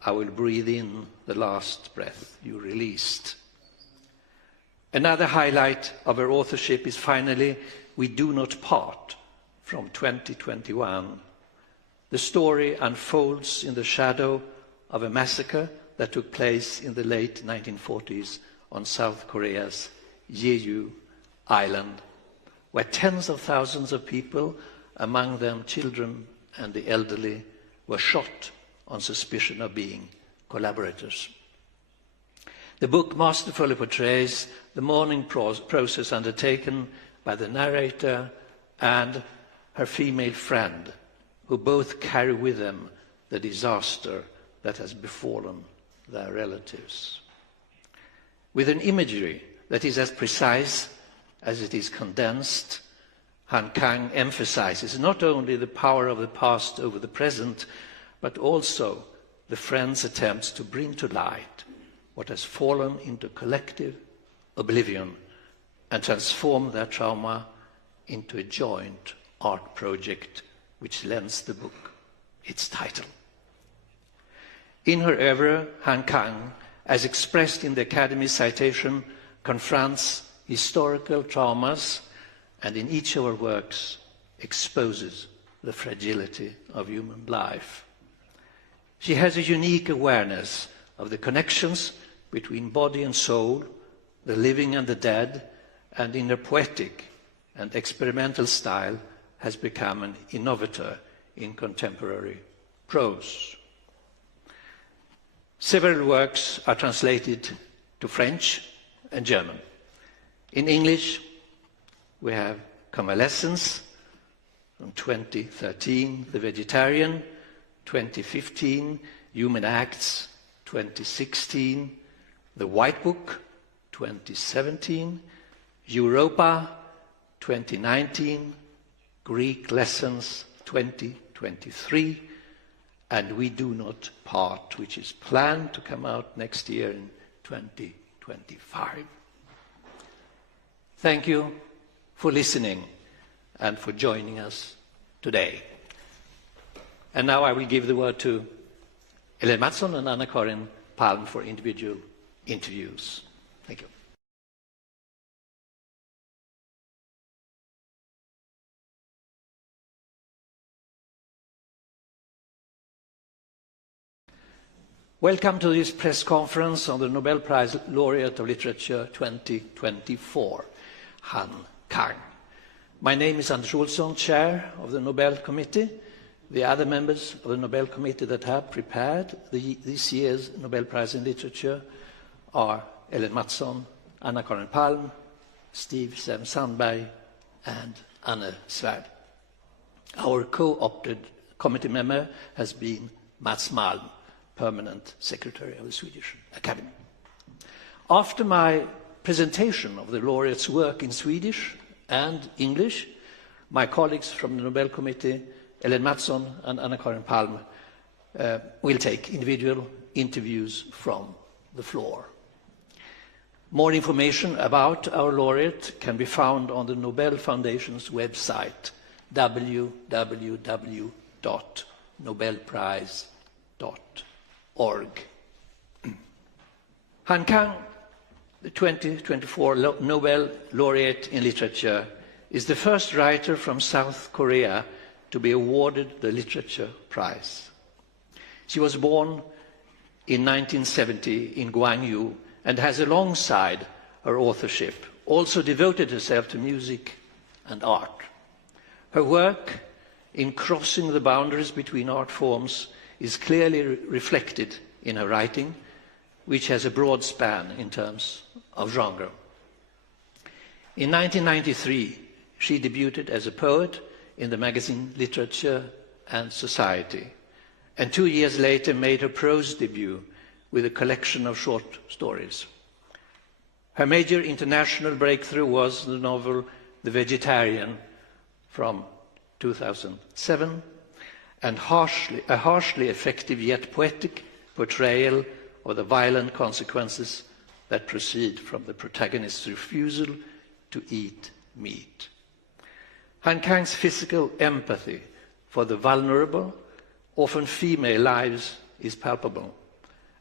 I will breathe in the last breath you released. Another highlight of her authorship is finally We Do Not Part from 2021. The story unfolds in the shadow of a massacre that took place in the late 1940s on South Korea's Yeosu island, where tens of thousands of people, among them children and the elderly, were shot on suspicion of being collaborators. The book masterfully portrays the mourning process undertaken by the narrator and her female friend, who both carry with them the disaster that has befallen their relatives. With an imagery that is as precise as it is condensed, Han Kang emphasizes not only the power of the past over the present, but also the friend's attempts to bring to light what has fallen into collective oblivion and transform their trauma into a joint art project which lends the book its title. In her oeuvre, Han Kang, as expressed in the Academy's citation, confronts historical traumas and in each of her works exposes the fragility of human life. She has a unique awareness of the connections between body and soul, the living and the dead, and in her poetic and experimental style has become an innovator in contemporary prose. Several works are translated to French and German. In English, we have Convalescence from 2013, The Vegetarian, 2015, Human Acts, 2016, The White Book, 2017, Europa, 2019, Greek Lessons, 2023, and We Do Not Part, which is planned to come out next year in 2025. Thank you for listening and for joining us today. And now I will give the word to Ellen Mattsson and Anna-Karin Palm for individual interviews. Thank you. Welcome to this press conference on the Nobel Prize Laureate of Literature 2024, Han Kang. My name is Anders Olsson, Chair of the Nobel Committee. The other members of the Nobel Committee that have prepared this year's Nobel Prize in Literature are Ellen Mattsson, Anna-Karin Palm, Steve Sandberg, and Anne Svärd. Our co-opted committee member has been Mats Malm, Permanent Secretary of the Swedish Academy. After my presentation of the laureate's work in Swedish and English, my colleagues from the Nobel Committee, Ellen Mattsson and Anna-Karin Palm, will take individual interviews from the floor. More information about our laureate can be found on the Nobel Foundation's website, www.nobelprize.org. Han Kang, the 2024 Nobel Laureate in Literature, is the first writer from South Korea to be awarded the Literature Prize. She was born in 1970 in Gwangju and has, alongside her authorship, also devoted herself to music and art. Her work in crossing the boundaries between art forms is clearly reflected in her writing, which has a broad span in terms of genre. In 1993, she debuted as a poet in the magazine Literature and Society, and 2 years later made her prose debut with a collection of short stories. Her major international breakthrough was the novel The Vegetarian from 2007, and a harshly effective yet poetic portrayal of the violent consequences that proceed from the protagonist's refusal to eat meat. Han Kang's physical empathy for the vulnerable, often female lives, is palpable.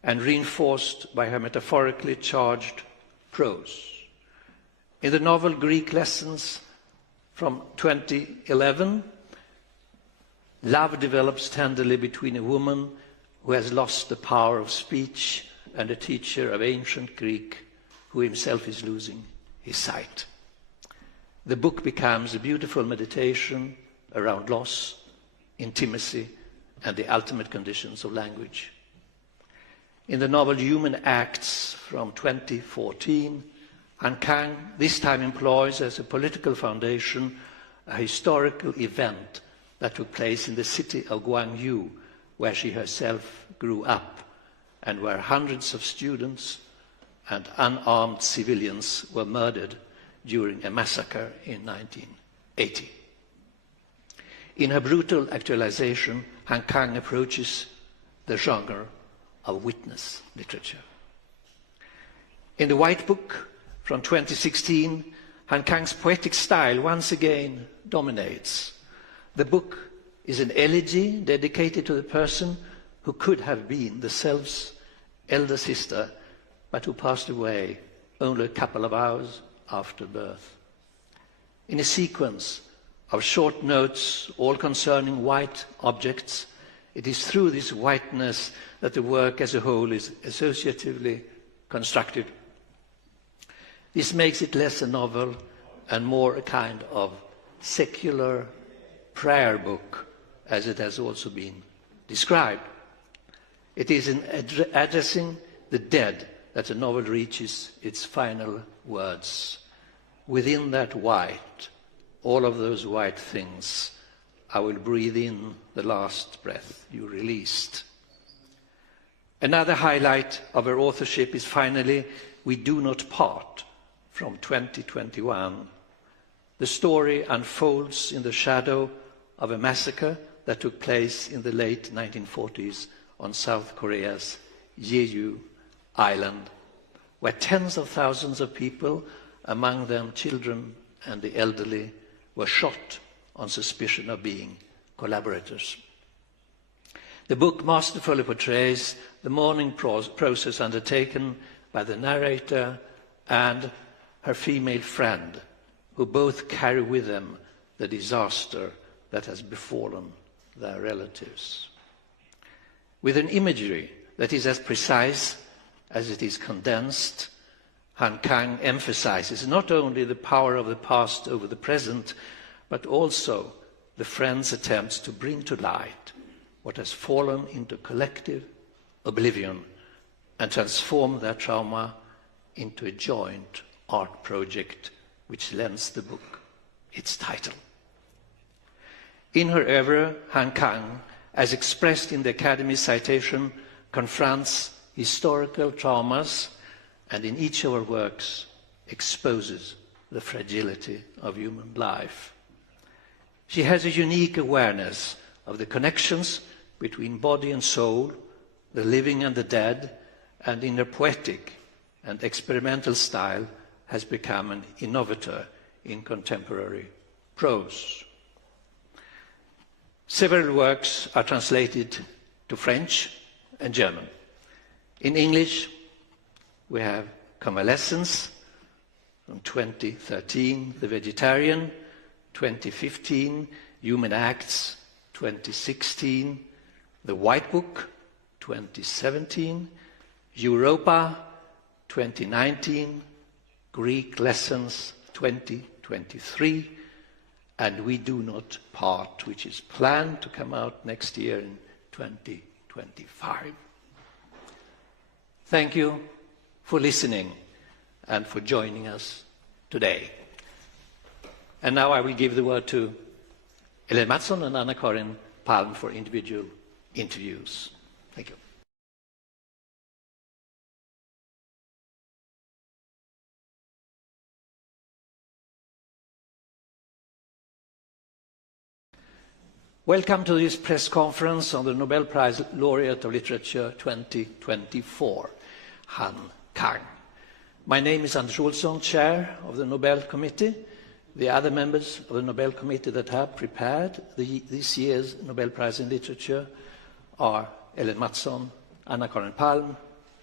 and reinforced by her metaphorically charged prose. In the novel Greek Lessons from 2011, love develops tenderly between a woman who has lost the power of speech and a teacher of ancient Greek who himself is losing his sight. The book becomes a beautiful meditation around loss, intimacy, and the ultimate conditions of language. In the novel Human Acts from 2014, Han Kang this time employs as a political foundation a historical event that took place in the city of Gwangju, where she herself grew up and where hundreds of students and unarmed civilians were murdered during a massacre in 1980. In her brutal actualization, Han Kang approaches the genre of witness literature. In the White Book from 2016, Han Kang's poetic style once again dominates. The book is an elegy dedicated to the person who could have been the self's elder sister, but who passed away only a couple of hours after birth. In a sequence of short notes, all concerning white objects, it is through this whiteness that the work as a whole is associatively constructed. This makes it less a novel and more a kind of secular prayer book, as it has also been described. It is in addressing the dead that the novel reaches its final words. Within that white, all of those white things, I will breathe in the last breath you released. Another highlight of her authorship is finally We Do Not Part from 2021. The story unfolds in the shadow of a massacre that took place in the late 1940s on South Korea's Yeosu island, where tens of thousands of people, among them children and the elderly, were shot on suspicion of being collaborators. The book masterfully portrays the mourning process undertaken by the narrator and her female friend, who both carry with them the disaster that has befallen their relatives. With an imagery that is as precise as it is condensed, Han Kang emphasizes not only the power of the past over the present, but also the friend's attempts to bring to light what has fallen into collective oblivion and transform their trauma into a joint art project which lends the book its title. In her oeuvre, Han Kang, as expressed in the Academy's citation, confronts historical traumas and in each of her works exposes the fragility of human life. She has a unique awareness of the connections between body and soul, the living and the dead, and in her poetic and experimental style has become an innovator in contemporary prose. Several works are translated to French and German. In English, we have Convalescence from 2013, The Vegetarian, 2015, Human Acts, 2016, The White Book, 2017, Europa, 2019, Greek Lessons, 2023, and We Do Not Part, which is planned to come out next year in 2025. Thank you for listening and for joining us today. And now I will give the word to Ellen Mattsson and Anna-Karin Palm for individual interviews. Thank you. Welcome to this press conference on the Nobel Prize Laureate of Literature 2024, Han Kang. My name is Anders Olsson, Chair of the Nobel Committee. The other members of the Nobel Committee that have prepared this year's Nobel Prize in Literature are Ellen Mattsson, Anna-Karin Palm,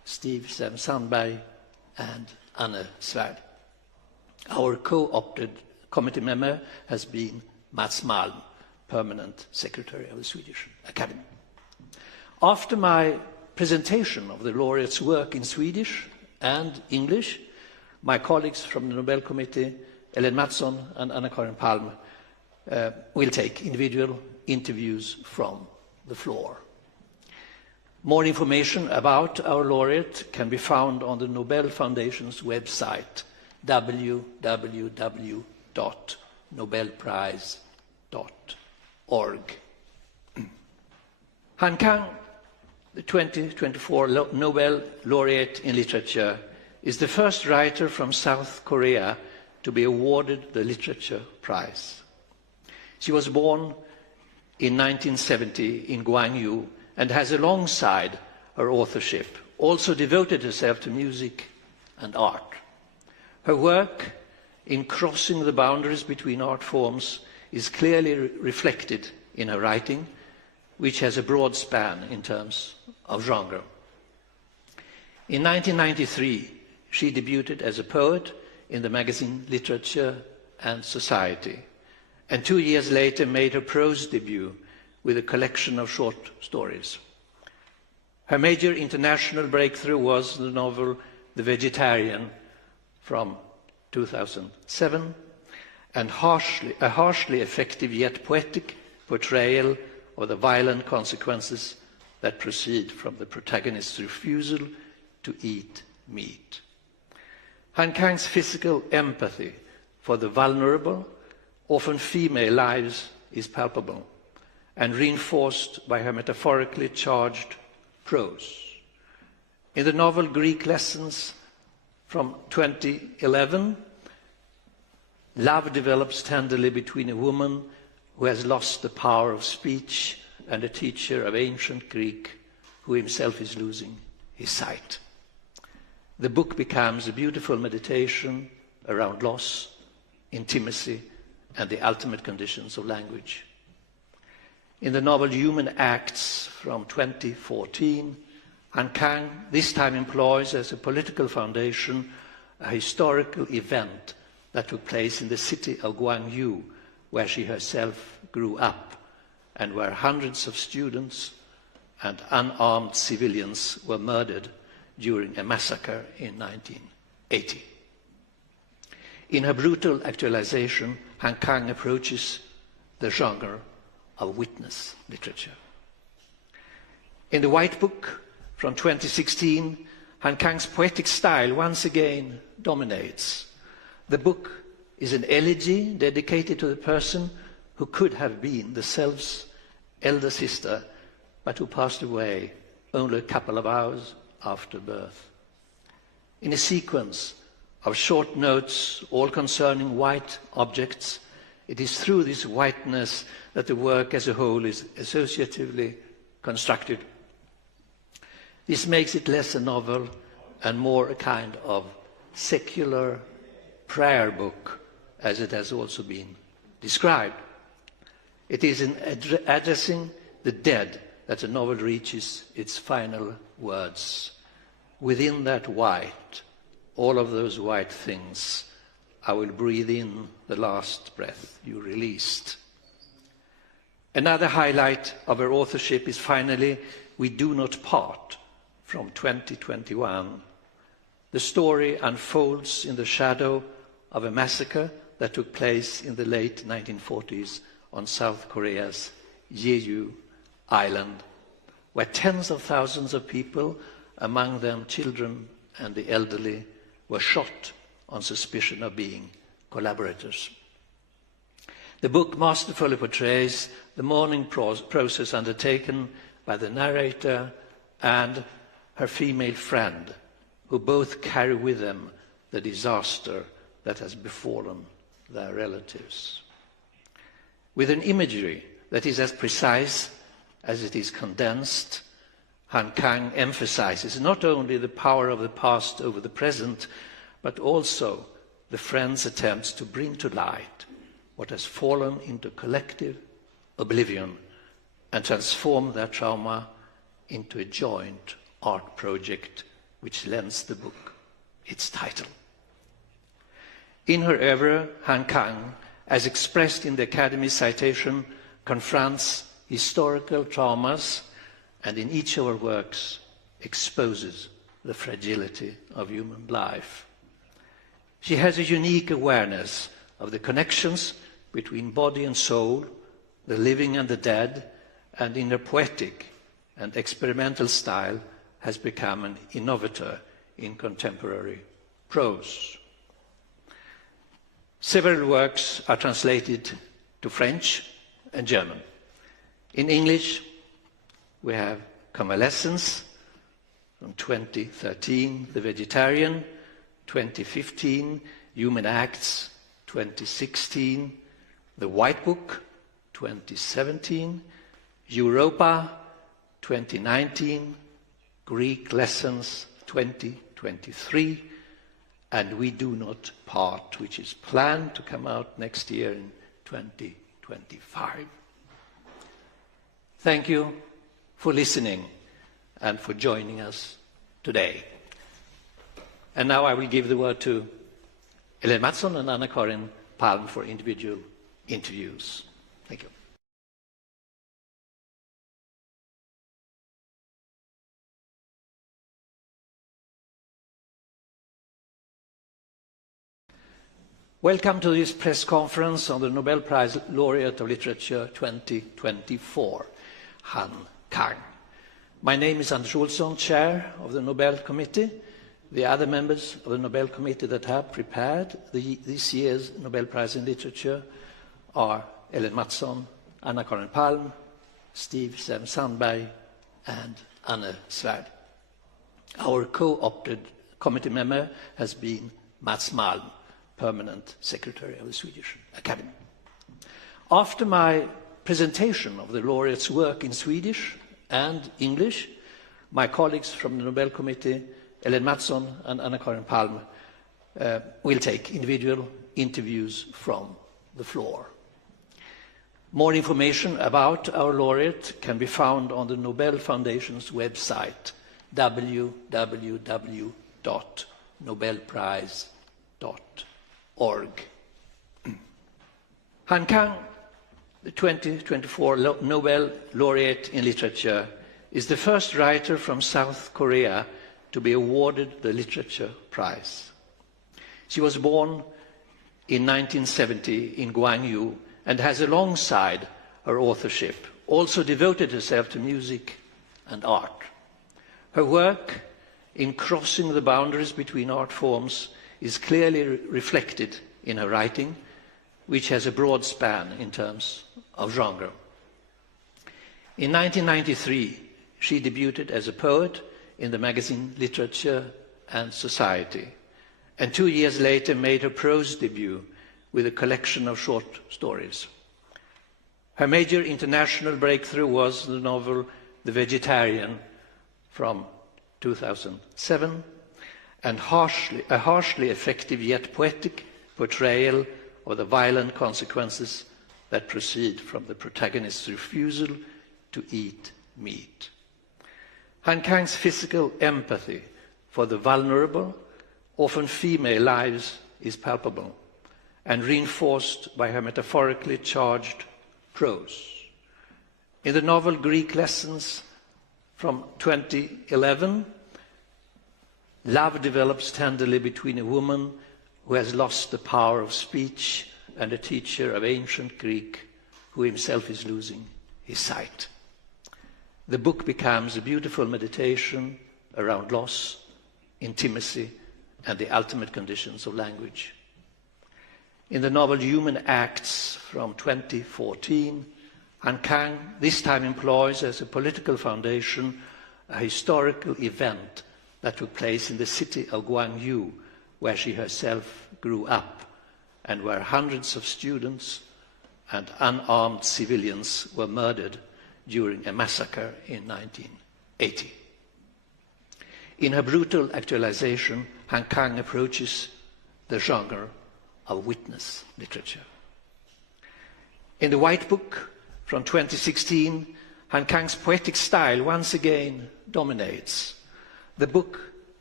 Steve Sandberg, and Anne Svärd. Our co-opted committee member has been Mats Malm, permanent secretary of the Swedish Academy. After my presentation of the laureate's work in Swedish and English, my colleagues from the Nobel Committee, Ellen Mattsson and Anna-Karin Palm, will take individual interviews from the floor. More information about our laureate can be found on the Nobel Foundation's website, www.nobelprize.org. Han Kang, the 2024 Nobel laureate in literature, is the first writer from South Korea to be awarded the Literature Prize. She was born in 1970 in Gwangju and has, alongside her authorship, also devoted herself to music and art. Her work in crossing the boundaries between art forms is clearly reflected in her writing, which has a broad span in terms of genre. In 1993, she debuted as a poet in the magazine Literature and Society, and 2 years later made her prose debut with a collection of short stories. Her major international breakthrough was the novel The Vegetarian from 2007, and a harshly effective yet poetic portrayal of the violent consequences that proceed from the protagonist's refusal to eat meat. Han Kang's physical empathy for the vulnerable, often female lives, is palpable and reinforced by her metaphorically charged prose. In the novel Greek Lessons from 2011, love develops tenderly between a woman who has lost the power of speech and a teacher of ancient Greek who himself is losing his sight. The book becomes a beautiful meditation around loss, intimacy, and the ultimate conditions of language. In the novel Human Acts from 2014, Han Kang this time employs as a political foundation a historical event that took place in the city of Gwangju, where she herself grew up, and where hundreds of students and unarmed civilians were murdered during a massacre in 1980. In her brutal actualization, Han Kang approaches the genre of witness literature. In the White Book from 2016, Han Kang's poetic style once again dominates. The book is an elegy dedicated to the person who could have been the self's elder sister, but who passed away only a couple of hours after birth. In a sequence of short notes, all concerning white objects, it is through this whiteness that the work as a whole is associatively constructed. This makes it less a novel and more a kind of secular prayer book, as it has also been described. It is in addressing the dead that the novel reaches its final words. Within that white, all of those white things, I will breathe in the last breath you released. Another highlight of her authorship is finally We Do Not Part from 2021. The story unfolds in the shadow of a massacre that took place in the late 1940s on South Korea's Yeosu island, where tens of thousands of people, among them children and the elderly, were shot on suspicion of being collaborators. The book masterfully portrays the mourning process undertaken by the narrator and her female friend, who both carry with them the disaster that has befallen their relatives. With an imagery that is as precise as it is condensed, Han Kang emphasizes not only the power of the past over the present, but also the friend's attempts to bring to light what has fallen into collective oblivion and transform their trauma into a joint art project which lends the book its title. In her oeuvre, Han Kang, as expressed in the Academy's citation, confronts historical traumas and in each of her works exposes the fragility of human life. She has a unique awareness of the connections between body and soul, the living and the dead, and in her poetic and experimental style has become an innovator in contemporary prose. Several works are translated to French and German. In English, we have Convalescence from 2013, The Vegetarian, 2015, Human Acts, 2016, The White Book, 2017, Europa, 2019, Greek Lessons, 2023, and We Do Not Part, which is planned to come out next year in 2025. Thank you for listening and for joining us today. And now I will give the word to Ellen Mattsson and Anna-Karin Palm for individual interviews. Thank you. Welcome to this press conference on the Nobel Prize Laureate of Literature 2024, Han Kang. My name is Anders Olsson, Chair of the Nobel Committee. The other members of the Nobel Committee that have prepared this year's Nobel Prize in Literature are Ellen Mattsson, Anna-Karin Palm, Steve Sem-Sandberg, and Anne Svärd. Our co-opted committee member has been Mats Malm, Permanent Secretary of the Swedish Academy. After my presentation of the laureate's work in Swedish and English, my colleagues from the Nobel Committee, Ellen Mattsson and Anna-Karin Palm, will take individual interviews from the floor. More information about our laureate can be found on the Nobel Foundation's website, www.nobelprize.org. Han Kang, the 2024 Nobel Laureate in Literature, is the first writer from South Korea to be awarded the Literature Prize. She was born in 1970 in Gwangju and has, alongside her authorship, also devoted herself to music and art. Her work in crossing the boundaries between art forms is clearly reflected in her writing, which has a broad span in terms of genre. In 1993, she debuted as a poet in the magazine Literature and Society, and 2 years later made her prose debut with a collection of short stories. Her major international breakthrough was the novel The Vegetarian from 2007, and a harshly effective yet poetic portrayal of the violent consequences that proceed from the protagonist's refusal to eat meat. Han Kang's physical empathy for the vulnerable, often female lives, is palpable and reinforced by her metaphorically charged prose. In the novel Greek Lessons from 2011, love develops tenderly between a woman who has lost the power of speech and a teacher of ancient Greek who himself is losing his sight. The book becomes a beautiful meditation around loss, intimacy, and the ultimate conditions of language. In the novel Human Acts from 2014, Han Kang this time employs as a political foundation a historical event that took place in the city of Gwangju, where she herself grew up, and where hundreds of students and unarmed civilians were murdered during a massacre in 1980. In her brutal actualization, Han Kang approaches the genre of witness literature. In The White Book from 2016, Han Kang's poetic style once again dominates. The book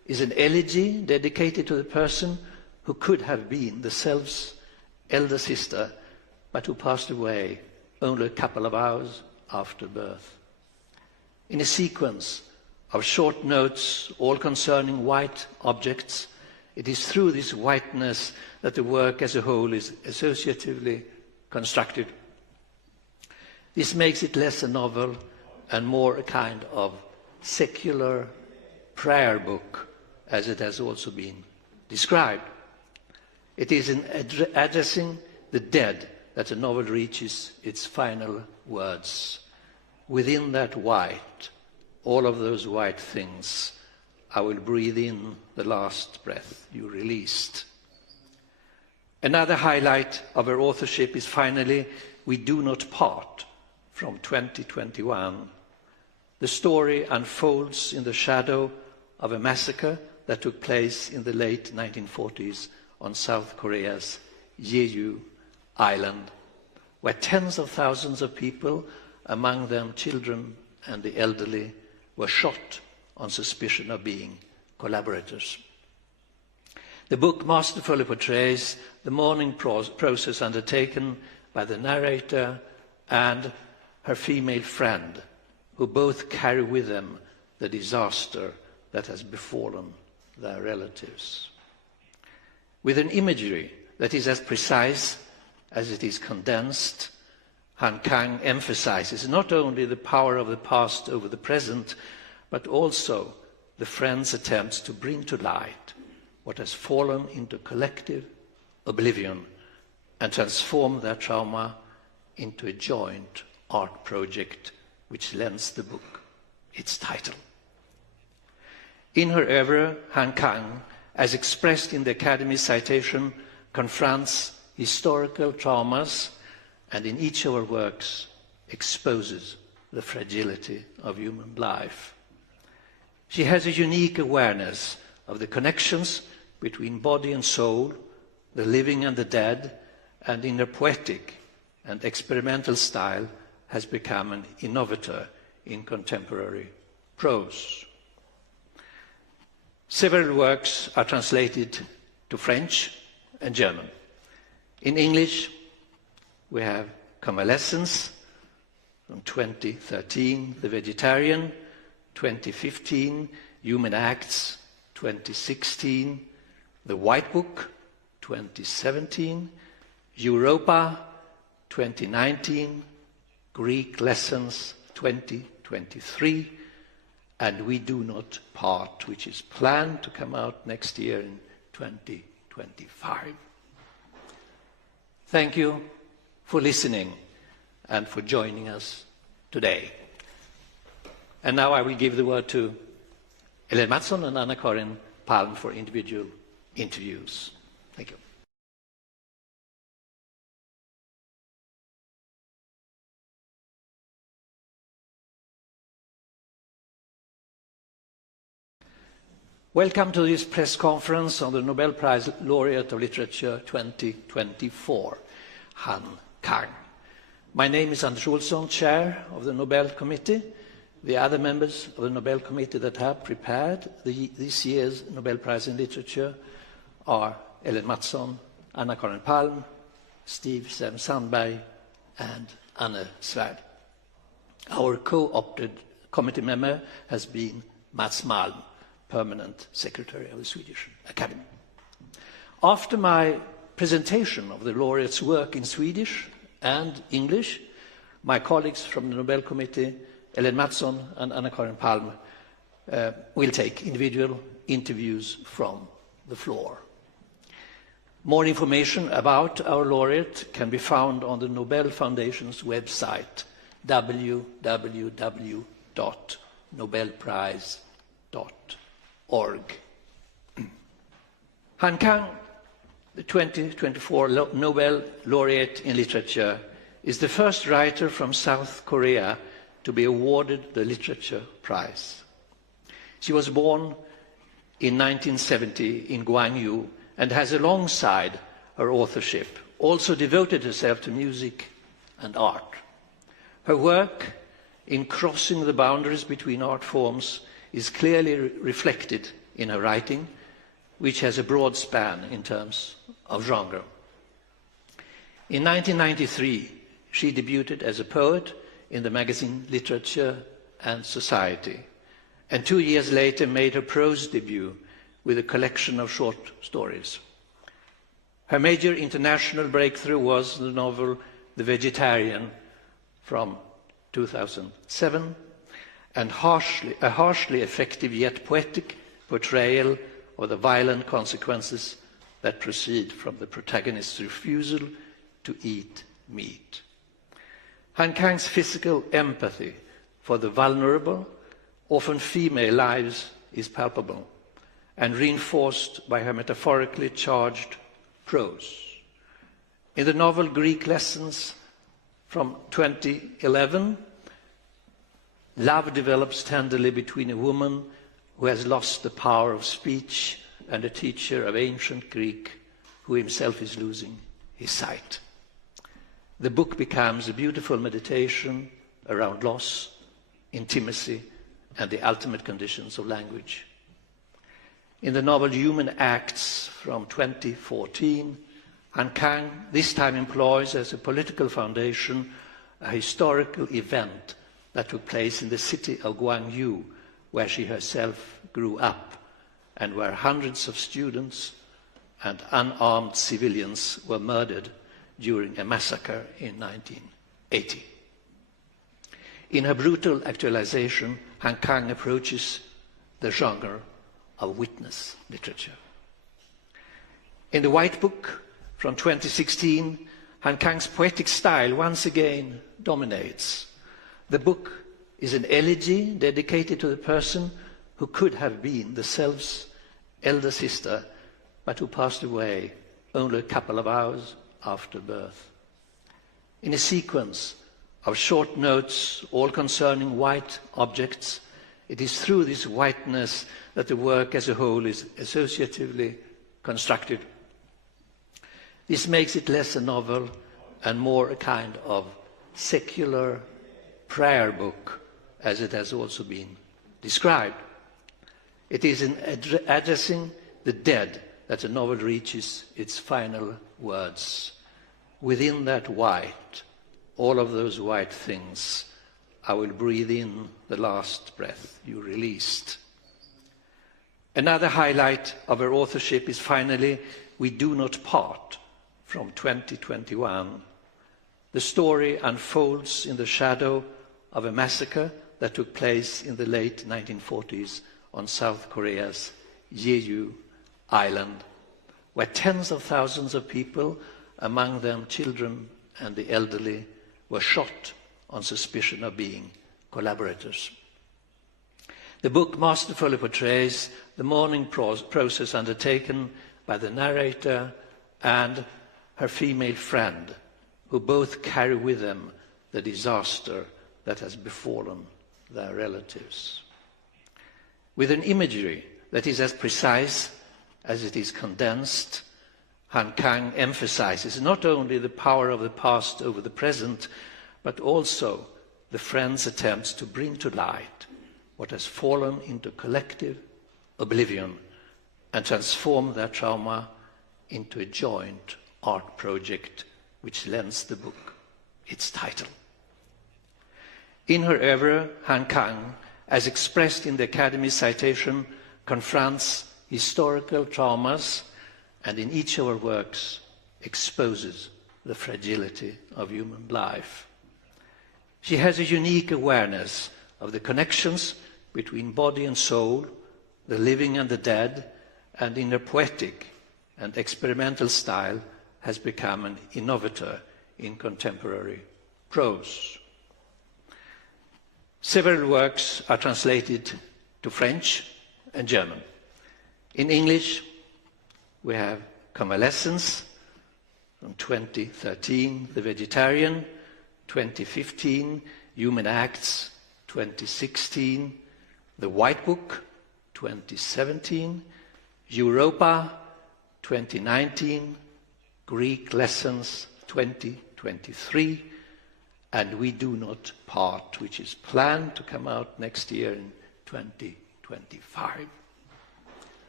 is an elegy dedicated to the person who could have been the self's elder sister, but who passed away only a couple of hours after birth. In a sequence of short notes, all concerning white objects, it is through this whiteness that the work as a whole is associatively constructed. This makes it less a novel and more a kind of secular prayer book, as it has also been described. It is in addressing the dead that the novel reaches its final words. Within that white, all of those white things, I will breathe in the last breath you released. Another highlight of her authorship is finally We Do Not Part from 2021. The story unfolds in the shadow of a massacre that took place in the late 1940s on South Korea's Yeosu island, where tens of thousands of people, among them children and the elderly, were shot on suspicion of being collaborators. The book masterfully portrays the mourning process undertaken by the narrator and her female friend, who both carry with them the disaster that has befallen their relatives. With an imagery that is as precise as it is condensed, Han Kang emphasizes not only the power of the past over the present, but also the friend's attempts to bring to light what has fallen into collective oblivion and transform their trauma into a joint art project which lends the book its title. In her oeuvre, Han Kang, as expressed in the Academy's citation, confronts historical traumas and in each of her works exposes the fragility of human life. She has a unique awareness of the connections between body and soul, the living and the dead, and in her poetic and experimental style has become an innovator in contemporary prose. Several works are translated to French and German. In English, we have Convalescence from 2013, The Vegetarian, 2015, Human Acts, 2016, The White Book, 2017, Europa, 2019, Greek Lessons, 2023, and We Do Not Part, which is planned to come out next year in 2025. Thank you for listening and for joining us today. And now I will give the word to Ellen Mattsson and Anna-Karin Palm for individual interviews. Thank you. Welcome to this press conference on the Nobel Prize Laureate of Literature 2024, Han Kang. My name is Anders Olsson, Chair of the Nobel Committee. The other members of the Nobel Committee that have prepared this year's Nobel Prize in Literature are Ellen Mattsson, Anna-Karin Palm, Steve Sandberg, and Anne Svärd. Our co-opted committee member has been Mats Malm, Permanent Secretary of the Swedish Academy. After my presentation of the laureate's work in Swedish and English, my colleagues from the Nobel Committee, Ellen Mattsson and Anna-Karin Palm, will take individual interviews from the floor. More information about our laureate can be found on the Nobel Foundation's website, www.nobelprize.org. Han Kang, the 2024 Nobel Laureate in Literature, is the first writer from South Korea to be awarded the Literature Prize. She was born in 1970 in Gwangju and has, alongside her authorship, also devoted herself to music and art. Her work in crossing the boundaries between art forms is clearly reflected in her writing, which has a broad span in terms of genre. In 1993, she debuted as a poet in the magazine Literature and Society, and 2 years later made her prose debut with a collection of short stories. Her major international breakthrough was the novel The Vegetarian from 2007, and a harshly effective yet poetic portrayal of the violent consequences that proceed from the protagonist's refusal to eat meat. Han Kang's physical empathy for the vulnerable, often female lives is palpable and reinforced by her metaphorically charged prose. In the novel Greek Lessons from 2011, love develops tenderly between a woman who has lost the power of speech and a teacher of ancient Greek who himself is losing his sight. The book becomes a beautiful meditation around loss, intimacy, and the ultimate conditions of language. In the novel Human Acts from 2014, Han Kang this time employs as a political foundation a historical event that took place in the city of Gwangju, where she herself grew up and where hundreds of students and unarmed civilians were murdered during a massacre in 1980. In her brutal actualization, Han Kang approaches the genre of witness literature. In the White Book from 2016, Han Kang's poetic style once again dominates. The book is an elegy dedicated to the person who could have been the self's elder sister, but who passed away only a couple of hours after birth. In a sequence of short notes, all concerning white objects, it is through this whiteness that the work as a whole is associatively constructed. This makes it less a novel and more a kind of secular prayer book, as it has also been described. It is in addressing the dead that the novel reaches its final words. Within that white, all of those white things, I will breathe in the last breath you released. Another highlight of her authorship is finally We Do Not Part from 2021. The story unfolds in the shadow of a massacre that took place in the late 1940s on South Korea's Yeosu island, where tens of thousands of people, among them children and the elderly, were shot on suspicion of being collaborators. The book masterfully portrays the mourning process undertaken by the narrator and her female friend, who both carry with them the disaster that has befallen their relatives. With an imagery that is as precise as it is condensed, Han Kang emphasizes not only the power of the past over the present, but also the friend's attempts to bring to light what has fallen into collective oblivion and transform their trauma into a joint art project which lends the book its title. In her oeuvre, Han Kang, as expressed in the Academy's citation, confronts historical traumas and in each of her works exposes the fragility of human life. She has a unique awareness of the connections between body and soul, the living and the dead, and in her poetic and experimental style has become an innovator in contemporary prose. Several works are translated to French and German. In English, we have Convalescence from 2013, The Vegetarian, 2015, Human Acts, 2016, The White Book, 2017, Europa, 2019, Greek Lessons, 2023, and We Do Not Part, which is planned to come out next year in 2025.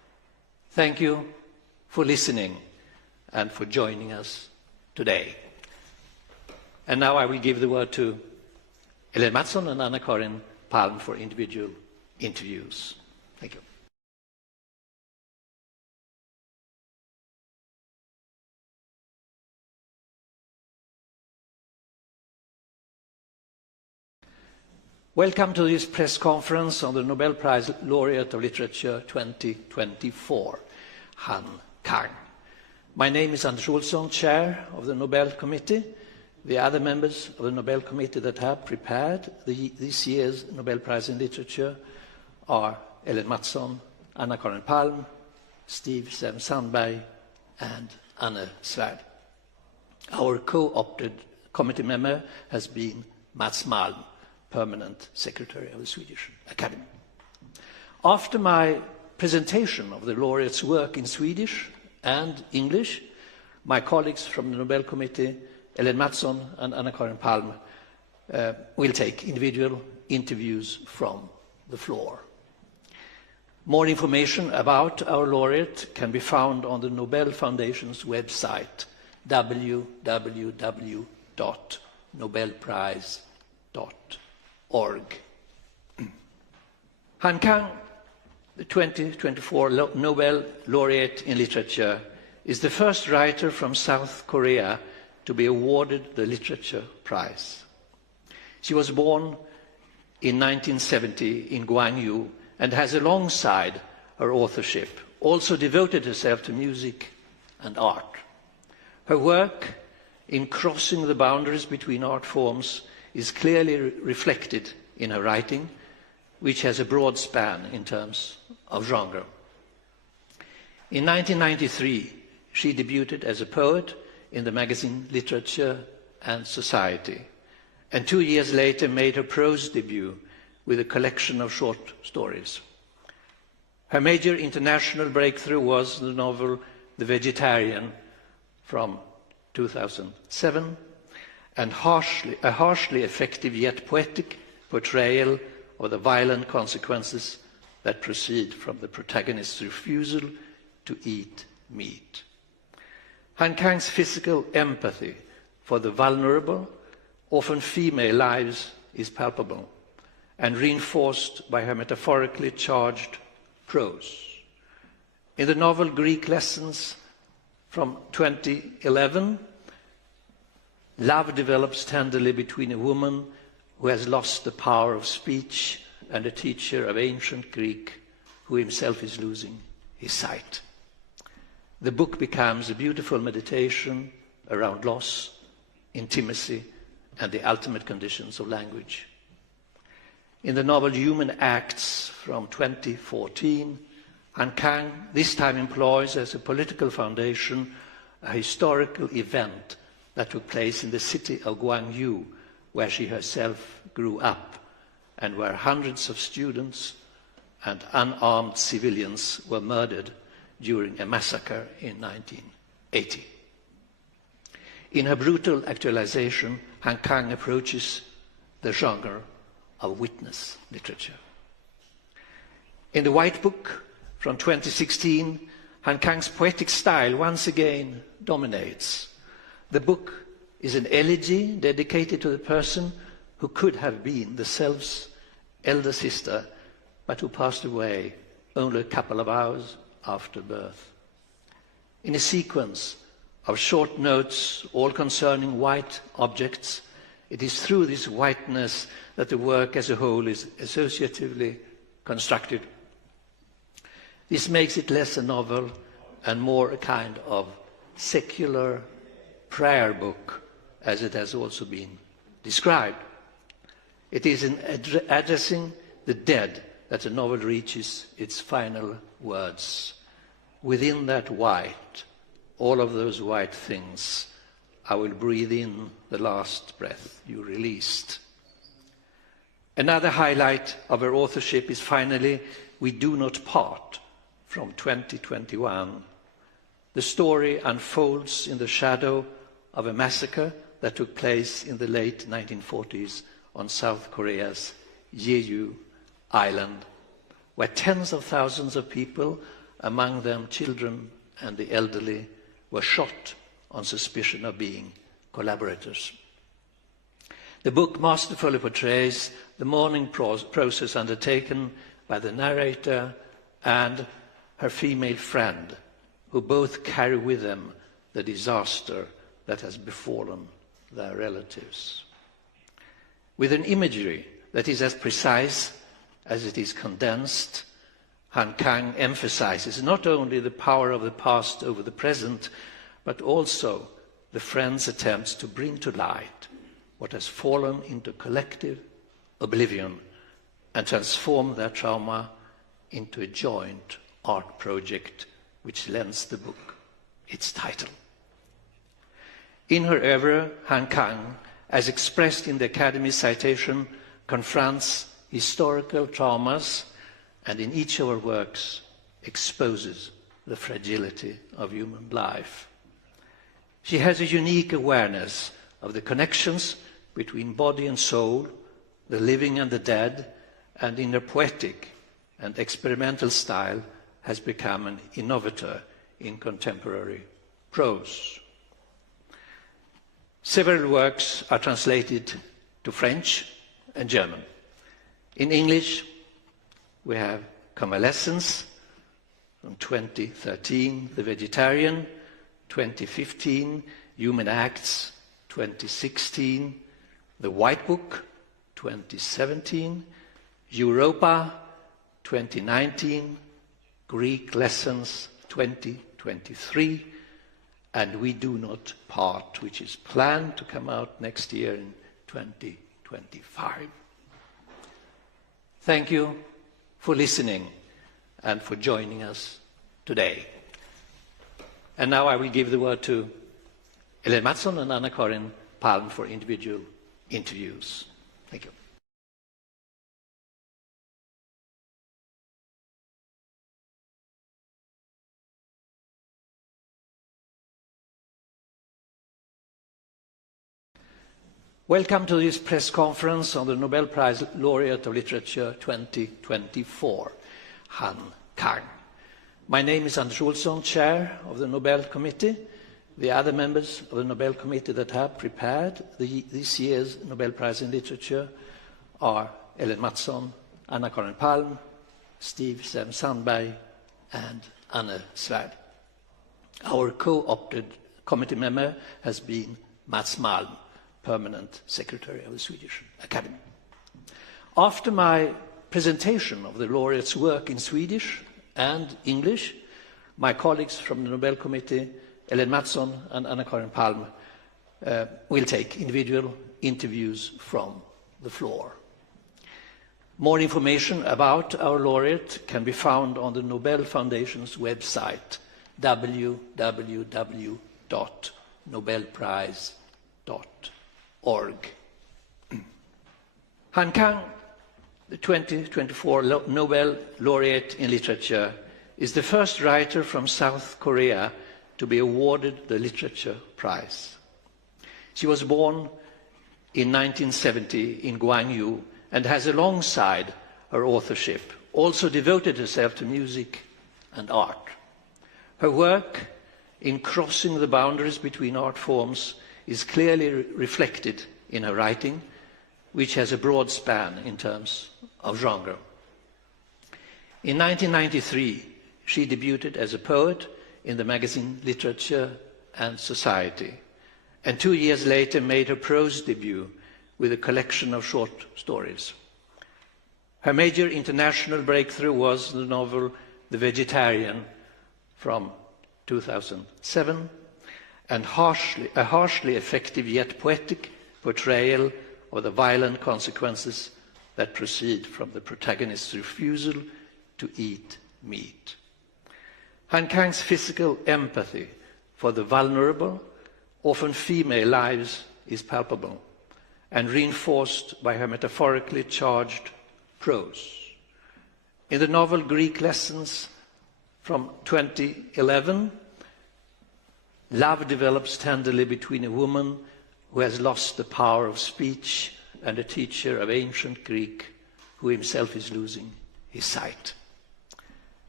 Thank you for listening and for joining us today. And now I will give the word to Ellen Mattsson and Anna-Karin Palm for individual interviews. Thank you. Welcome to this press conference on the Nobel Prize Laureate of Literature 2024, Han Kang. My name is Anders Olsson, Chair of the Nobel Committee. The other members of the Nobel Committee that have prepared this year's Nobel Prize in Literature are Ellen Mattsson, Anna-Karin Palm, Steve Sandberg, and Anne Svärd. Our co-opted committee member has been Mats Malm, Permanent Secretary of the Swedish Academy. After my presentation of the laureate's work in Swedish and English, my colleagues from the Nobel Committee, Ellen Mattsson and Anna-Karin Palm, will take individual interviews from the floor. More information about our laureate can be found on the Nobel Foundation's website, www.nobelprize.org. Han Kang, the 2024 Nobel Laureate in Literature, is the first writer from South Korea to be awarded the Literature Prize. She was born in 1970 in Gwangju and has, alongside her authorship, also devoted herself to music and art. Her work in crossing the boundaries between art forms is clearly reflected in her writing, which has a broad span in terms of genre. In 1993, she debuted as a poet in the magazine Literature and Society, and 2 years later made her prose debut with a collection of short stories. Her major international breakthrough was the novel The Vegetarian from 2007, and a harshly effective yet poetic portrayal of the violent consequences that proceed from the protagonist's refusal to eat meat. Han Kang's physical empathy for the vulnerable, often female lives is palpable and reinforced by her metaphorically charged prose. In the novel Greek Lessons from 2011, love develops tenderly between a woman who has lost the power of speech and a teacher of ancient Greek who himself is losing his sight. The book becomes a beautiful meditation around loss, intimacy, and the ultimate conditions of language. In the novel Human Acts from 2014, Han Kang this time employs as a political foundation a historical event that took place in the city of Gwangju, where she herself grew up and where hundreds of students and unarmed civilians were murdered during a massacre in 1980. In her brutal actualization, Han Kang approaches the genre of witness literature. In the White Book from 2016, Han Kang's poetic style once again dominates. The book is an elegy dedicated to the person who could have been the self's elder sister, but who passed away only a couple of hours after birth. In a sequence of short notes, all concerning white objects, it is through this whiteness that the work as a whole is associatively constructed. This makes it less a novel and more a kind of secular prayer book, as it has also been described. It is in addressing the dead that the novel reaches its final words. Within that white, all of those white things, I will breathe in the last breath you released. Another highlight of her authorship is finally We Do Not Part from 2021. The story unfolds in the shadow of a massacre that took place in the late 1940s on South Korea's Yeosu Island, where tens of thousands of people among them children and the elderly, were shot on suspicion of being collaborators. The book masterfully portrays the mourning process undertaken by the narrator and her female friend, who both carry with them the disaster that has befallen their relatives. With an imagery that is as precise as it is condensed, Han Kang emphasizes not only the power of the past over the present, but also the friend's attempts to bring to light what has fallen into collective oblivion and transform their trauma into a joint art project which lends the book its title. In her oeuvre, Han Kang, as expressed in the Academy's citation, confronts historical traumas and in each of her works exposes the fragility of human life. She has a unique awareness of the connections between body and soul, the living and the dead, and in her poetic and experimental style has become an innovator in contemporary prose. Several works are translated to French and German. In English, we have Convalescence from 2013, The Vegetarian, 2015, Human Acts, 2016, The White Book, 2017, Europa, 2019, Greek Lessons, 2023, and We Do Not Part, which is planned to come out next year in 2025. Thank you for listening and for joining us today. And now I will give the word to Ellen Mattsson and Anna-Karin Palm for individual interviews. Thank you. Welcome to this press conference on the Nobel Prize Laureate of Literature 2024, Han Kang. My name is Anders Olsson, Chair of the Nobel Committee. The other members of the Nobel Committee that have prepared this year's Nobel Prize in Literature are Ellen Mattsson, Anna-Karin Palm, Steve Sandberg, and Anne Svärd. Our co-opted committee member has been Mats Malm, Permanent Secretary of the Swedish Academy. After my presentation of the laureate's work in Swedish and English, my colleagues from the Nobel Committee, Ellen Mattsson and Anna-Karin Palm, will take individual interviews from the floor. More information about our laureate can be found on the Nobel Foundation's website, www.nobelprize.org. Han Kang, the 2024 Nobel Laureate in Literature, is the first writer from South Korea to be awarded the Literature Prize. She was born in 1970 in Gwangju and has, alongside her authorship, also devoted herself to music and art. Her work in crossing the boundaries between art forms is clearly reflected in her writing, which has a broad span in terms of genre. In 1993, she debuted as a poet in the magazine Literature and Society, and 2 years later made her prose debut with a collection of short stories. Her major international breakthrough was the novel The Vegetarian from 2007, and a harshly effective yet poetic portrayal of the violent consequences that proceed from the protagonist's refusal to eat meat. Han Kang's physical empathy for the vulnerable, often female lives, is palpable and reinforced by her metaphorically charged prose. In the novel Greek Lessons from 2011, love develops tenderly between a woman who has lost the power of speech and a teacher of ancient Greek who himself is losing his sight.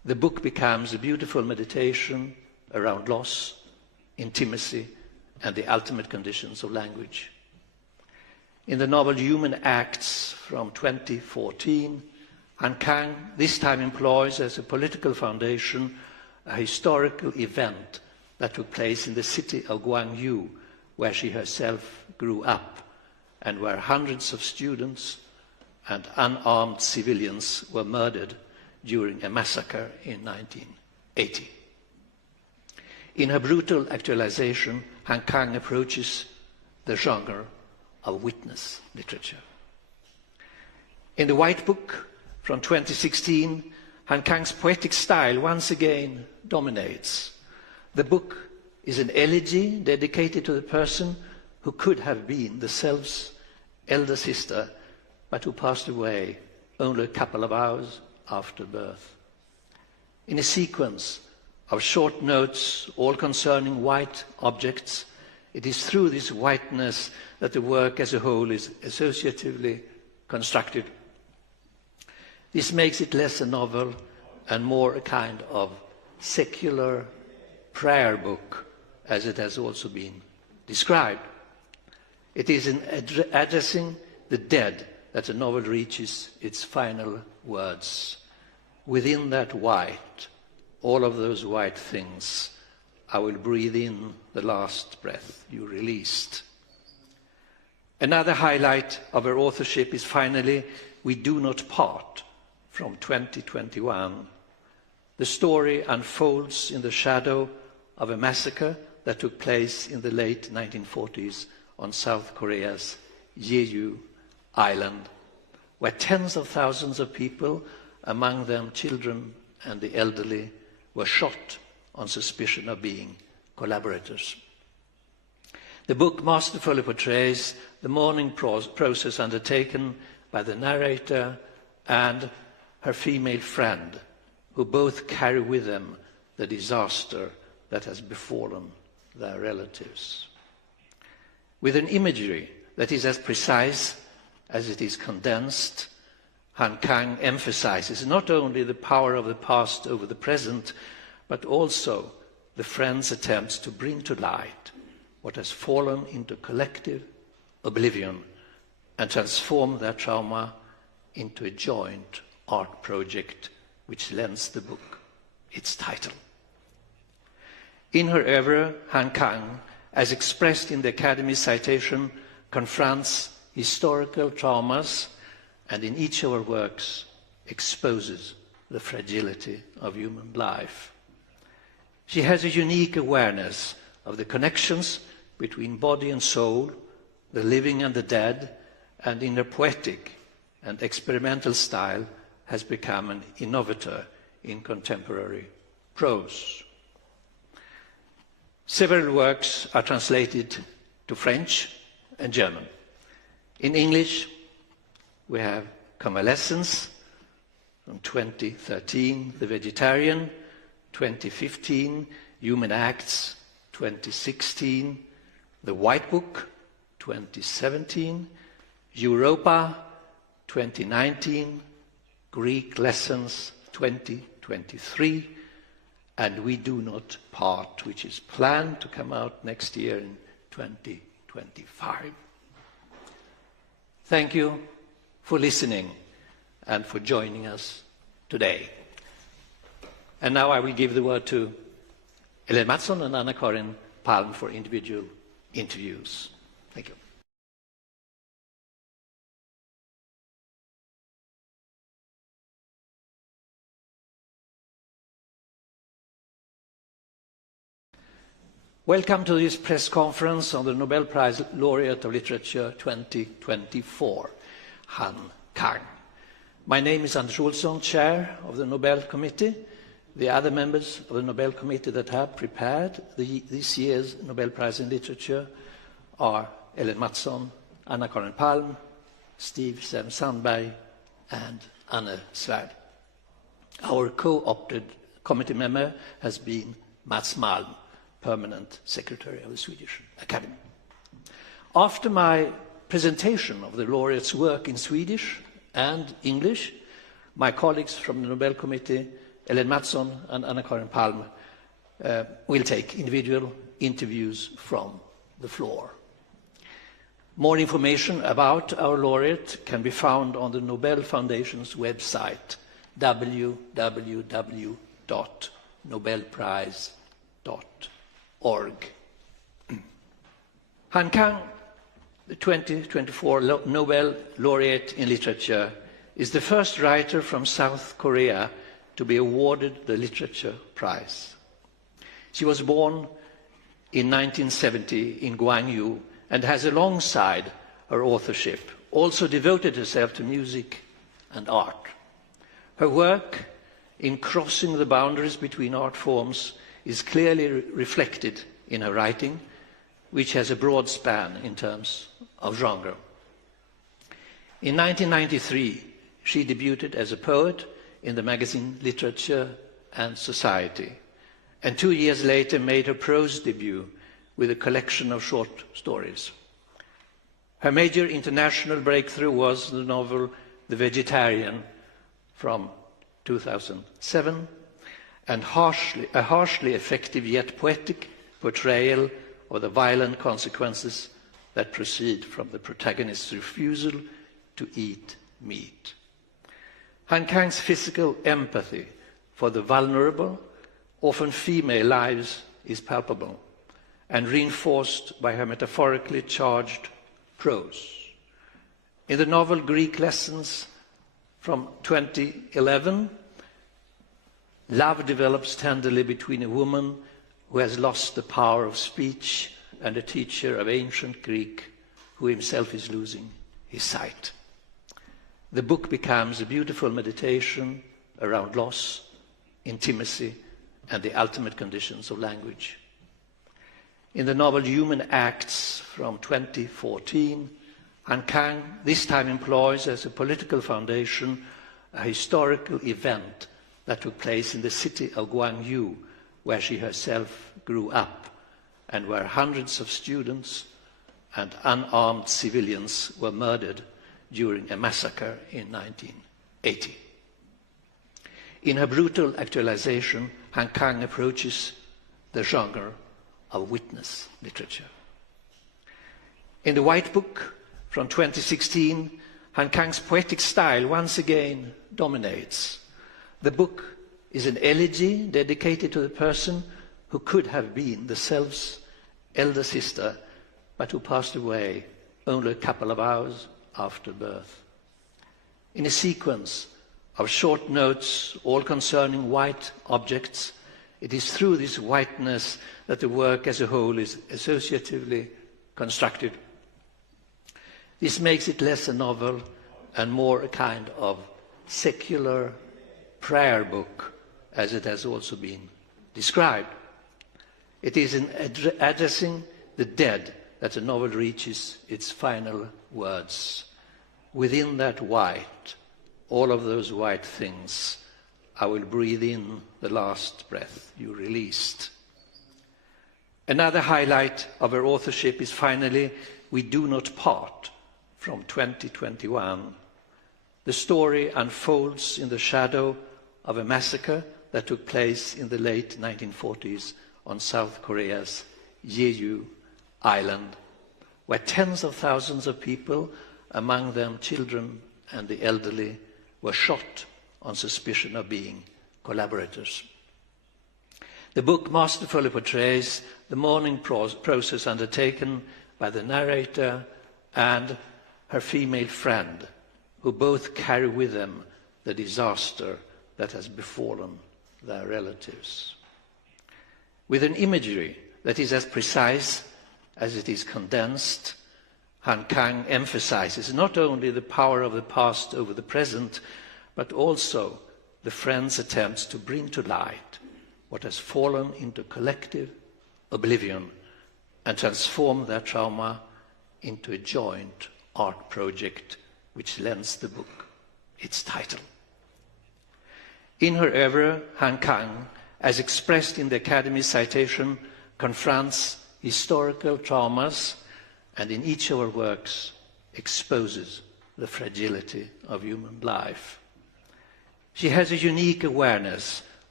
the book becomes a beautiful meditation around loss, intimacy, and the ultimate conditions of language. In the novel Human Acts from 2014, Han Kang this time employs as a political foundation a historical event that took place in the city of Gwangju, where she herself grew up, and where hundreds of students and unarmed civilians were murdered during a massacre in 1980. In her brutal actualization, Han Kang approaches the genre of witness literature. In the White Book from 2016, Han Kang's poetic style once again dominates. The book is an elegy dedicated to the person who could have been the self's elder sister, but who passed away only a couple of hours after birth. In a sequence of short notes, all concerning white objects, it is through this whiteness that the work as a whole is associatively constructed. This makes it less a novel and more a kind of secular prayer book, as it has also been described. It is in addressing the dead that the novel reaches its final words. Within that white, all of those white things, I will breathe in the last breath you released. Another highlight of her authorship is finally We Do Not Part from 2021. The story unfolds in the shadow of a massacre that took place in the late 1940s on South Korea's Yeosu island, where tens of thousands of people, among them children and the elderly, were shot on suspicion of being collaborators. The book masterfully portrays the mourning process undertaken by the narrator and her female friend, who both carry with them the disaster that has befallen their relatives. With an imagery that is as precise as it is condensed, Han Kang emphasizes not only the power of the past over the present, but also the friend's attempts to bring to light what has fallen into collective oblivion and transform their trauma into a joint art project which lends the book its title. In her oeuvre, Han Kang, as expressed in the Academy's citation, confronts historical traumas and in each of her works exposes the fragility of human life. She has a unique awareness of the connections between body and soul, the living and the dead, and in her poetic and experimental style has become an innovator in contemporary prose. Several works are translated to French and German. In English, we have Convalescence from 2013, The Vegetarian, 2015, Human Acts, 2016, The White Book, 2017, Europa, 2019, Greek Lessons, 2023, and We Do Not Part, which is planned to come out next year in 2025. Thank you for listening and for joining us today. And now I will give the word to Ellen Mattsson and Anna-Karin Palm for individual interviews. Thank you. Welcome to this press conference on the Nobel Prize Laureate of Literature 2024, Han Kang. My name is Anders Olsson, Chair of the Nobel Committee. The other members of the Nobel Committee that have prepared this year's Nobel Prize in Literature are Ellen Mattsson, Anna-Karin Palm, Steve Sandberg, and Anne Svärd. Our co-opted committee member has been Mats Malm, Permanent Secretary of the Swedish Academy. After my presentation of the laureate's work in Swedish and English, my colleagues from the Nobel Committee Ellen Mattsson and Anna-Karin Palm will take individual interviews from the floor. More information about our laureate can be found on the Nobel Foundation's website, www.nobelprize.org. Han Kang, the 2024 Nobel laureate in literature, is the first writer from South Korea to be awarded the Literature Prize. She was born in 1970 in Gwangju and has, alongside her authorship, also devoted herself to music and art. Her work in crossing the boundaries between art forms is clearly reflected in her writing, which has a broad span in terms of genre. In 1993, she debuted as a poet in the magazine Literature and Society, and 2 years later made her prose debut with a collection of short stories. Her major international breakthrough was the novel The Vegetarian from 2007, and a harshly effective yet poetic portrayal of the violent consequences that proceed from the protagonist's refusal to eat meat. Han Kang's physical empathy for the vulnerable, often female lives, is palpable and reinforced by her metaphorically charged prose. In the novel Greek Lessons from 2011, love develops tenderly between a woman who has lost the power of speech and a teacher of ancient Greek who himself is losing his sight. The book becomes a beautiful meditation around loss, intimacy, and the ultimate conditions of language. In the novel Human Acts from 2014, Han Kang this time employs as a political foundation a historical event that took place in the city of Gwangju, where she herself grew up and where hundreds of students and unarmed civilians were murdered during a massacre in 1980. In her brutal actualization, Han Kang approaches the genre of witness literature. In the White Book from 2016, Han Kang's poetic style once again dominates. The book is an elegy dedicated to the person who could have been the self's elder sister, but who passed away only a couple of hours after birth. In a sequence of short notes, all concerning white objects, it is through this whiteness that the work as a whole is associatively constructed. This makes it less a novel and more a kind of secular prayer book, as it has also been described. It is in addressing the dead that the novel reaches its final words. Within that white, all of those white things, I will breathe in the last breath you released. Another highlight of her authorship is finally We Do Not Part from 2021. The story unfolds in the shadow of a massacre that took place in the late 1940s on South Korea's Yeosu island, where tens of thousands of people, among them children and the elderly, were shot on suspicion of being collaborators. The book masterfully portrays the mourning process undertaken by the narrator and her female friend, who both carry with them the disaster that has befallen their relatives. With an imagery that is as precise as it is condensed, Han Kang emphasizes not only the power of the past over the present, but also the friend's attempts to bring to light what has fallen into collective oblivion and transform their trauma into a joint art project which lends the book its title. In her oeuvre, Han Kang, as expressed in the Academy's citation, confronts historical traumas and in each of her works exposes the fragility of human life. She has a unique awareness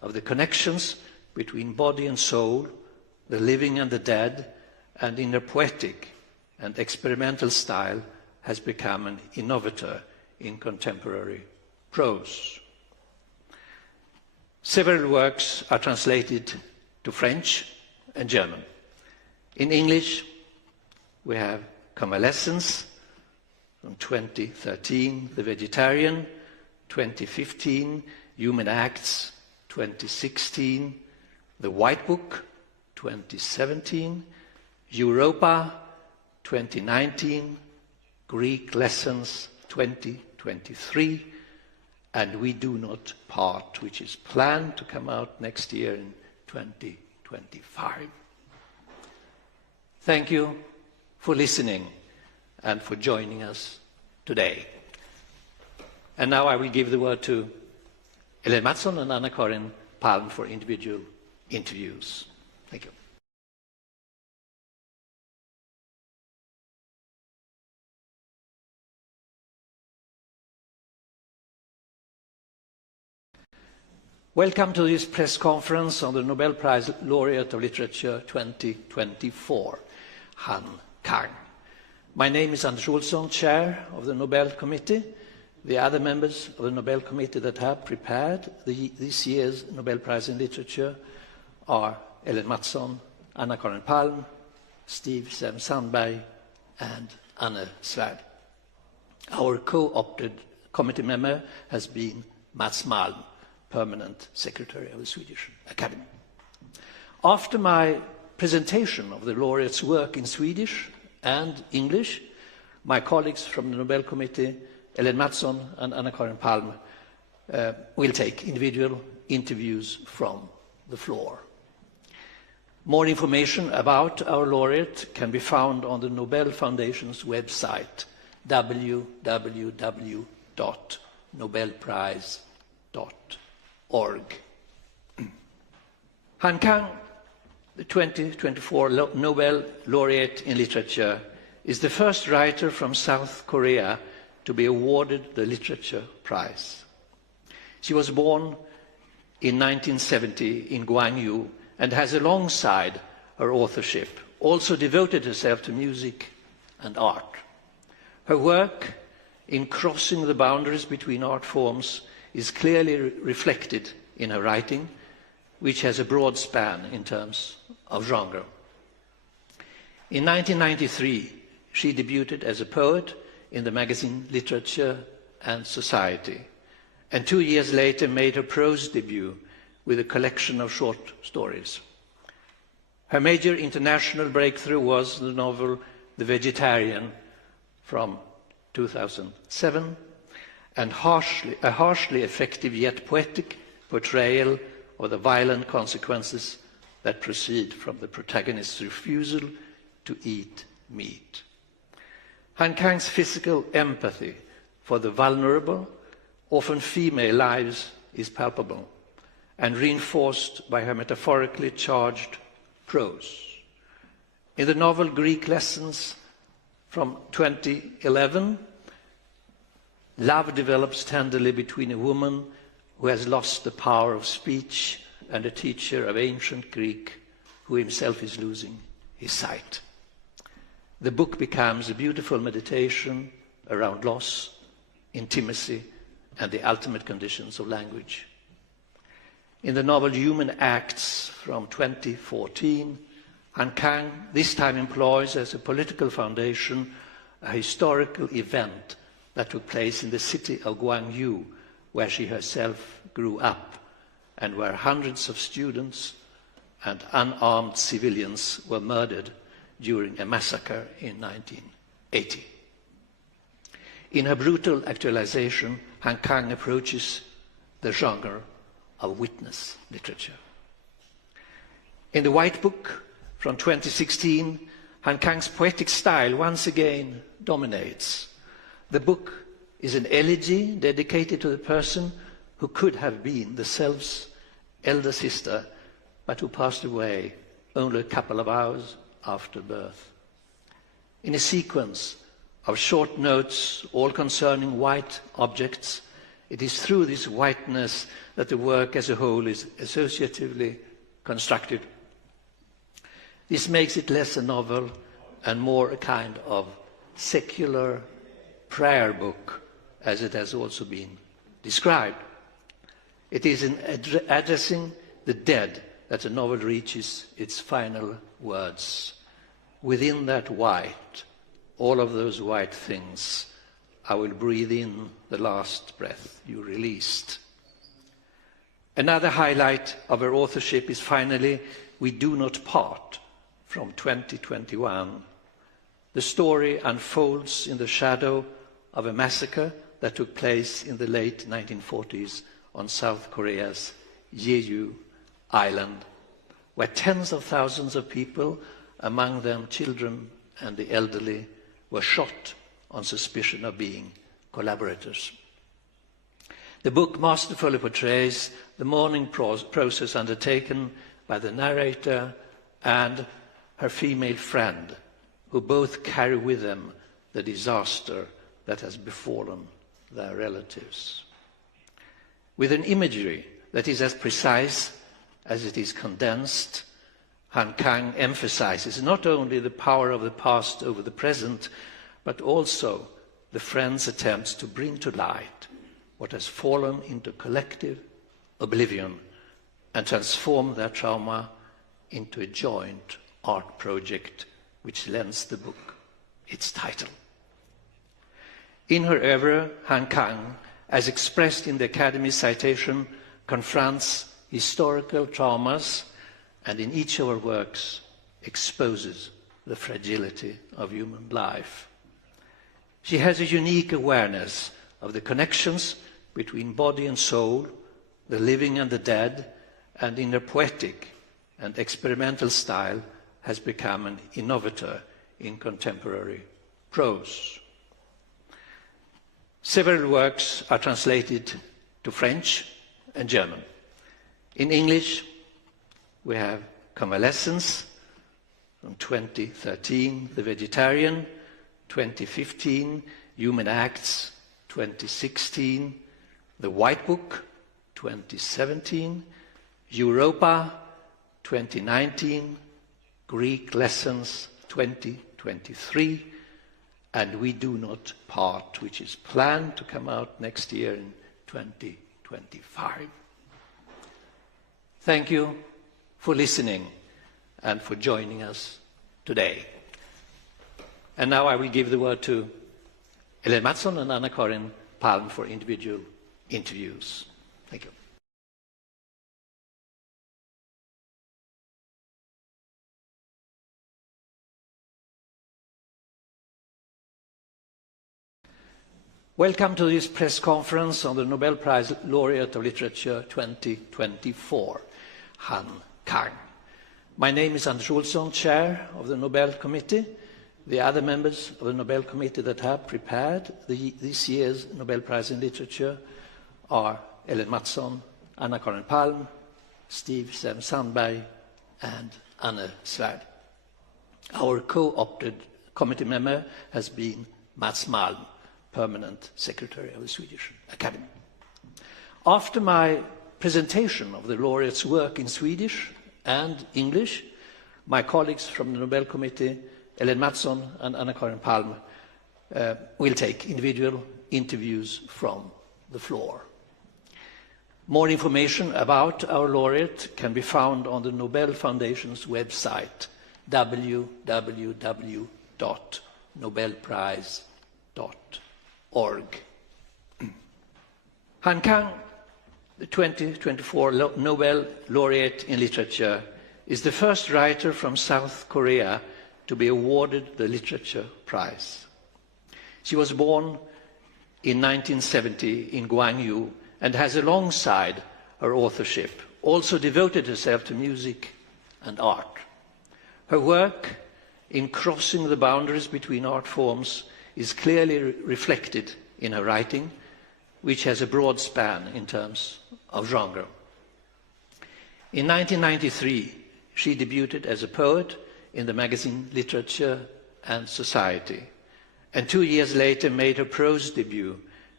of the connections between body and soul, the living and the dead, and in a poetic and experimental style has become an innovator in contemporary prose. Several works are translated to French and German. In English, we have Convalescence from 2013, The Vegetarian, 2015, Human Acts, 2016, The White Book, 2017, Europa, 2019, Greek Lessons, 2023, and We Do Not Part, which is planned to come out next year in 2025. Thank you for listening and for joining us today. And now I will give the word to Ellen Mattsson and Anna-Karin Palm for individual interviews. Thank you. Welcome to this press conference on the Nobel Prize Laureate of Literature 2024, Han Kang. My name is Anders Olsson, Chair of the Nobel Committee. The other members of the Nobel Committee that have prepared this year's Nobel Prize in Literature are Ellen Mattsson, Anna-Karin Palm, Steve Sandberg, and Anne Svärd. Our co-opted committee member has been Mats Malm, Permanent Secretary of the Swedish Academy. After my presentation of the laureate's work in Swedish and English, my colleagues from the Nobel Committee, Ellen Mattsson and Anna-Karin Palm, will take individual interviews from the floor. More information about our laureate can be found on the Nobel Foundation's website, www.nobelprize.org. Han Kang, the 2024 Nobel Laureate in Literature, is the first writer from South Korea to be awarded the Literature Prize. She was born in 1970 in Gwangju and has, alongside her authorship, also devoted herself to music and art. Her work in crossing the boundaries between art forms is clearly reflected in her writing, which has a broad span in terms of genre. In 1993, she debuted as a poet in the magazine Literature and Society, and 2 years later made her prose debut with a collection of short stories. Her major international breakthrough was the novel The Vegetarian from 2007, and a harshly effective yet poetic portrayal of the violent consequences that proceed from the protagonist's refusal to eat meat. Han Kang's physical empathy for the vulnerable, often female lives, is palpable and reinforced by her metaphorically charged prose. In the novel Greek Lessons from 2011, love develops tenderly between a woman who has lost the power of speech and a teacher of ancient Greek who himself is losing his sight. The book becomes a beautiful meditation around loss, intimacy, and the ultimate conditions of language. In the novel Human Acts from 2014, Han Kang this time employs as a political foundation a historical event that took place in the city of Gwangju, where she herself grew up and where hundreds of students and unarmed civilians were murdered during a massacre in 1980. In her brutal actualization, Han Kang approaches the genre of witness literature. In The White Book from 2016, Han Kang's poetic style once again dominates. The book is an elegy dedicated to the person who could have been the self's elder sister, but who passed away only a couple of hours after birth. In a sequence of short notes, all concerning white objects, It is through this whiteness that the work as a whole is associatively constructed. This makes it less a novel and more a kind of secular prayer book, as it has also been described. It is in addressing the dead that the novel reaches its final words. Within that white, all of those white things, I will breathe in the last breath you released. Another highlight of her authorship is finally We Do Not Part from 2021. The story unfolds in the shadow of a massacre that took place in the late 1940s on South Korea's Yeosu island, where tens of thousands of people, among them children and the elderly, were shot on suspicion of being collaborators. The book masterfully portrays the mourning process undertaken by the narrator and her female friend, who both carry with them the disaster that has befallen their relatives. With an imagery that is as precise as it is condensed, Han Kang emphasizes not only the power of the past over the present, but also the friend's attempts to bring to light what has fallen into collective oblivion and transform their trauma into a joint art project which lends the book its title. In her oeuvre, Han Kang, as expressed in the Academy's citation, confronts historical traumas and in each of her works exposes the fragility of human life. She has a unique awareness of the connections between body and soul, the living and the dead, and in her poetic and experimental style has become an innovator in contemporary prose. Several works are translated to French and German. In English, we have Convalescence from 2013, The Vegetarian, 2015, Human Acts, 2016, The White Book, 2017, Europa, 2019, Greek Lessons, 2023, and We Do Not Part, which is planned to come out next year in 2025. Thank you for listening and for joining us today. And now I will give the word to Ellen Mattsson and Anna-Karin Palm for individual interviews. Thank you. Welcome to this press conference on the Nobel Prize Laureate of Literature 2024, Han Kang. My name is Anders Olsson, Chair of the Nobel Committee. The other members of the Nobel Committee that have prepared this year's Nobel Prize in Literature are Ellen Mattsson, Anna-Karin Palm, Steve Sandberg, and Anne Svärd. Our co-opted committee member has been Mats Malm, Permanent Secretary of the Swedish Academy. After my presentation of the laureate's work in Swedish and English, my colleagues from the Nobel Committee, Ellen Mattsson and Anna-Karin Palm, will take individual interviews from the floor. More information about our laureate can be found on the Nobel Foundation's website, www.nobelprize.org. Han Kang, the 2024 Nobel Laureate in Literature, is the first writer from South Korea to be awarded the Literature Prize. She was born in 1970 in Gwangju and has, alongside her authorship, also devoted herself to music and art. Her work in crossing the boundaries between art forms is clearly reflected in her writing, which has a broad span in terms of genre. In 1993, she debuted as a poet in the magazine Literature and Society, and 2 years later made her prose debut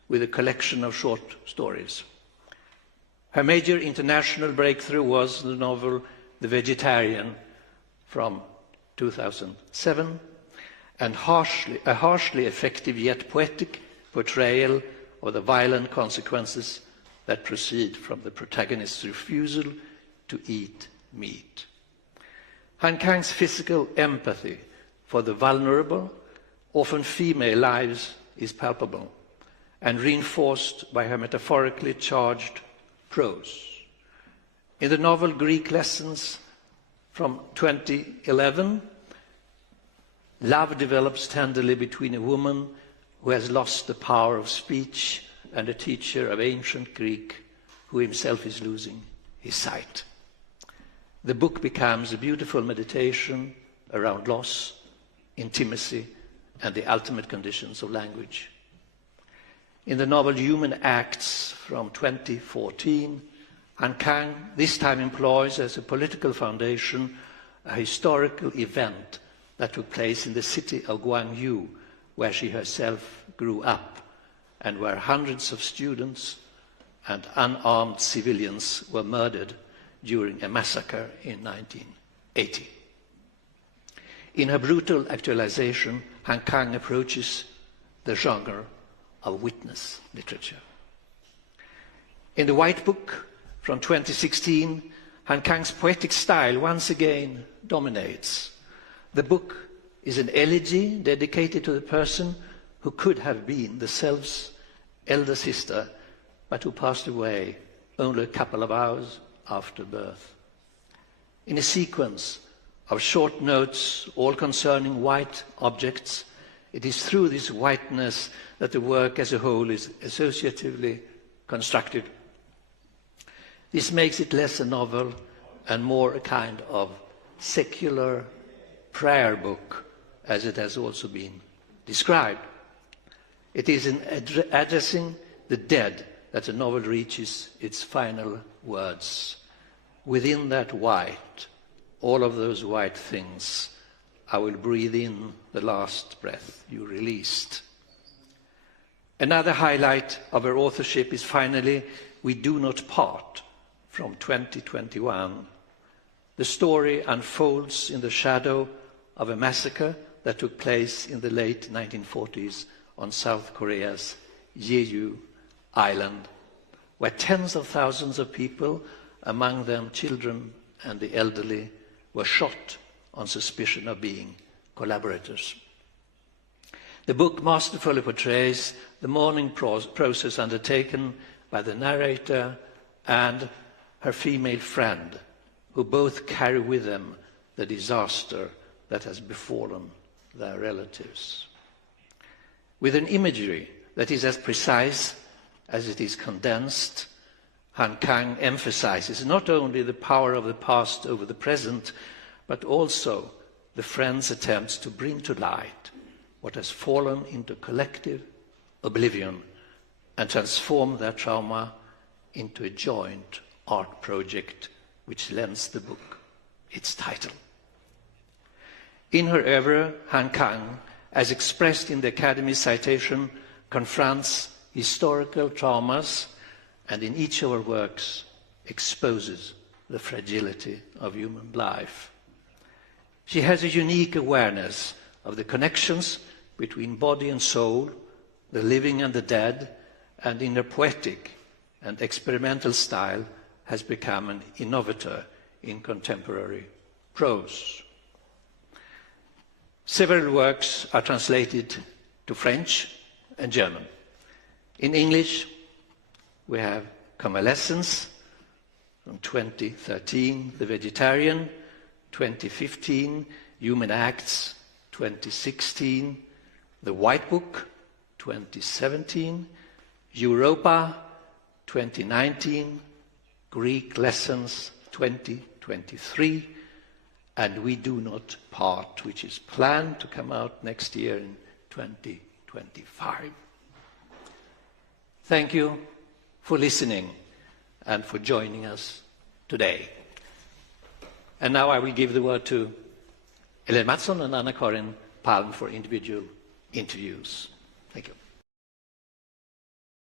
with a collection of short stories. Her major international breakthrough was the novel The Vegetarian from 2007, and a harshly effective yet poetic portrayal of the violent consequences that proceed from the protagonist's refusal to eat meat. Han Kang's physical empathy for the vulnerable, often female lives, is palpable and reinforced by her metaphorically charged prose. In the novel Greek Lessons from 2011, love develops tenderly between a woman who has lost the power of speech and a teacher of ancient Greek who himself is losing his sight. The book becomes a beautiful meditation around loss, intimacy, and the ultimate conditions of language. In the novel Human Acts from 2014, Han Kang this time employs as a political foundation a historical event that took place in the city of Gwangju, where she herself grew up, and where hundreds of students and unarmed civilians were murdered during a massacre in 1980. In her brutal actualization, Han Kang approaches the genre of witness literature. In the White Book from 2016, Han Kang's poetic style once again dominates. The book is an elegy dedicated to the person who could have been the self's elder sister, but who passed away only a couple of hours after birth. In a sequence of short notes, all concerning white objects, it is through this whiteness that the work as a whole is associatively constructed. This makes it less a novel and more a kind of secular prayer book, as it has also been described. It is in addressing the dead that the novel reaches its final words. Within that white, all of those white things, I will breathe in the last breath you released. Another highlight of her authorship is finally We Do Not Part from 2021. The story unfolds in the shadow of a massacre that took place in the late 1940s on South Korea's Yeosu island, where tens of thousands of people, among them children and the elderly, were shot on suspicion of being collaborators. The book masterfully portrays the mourning process undertaken by the narrator and her female friend, who both carry with them the disaster that has befallen their relatives. With an imagery that is as precise as it is condensed, Han Kang emphasizes not only the power of the past over the present, but also the friend's attempts to bring to light what has fallen into collective oblivion and transform their trauma into a joint art project which lends the book its title. In her oeuvre, Han Kang, as expressed in the Academy's citation, confronts historical traumas and in each of her works exposes the fragility of human life. She has a unique awareness of the connections between body and soul, the living and the dead, and in her poetic and experimental style has become an innovator in contemporary prose. Several works are translated to French and German. In English, we have Convalescence from 2013, The Vegetarian, 2015, Human Acts, 2016, The White Book, 2017, Europa, 2019, Greek Lessons, 2023, and We Do Not Part, which is planned to come out next year in 2025. Thank you for listening and for joining us today. And now I will give the word to Ellen Mattsson and Anna-Karin Palm for individual interviews. Thank you.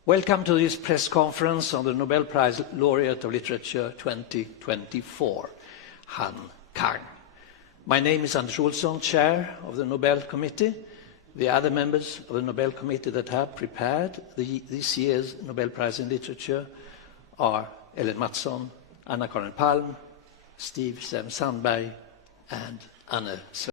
Welcome to this press conference on the Nobel Prize Laureate of Literature 2024, Han Kang. My name is Anders Olsson, Chair of the Nobel Committee. The other members of the Nobel Committee that have prepared this year's Nobel Prize in Literature are Ellen Mattsson, Anna-Karin Palm, Steve Sem-Sandberg, and Anne